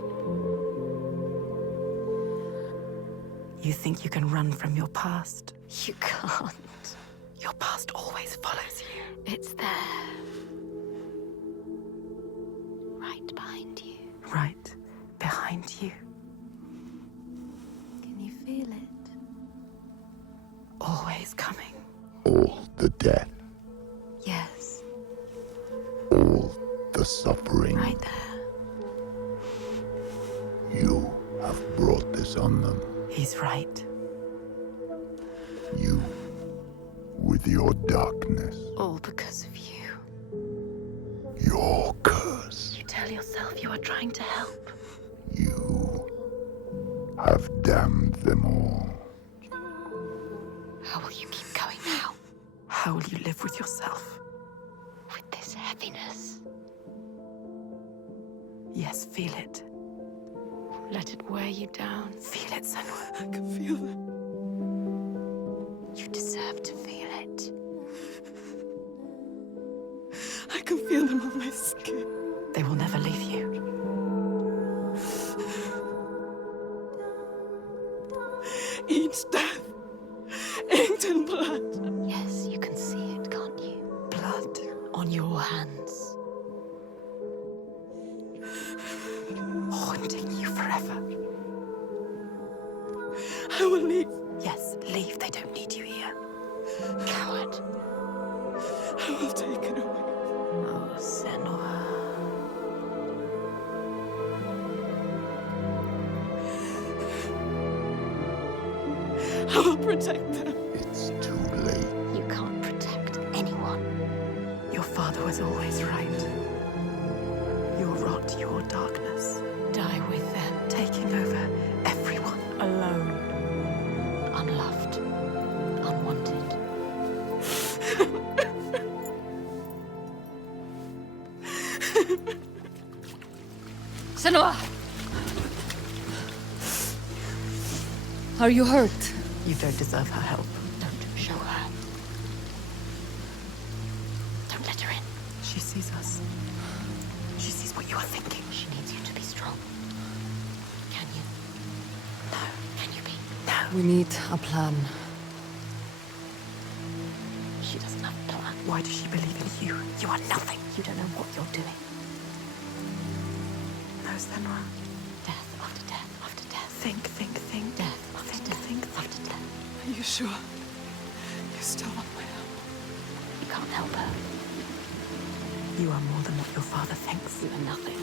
You think you can run from your past? You can't. Your past always follows you. It's there. Right behind you. Right behind you. Can you feel it? Always coming. All the death, Yes. all the suffering. Right there. You have brought this on them. He's right. You, with your darkness, All because of you. your curse. You tell yourself you are trying to help. You have damned them all. How will you keep going now? How will you live with yourself? With this heaviness. Yes, feel it. Let it wear you down. Feel it, Senua. I can feel it. You deserve to feel it. I can feel them on my skin. They will never leave you. Each death, inked in blood. Yes, you can see it, can't you? Blood. On your hands. Haunting you forever. I will leave. Yes, leave. They don't need you here. Coward. I will take it away. Oh, Senua. I will protect them. It's too late. You can't protect anyone. Your father was always right. Your rot, your darkness, Die with them. taking over everyone. Alone. Unloved. Unwanted. Senua! Are you hurt? You don't deserve her help. Don't show her. Don't let her in. She sees us. She sees what you are thinking. She needs you to be strong. Can you? No. Can you be? No. We need a plan. She doesn't have a plan. Why does she believe in you? You are nothing. You don't know what you're doing. Senua. Death after death after death. Think. Death after death after death. Are you sure? You still want my help? You can't help her. You are more than what your father thinks. You are nothing.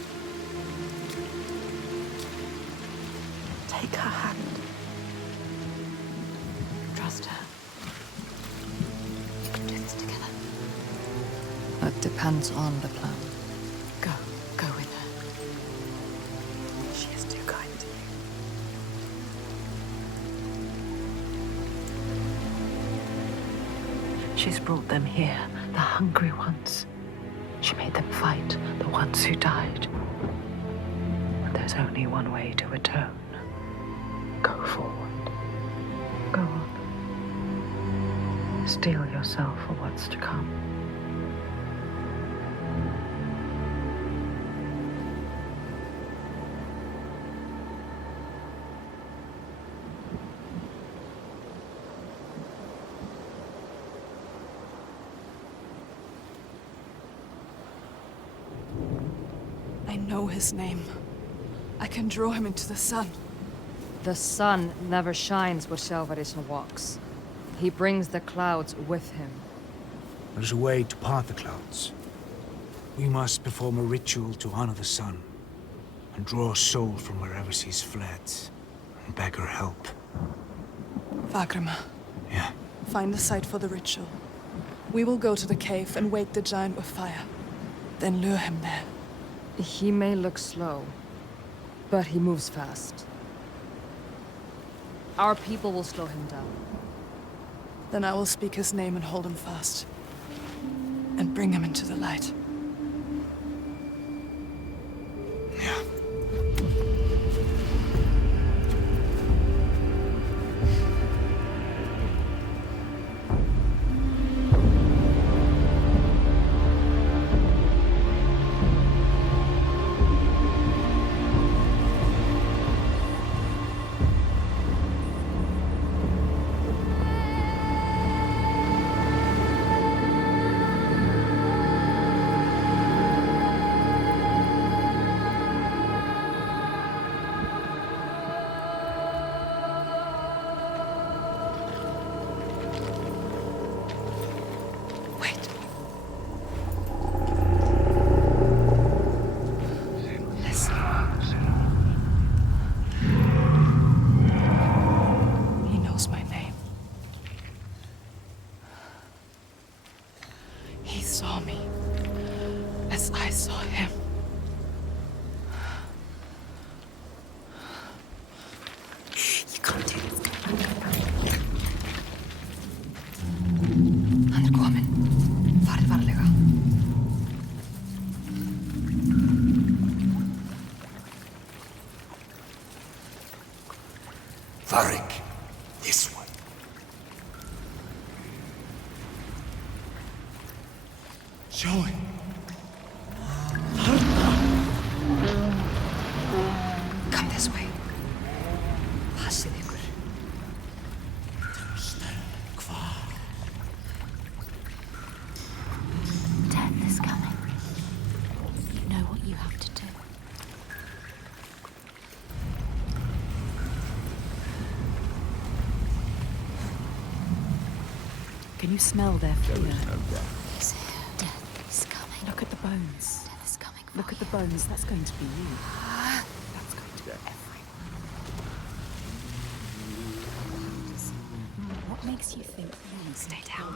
Take her hand. Trust her. You can do this together. That depends on the plan. Go with her. She is too kind to you. She's brought them here, the hungry ones. She made them fight, the ones who died. But there's only one way to atone. Go forward. Go on. Steel yourself for what's to come. I know his name. I can draw him into the sun. The sun never shines where Shelvarisn walks. He brings the clouds with him. There's a way to part the clouds. We must perform a ritual to honor the sun, and draw a soul from wherever she's fled, and beg her help. Vagrima. Yeah? Find the site for the ritual. We will go to the cave and wake the giant with fire. Then lure him there. He may look slow, but he moves fast. Our people will slow him down. Then I will speak his name and hold him fast. And bring him into the light. Yeah. Varric, this way. Show it. Come this way. Passið ykkur. Death is coming. You know what you have to do. Can you smell their fear? He's here. Death is coming. Look at the bones. Death is coming. Look at the bones. That's going to be you. That's going to be everyone. What makes you think you can stay down?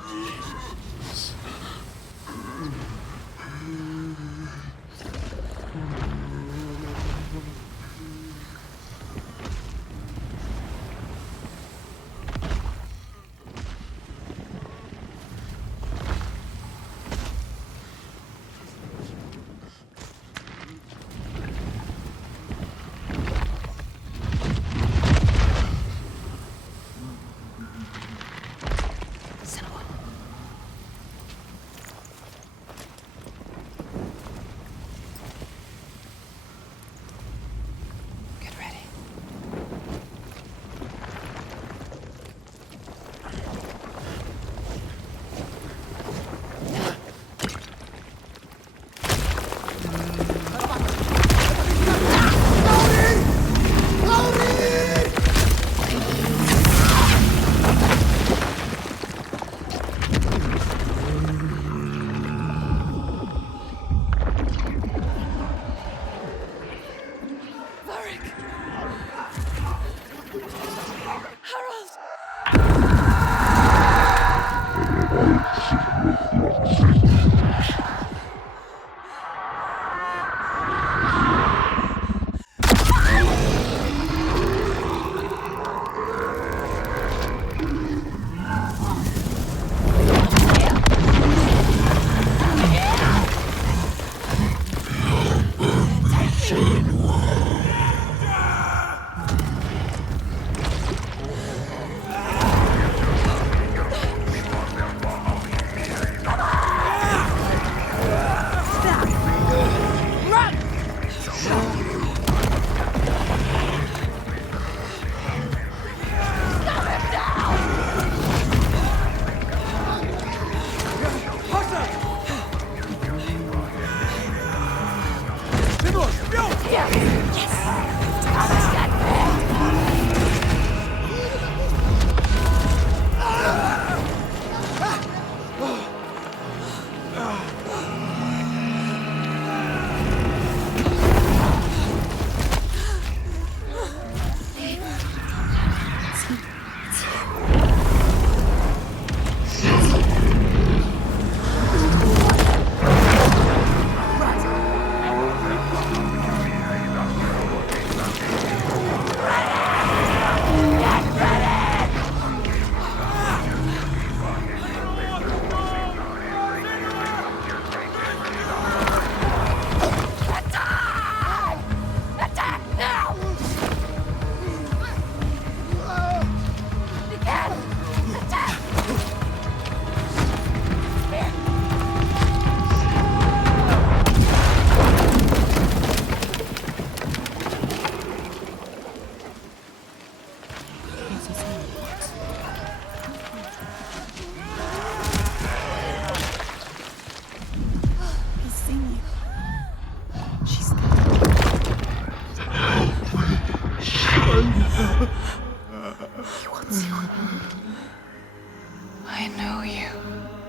I know you.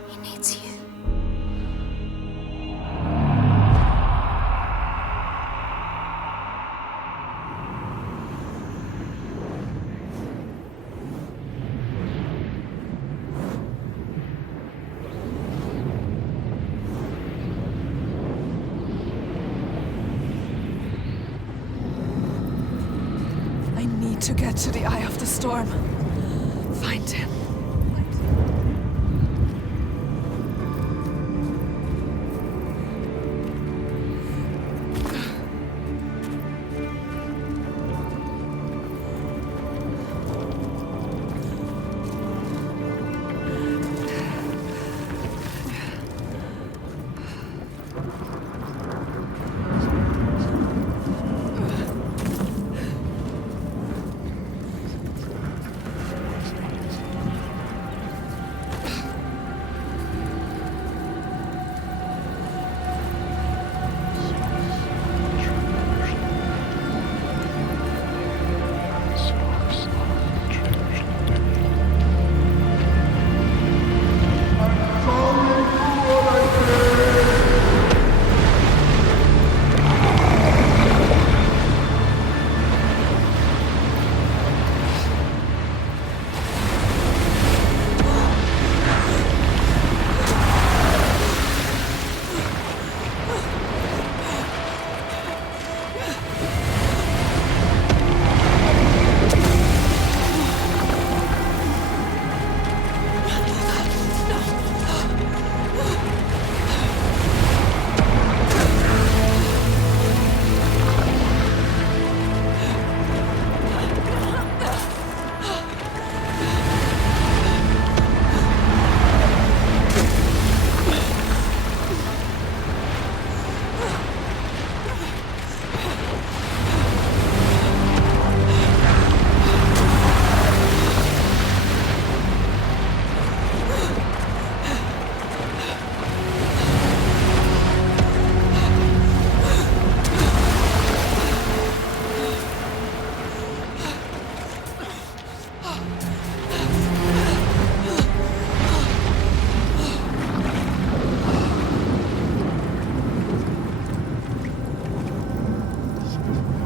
He needs you. I need to get to the Eye of the Storm. Find him.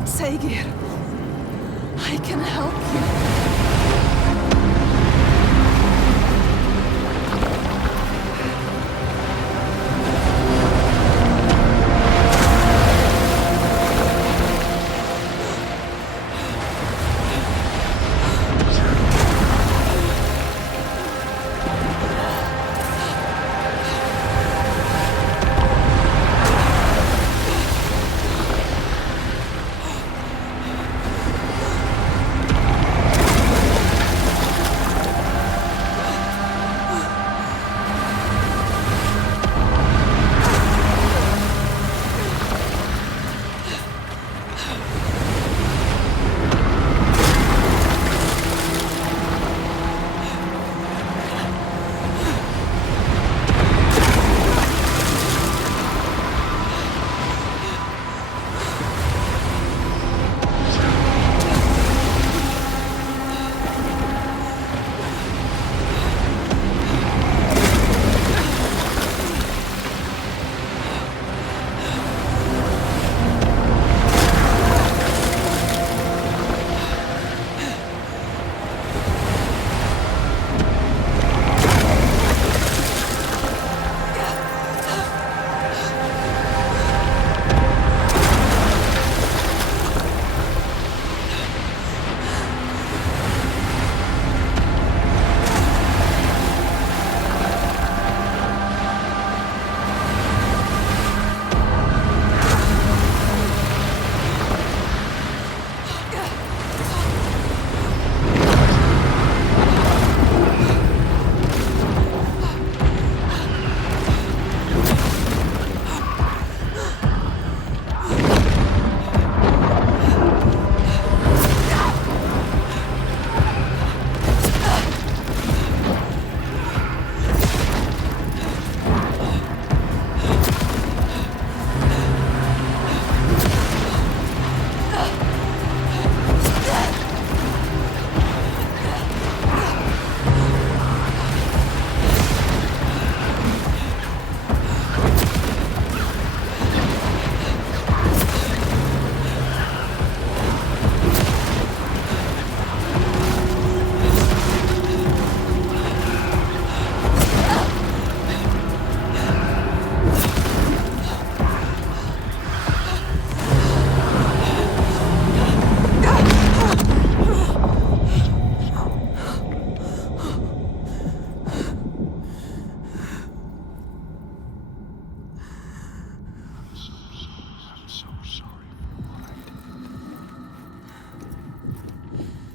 Saga, I can help you.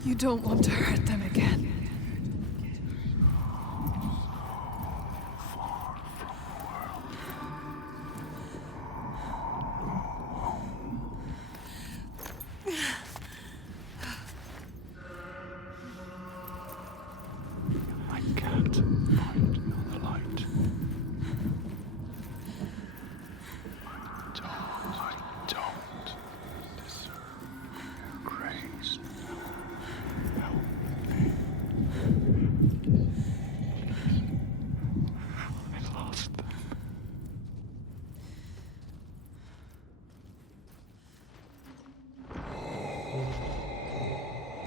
You don't want to hurt them again. I can't find the light. I don't deserve your grace. Help me. I lost them.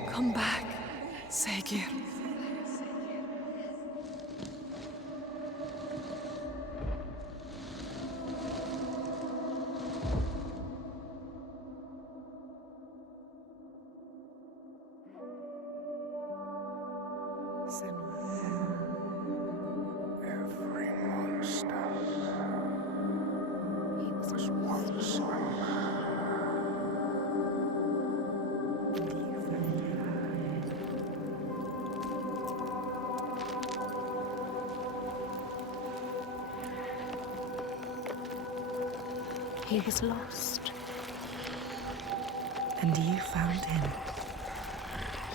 Come back, Saga. Every monster was once a man. He was lost. And you found him.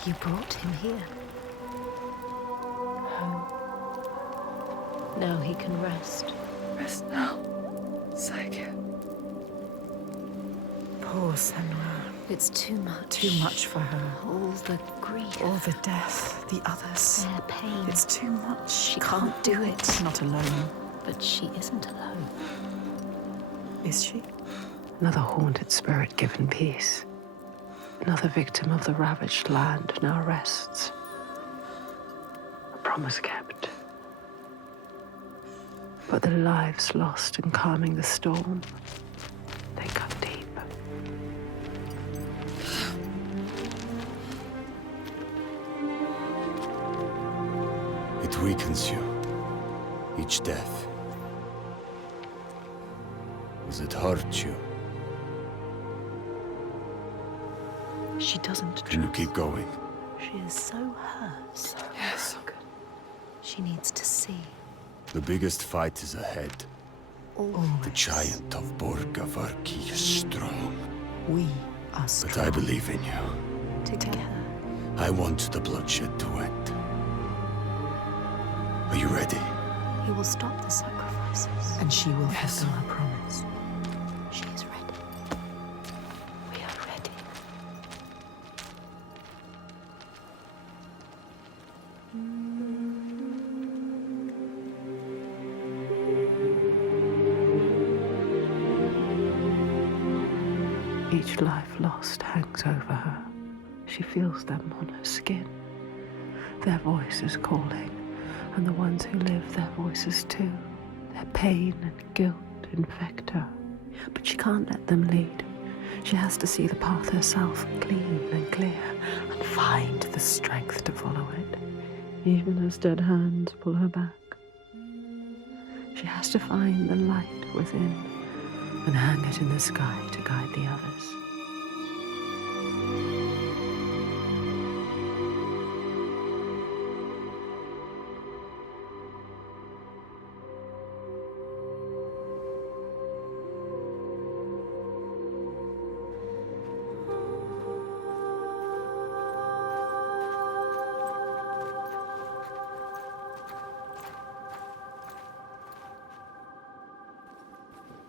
You brought him here. Home. Now he can rest. Rest now, Saga. Poor Senua. It's too much. Too much for her. All the grief. All the death, the others. Their pain. It's too much. She can't do it. Not alone. But she isn't alone. Is she? Another haunted spirit given peace. Another victim of the ravaged land now rests. A promise kept. But the lives lost in calming the storm, they cut deep. It weakens you. Each death. Does it hurt you? She doesn't Can you keep going? She is so hurt. Yes. She needs to see. The biggest fight is ahead. Always. The giant of Borgavarki is strong. We are strong. But I believe in you. Together. I want the bloodshed to end. Are you ready? He will stop the sacrifices. And she will fulfill her promise. She is ready. We are ready. Each life lost hangs over her. She feels them on her skin. Their voices calling, and the ones who live, their voices too. Their pain and guilt infect her. But she can't let them lead. She has to see the path herself, clean and clear, and find the strength to follow it, even as dead hands pull her back. She has to find the light within and hang it in the sky to guide the others.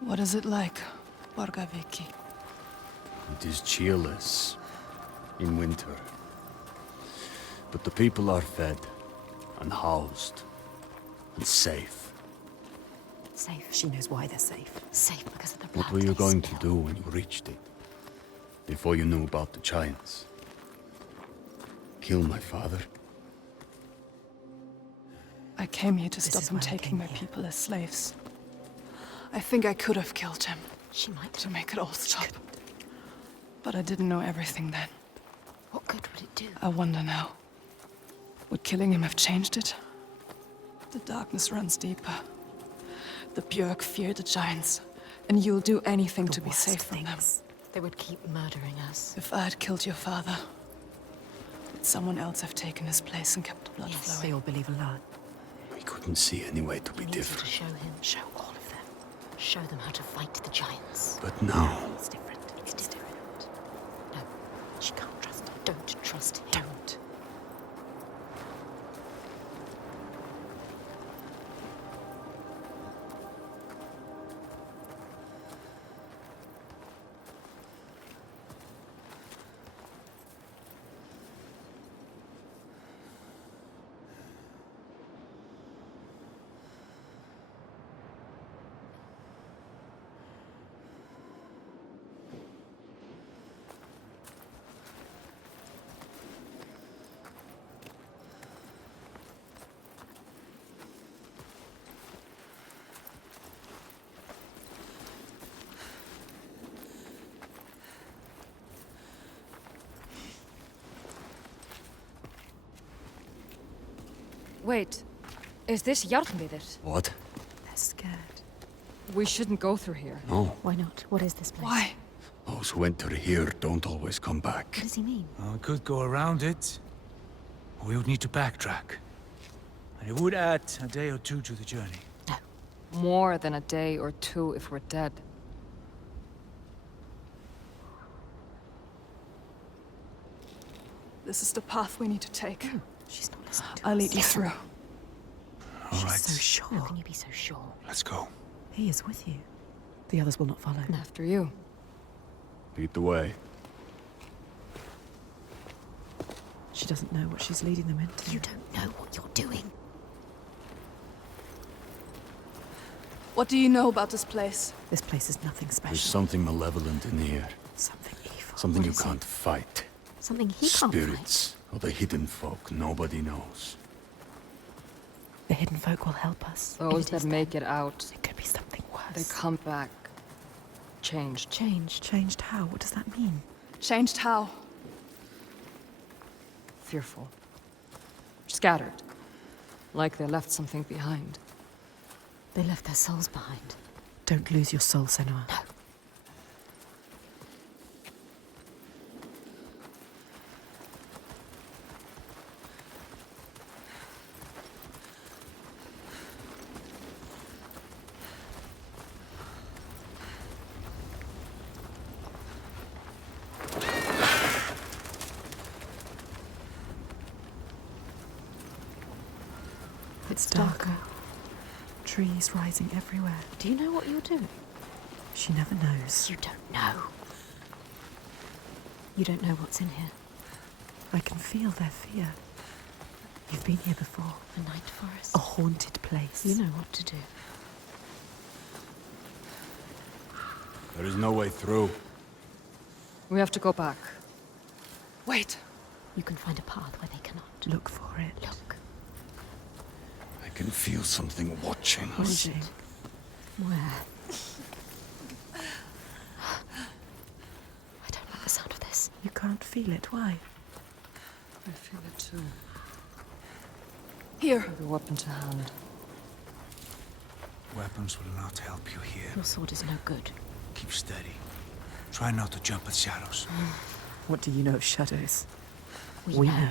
What is it like, Borgaviki? It is cheerless in winter. But the people are fed and housed and safe. Safe. She knows why they're safe. Safe because of the blood. What were you going to do when you reached it? Before you knew about the giants? Kill my father? I came here to stop him taking my people as slaves. I think I could have killed him. She might. To make it all stop. But I didn't know everything then. What good would it do? I wonder now. Would killing him have changed it? The darkness runs deeper. The Björk fear the giants, and you'll do anything to be safe from them. They would keep murdering us. If I had killed your father, Could someone else have taken his place and kept the blood flowing? They all believe a lie. We couldn't see any way to be different. To show him, show all of them. Show them how to fight the giants. But now... It's different. It's different. No, she can't trust him. Don't trust him. Don't. Wait, is this Jarlmviðir? What? They're scared. We shouldn't go through here. No. Why not? What is this place? Why? Those who enter here don't always come back. What does he mean? We could go around it, or we would need to backtrack. And it would add a day or two to the journey. More than a day or two if we're dead. This is the path we need to take. She's not listening to I'll us. lead you through. All right. So sure. How can you be so sure? Let's go. He is with you. The others will not follow. After you. Lead the way. She doesn't know what she's leading them into. You don't know what you're doing. What do you know about this place? This place is nothing special. There's something malevolent in here. Something evil. Something What you is it? can't fight. Something he can't fight. Spirits, or the hidden folk nobody knows. The hidden folk will help us. Those that make it out, It could be something they worse. come back. Changed. Changed. Changed how? What does that mean? Changed how? Fearful. Scattered. Like they left something behind. They left their souls behind. Don't lose your soul, Senua. No. It's darker. Trees rising everywhere. Do you know what you're doing? She never knows. You don't know. You don't know what's in here. I can feel their fear. You've been here before. The night forest. A haunted place. You know what to do. There is no way through. We have to go back. Wait. You can find a path where they cannot. Look for it. Look. I can feel something watching us. Watching. Where? I don't like the sound of this. You can't feel it. Why? I feel it too. Here. With a weapon to hand. Weapons will not help you here. Your sword is no good. Keep steady. Try not to jump at shadows. What do you know of shadows? We know.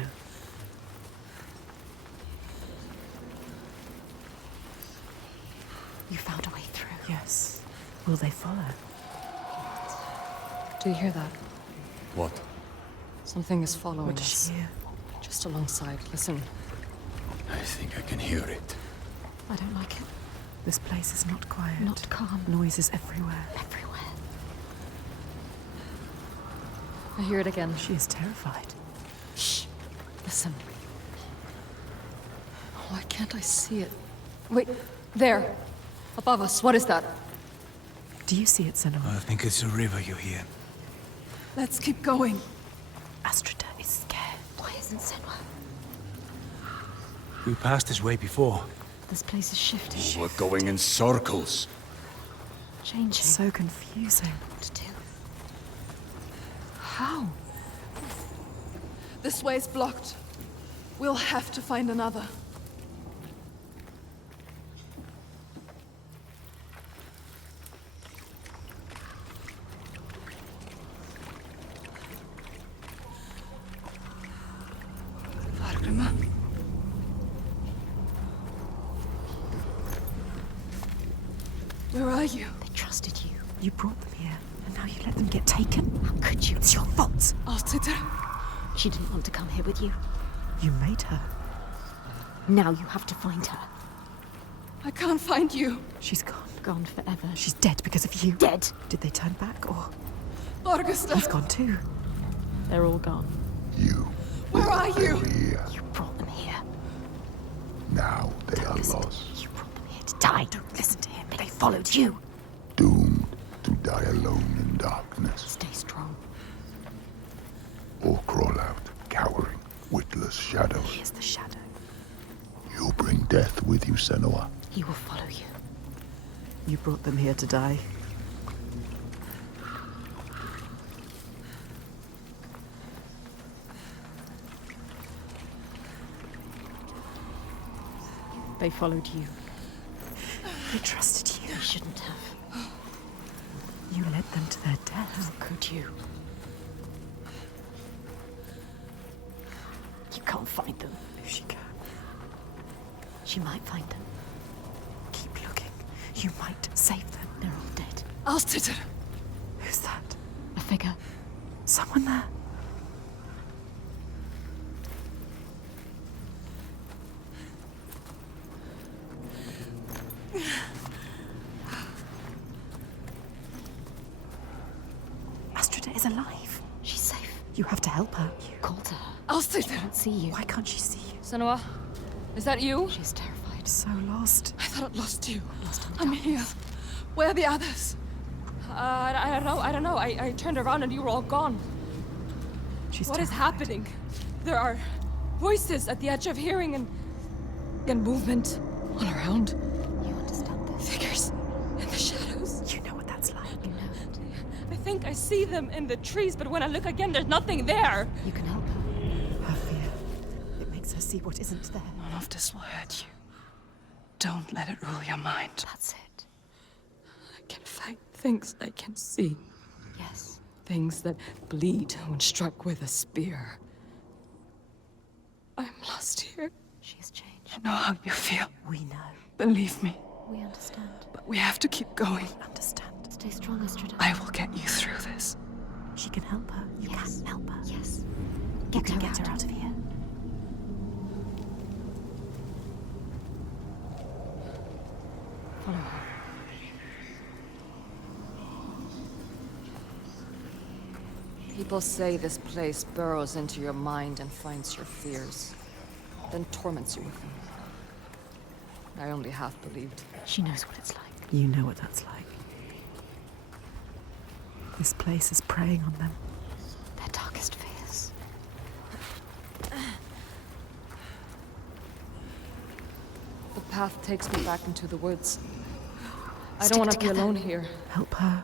You found a way through. Yes. Will they follow? Do you hear that? What? Something is following What does us. she hear? Just alongside. Listen. I think I can hear it. I don't like it. This place is not quiet. Not calm. Noises everywhere. Everywhere. I hear it again. She is terrified. Shh. Listen. Why can't I see it? Wait. There. Above us. What is that? Do you see it, Senua? I think it's a river you hear. Let's keep going. Astrida is scared. Why isn't Senua? We passed this way before. This place is shifting. We're going in circles. Changing. So confusing. What to do? How? This way's blocked. We'll have to find another. are you? They trusted you. You brought them here, and now you let them get taken? How could you? It's your fault. Alciter. She didn't want to come here with you. You made her. Now you have to find her. I can't find you. She's gone. Gone forever. She's dead because of you. Dead? Did they turn back, or...? Augusta. He's gone too. They're all gone. You. Where are you? Here. You brought them here. Now they are lost. You brought them here to die. Don't listen to him. They followed you. Doomed to die alone in darkness. Stay strong. Or crawl out, cowering, witless shadows. He is the shadow. You'll bring death with you, Senua. He will follow you. You brought them here to die. They followed you. They trusted you. They shouldn't have. You led them to their death. How could you? You can't find them. If she can. She might find them. Keep looking. You might save them. They're all dead. Alciter. Who's that? A figure. Someone there. Astrida is alive. She's safe. You have to help her. You called her. Alciter. She can't see you. Why can't she see you? Senua, is that you? She's terrified. So lost. I thought I'd lost you. Lost in the I'm darkness. here. Where are the others? I don't know. I turned around and you were all gone. She's What is terrified. happening? There are voices at the edge of hearing and movement all around. You understand this? Figures in the shadows. You know what that's like. You know it. I think I see them in the trees, but when I look again, there's nothing there. You can help her. Her fear. It makes her see what isn't there. None of this will hurt you. Don't let it rule your mind. That's it. I can fight things I can see. Yes. Things that bleed when struck with a spear. I'm lost here. She has changed. I know how you feel. We know. Believe me. We understand. But we have to keep going. Understand. Stay strong, Astrida. I will get you through this. She can help her. You Yes. can help her. Yes. You can get her out of here. Follow her. People say this place burrows into your mind and finds your fears, then torments you with them. I only half believed. She knows what it's like. You know what that's like. This place is preying on them. Their darkest fears. The path takes me back into the woods. I Stick don't want to be together. alone here. Help her.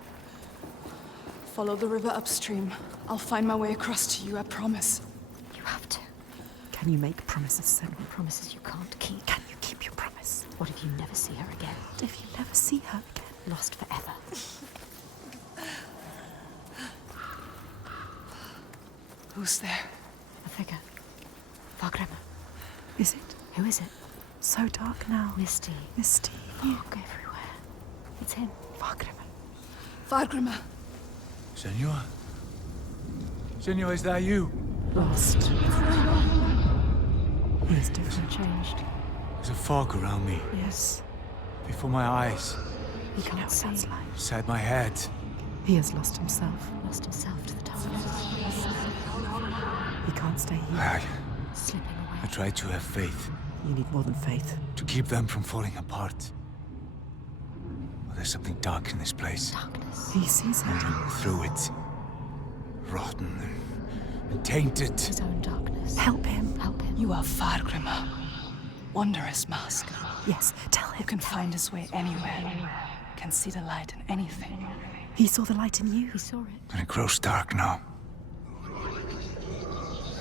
Follow the river upstream. I'll find my way across to you, I promise. You have to. Can you make promises, Senua? Promises you can't keep. Can you keep your promise? What if you never see her again? What if you never see her again? Lost forever. Who's there? A figure. Fargrimmer. Is it? Who is it? So dark now. Misty. Misty. Fog everywhere. It's him. Fargrimmer. Fargrimmer. Senua? Senua, is that you? Lost. He is different. Changed. There's a fog around me, Yes. before my eyes, He You know can't what see. that's like. inside my head. He has lost himself. Lost himself to the darkness. He can't stay here. I Slipping away. tried to have faith, You need more than faith. to keep them from falling apart. But there's something dark in this place. Darkness. He sees it. And through it, rotten and tainted. His own darkness. Help him. Help him. You are Fargrimmer. Wondrous mask. Yes, tell Who him. can find his way anywhere. Can see the light in anything. He saw the light in you. He saw it. And it grows dark now.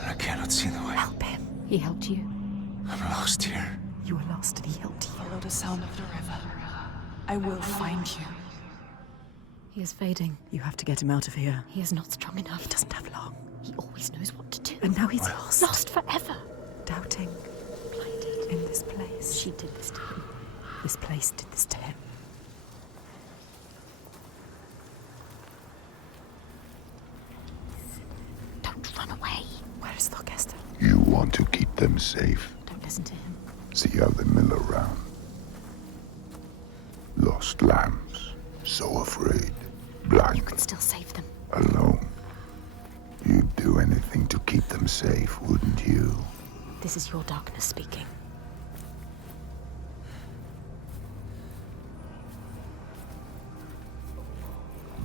And I cannot see the way. Help him. He helped you. I'm lost here. You were lost and he helped you. Follow the sound of the river. I will find you. He is fading. You have to get him out of here. He is not strong enough. He doesn't have long. He always knows what to do. And now he's lost. Lost forever. Doubting. Blinded. In this place. She did this to him. This place did this to him. is Thorgester? You want to keep them safe. Don't listen to him. See how they mill around. Lost lambs, so afraid, blind. You could still save them. Alone. You'd do anything to keep them safe, wouldn't you? This is your darkness speaking.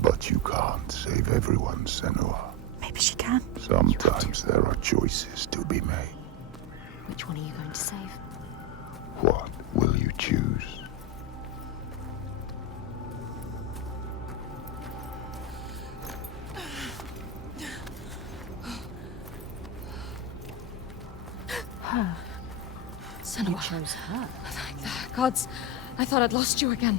But you can't save everyone, Senua. Maybe she can. Sometimes there are choices to be made. Which one are you going to save? What will you choose? Her. Senua. You chose her. Thank the gods. I thought I'd lost you again.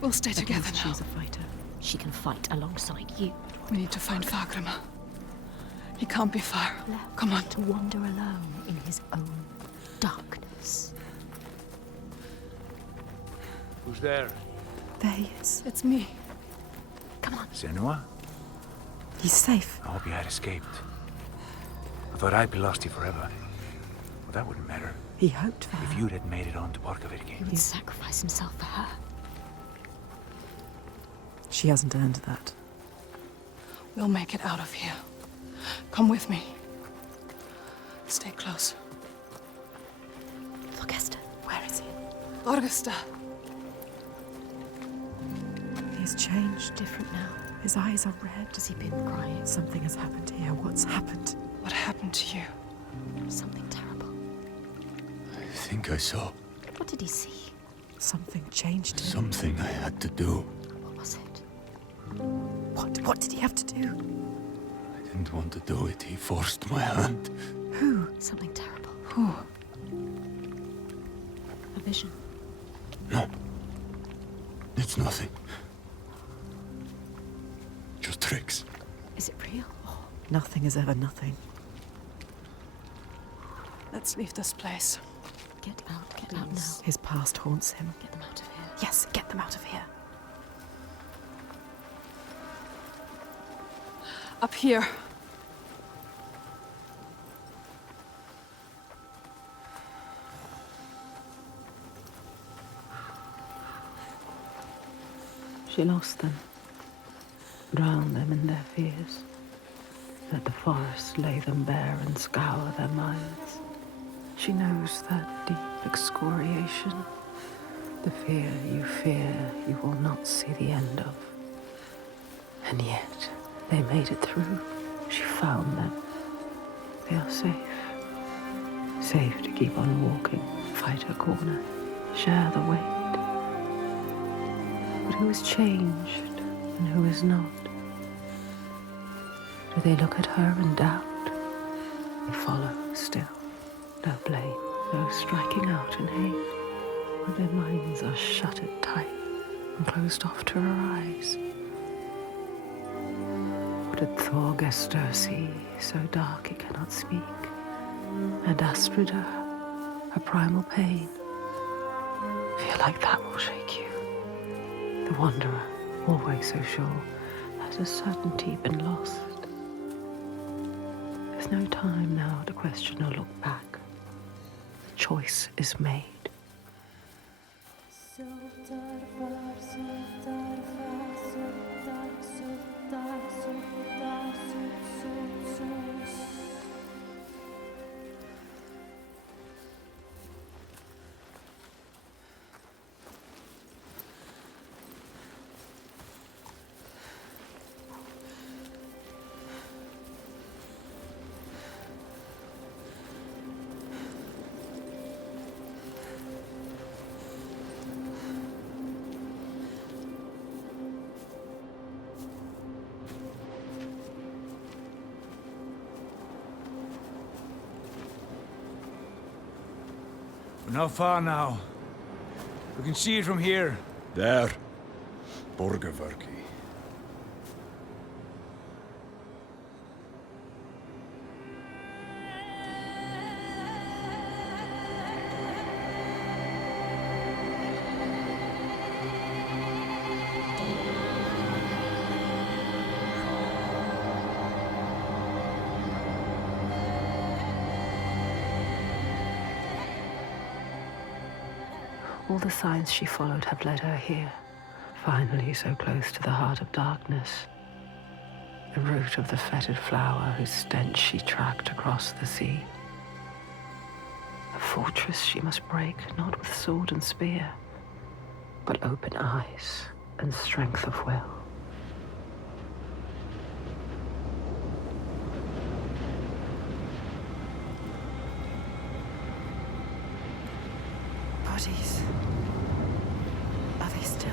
We'll stay But together let's now. choose a fighter. She can fight alongside you. We need to find Fagrima. He can't be far. Left Come on. to wander alone in his own darkness. Who's there? There he is. It's me. Come on. Senua? He's safe. I hope you had escaped. I thought I'd be lost here forever. Well, that wouldn't matter. He hoped for If her. you'd had made it on to Borkovirki. He would sacrifice himself for her. She hasn't earned that. We'll make it out of here. Come with me. Stay close. Thorgester, where is he? Orgesta. He's changed. Different now. His eyes are red. Has he been crying? Something has happened here. What's happened? What happened to you? Something terrible. I think I saw What did he see? Something changed him. something I had to do. What was it? What did he have to do? I didn't want to do it. He forced my hand. Who? Something terrible. Who? A vision. No. It's nothing. Just tricks. Is it real? Nothing is ever nothing. Let's leave this place. Get out now. His past haunts him. Get them out of here. Yes, get them out of here. Up here. She lost them, drowned them in their fears. Let the forest lay them bare and scour their minds. She knows that deep excoriation, the fear you will not see the end of. And yet, they made it through. She found them. They are safe. Safe to keep on walking, fight her corner, share the weight. But who is changed and who is not? Do they look at her in doubt? They follow still. No blame, no striking out in hate. But their minds are shuttered tight and closed off to her eyes. What did Thorgester see, so dark he cannot speak? And Astrida, her primal pain. Fear like that will shake you. The wanderer, always so sure, has a certainty been lost. There's no time now to question or look back. The choice is made. We're not far now. We can see it from here. There. Borkovirki. All the signs she followed have led her here, finally so close to the heart of darkness. The root of the fetid flower whose stench she tracked across the sea. A fortress she must break, not with sword and spear, but open eyes and strength of will. Bodies. Are they still?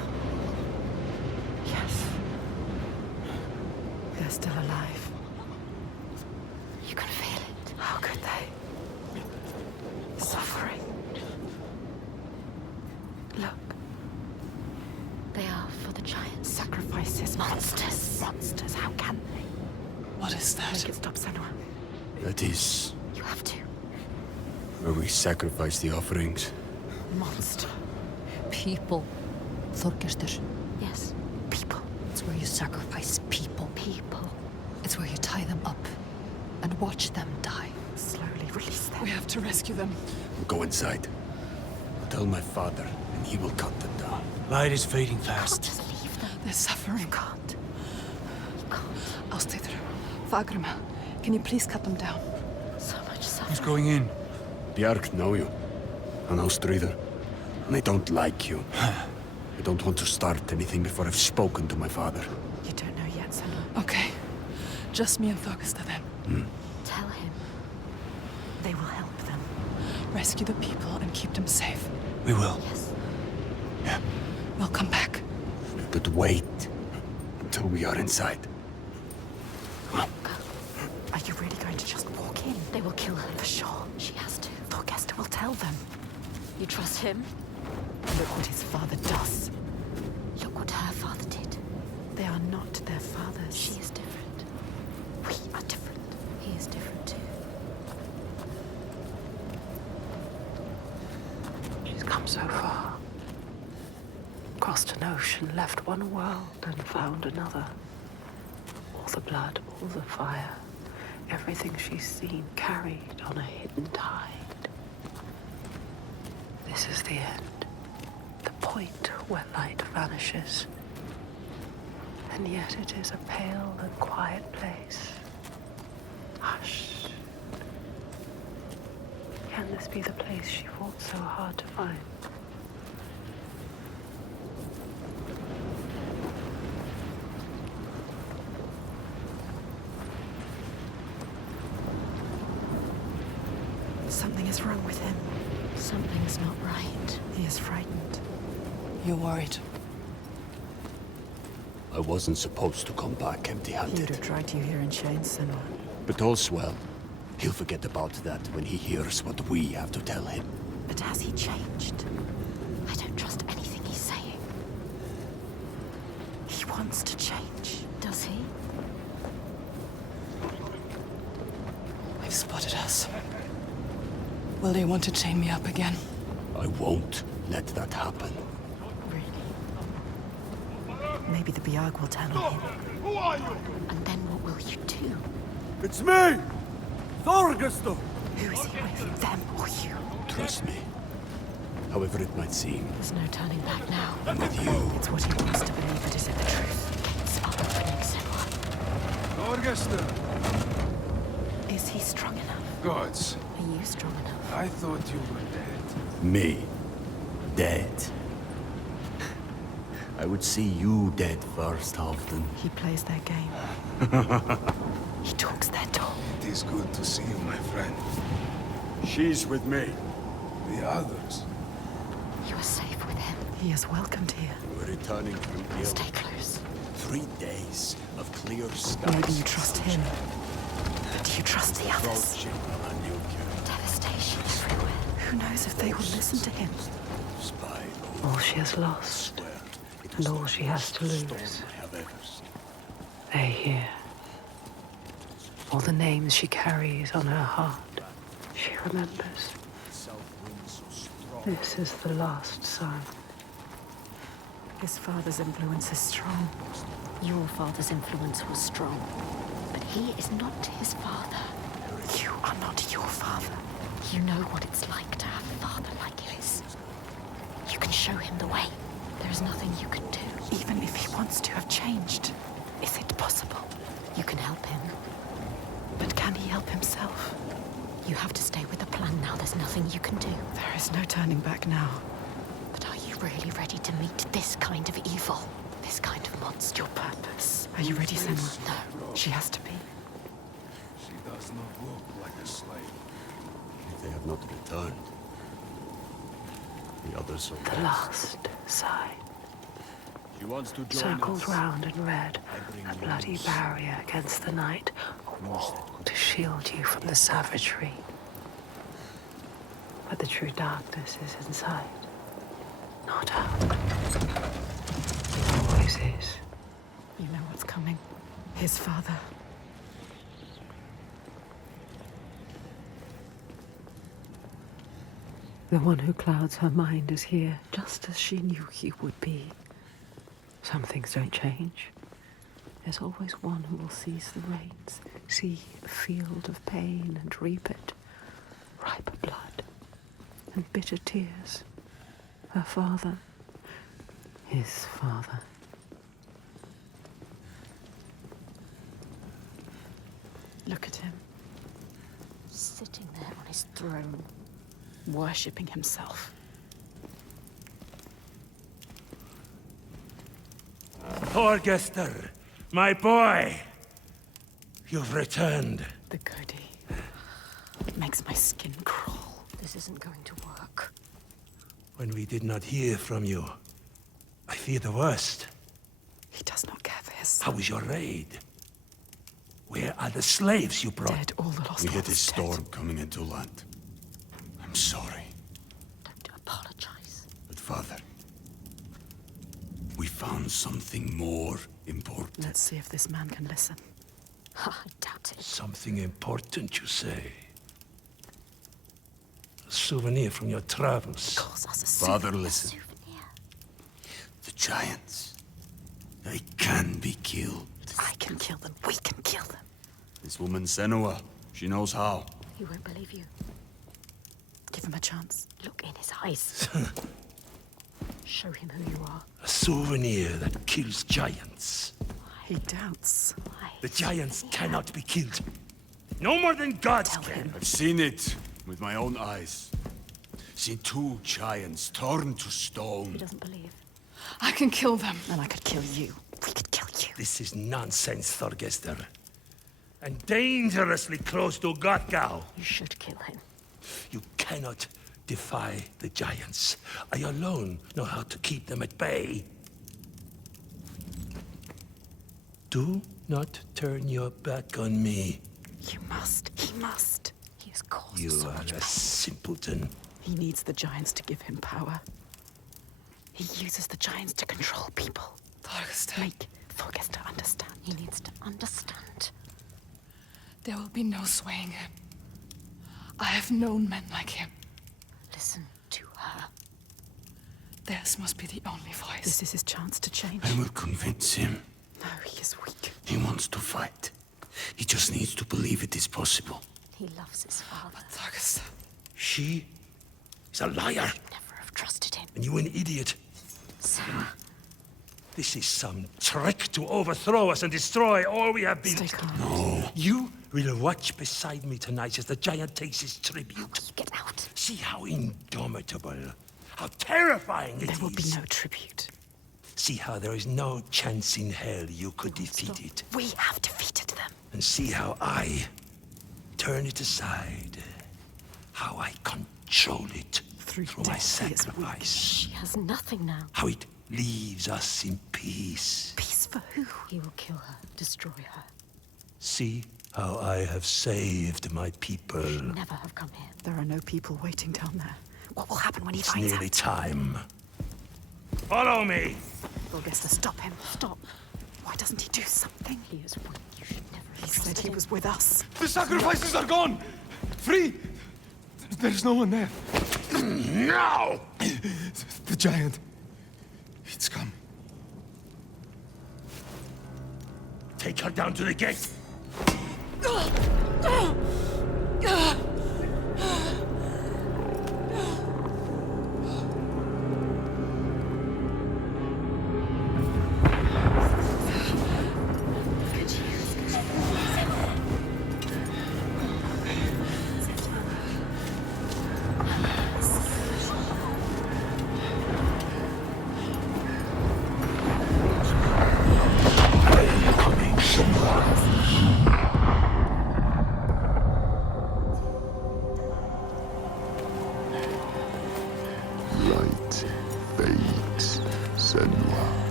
Yes. They're still alive. You can feel it. How could they? Suffering. Look. They are for the giants. Sacrifices. Monsters. Monsters. How can they? What is that? Make it stop, Senua. That is You have to. where we sacrifice the offerings. Monster. People. Þorgestur. Yes. People. It's where you sacrifice people. People. It's where you tie them up and watch them die. Slowly release them. We have to rescue them. Go inside. Tell my father, and he will cut them down. Light is fading Can't fast. just leave them. They're suffering. You can't. You can't. I'll stay there. Fagrima, can you please cut them down? So much Who's suffering. going in? Bjark know you. An Ástríður. And they don't like you. I don't want to start anything before I've spoken to my father. You don't know yet, Senua. Okay. Just me and Thorgesta then. Tell him. They will help them. Rescue the people and keep them safe. We will. Yes. Yeah. We'll come back. But wait until we are inside. Are you really going to just walk in? They will kill her. For sure. She has to. Thorgesta will tell them. You trust him? Look what his father does. Look what her father did. They are not their fathers. She is different. We are different. He is different too. She's come so far. Crossed an ocean, left one world and found another. All the blood, all the fire, everything she's seen carried on a hidden tide. This is the end, the point where light vanishes. And yet it is a pale and quiet place. Hush. Can this be the place she fought so hard to find? Something is wrong with him. Something's not right. He is frightened. You're worried. I wasn't supposed to come back He would empty-handed. have dragged you here in chains, Senua. But all's well. He'll forget about that when he hears what we have to tell him. But has he changed? I don't trust anything he's saying. He wants to change. Does he? They've spotted us. Will they want to chain me up again? I won't let that happen. Really? Maybe the Biarg will tell on him. Who are you? And then what will you do? It's me! Thorgesta! Who is he with? Them or you? Trust me. However it might seem, There's no turning back now. I'm with you. It's what he wants to believe, but is it the truth? Gates are opening, Senua. Thorgesta! Is he strong enough? Gods, Are you strong enough? I thought you were dead. Me. Dead. I would see you dead first, Halfdan. He plays their game. He talks their talk. It is good to see you, my friend. She's with me. The others. You are safe with him. He is welcomed here. We're returning through Gil. Stay close. 3 days of clear skies. Maybe you trust him. But do you trust the others? Approaching Alanilka. Devastation everywhere. Who knows if they will listen to him? Spy. All she has lost, and all she has to lose. They hear. All the names she carries on her heart, she remembers. This is the last son. His father's influence is strong. Your father's influence was strong. But he is not his father. You are not your father. You know what it's like to have a father like his. You can wants to have changed. Is it possible? You can help him. But can he help himself? You have to stay with the plan now. There's nothing you can do. There is no turning back now. But are you really ready to meet this kind of evil? This kind of monster? Your purpose. Are you ready, Senua? No. She has to be. She does not look like a slave. If they have not returned, the others are The last sign. She wants to join Circled us. round in red, a bloody barrier against the night, a wall to shield you from the savagery. But the true darkness is inside, not out. It always is. You know what's coming. His father. The one who clouds her mind is here, just as she knew he would be. Some things don't change. There's always one who will seize the reins, see a field of pain and reap it. Ripe blood and bitter tears. Her father, his father. Look at him. Sitting there on his throne. Worshipping himself. Thorgester, my boy! You've returned. The goatee. It makes my skin crawl. This isn't going to work. When we did not hear from you, I fear the worst. He does not care for his son. How was your raid? Where are the slaves you brought? Dead, all the lost We hit ones a dead. storm coming into land. I'm sorry. Don't apologize. But father, we found something more important. Let's see if this man can listen. I doubt it. Something important, you say? A souvenir from your travels. Calls us a Father, souvenir. listen. The giants, they can be killed. I can kill them. We can kill them. This woman Senua, she knows how. He won't believe you. Give him a chance. Look in his eyes. Show him who you are. A souvenir that kills giants. He doubts. Why? The giants cannot be killed. No more than gods can. I've seen it with my own eyes. Seen 2 giants turned to He stone. doesn't believe. I can kill them. And I could kill you. We could kill you. This is nonsense, Thorgester. And dangerously close to Gothgau. You should kill him. You cannot defy the giants. I alone know how to keep them at bay. Do not turn your back on me. You must. He must. He has caused You so are much a pain. simpleton. He needs the giants to give him power. He uses the giants to control people. Thorgester, Make Thorgester understand. He needs to understand. there will be no swaying him. I have known men like him. Listen to her. Theirs must be the only voice. This is his chance to change. I will convince him. No, he is weak. He wants to fight. He just needs to believe it is possible. He loves his father. Thorgester, She is a liar. Never have trusted him. And you an idiot. Senua. This is some trick to overthrow us and destroy all we have built. Stay calm. No. You will watch beside me tonight as the giant takes his tribute. You get out. See how indomitable, how terrifying it is. There will be no tribute. See how there is no chance in hell you could defeat it. We have defeated them. And see how I turn it aside. How I control it through my death, he is sacrifice. She has nothing now. How it leaves us in peace. Peace for who? He will kill her, destroy her. See how I have saved my people. Never have come here. There are no people waiting down there. What will happen when he It's finds nearly out? time. Follow me! Thorgester, stop him. Stop. Why doesn't he do something? He is weak. You should never have He said trusted he him. was with us. The sacrifices are gone! Free! There's no one there. No! The giant. It's come. Take her down to the gate.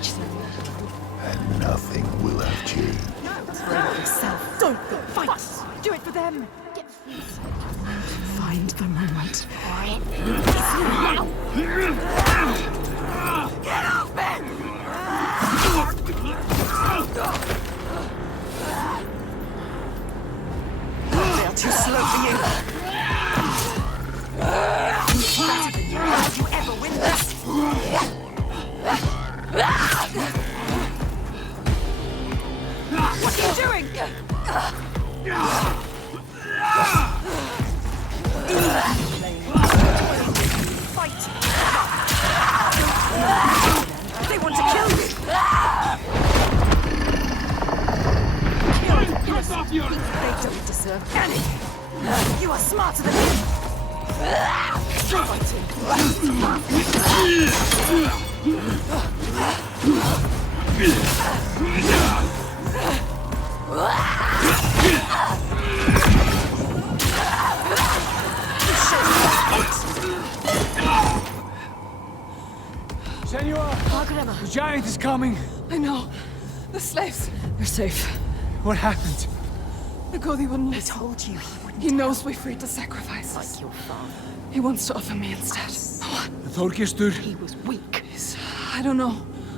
change them. And nothing will have changed. Brave yourself. Don't fight. Do it for them. Find the moment. Get off me! They are too slow for you. Better than you. Did you ever win this? What are you doing? Fight! They want to kill you! They don't deserve anything! You are smarter than me! Senua! The giant is coming! I know. The slaves. They're safe. What happened? The Godi wouldn't listen. I told you he wouldn't. He knows we freed the sacrifices. Like your father. He wants to offer me instead. What? Þorgestur? He was weak. I don't know.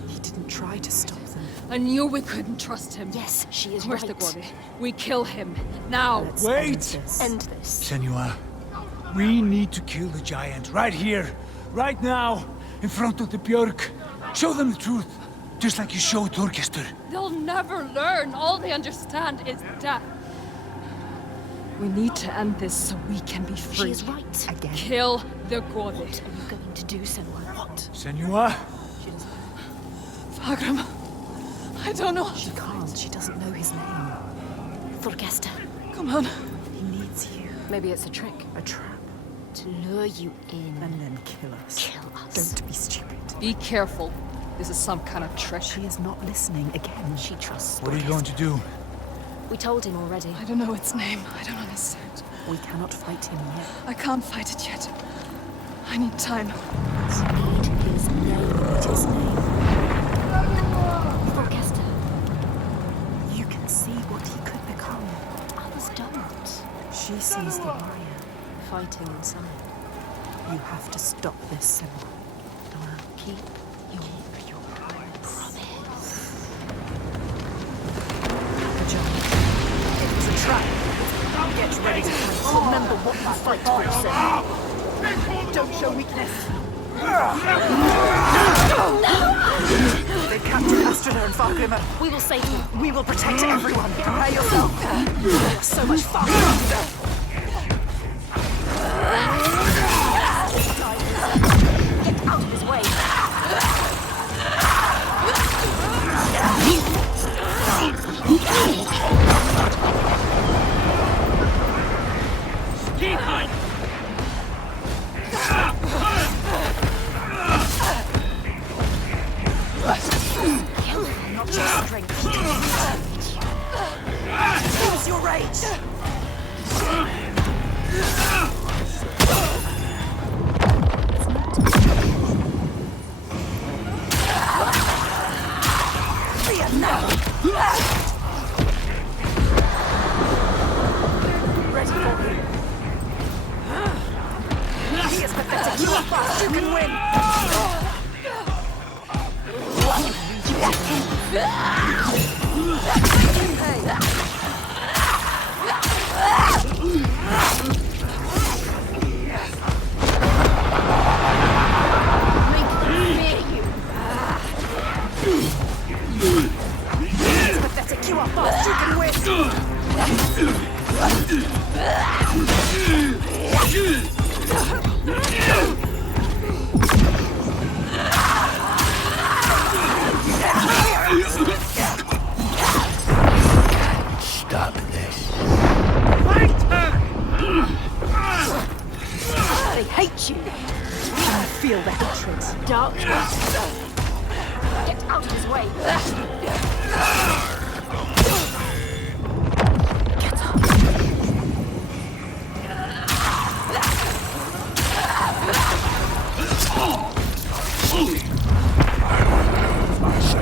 He didn't try to stop them. I knew we couldn't trust him. Yes, she is Where's right. the Godi? We kill him. Now! Let's Wait! End this. Senua, we need to kill the giant right here, right now, in front of the Björk. Show them the truth, just like you showed Þorgestur. They'll never learn. All they understand is death. We need to end this so we can be free. She is right. Again. Kill the Godi. What are you going to do, Senua? What? Senua? Fagram. I don't know. She can't. She doesn't know his name. Thorgesta. Come on. He needs you. Maybe it's a trick. A trap. To lure you in. And then kill us. Kill us. Don't be stupid. Be careful. This is some kind of trick. She is not listening again. She trusts What are you going to do? We told him already. I don't know its name. I don't understand. We cannot fight him yet. I can't fight it yet. I need time. Need his name. Need his name. Thorgesta. You can see what he could become. Others don't. She sees the warrior. Fighting inside. You have to stop this, Senua. Keep your promise. The giant. It's a trap. Get ready to fight. Remember what you fight for, Senua. Don't show weakness. They captured Astrida and Fargrimmer. We will save you. We will protect everyone. Prepare yourself. You're so much faster. Get out of his way. Keep on! Not just strength. Use your rage. Fear now. Ready for him. He is pathetic. You are fast. You can win. It's pathetic. You are fast. You can win. Stop this. They hate you. I feel the hatred. Darkness. Get out of his way. Get up. I will remove myself.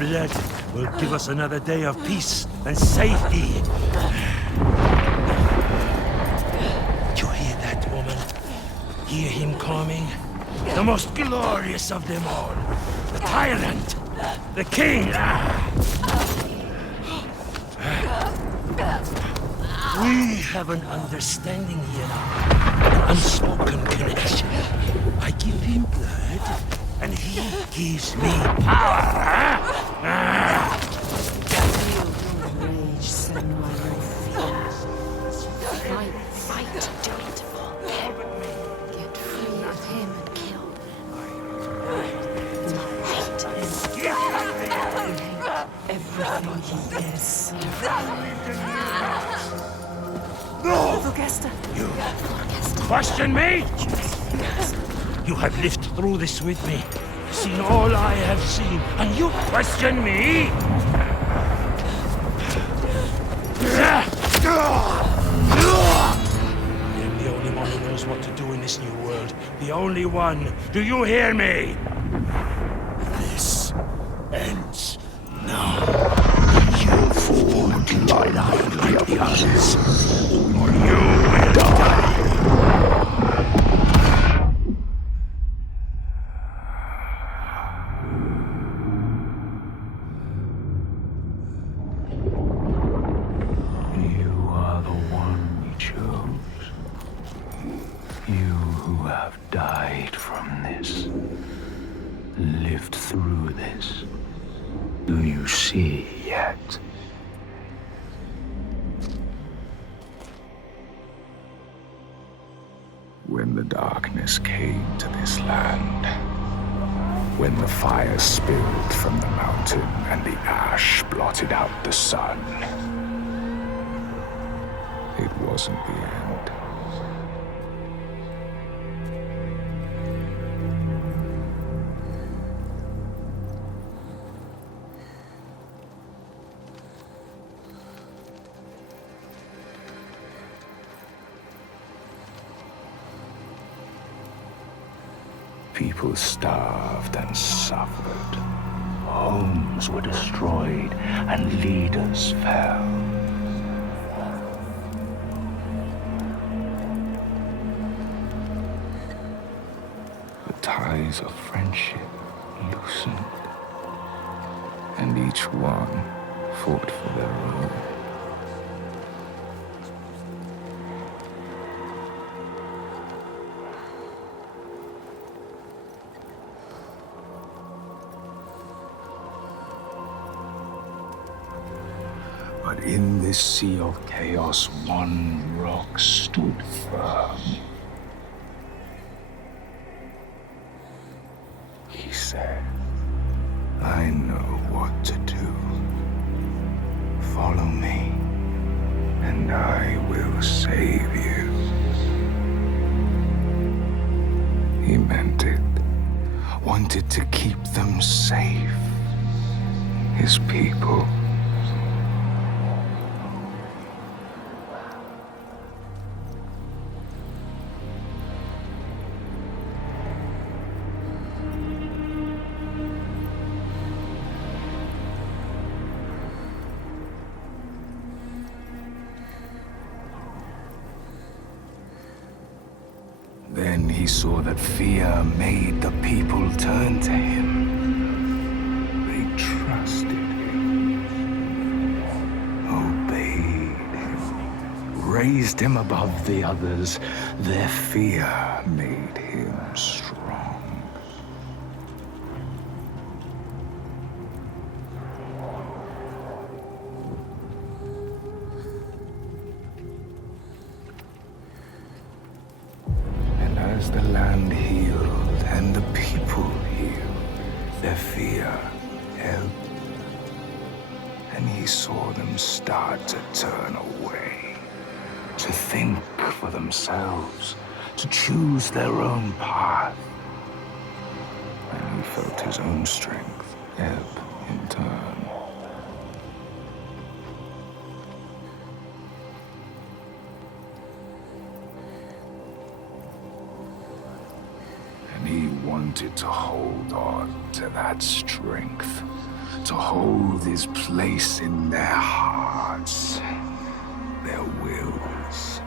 blood will give us another day of peace and safety. You hear that, woman? Hear him coming? The most glorious of them all. The tyrant. The king. We have an understanding here now. An unspoken connection. I give him blood, and he gives me power. Feel your rage, Senua, your fear. Fight, do it for him. Get free of him and kill him. You hate him. You hate everything he is. No! Vogesta. You question me? You have lived through this with me, seen all I have seen, and you question me? I am the only one who knows what to do in this new world. The only one. Do you hear me? This ends now. You fall into my line like the others, or you will die. You are the one we chose. You who have died from this, lived through this. Do you see yet? When the darkness came to this land, when the fire spilled from the mountain and the ash blotted out the sun, it wasn't the end. People starved and suffered. Homes were destroyed and leaders fell. The ties of friendship loosened, and each one fought for their own. But in this sea of chaos, one rock stood firm. He said, I know what to do. Follow me, and I will save you. He meant it. Wanted to keep them safe. His people. Then he saw that fear made the people turn to him. They trusted him, obeyed him, raised him above the others. Their fear made him strong. As the land healed and the people healed, their fear ebbed, and he saw them start to turn away, to think for themselves, to choose their own path. And he felt his own strength ebb in turn. He wanted to hold on to that strength, to hold his place in their hearts, their wills.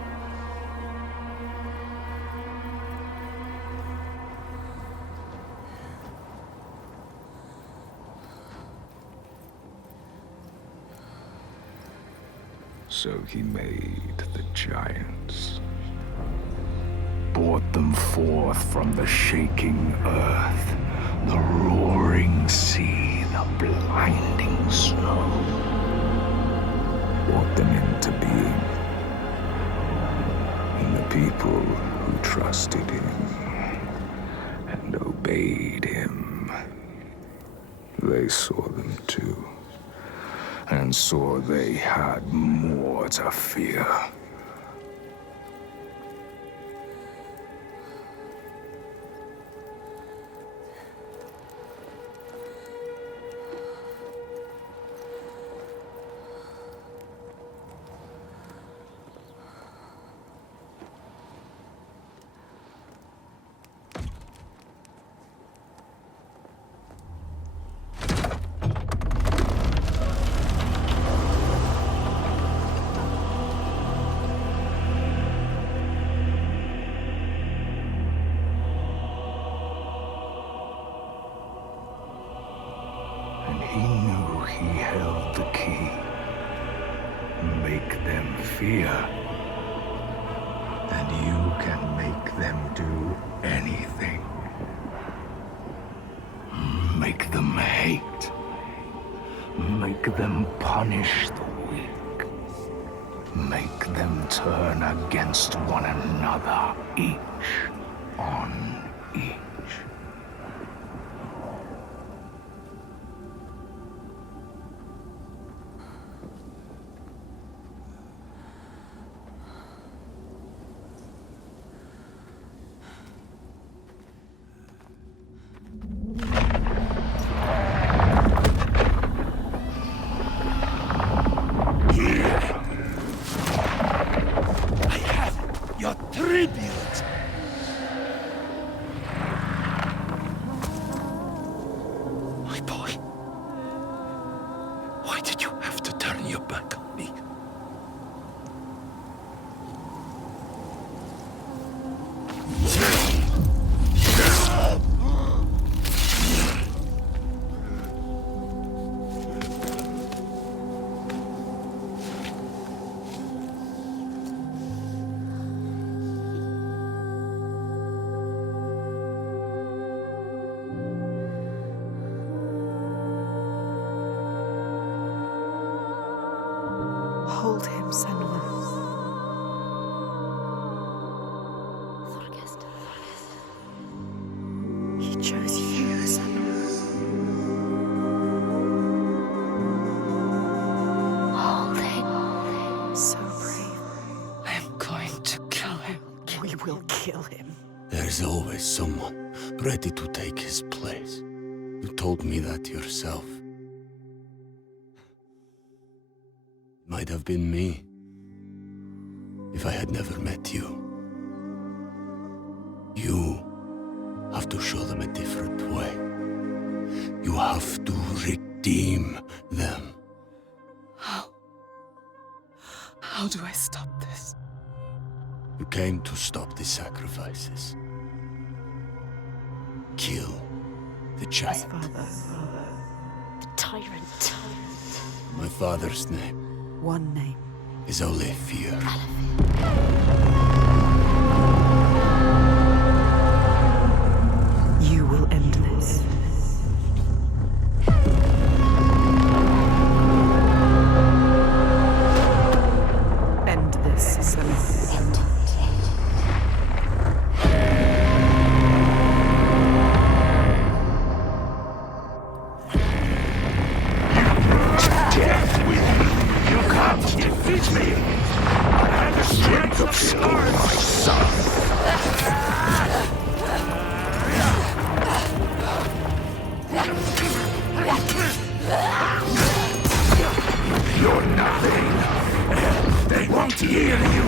So he made the giants, brought them forth from the shaking earth, the roaring sea, the blinding snow, brought them into being. And the people who trusted him and obeyed him, they saw them too, and saw they had more to fear. He knew he held the key. Make them fear, and you can make them do anything. Make them hate. Make them punish the weak. Make them turn against one another, each on each. Hold him, Senua. He chose you, Senua. Hold him. So brave. I am going to kill him. We will kill him. There's always someone ready to take his place. You told me that yourself. Might have been me, if I had never met you. You have to show them a different way. You have to redeem them. How? How do I stop this? You came to stop the sacrifices. Kill the giant. The tyrant. My father's name One name is only fear. You will end this. End this, Senua. Defeat me! I have the strength of stone, my son! You're nothing! They won't hear you!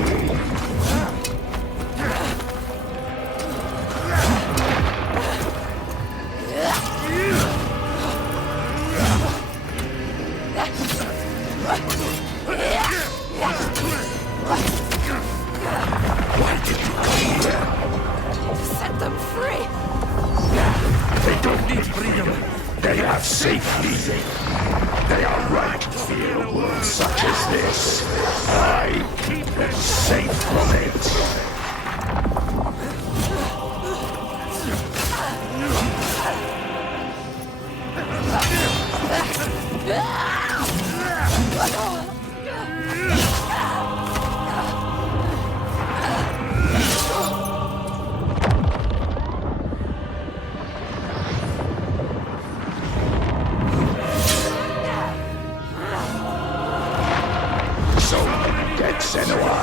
Senua.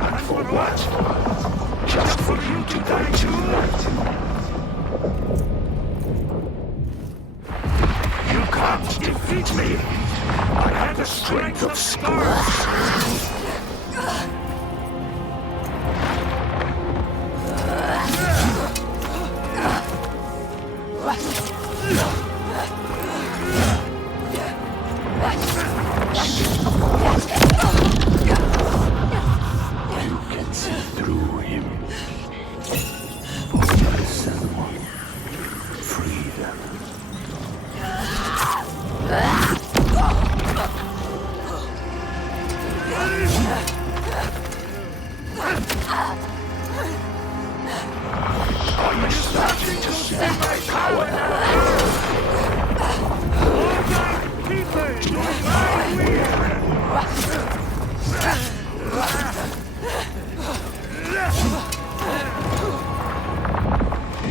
And for what? Just for you to die tonight. You can't defeat me. I have the strength of skulls.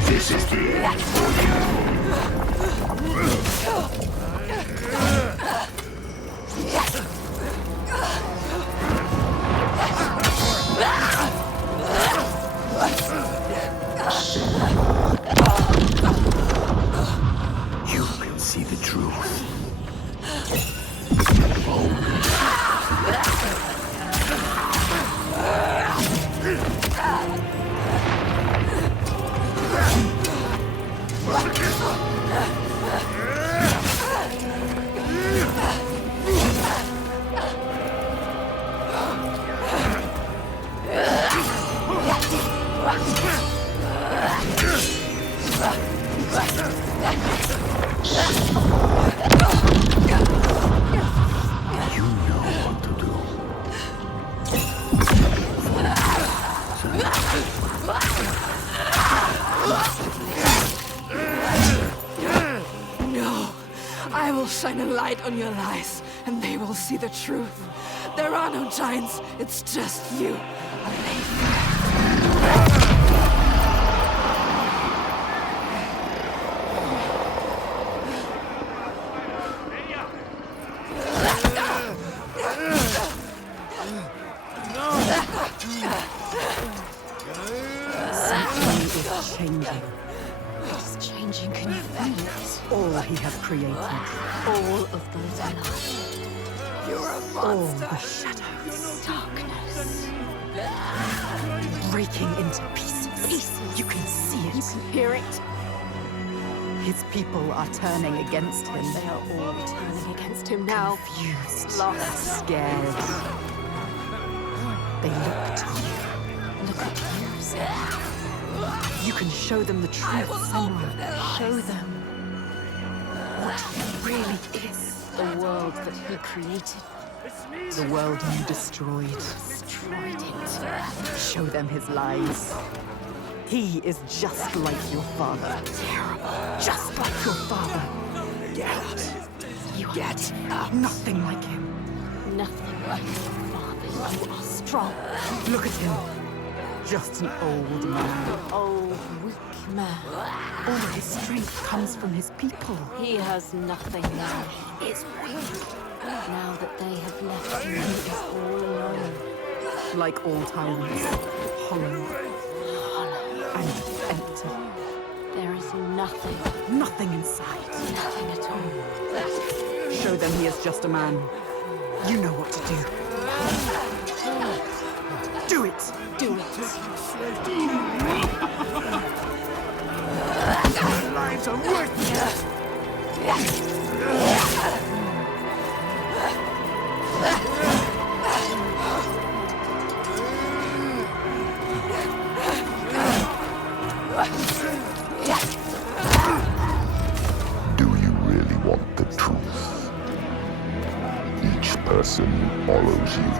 This is the end for you. You can see the truth. Shine a light on your lies, and they will see the truth. There are no giants, it's just you. Something is changing. It's changing, can you feel it? All he has created. All of those alive. You're a All monster. the shadows. Darkness. Breaking into pieces. You can see it. You can hear it. His people are turning against him. They are all turning against him now. Confused. Lost. Scared. They look to you. Look at you, Senua. You can show them the truth, Senua. Show them What he really is. the world that he created. The world you destroyed. Destroyed it. Show them his lies. He is just like your father. Terrible. Just like your father. You Get nothing like him. nothing like your father. You are strong. Look at him. Just an old man. Old, weak man. All his strength comes from his people. He has nothing now. He is weak. Now that they have left him, he is all alone. Like all tyrants. Hollow. And empty. There is nothing. Nothing inside. Nothing at all. Show them he is just a man. You know what to do. Do it! Do it. Our lives are worthless! Do you really want the truth? Each person who follows you,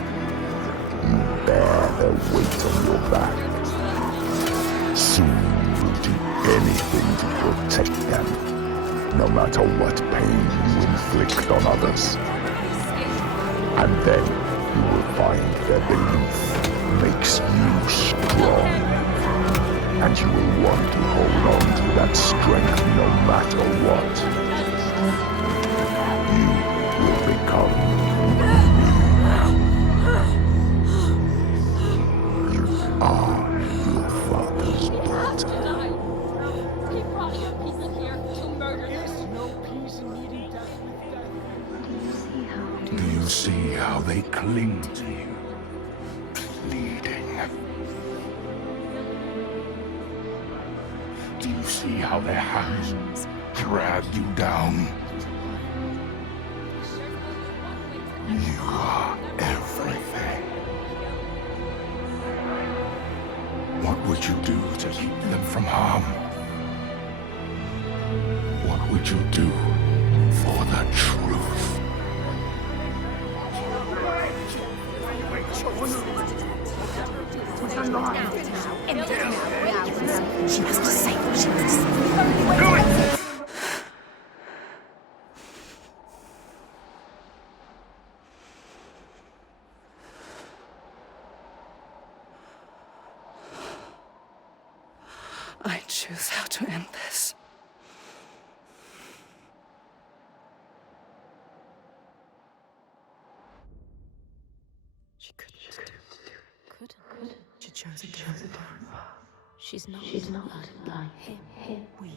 you bear their weight on your back. Soon you will do anything to protect them, no matter what pain you inflict on others. And then you will find their belief makes you strong. And you will want to hold on to that strength no matter what. You will become are your father's blood. He brought your people here to murder us. No peace in meeting death with death. Do you see how they cling to you, pleading? Do you see how their hands drag you down? You are everything. What would you do to keep them from harm? What would you do for the truth? She has to say what she has to say. Do it! I choose how to end this. She couldn't. She chose a different path. She's not like him. We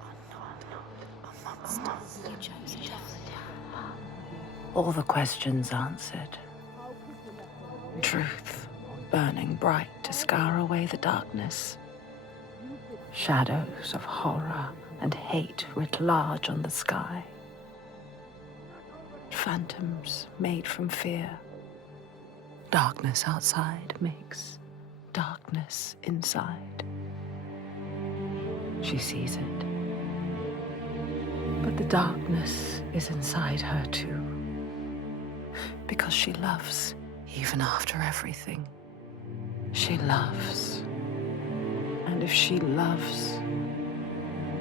are not a monster. You chose a different path. All the questions answered. Truth burning bright to scour away the darkness. Shadows of horror and hate writ large on the sky. Phantoms made from fear. Darkness outside makes darkness inside. She sees it. But the darkness is inside her too. Because she loves, even after everything. She loves. And if she loves,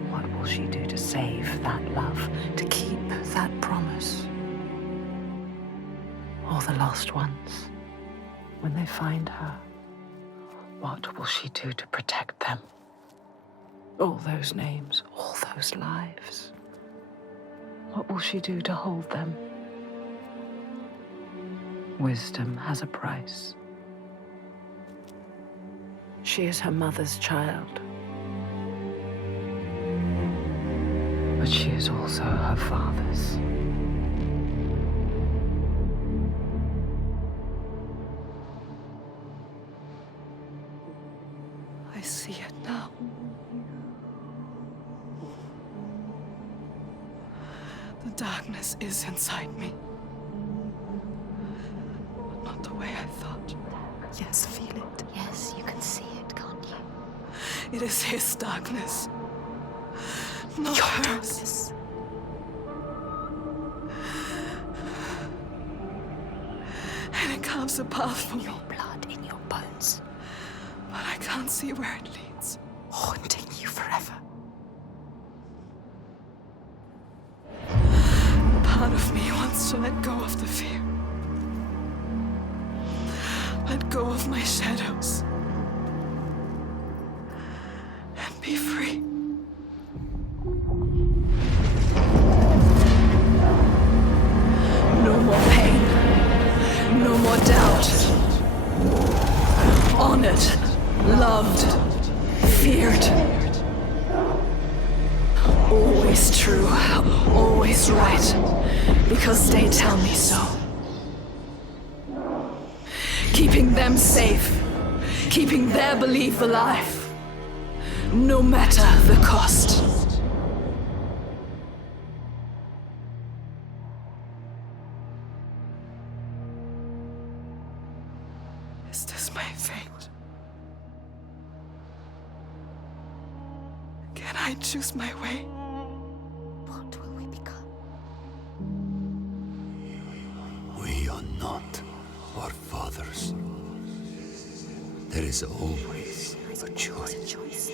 what will she do to save that love, to keep that promise? All the lost ones, when they find her, what will she do to protect them? All those names, all those lives. What will she do to hold them? Wisdom has a price. She is her mother's child. But she is also her father's. I see it now. The darkness is inside me. But not the way I thought. Yes, feel it. Yes, you can see it, can't you? It is his darkness. Not hers. And it carves a path for your blood in your bones. But I can't see where it leads. Haunting you forever. Part of me wants to let go of the fear. Let go of my shadows. And be free. No more pain. No more doubt. Honored. Loved. Feared. Always true. Always right. Because they tell me so. Keeping them safe. Keeping their belief alive. No matter the cost. Is this my fate? Can I choose my way? What will we become? We are not our fathers. There is always a choice.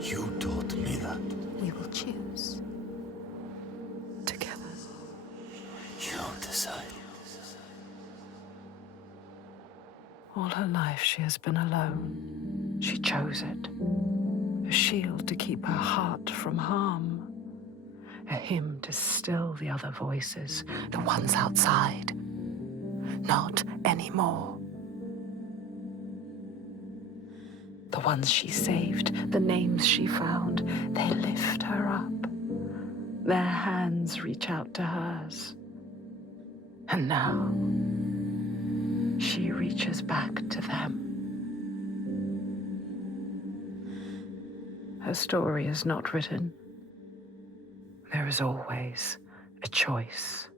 You taught me that. We will choose. Together. You decide. All her life she has been alone. She chose it. A shield to keep her heart from harm. A hymn to still the other voices, the ones outside. Not anymore. The ones she saved, the names she found, they lift her up. Their hands reach out to hers. And now, she reaches back to them. Her story is not written. There is always a choice.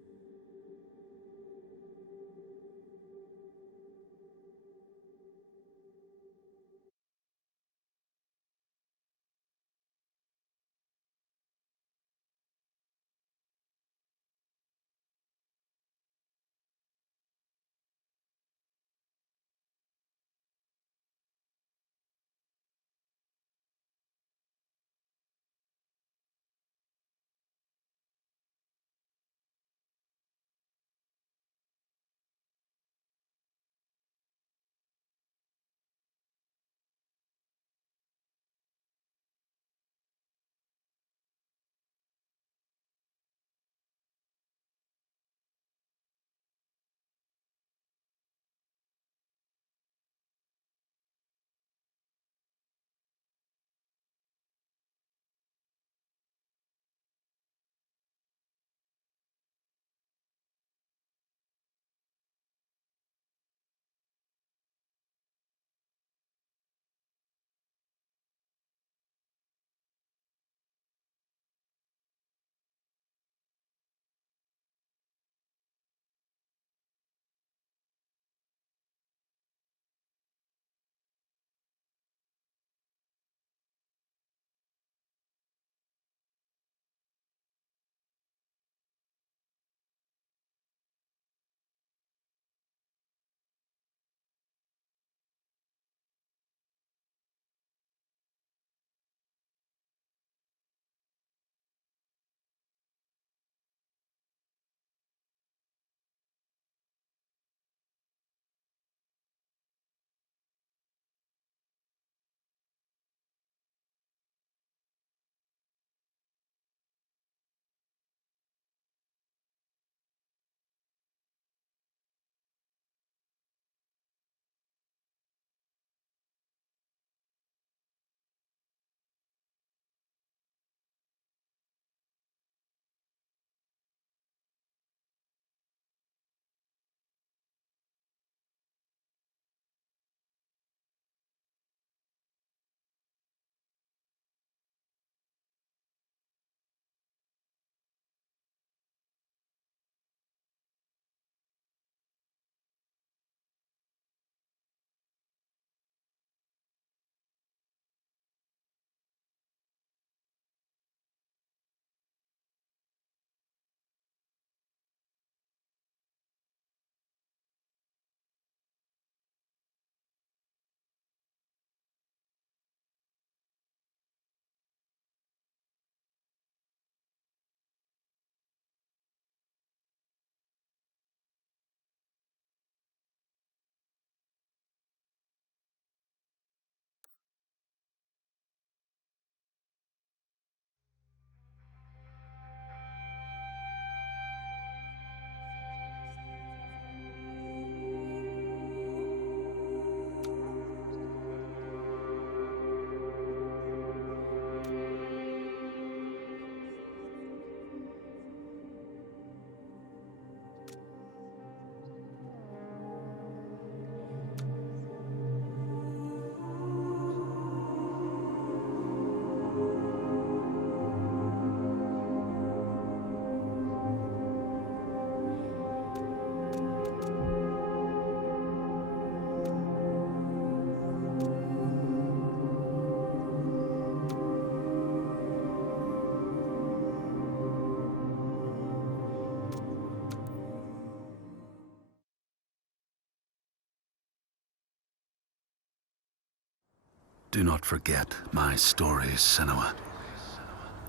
Do not forget my stories, Senua.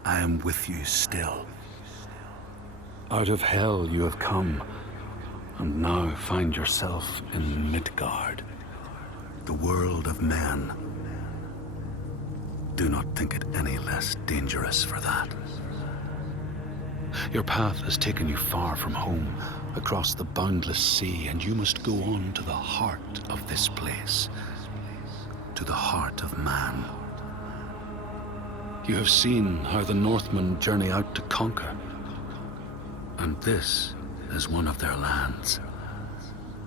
I am with you still. Out of hell you have come, and now find yourself in Midgard, the world of men. Do not think it any less dangerous for that. Your path has taken you far from home, across the boundless sea, and you must go on to the heart of this place. to the heart of man. You have seen how the Northmen journey out to conquer, and this is one of their lands,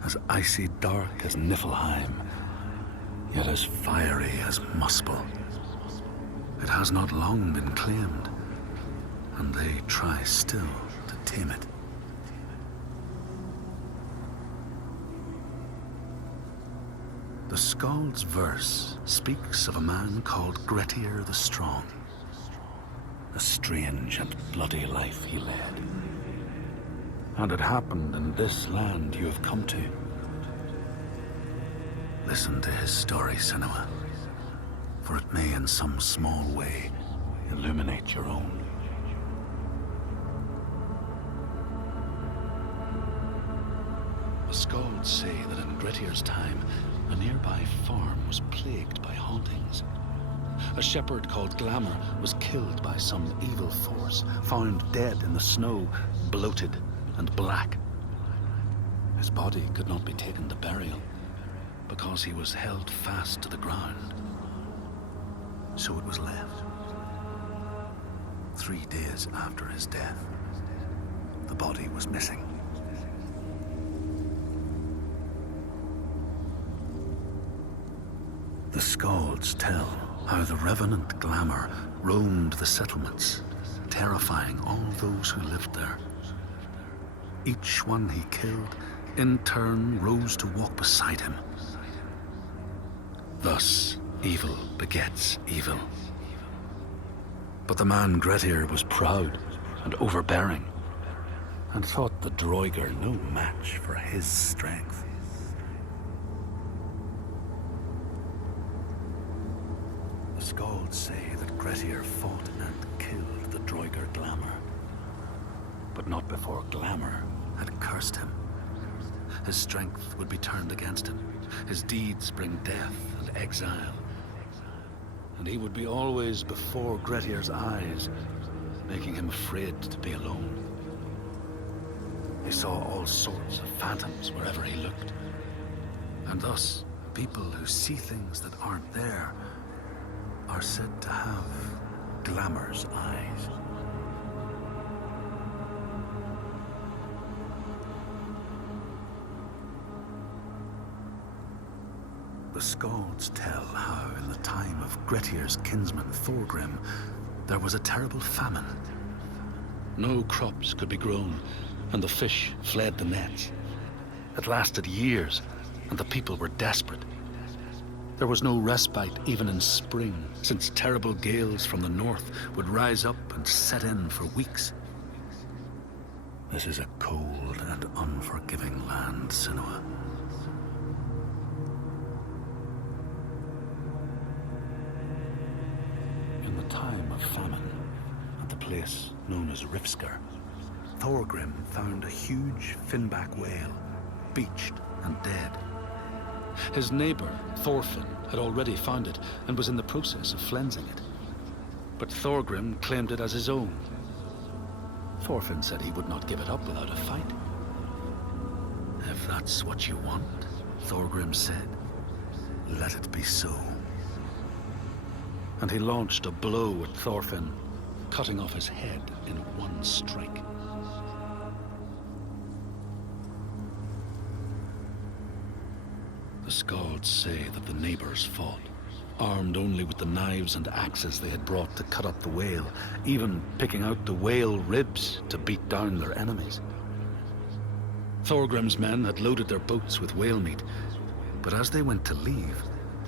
as icy dark as Niflheim, yet as fiery as Muspel. It has not long been claimed, and they try still to tame it. The Skald's verse speaks of a man called Grettir the Strong. A strange and bloody life he led. And it happened in this land you have come to. Listen to his story, Senua, for it may in some small way illuminate your own. The Skalds say that in Grettir's time, a nearby farm was plagued by hauntings. A shepherd called Glamour was killed by some evil force, found dead in the snow, bloated and black. His body could not be taken to burial because he was held fast to the ground. So it was left. 3 days after his death, the body was missing. The Skalds tell how the revenant Glamour roamed the settlements, terrifying all those who lived there. Each one he killed, in turn, rose to walk beside him. Thus, evil begets evil. But the man Grettir was proud and overbearing, and thought the Droigar no match for his strength. The Skalds say that Grettir fought and killed the Droigar Glamour, but not before Glamour had cursed him. His strength would be turned against him, his deeds bring death and exile, and he would be always before Grettir's eyes, making him afraid to be alone. He saw all sorts of phantoms wherever he looked, and thus people who see things that aren't there are said to have Glamour's eyes. The Skalds tell how in the time of Grettir's kinsman Thorgrim, there was a terrible famine. No crops could be grown, and the fish fled the nets. It lasted years, and the people were desperate. There was no respite even in spring, since terrible gales from the north would rise up and set in for weeks. This is a cold and unforgiving land, Senua. In the time of famine, at the place known as Rifskar, Thorgrim found a huge finback whale, beached and dead. His neighbor, Thorfinn, had already found it and was in the process of flensing it. But Thorgrim claimed it as his own. Thorfinn said he would not give it up without a fight. If that's what you want, Thorgrim said, let it be so. And he launched a blow at Thorfinn, cutting off his head in one strike. The Skalds say that the neighbors fought, armed only with the knives and axes they had brought to cut up the whale, even picking out the whale ribs to beat down their enemies. Thorgrim's men had loaded their boats with whale meat, but as they went to leave,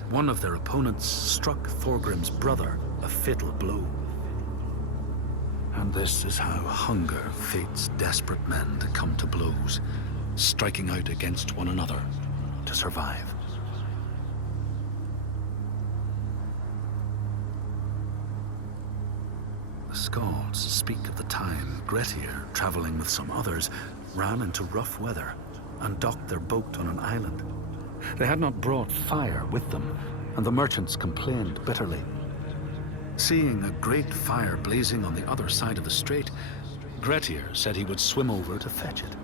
one of their opponents struck Thorgrim's brother a fatal blow. And this is how hunger fates desperate men to come to blows, striking out against one another to survive. The Skalds speak of the time Grettir, traveling with some others, ran into rough weather and docked their boat on an island. They had not brought fire with them, and the merchants complained bitterly. Seeing a great fire blazing on the other side of the strait, Grettir said he would swim over to fetch it.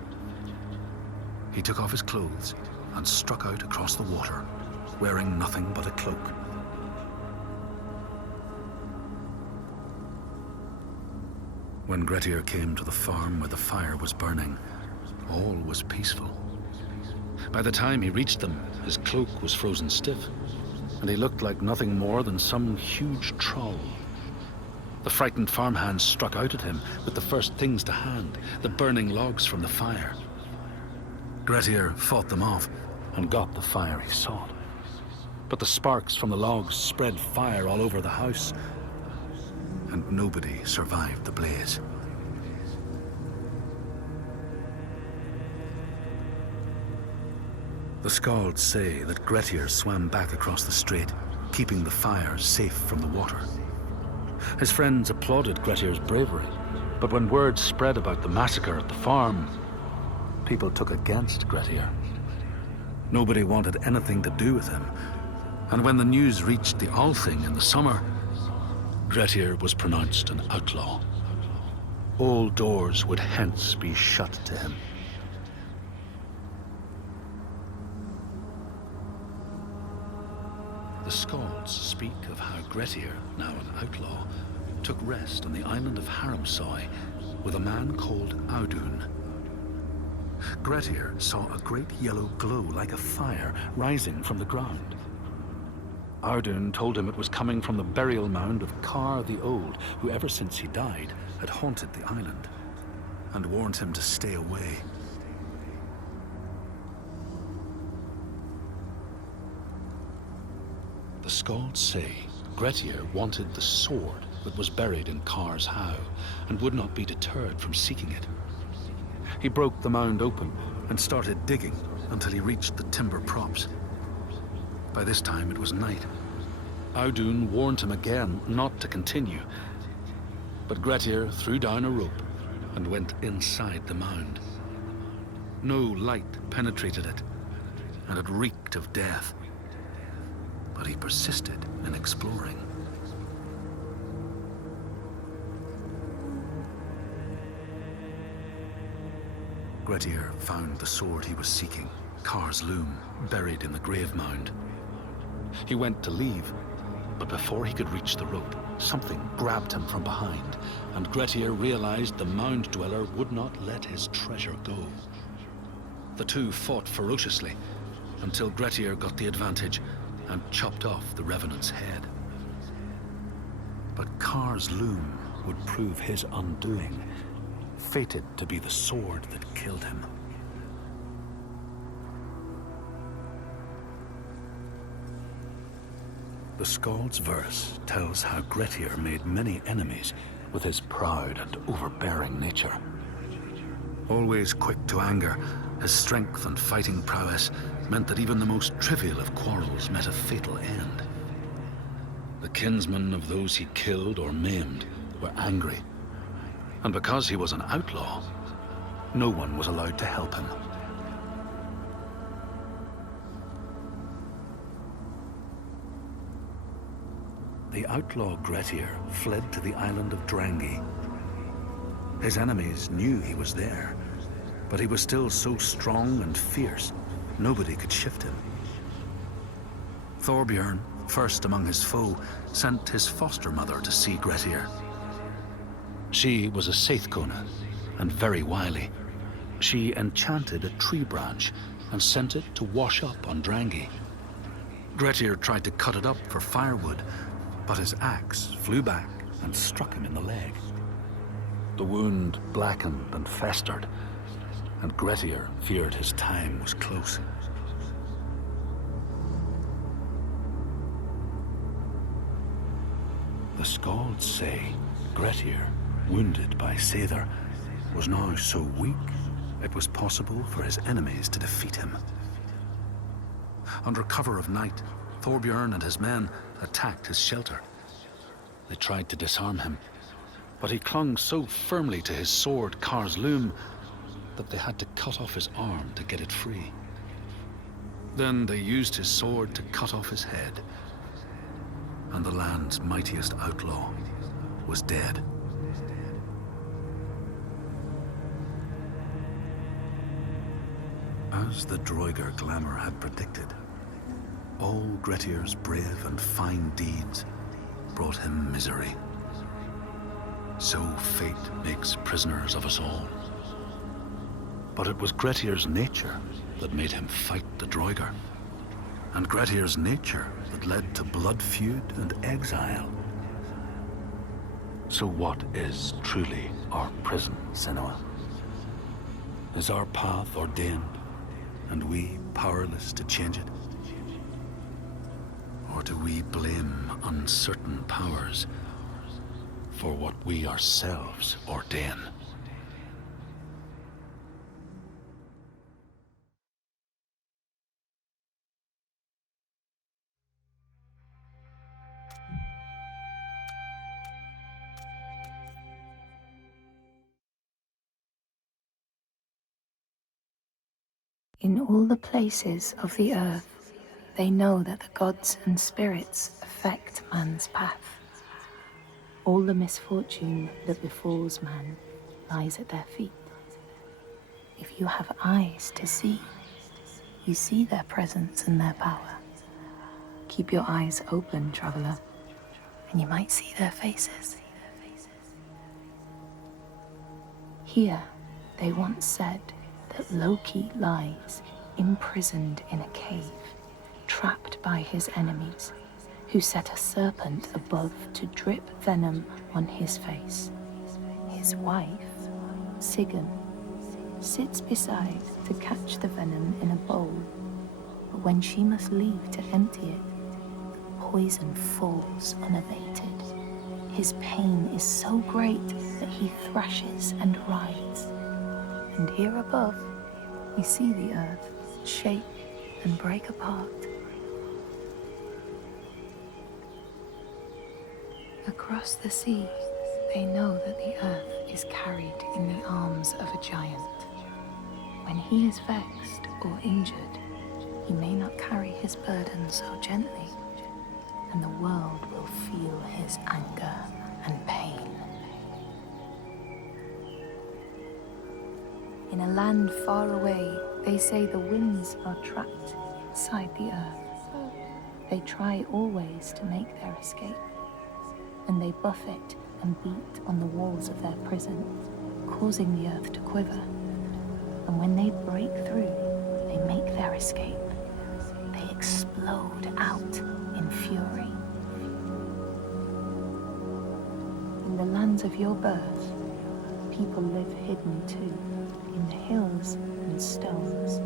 He took off his clothes and struck out across the water, wearing nothing but a cloak. When Grettir came to the farm where the fire was burning, all was peaceful. By the time he reached them, his cloak was frozen stiff, and he looked like nothing more than some huge troll. The frightened farmhands struck out at him with the first things to hand, the burning logs from the fire. Grettir fought them off and got the fire he sought. But the sparks from the logs spread fire all over the house, and nobody survived the blaze. The Skalds say that Grettir swam back across the strait, keeping the fire safe from the water. His friends applauded Grettir's bravery, but when word spread about the massacre at the farm, people took against Grettir. Nobody wanted anything to do with him, and when the news reached the Althing in the summer, Grettir was pronounced an outlaw. All doors would hence be shut to him. The Skalds speak of how Grettir, now an outlaw, took rest on the island of Haramsoy with a man called Audun. Grettir saw a great yellow glow like a fire rising from the ground. Audun told him it was coming from the burial mound of Kar the Old, who ever since he died had haunted the island, and warned him to stay away. The Skalds say Grettir wanted the sword that was buried in Kar's howe, and would not be deterred from seeking it. He broke the mound open and started digging until he reached the timber props. By this time it was night. Audun warned him again not to continue, but Grettir threw down a rope and went inside the mound. No light penetrated it, and it reeked of death. But he persisted in exploring. Grettir found the sword he was seeking, Kar's loom, buried in the grave mound. He went to leave, but before he could reach the rope, something grabbed him from behind, and Grettir realized the mound dweller would not let his treasure go. The two fought ferociously until Grettir got the advantage and chopped off the revenant's head. But Kar's loom would prove his undoing, fated to be the sword that killed him. The Skald's verse tells how Grettir made many enemies with his proud and overbearing nature. Always quick to anger, his strength and fighting prowess meant that even the most trivial of quarrels met a fatal end. The kinsmen of those he killed or maimed were angry, and because he was an outlaw, no one was allowed to help him. The outlaw Grettir fled to the island of Drangi. His enemies knew he was there, but he was still so strong and fierce, nobody could shift him. Thorbjorn, first among his foe, sent his foster mother to see Grettir. She was a Seithkona and very wily. She enchanted a tree branch and sent it to wash up on Drangi. Grettir tried to cut it up for firewood, but his axe flew back and struck him in the leg. The wound blackened and festered, and Grettir feared his time was close. The Skalds say Grettir, wounded by Seithr, was now so weak it was possible for his enemies to defeat him. Under cover of night, Thorbjorn and his men attacked his shelter. They tried to disarm him, but he clung so firmly to his sword, Kar's loom, that they had to cut off his arm to get it free. Then they used his sword to cut off his head, and the land's mightiest outlaw was dead. As the Droigar glamour had predicted, all Grettir's brave and fine deeds brought him misery. So fate makes prisoners of us all. But it was Grettir's nature that made him fight the Droigar. And Grettir's nature that led to blood feud and exile. So what is truly our prison, Senua? Is our path ordained, and we powerless to change it? Or do we blame uncertain powers for what we ourselves ordain? In all the places of the earth, they know that the gods and spirits affect man's path. All the misfortune that befalls man lies at their feet. If you have eyes to see, you see their presence and their power. Keep your eyes open, traveler, and you might see their faces. Here, they once said that Loki lies imprisoned in a cave, trapped by his enemies, who set a serpent above to drip venom on his face. His wife, Sigyn, sits beside to catch the venom in a bowl, but when she must leave to empty it, the poison falls unabated. His pain is so great that he thrashes and writhes. And here above, we see the earth shake and break apart. Across the sea, they know that the earth is carried in the arms of a giant. When he is vexed or injured, he may not carry his burden so gently, and the world will feel his anger and pain. In a land far away, they say the winds are trapped inside the earth. They try always to make their escape, and they buffet and beat on the walls of their prison, causing the earth to quiver. And when they break through, they make their escape. They explode out in fury. In the lands of your birth, people live hidden too, in the hills and stones.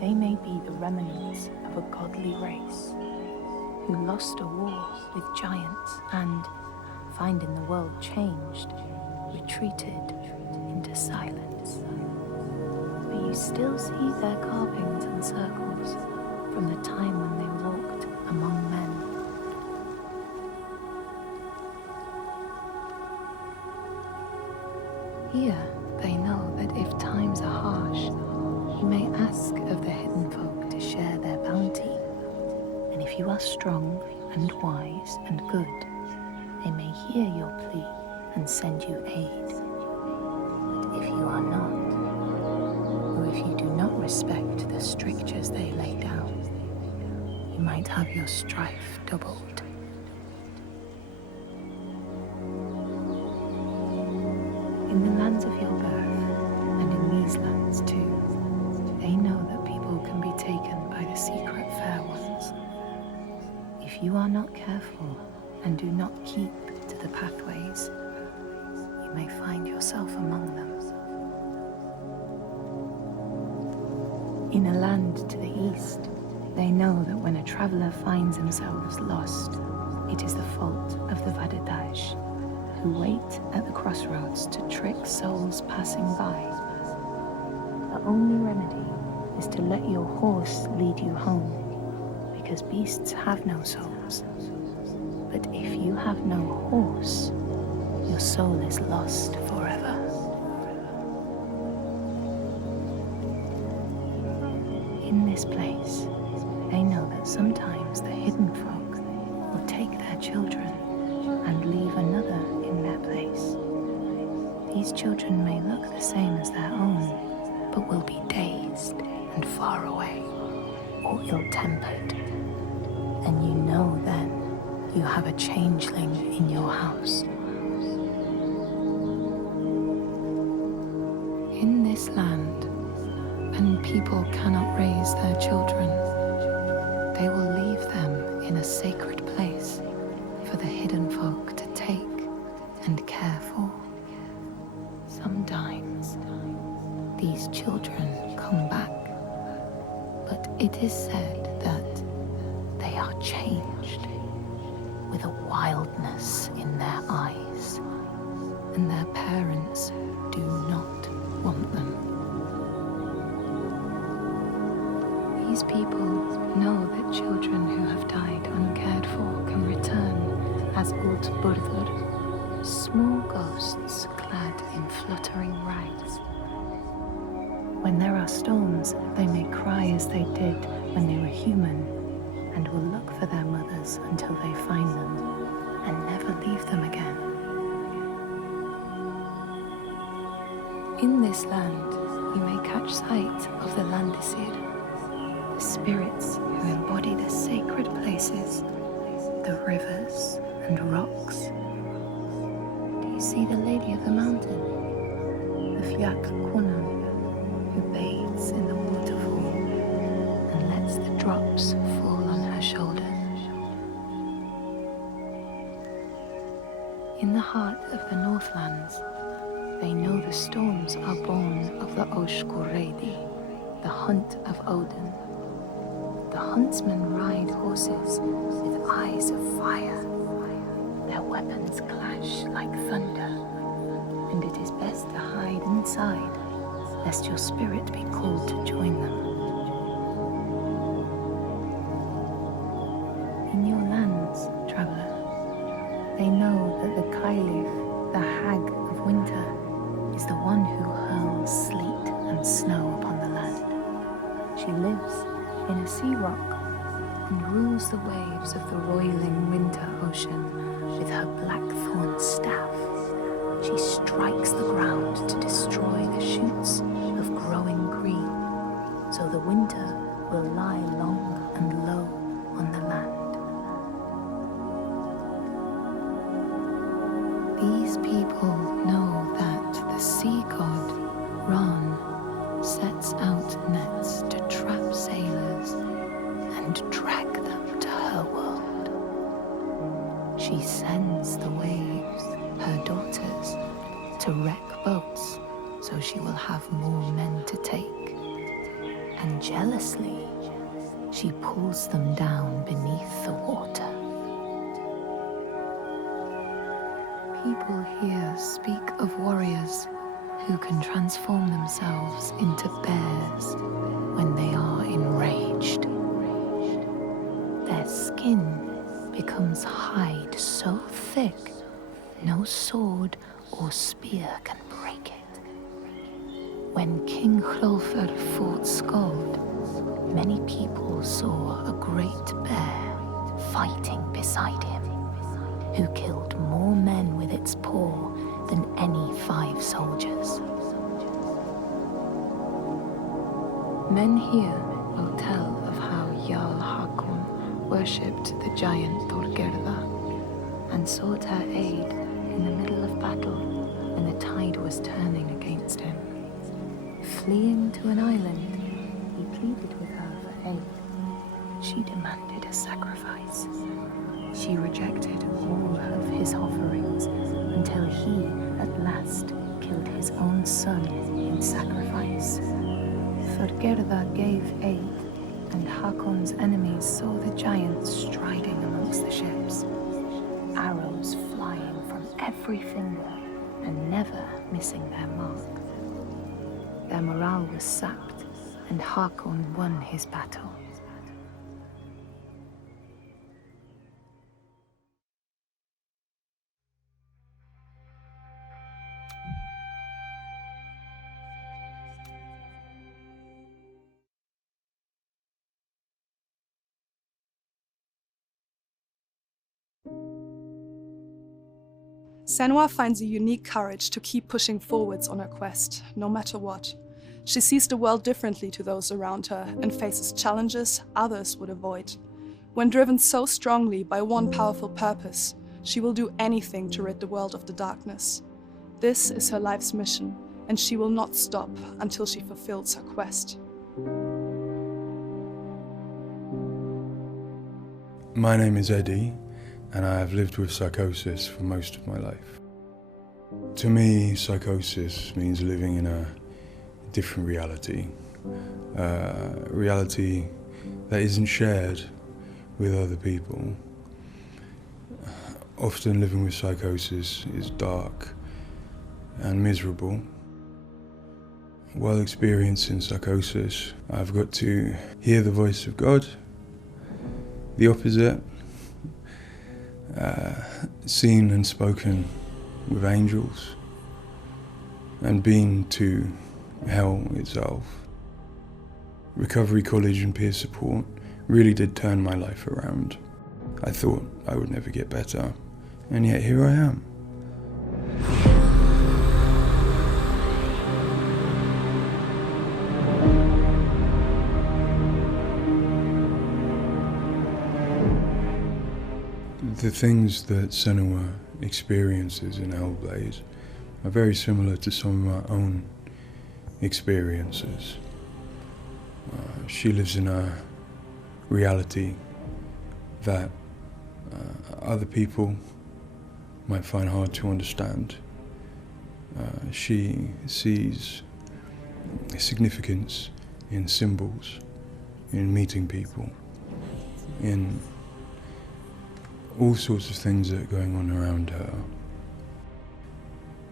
They may be the remnants of a godly race who lost a war with giants and, finding the world changed, retreated into silence. But you still see their carvings and circles from the time when they walked among men. Here, they know that if times are harsh, you may ask of the hidden folk to share their bounty. And if you are strong and wise and good, they may hear your plea and send you aid. But if you are not, or if you do not respect the strictures they lay down, you might have your strife doubled. In the lands of your birth, and in these lands too, they know that people can be taken by the secret fair ones. If you are not careful and do not keep to the pathways, you may find yourself among them. In a land to the east, they know that when a traveler finds themselves lost, it is the fault of the Vadadash, who wait at the crossroads to trick souls passing by. The only remedy is to let your horse lead you home, because beasts have no souls. But if you have no horse, your soul is lost forever. In this place, they know that sometimes the hidden folk will take their children and leave another in their place. These children may look the same as their own, but will be dazed and far away, or ill-tempered. And you know then you have a changeling in your house. people cannot raise their children, they will leave them in a sacred place for the hidden folk to take and care for. Sometimes these children come back, but it is said that they are changed with a wildness in their eyes, and their parents do not want them. These people know that children who have died uncared for can return as Ultburður, small ghosts clad in fluttering rags. When there are storms, they may cry as they did when they were human, and will look for their mothers until they find them, and never leave them again. In this land, you may catch sight of the Landisir, the spirits who embody the sacred places, the rivers and rocks. Do you see the Lady of the Mountain, the Fjak Kunan, who bathes in the waterfall and lets the drops fall on her shoulders? In the heart of the Northlands, they know the storms are born of the Oshkuredi, the hunt of Odin. The huntsmen ride horses with eyes of fire. Their weapons clash like thunder, and it is best to hide inside, lest your spirit be called to join them. In your lands, traveler, they know that the Kailif, the hag of winter, is the one who hurls sleet and snow upon the land. She lives in a sea rock and rules the waves of the roiling winter ocean with her blackthorn staff. She strikes the ground to destroy the shoots of growing green, so the winter will lie long and low on the land. These people know that the sea god, Ran, sets out nets to trap sailors and drag them to her world. She sends the waves, her daughters, to wreck boats so she will have more men to take. And jealously, she pulls them down beneath the water. People here speak of warriors who can transform themselves into bears when they are enraged. Their skin becomes hide so thick, no sword or spear can break it. When King Hrolfr fought Skald, many people saw a great bear fighting beside him, who killed more men with its paw than any 5 soldiers. Men here will tell of how Jarl Hakon worshipped the giant Thorgerða and sought her aid in the middle of battle when the tide was turning against him. Fleeing to an island, he pleaded with her for aid. She demanded a sacrifice. She rejected all of his offerings until he, at last, killed his own son in sacrifice. Thorgerða gave aid, and Hakon's enemies saw the giants striding amongst the ships, arrows flying from every finger and never missing their mark. Their morale was sapped, and Hakon won his battle. Senua finds a unique courage to keep pushing forwards on her quest, no matter what. She sees the world differently to those around her and faces challenges others would avoid. When driven so strongly by one powerful purpose, she will do anything to rid the world of the darkness. This is her life's mission, and she will not stop until she fulfills her quest. My name is Eddie, and I have lived with psychosis for most of my life. To me, psychosis means living in a different reality. A reality that isn't shared with other people. Often living with psychosis is dark and miserable. While experiencing psychosis, I've got to hear the voice of God, the opposite, seen and spoken with angels, and been to hell itself. Recovery college and peer support really did turn my life around. I thought I would never get better, and yet here I am. The things that Senua experiences in Hellblade are very similar to some of my own experiences. She lives in a reality that other people might find hard to understand. She sees significance in symbols, in meeting people, in all sorts of things that are going on around her.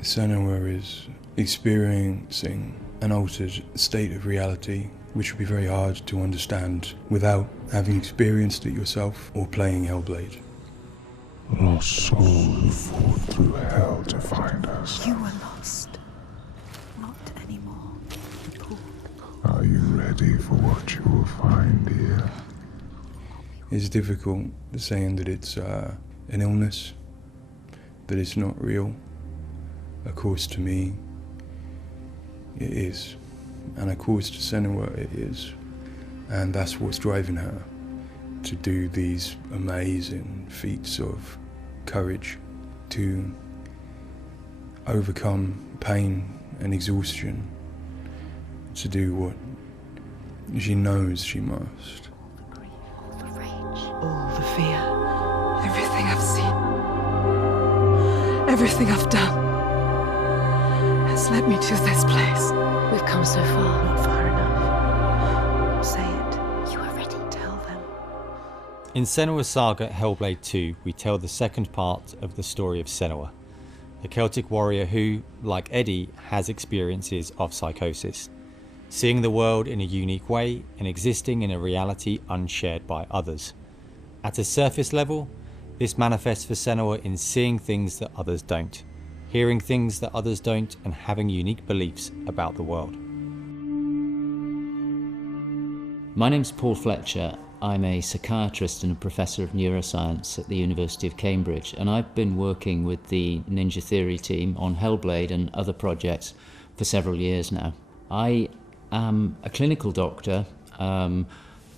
Senua is experiencing an altered state of reality which would be very hard to understand without having experienced it yourself or playing Hellblade. Lost soul who fought through hell to find us. You were lost. Not anymore. Are you ready for what you will find here? It's difficult saying that it's an illness, that it's not real. Of course, to me, it is. And of course, to Senua, it is. And that's what's driving her to do these amazing feats of courage, to overcome pain and exhaustion, to do what she knows she must. All the fear, everything I've seen, everything I've done has led me to this place. We've come so far, not far enough. Say it. You are ready. Tell them. In Senua's Saga Hellblade 2, we tell the second part of the story of Senua, a Celtic warrior who, like Eddie, has experiences of psychosis, seeing the world in a unique way and existing in a reality unshared by others. At a surface level, this manifests for Senua in seeing things that others don't, hearing things that others don't, and having unique beliefs about the world. My name's Paul Fletcher. I'm a psychiatrist and a professor of neuroscience at the University of Cambridge, and I've been working with the Ninja Theory team on Hellblade and other projects for several years now. I am a clinical doctor,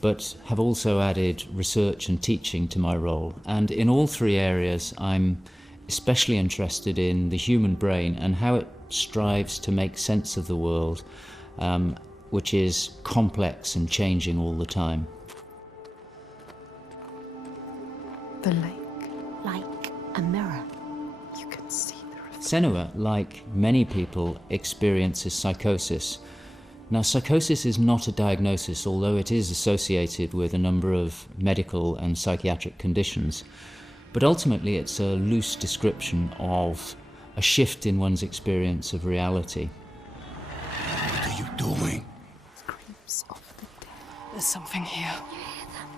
but have also added research and teaching to my role. And in all three areas, I'm especially interested in the human brain and how it strives to make sense of the world, which is complex and changing all the time. The lake. Like a mirror. You can see the reflection. Senua, like many people, experiences psychosis. Now, psychosis is not a diagnosis, although it is associated with a number of medical and psychiatric conditions. But ultimately, it's a loose description of a shift in one's experience of reality. What are you doing? Screams of the dead. There's something here.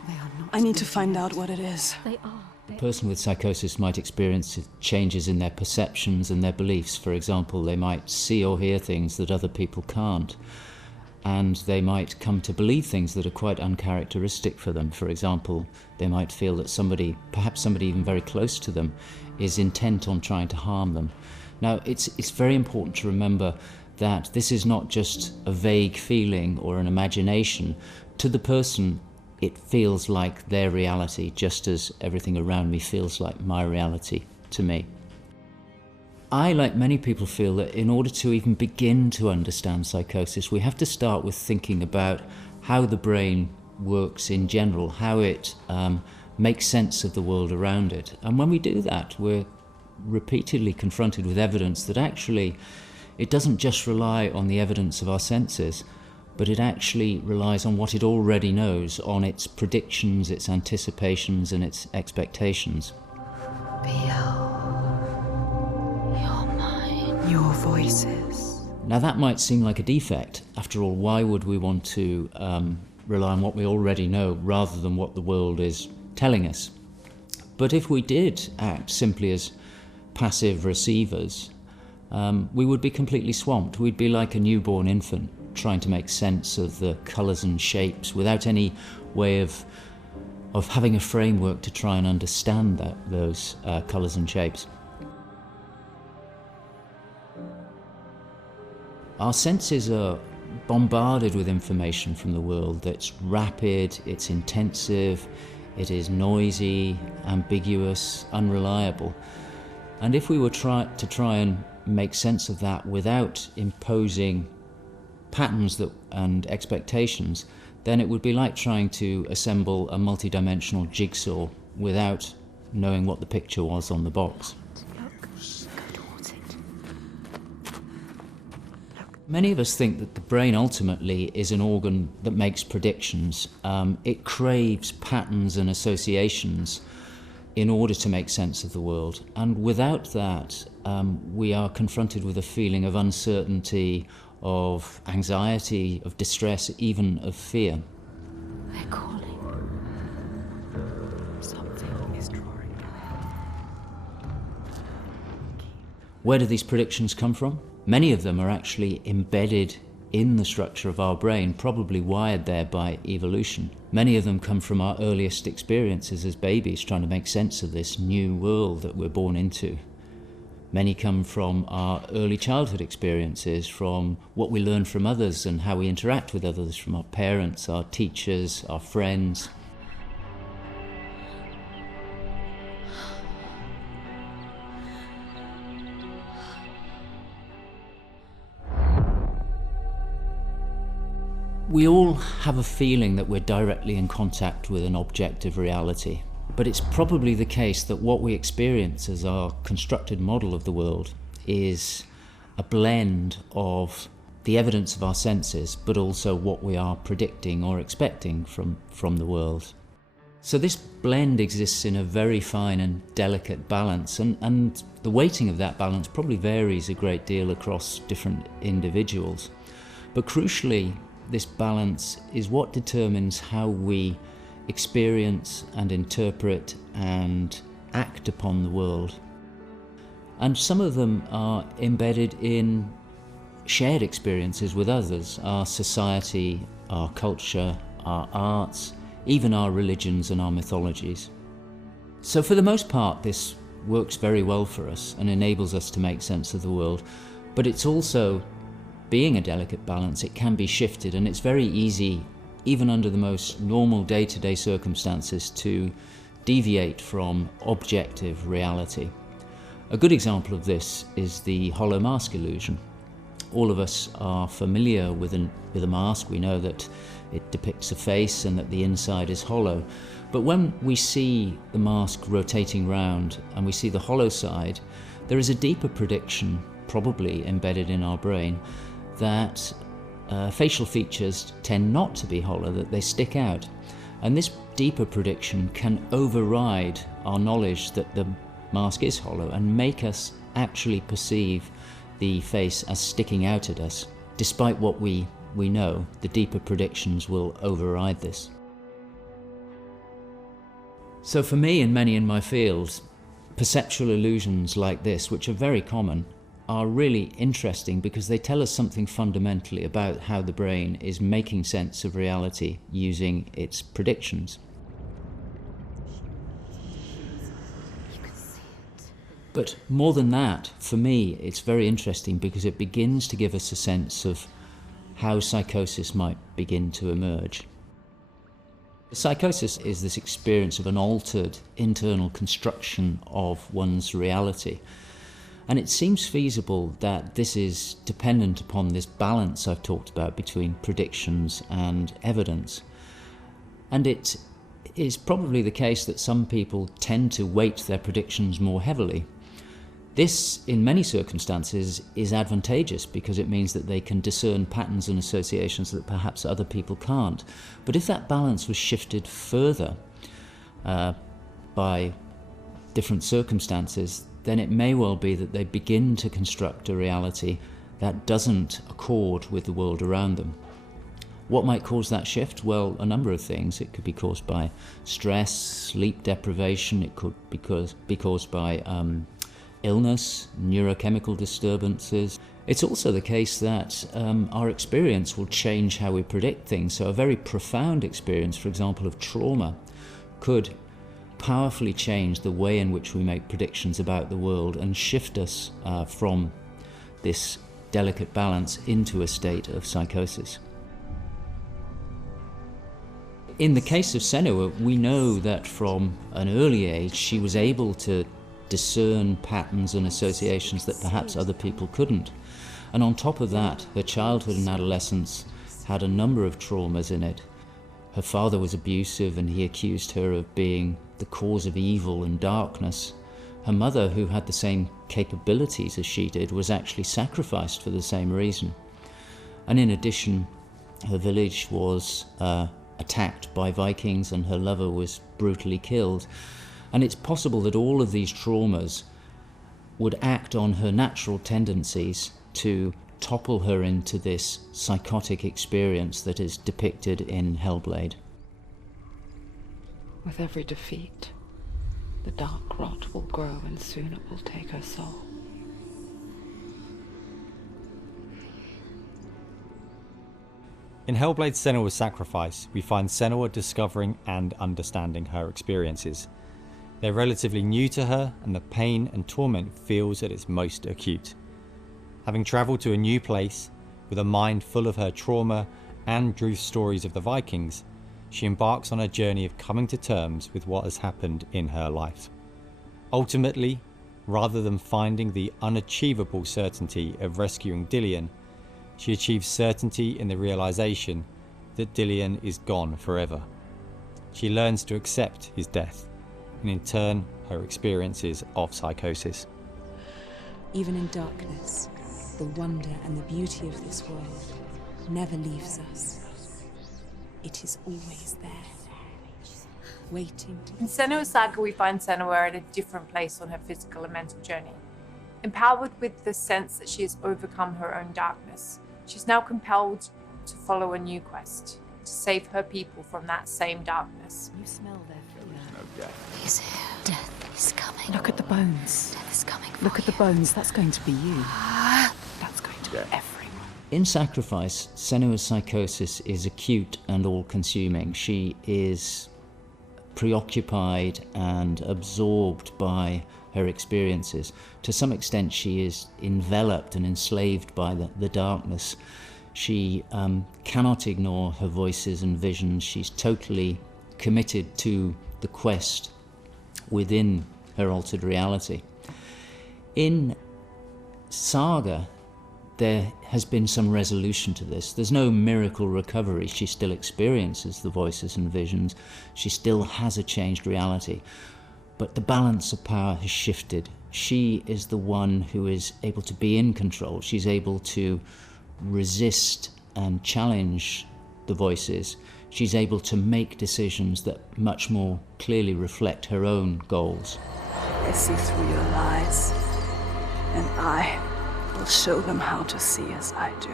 They are not. I need to find out what it is. They are. A person with psychosis might experience changes in their perceptions and their beliefs. For example, they might see or hear things that other people can't. And they might come to believe things that are quite uncharacteristic for them. For example, they might feel that somebody, perhaps somebody even very close to them, is intent on trying to harm them. Now, it's very important to remember that this is not just a vague feeling or an imagination. To the person, it feels like their reality, just as everything around me feels like my reality to me. I, like many people, feel that in order to even begin to understand psychosis, we have to start with thinking about how the brain works in general, how it makes sense of the world around it. And when we do that, we're repeatedly confronted with evidence that actually it doesn't just rely on the evidence of our senses, but it actually relies on what it already knows, on its predictions, its anticipations, and its expectations. Your voices. Now that might seem like a defect. After all, why would we want to rely on what we already know rather than what the world is telling us? But if we did act simply as passive receivers, we would be completely swamped. We'd be like a newborn infant trying to make sense of the colours and shapes without any way of having a framework to try and understand those colours and shapes. Our senses are bombarded with information from the world that's rapid, it's intensive, it is noisy, ambiguous, unreliable. And if we were to try and make sense of that without imposing patterns and expectations, then it would be like trying to assemble a multi-dimensional jigsaw without knowing what the picture was on the box. Many of us think that the brain ultimately is an organ that makes predictions. It craves patterns and associations in order to make sense of the world. And without that, we are confronted with a feeling of uncertainty, of anxiety, of distress, even of fear. They're calling. Something is drawing near. Where do these predictions come from? Many of them are actually embedded in the structure of our brain, probably wired there by evolution. Many of them come from our earliest experiences as babies, trying to make sense of this new world that we're born into. Many come from our early childhood experiences, from what we learn from others and how we interact with others, from our parents, our teachers, our friends. We all have a feeling that we're directly in contact with an objective reality, but it's probably the case that what we experience as our constructed model of the world is a blend of the evidence of our senses, but also what we are predicting or expecting from the world. So this blend exists in a very fine and delicate balance, and the weighting of that balance probably varies a great deal across different individuals. But crucially, this balance is what determines how we experience and interpret and act upon the world. And some of them are embedded in shared experiences with others, our society, our culture, our arts, even our religions and our mythologies. So for the most part, this works very well for us and enables us to make sense of the world, but it's also, being a delicate balance, it can be shifted, and it's very easy, even under the most normal day-to-day circumstances, to deviate from objective reality. A good example of this is the hollow mask illusion. All of us are familiar with a mask. We know that it depicts a face and that the inside is hollow. But when we see the mask rotating round and we see the hollow side, there is a deeper prediction, probably embedded in our brain, that facial features tend not to be hollow, that they stick out. And this deeper prediction can override our knowledge that the mask is hollow and make us actually perceive the face as sticking out at us. Despite what we know, the deeper predictions will override this. So for me and many in my field, perceptual illusions like this, which are very common, are really interesting because they tell us something fundamentally about how the brain is making sense of reality using its predictions. But more than that, for me, it's very interesting because it begins to give us a sense of how psychosis might begin to emerge. Psychosis is this experience of an altered internal construction of one's reality. And it seems feasible that this is dependent upon this balance I've talked about between predictions and evidence. And it is probably the case that some people tend to weight their predictions more heavily. This, in many circumstances, is advantageous because it means that they can discern patterns and associations that perhaps other people can't. But if that balance was shifted further by different circumstances, then it may well be that they begin to construct a reality that doesn't accord with the world around them. What might cause that shift? Well, a number of things. It could be caused by stress, sleep deprivation. It could be caused by illness, neurochemical disturbances. It's also the case that our experience will change how we predict things. So a very profound experience, for example, of trauma, could powerfully change the way in which we make predictions about the world and shift us from this delicate balance into a state of psychosis. In the case of Senua, we know that from an early age she was able to discern patterns and associations that perhaps other people couldn't. And on top of that, her childhood and adolescence had a number of traumas in it. Her father was abusive and he accused her of being the cause of evil and darkness. Her mother, who had the same capabilities as she did, was actually sacrificed for the same reason. And in addition, her village was attacked by Vikings and her lover was brutally killed. And it's possible that all of these traumas would act on her natural tendencies to topple her into this psychotic experience that is depicted in Hellblade. With every defeat, the dark rot will grow and soon it will take her soul. In Hellblade Senua's Sacrifice, we find Senua discovering and understanding her experiences. They're relatively new to her, and the pain and torment feels at its most acute. Having travelled to a new place, with a mind full of her trauma and truth stories of the Vikings, she embarks on a journey of coming to terms with what has happened in her life. Ultimately, rather than finding the unachievable certainty of rescuing Dillion, she achieves certainty in the realization that Dillion is gone forever. She learns to accept his death, and in turn, her experiences of psychosis. Even in darkness, the wonder and the beauty of this world never leaves us. It is always there, waiting to... In Senua's Saga, we find Senua at a different place on her physical and mental journey. Empowered with the sense that she has overcome her own darkness, she's now compelled to follow a new quest, to save her people from that same darkness. You smell their fear. He's here. Death is coming. Look at the bones. Death is coming for Look at the bones. That's going to be you. That's going to be everyone. In Sacrifice, Senua's psychosis is acute and all-consuming. She is preoccupied and absorbed by her experiences. To some extent, she is enveloped and enslaved by the darkness. She cannot ignore her voices and visions. She's totally committed to the quest within her altered reality. In Saga, there has been some resolution to this. There's no miracle recovery. She still experiences the voices and visions. She still has a changed reality. But the balance of power has shifted. She is the one who is able to be in control. She's able to resist and challenge the voices. She's able to make decisions that much more clearly reflect her own goals. I see through your lies, and I will show them how to see as I do.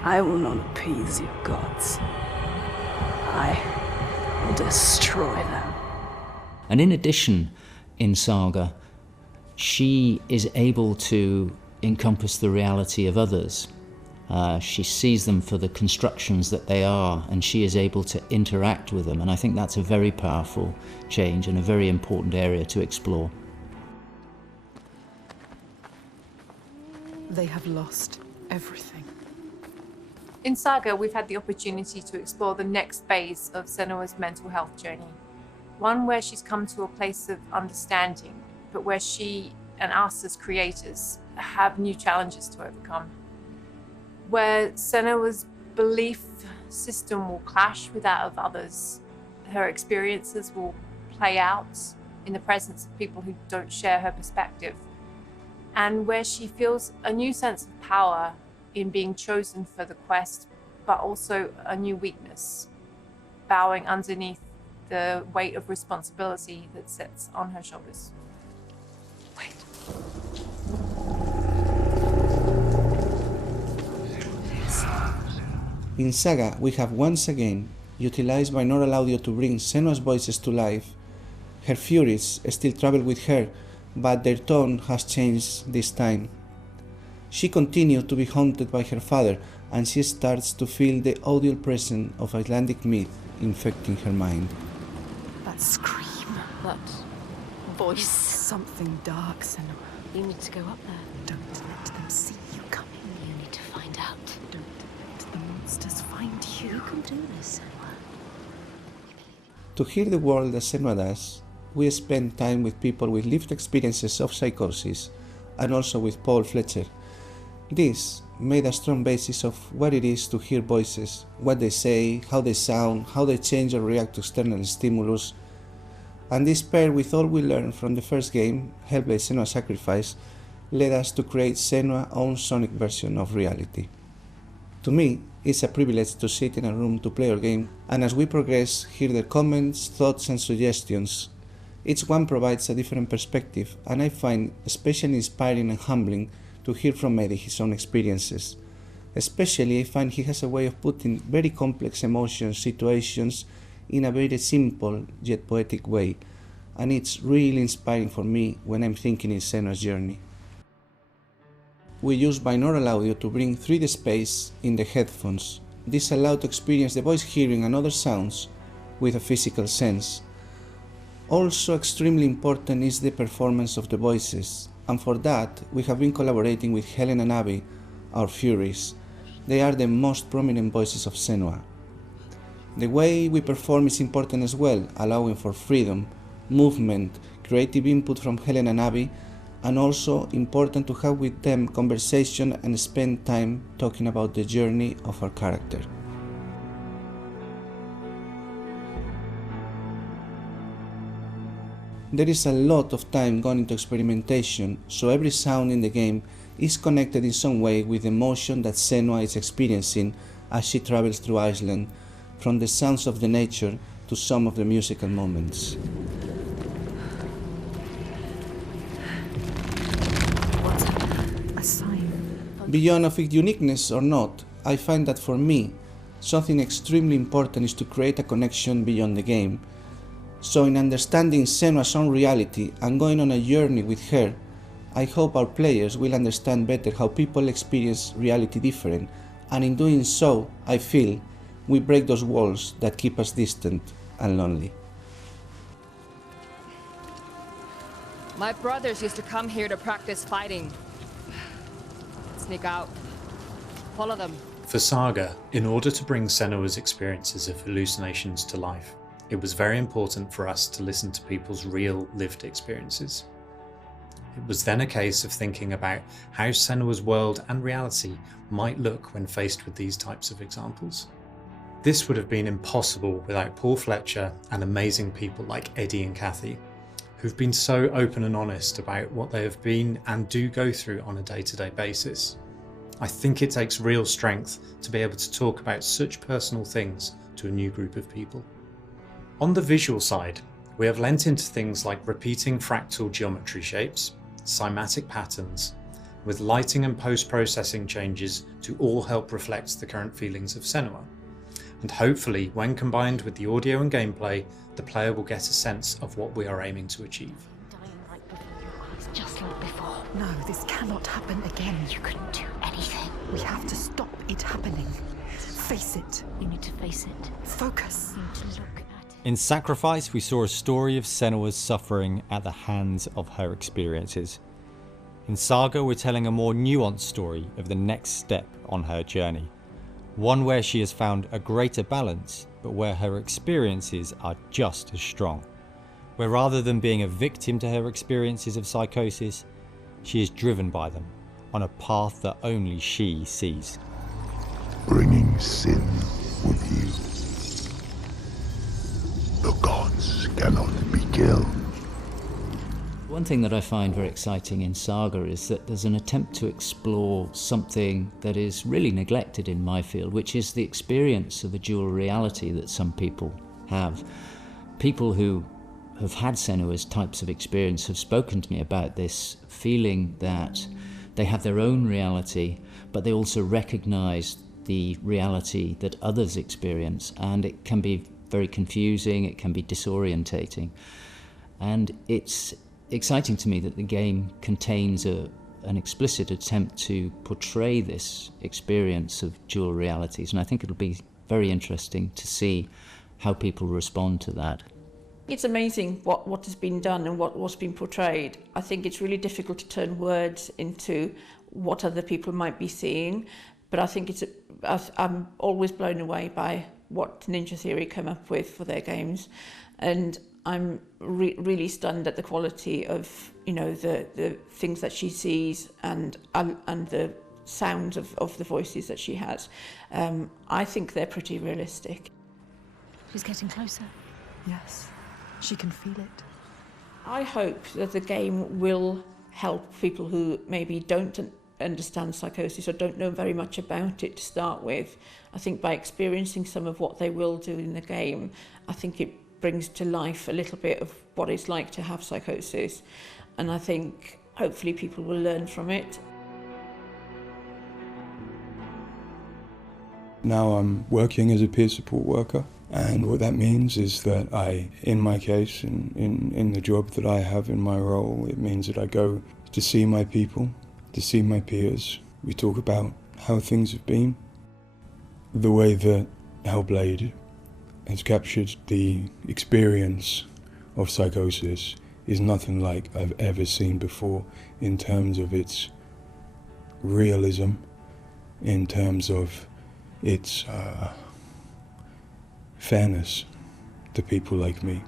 I will not appease your gods. I will destroy them. And in addition, in Saga, she is able to encompass the reality of others. She sees them for the constructions that they are, and she is able to interact with them. And I think that's a very powerful change and a very important area to explore. They have lost everything. In Saga, we've had the opportunity to explore the next phase of Senua's mental health journey. One where she's come to a place of understanding, but where she and us as creators have new challenges to overcome. Where Senua's belief system will clash with that of others. Her experiences will play out in the presence of people who don't share her perspective. And where she feels a new sense of power in being chosen for the quest, but also a new weakness, bowing underneath the weight of responsibility that sits on her shoulders. Wait. In Saga, we have once again utilized binaural audio to bring Senua's voices to life. Her furies still travel with her, but their tone has changed this time. She continues to be haunted by her father, and she starts to feel the audial presence of Icelandic myth infecting her mind. That scream, that voice. Something dark, Senua. You need to go up there. Don't let them see you coming. You need to find out. Don't let the monsters find you. You can do this, Senua. To hear the world as Senua does, we spend time with people with lived experiences of psychosis, and also with Paul Fletcher. This made a strong basis of what it is to hear voices, what they say, how they sound, how they change or react to external stimulus, and this paired with all we learned from the first game, Hellblade: Senua's Sacrifice, led us to create Senua's own sonic version of reality. To me, it's a privilege to sit in a room to play our game, and as we progress, hear their comments, thoughts and suggestions. Each one provides a different perspective, and I find especially inspiring and humbling to hear from Eddie his own experiences. Especially, I find he has a way of putting very complex emotions, situations, in a very simple yet poetic way, and it's really inspiring for me when I'm thinking in Senua's journey. We use binaural audio to bring 3D space in the headphones. This allows to experience the voice hearing and other sounds with a physical sense. Also extremely important is the performance of the voices, and for that we have been collaborating with Helen and Abby, our Furies. They are the most prominent voices of Senua. The way we perform is important as well, allowing for freedom, movement, creative input from Helen and Abby, and also important to have with them conversation and spend time talking about the journey of our character. There is a lot of time gone into experimentation, so every sound in the game is connected in some way with the emotion that Senua is experiencing as she travels through Iceland, from the sounds of the nature to some of the musical moments. A sign. Beyond of its uniqueness or not, I find that for me, something extremely important is to create a connection beyond the game. So in understanding Senua's own reality and going on a journey with her, I hope our players will understand better how people experience reality different, and in doing so, I feel, we break those walls that keep us distant and lonely. My brothers used to come here to practice fighting. Sneak out. Follow them. For Saga, in order to bring Senua's experiences of hallucinations to life, it was very important for us to listen to people's real lived experiences. It was then a case of thinking about how Senua's world and reality might look when faced with these types of examples. This would have been impossible without Paul Fletcher and amazing people like Eddie and Kathy, who've been so open and honest about what they have been and do go through on a day-to-day basis. I think it takes real strength to be able to talk about such personal things to a new group of people. On the visual side, we have lent into things like repeating fractal geometry shapes, cymatic patterns, with lighting and post-processing changes to all help reflect the current feelings of Senua. And hopefully, when combined with the audio and gameplay, the player will get a sense of what we are aiming to achieve. Dying right before your eyes, just like before. No, this cannot happen again. You couldn't do anything. We have to stop it happening. Face it. You need to face it. Focus. You need to look at it. In Sacrifice, we saw a story of Senua's suffering at the hands of her experiences. In Saga, we're telling a more nuanced story of the next step on her journey. One where she has found a greater balance, but where her experiences are just as strong. where rather than being a victim to her experiences of psychosis, she is driven by them on a path that only she sees. Bringing sin with you. The gods cannot be killed. One thing that I find very exciting in Saga is that there's an attempt to explore something that is really neglected in my field, which is the experience of a dual reality that some people have. People who have had Senua's types of experience have spoken to me about this feeling that they have their own reality, but they also recognize the reality that others experience, and it can be very confusing, it can be disorientating. And it's exciting to me that the game contains an explicit attempt to portray this experience of dual realities, and I think it'll be very interesting to see how people respond to that. It's amazing what has been done and what's been portrayed. I think it's really difficult to turn words into what other people might be seeing, but I think I'm always blown away by what Ninja Theory come up with for their games, and I'm really stunned at the quality of, you know, the things that she sees and the sounds of the voices that she has. I think they're pretty realistic. She's getting closer. Yes, she can feel it. I hope that the game will help people who maybe don't understand psychosis or don't know very much about it to start with. I think by experiencing some of what they will do in the game, I think it brings to life a little bit of what it's like to have psychosis, and I think hopefully people will learn from it. Now I'm working as a peer support worker, and what that means is that I, in my case, in the job that I have in my role, it means that I go to see my people, to see my peers. We talk about how things have been. The way that Hellblade has captured the experience of psychosis is nothing like I've ever seen before in terms of its realism, in terms of its fairness to people like me.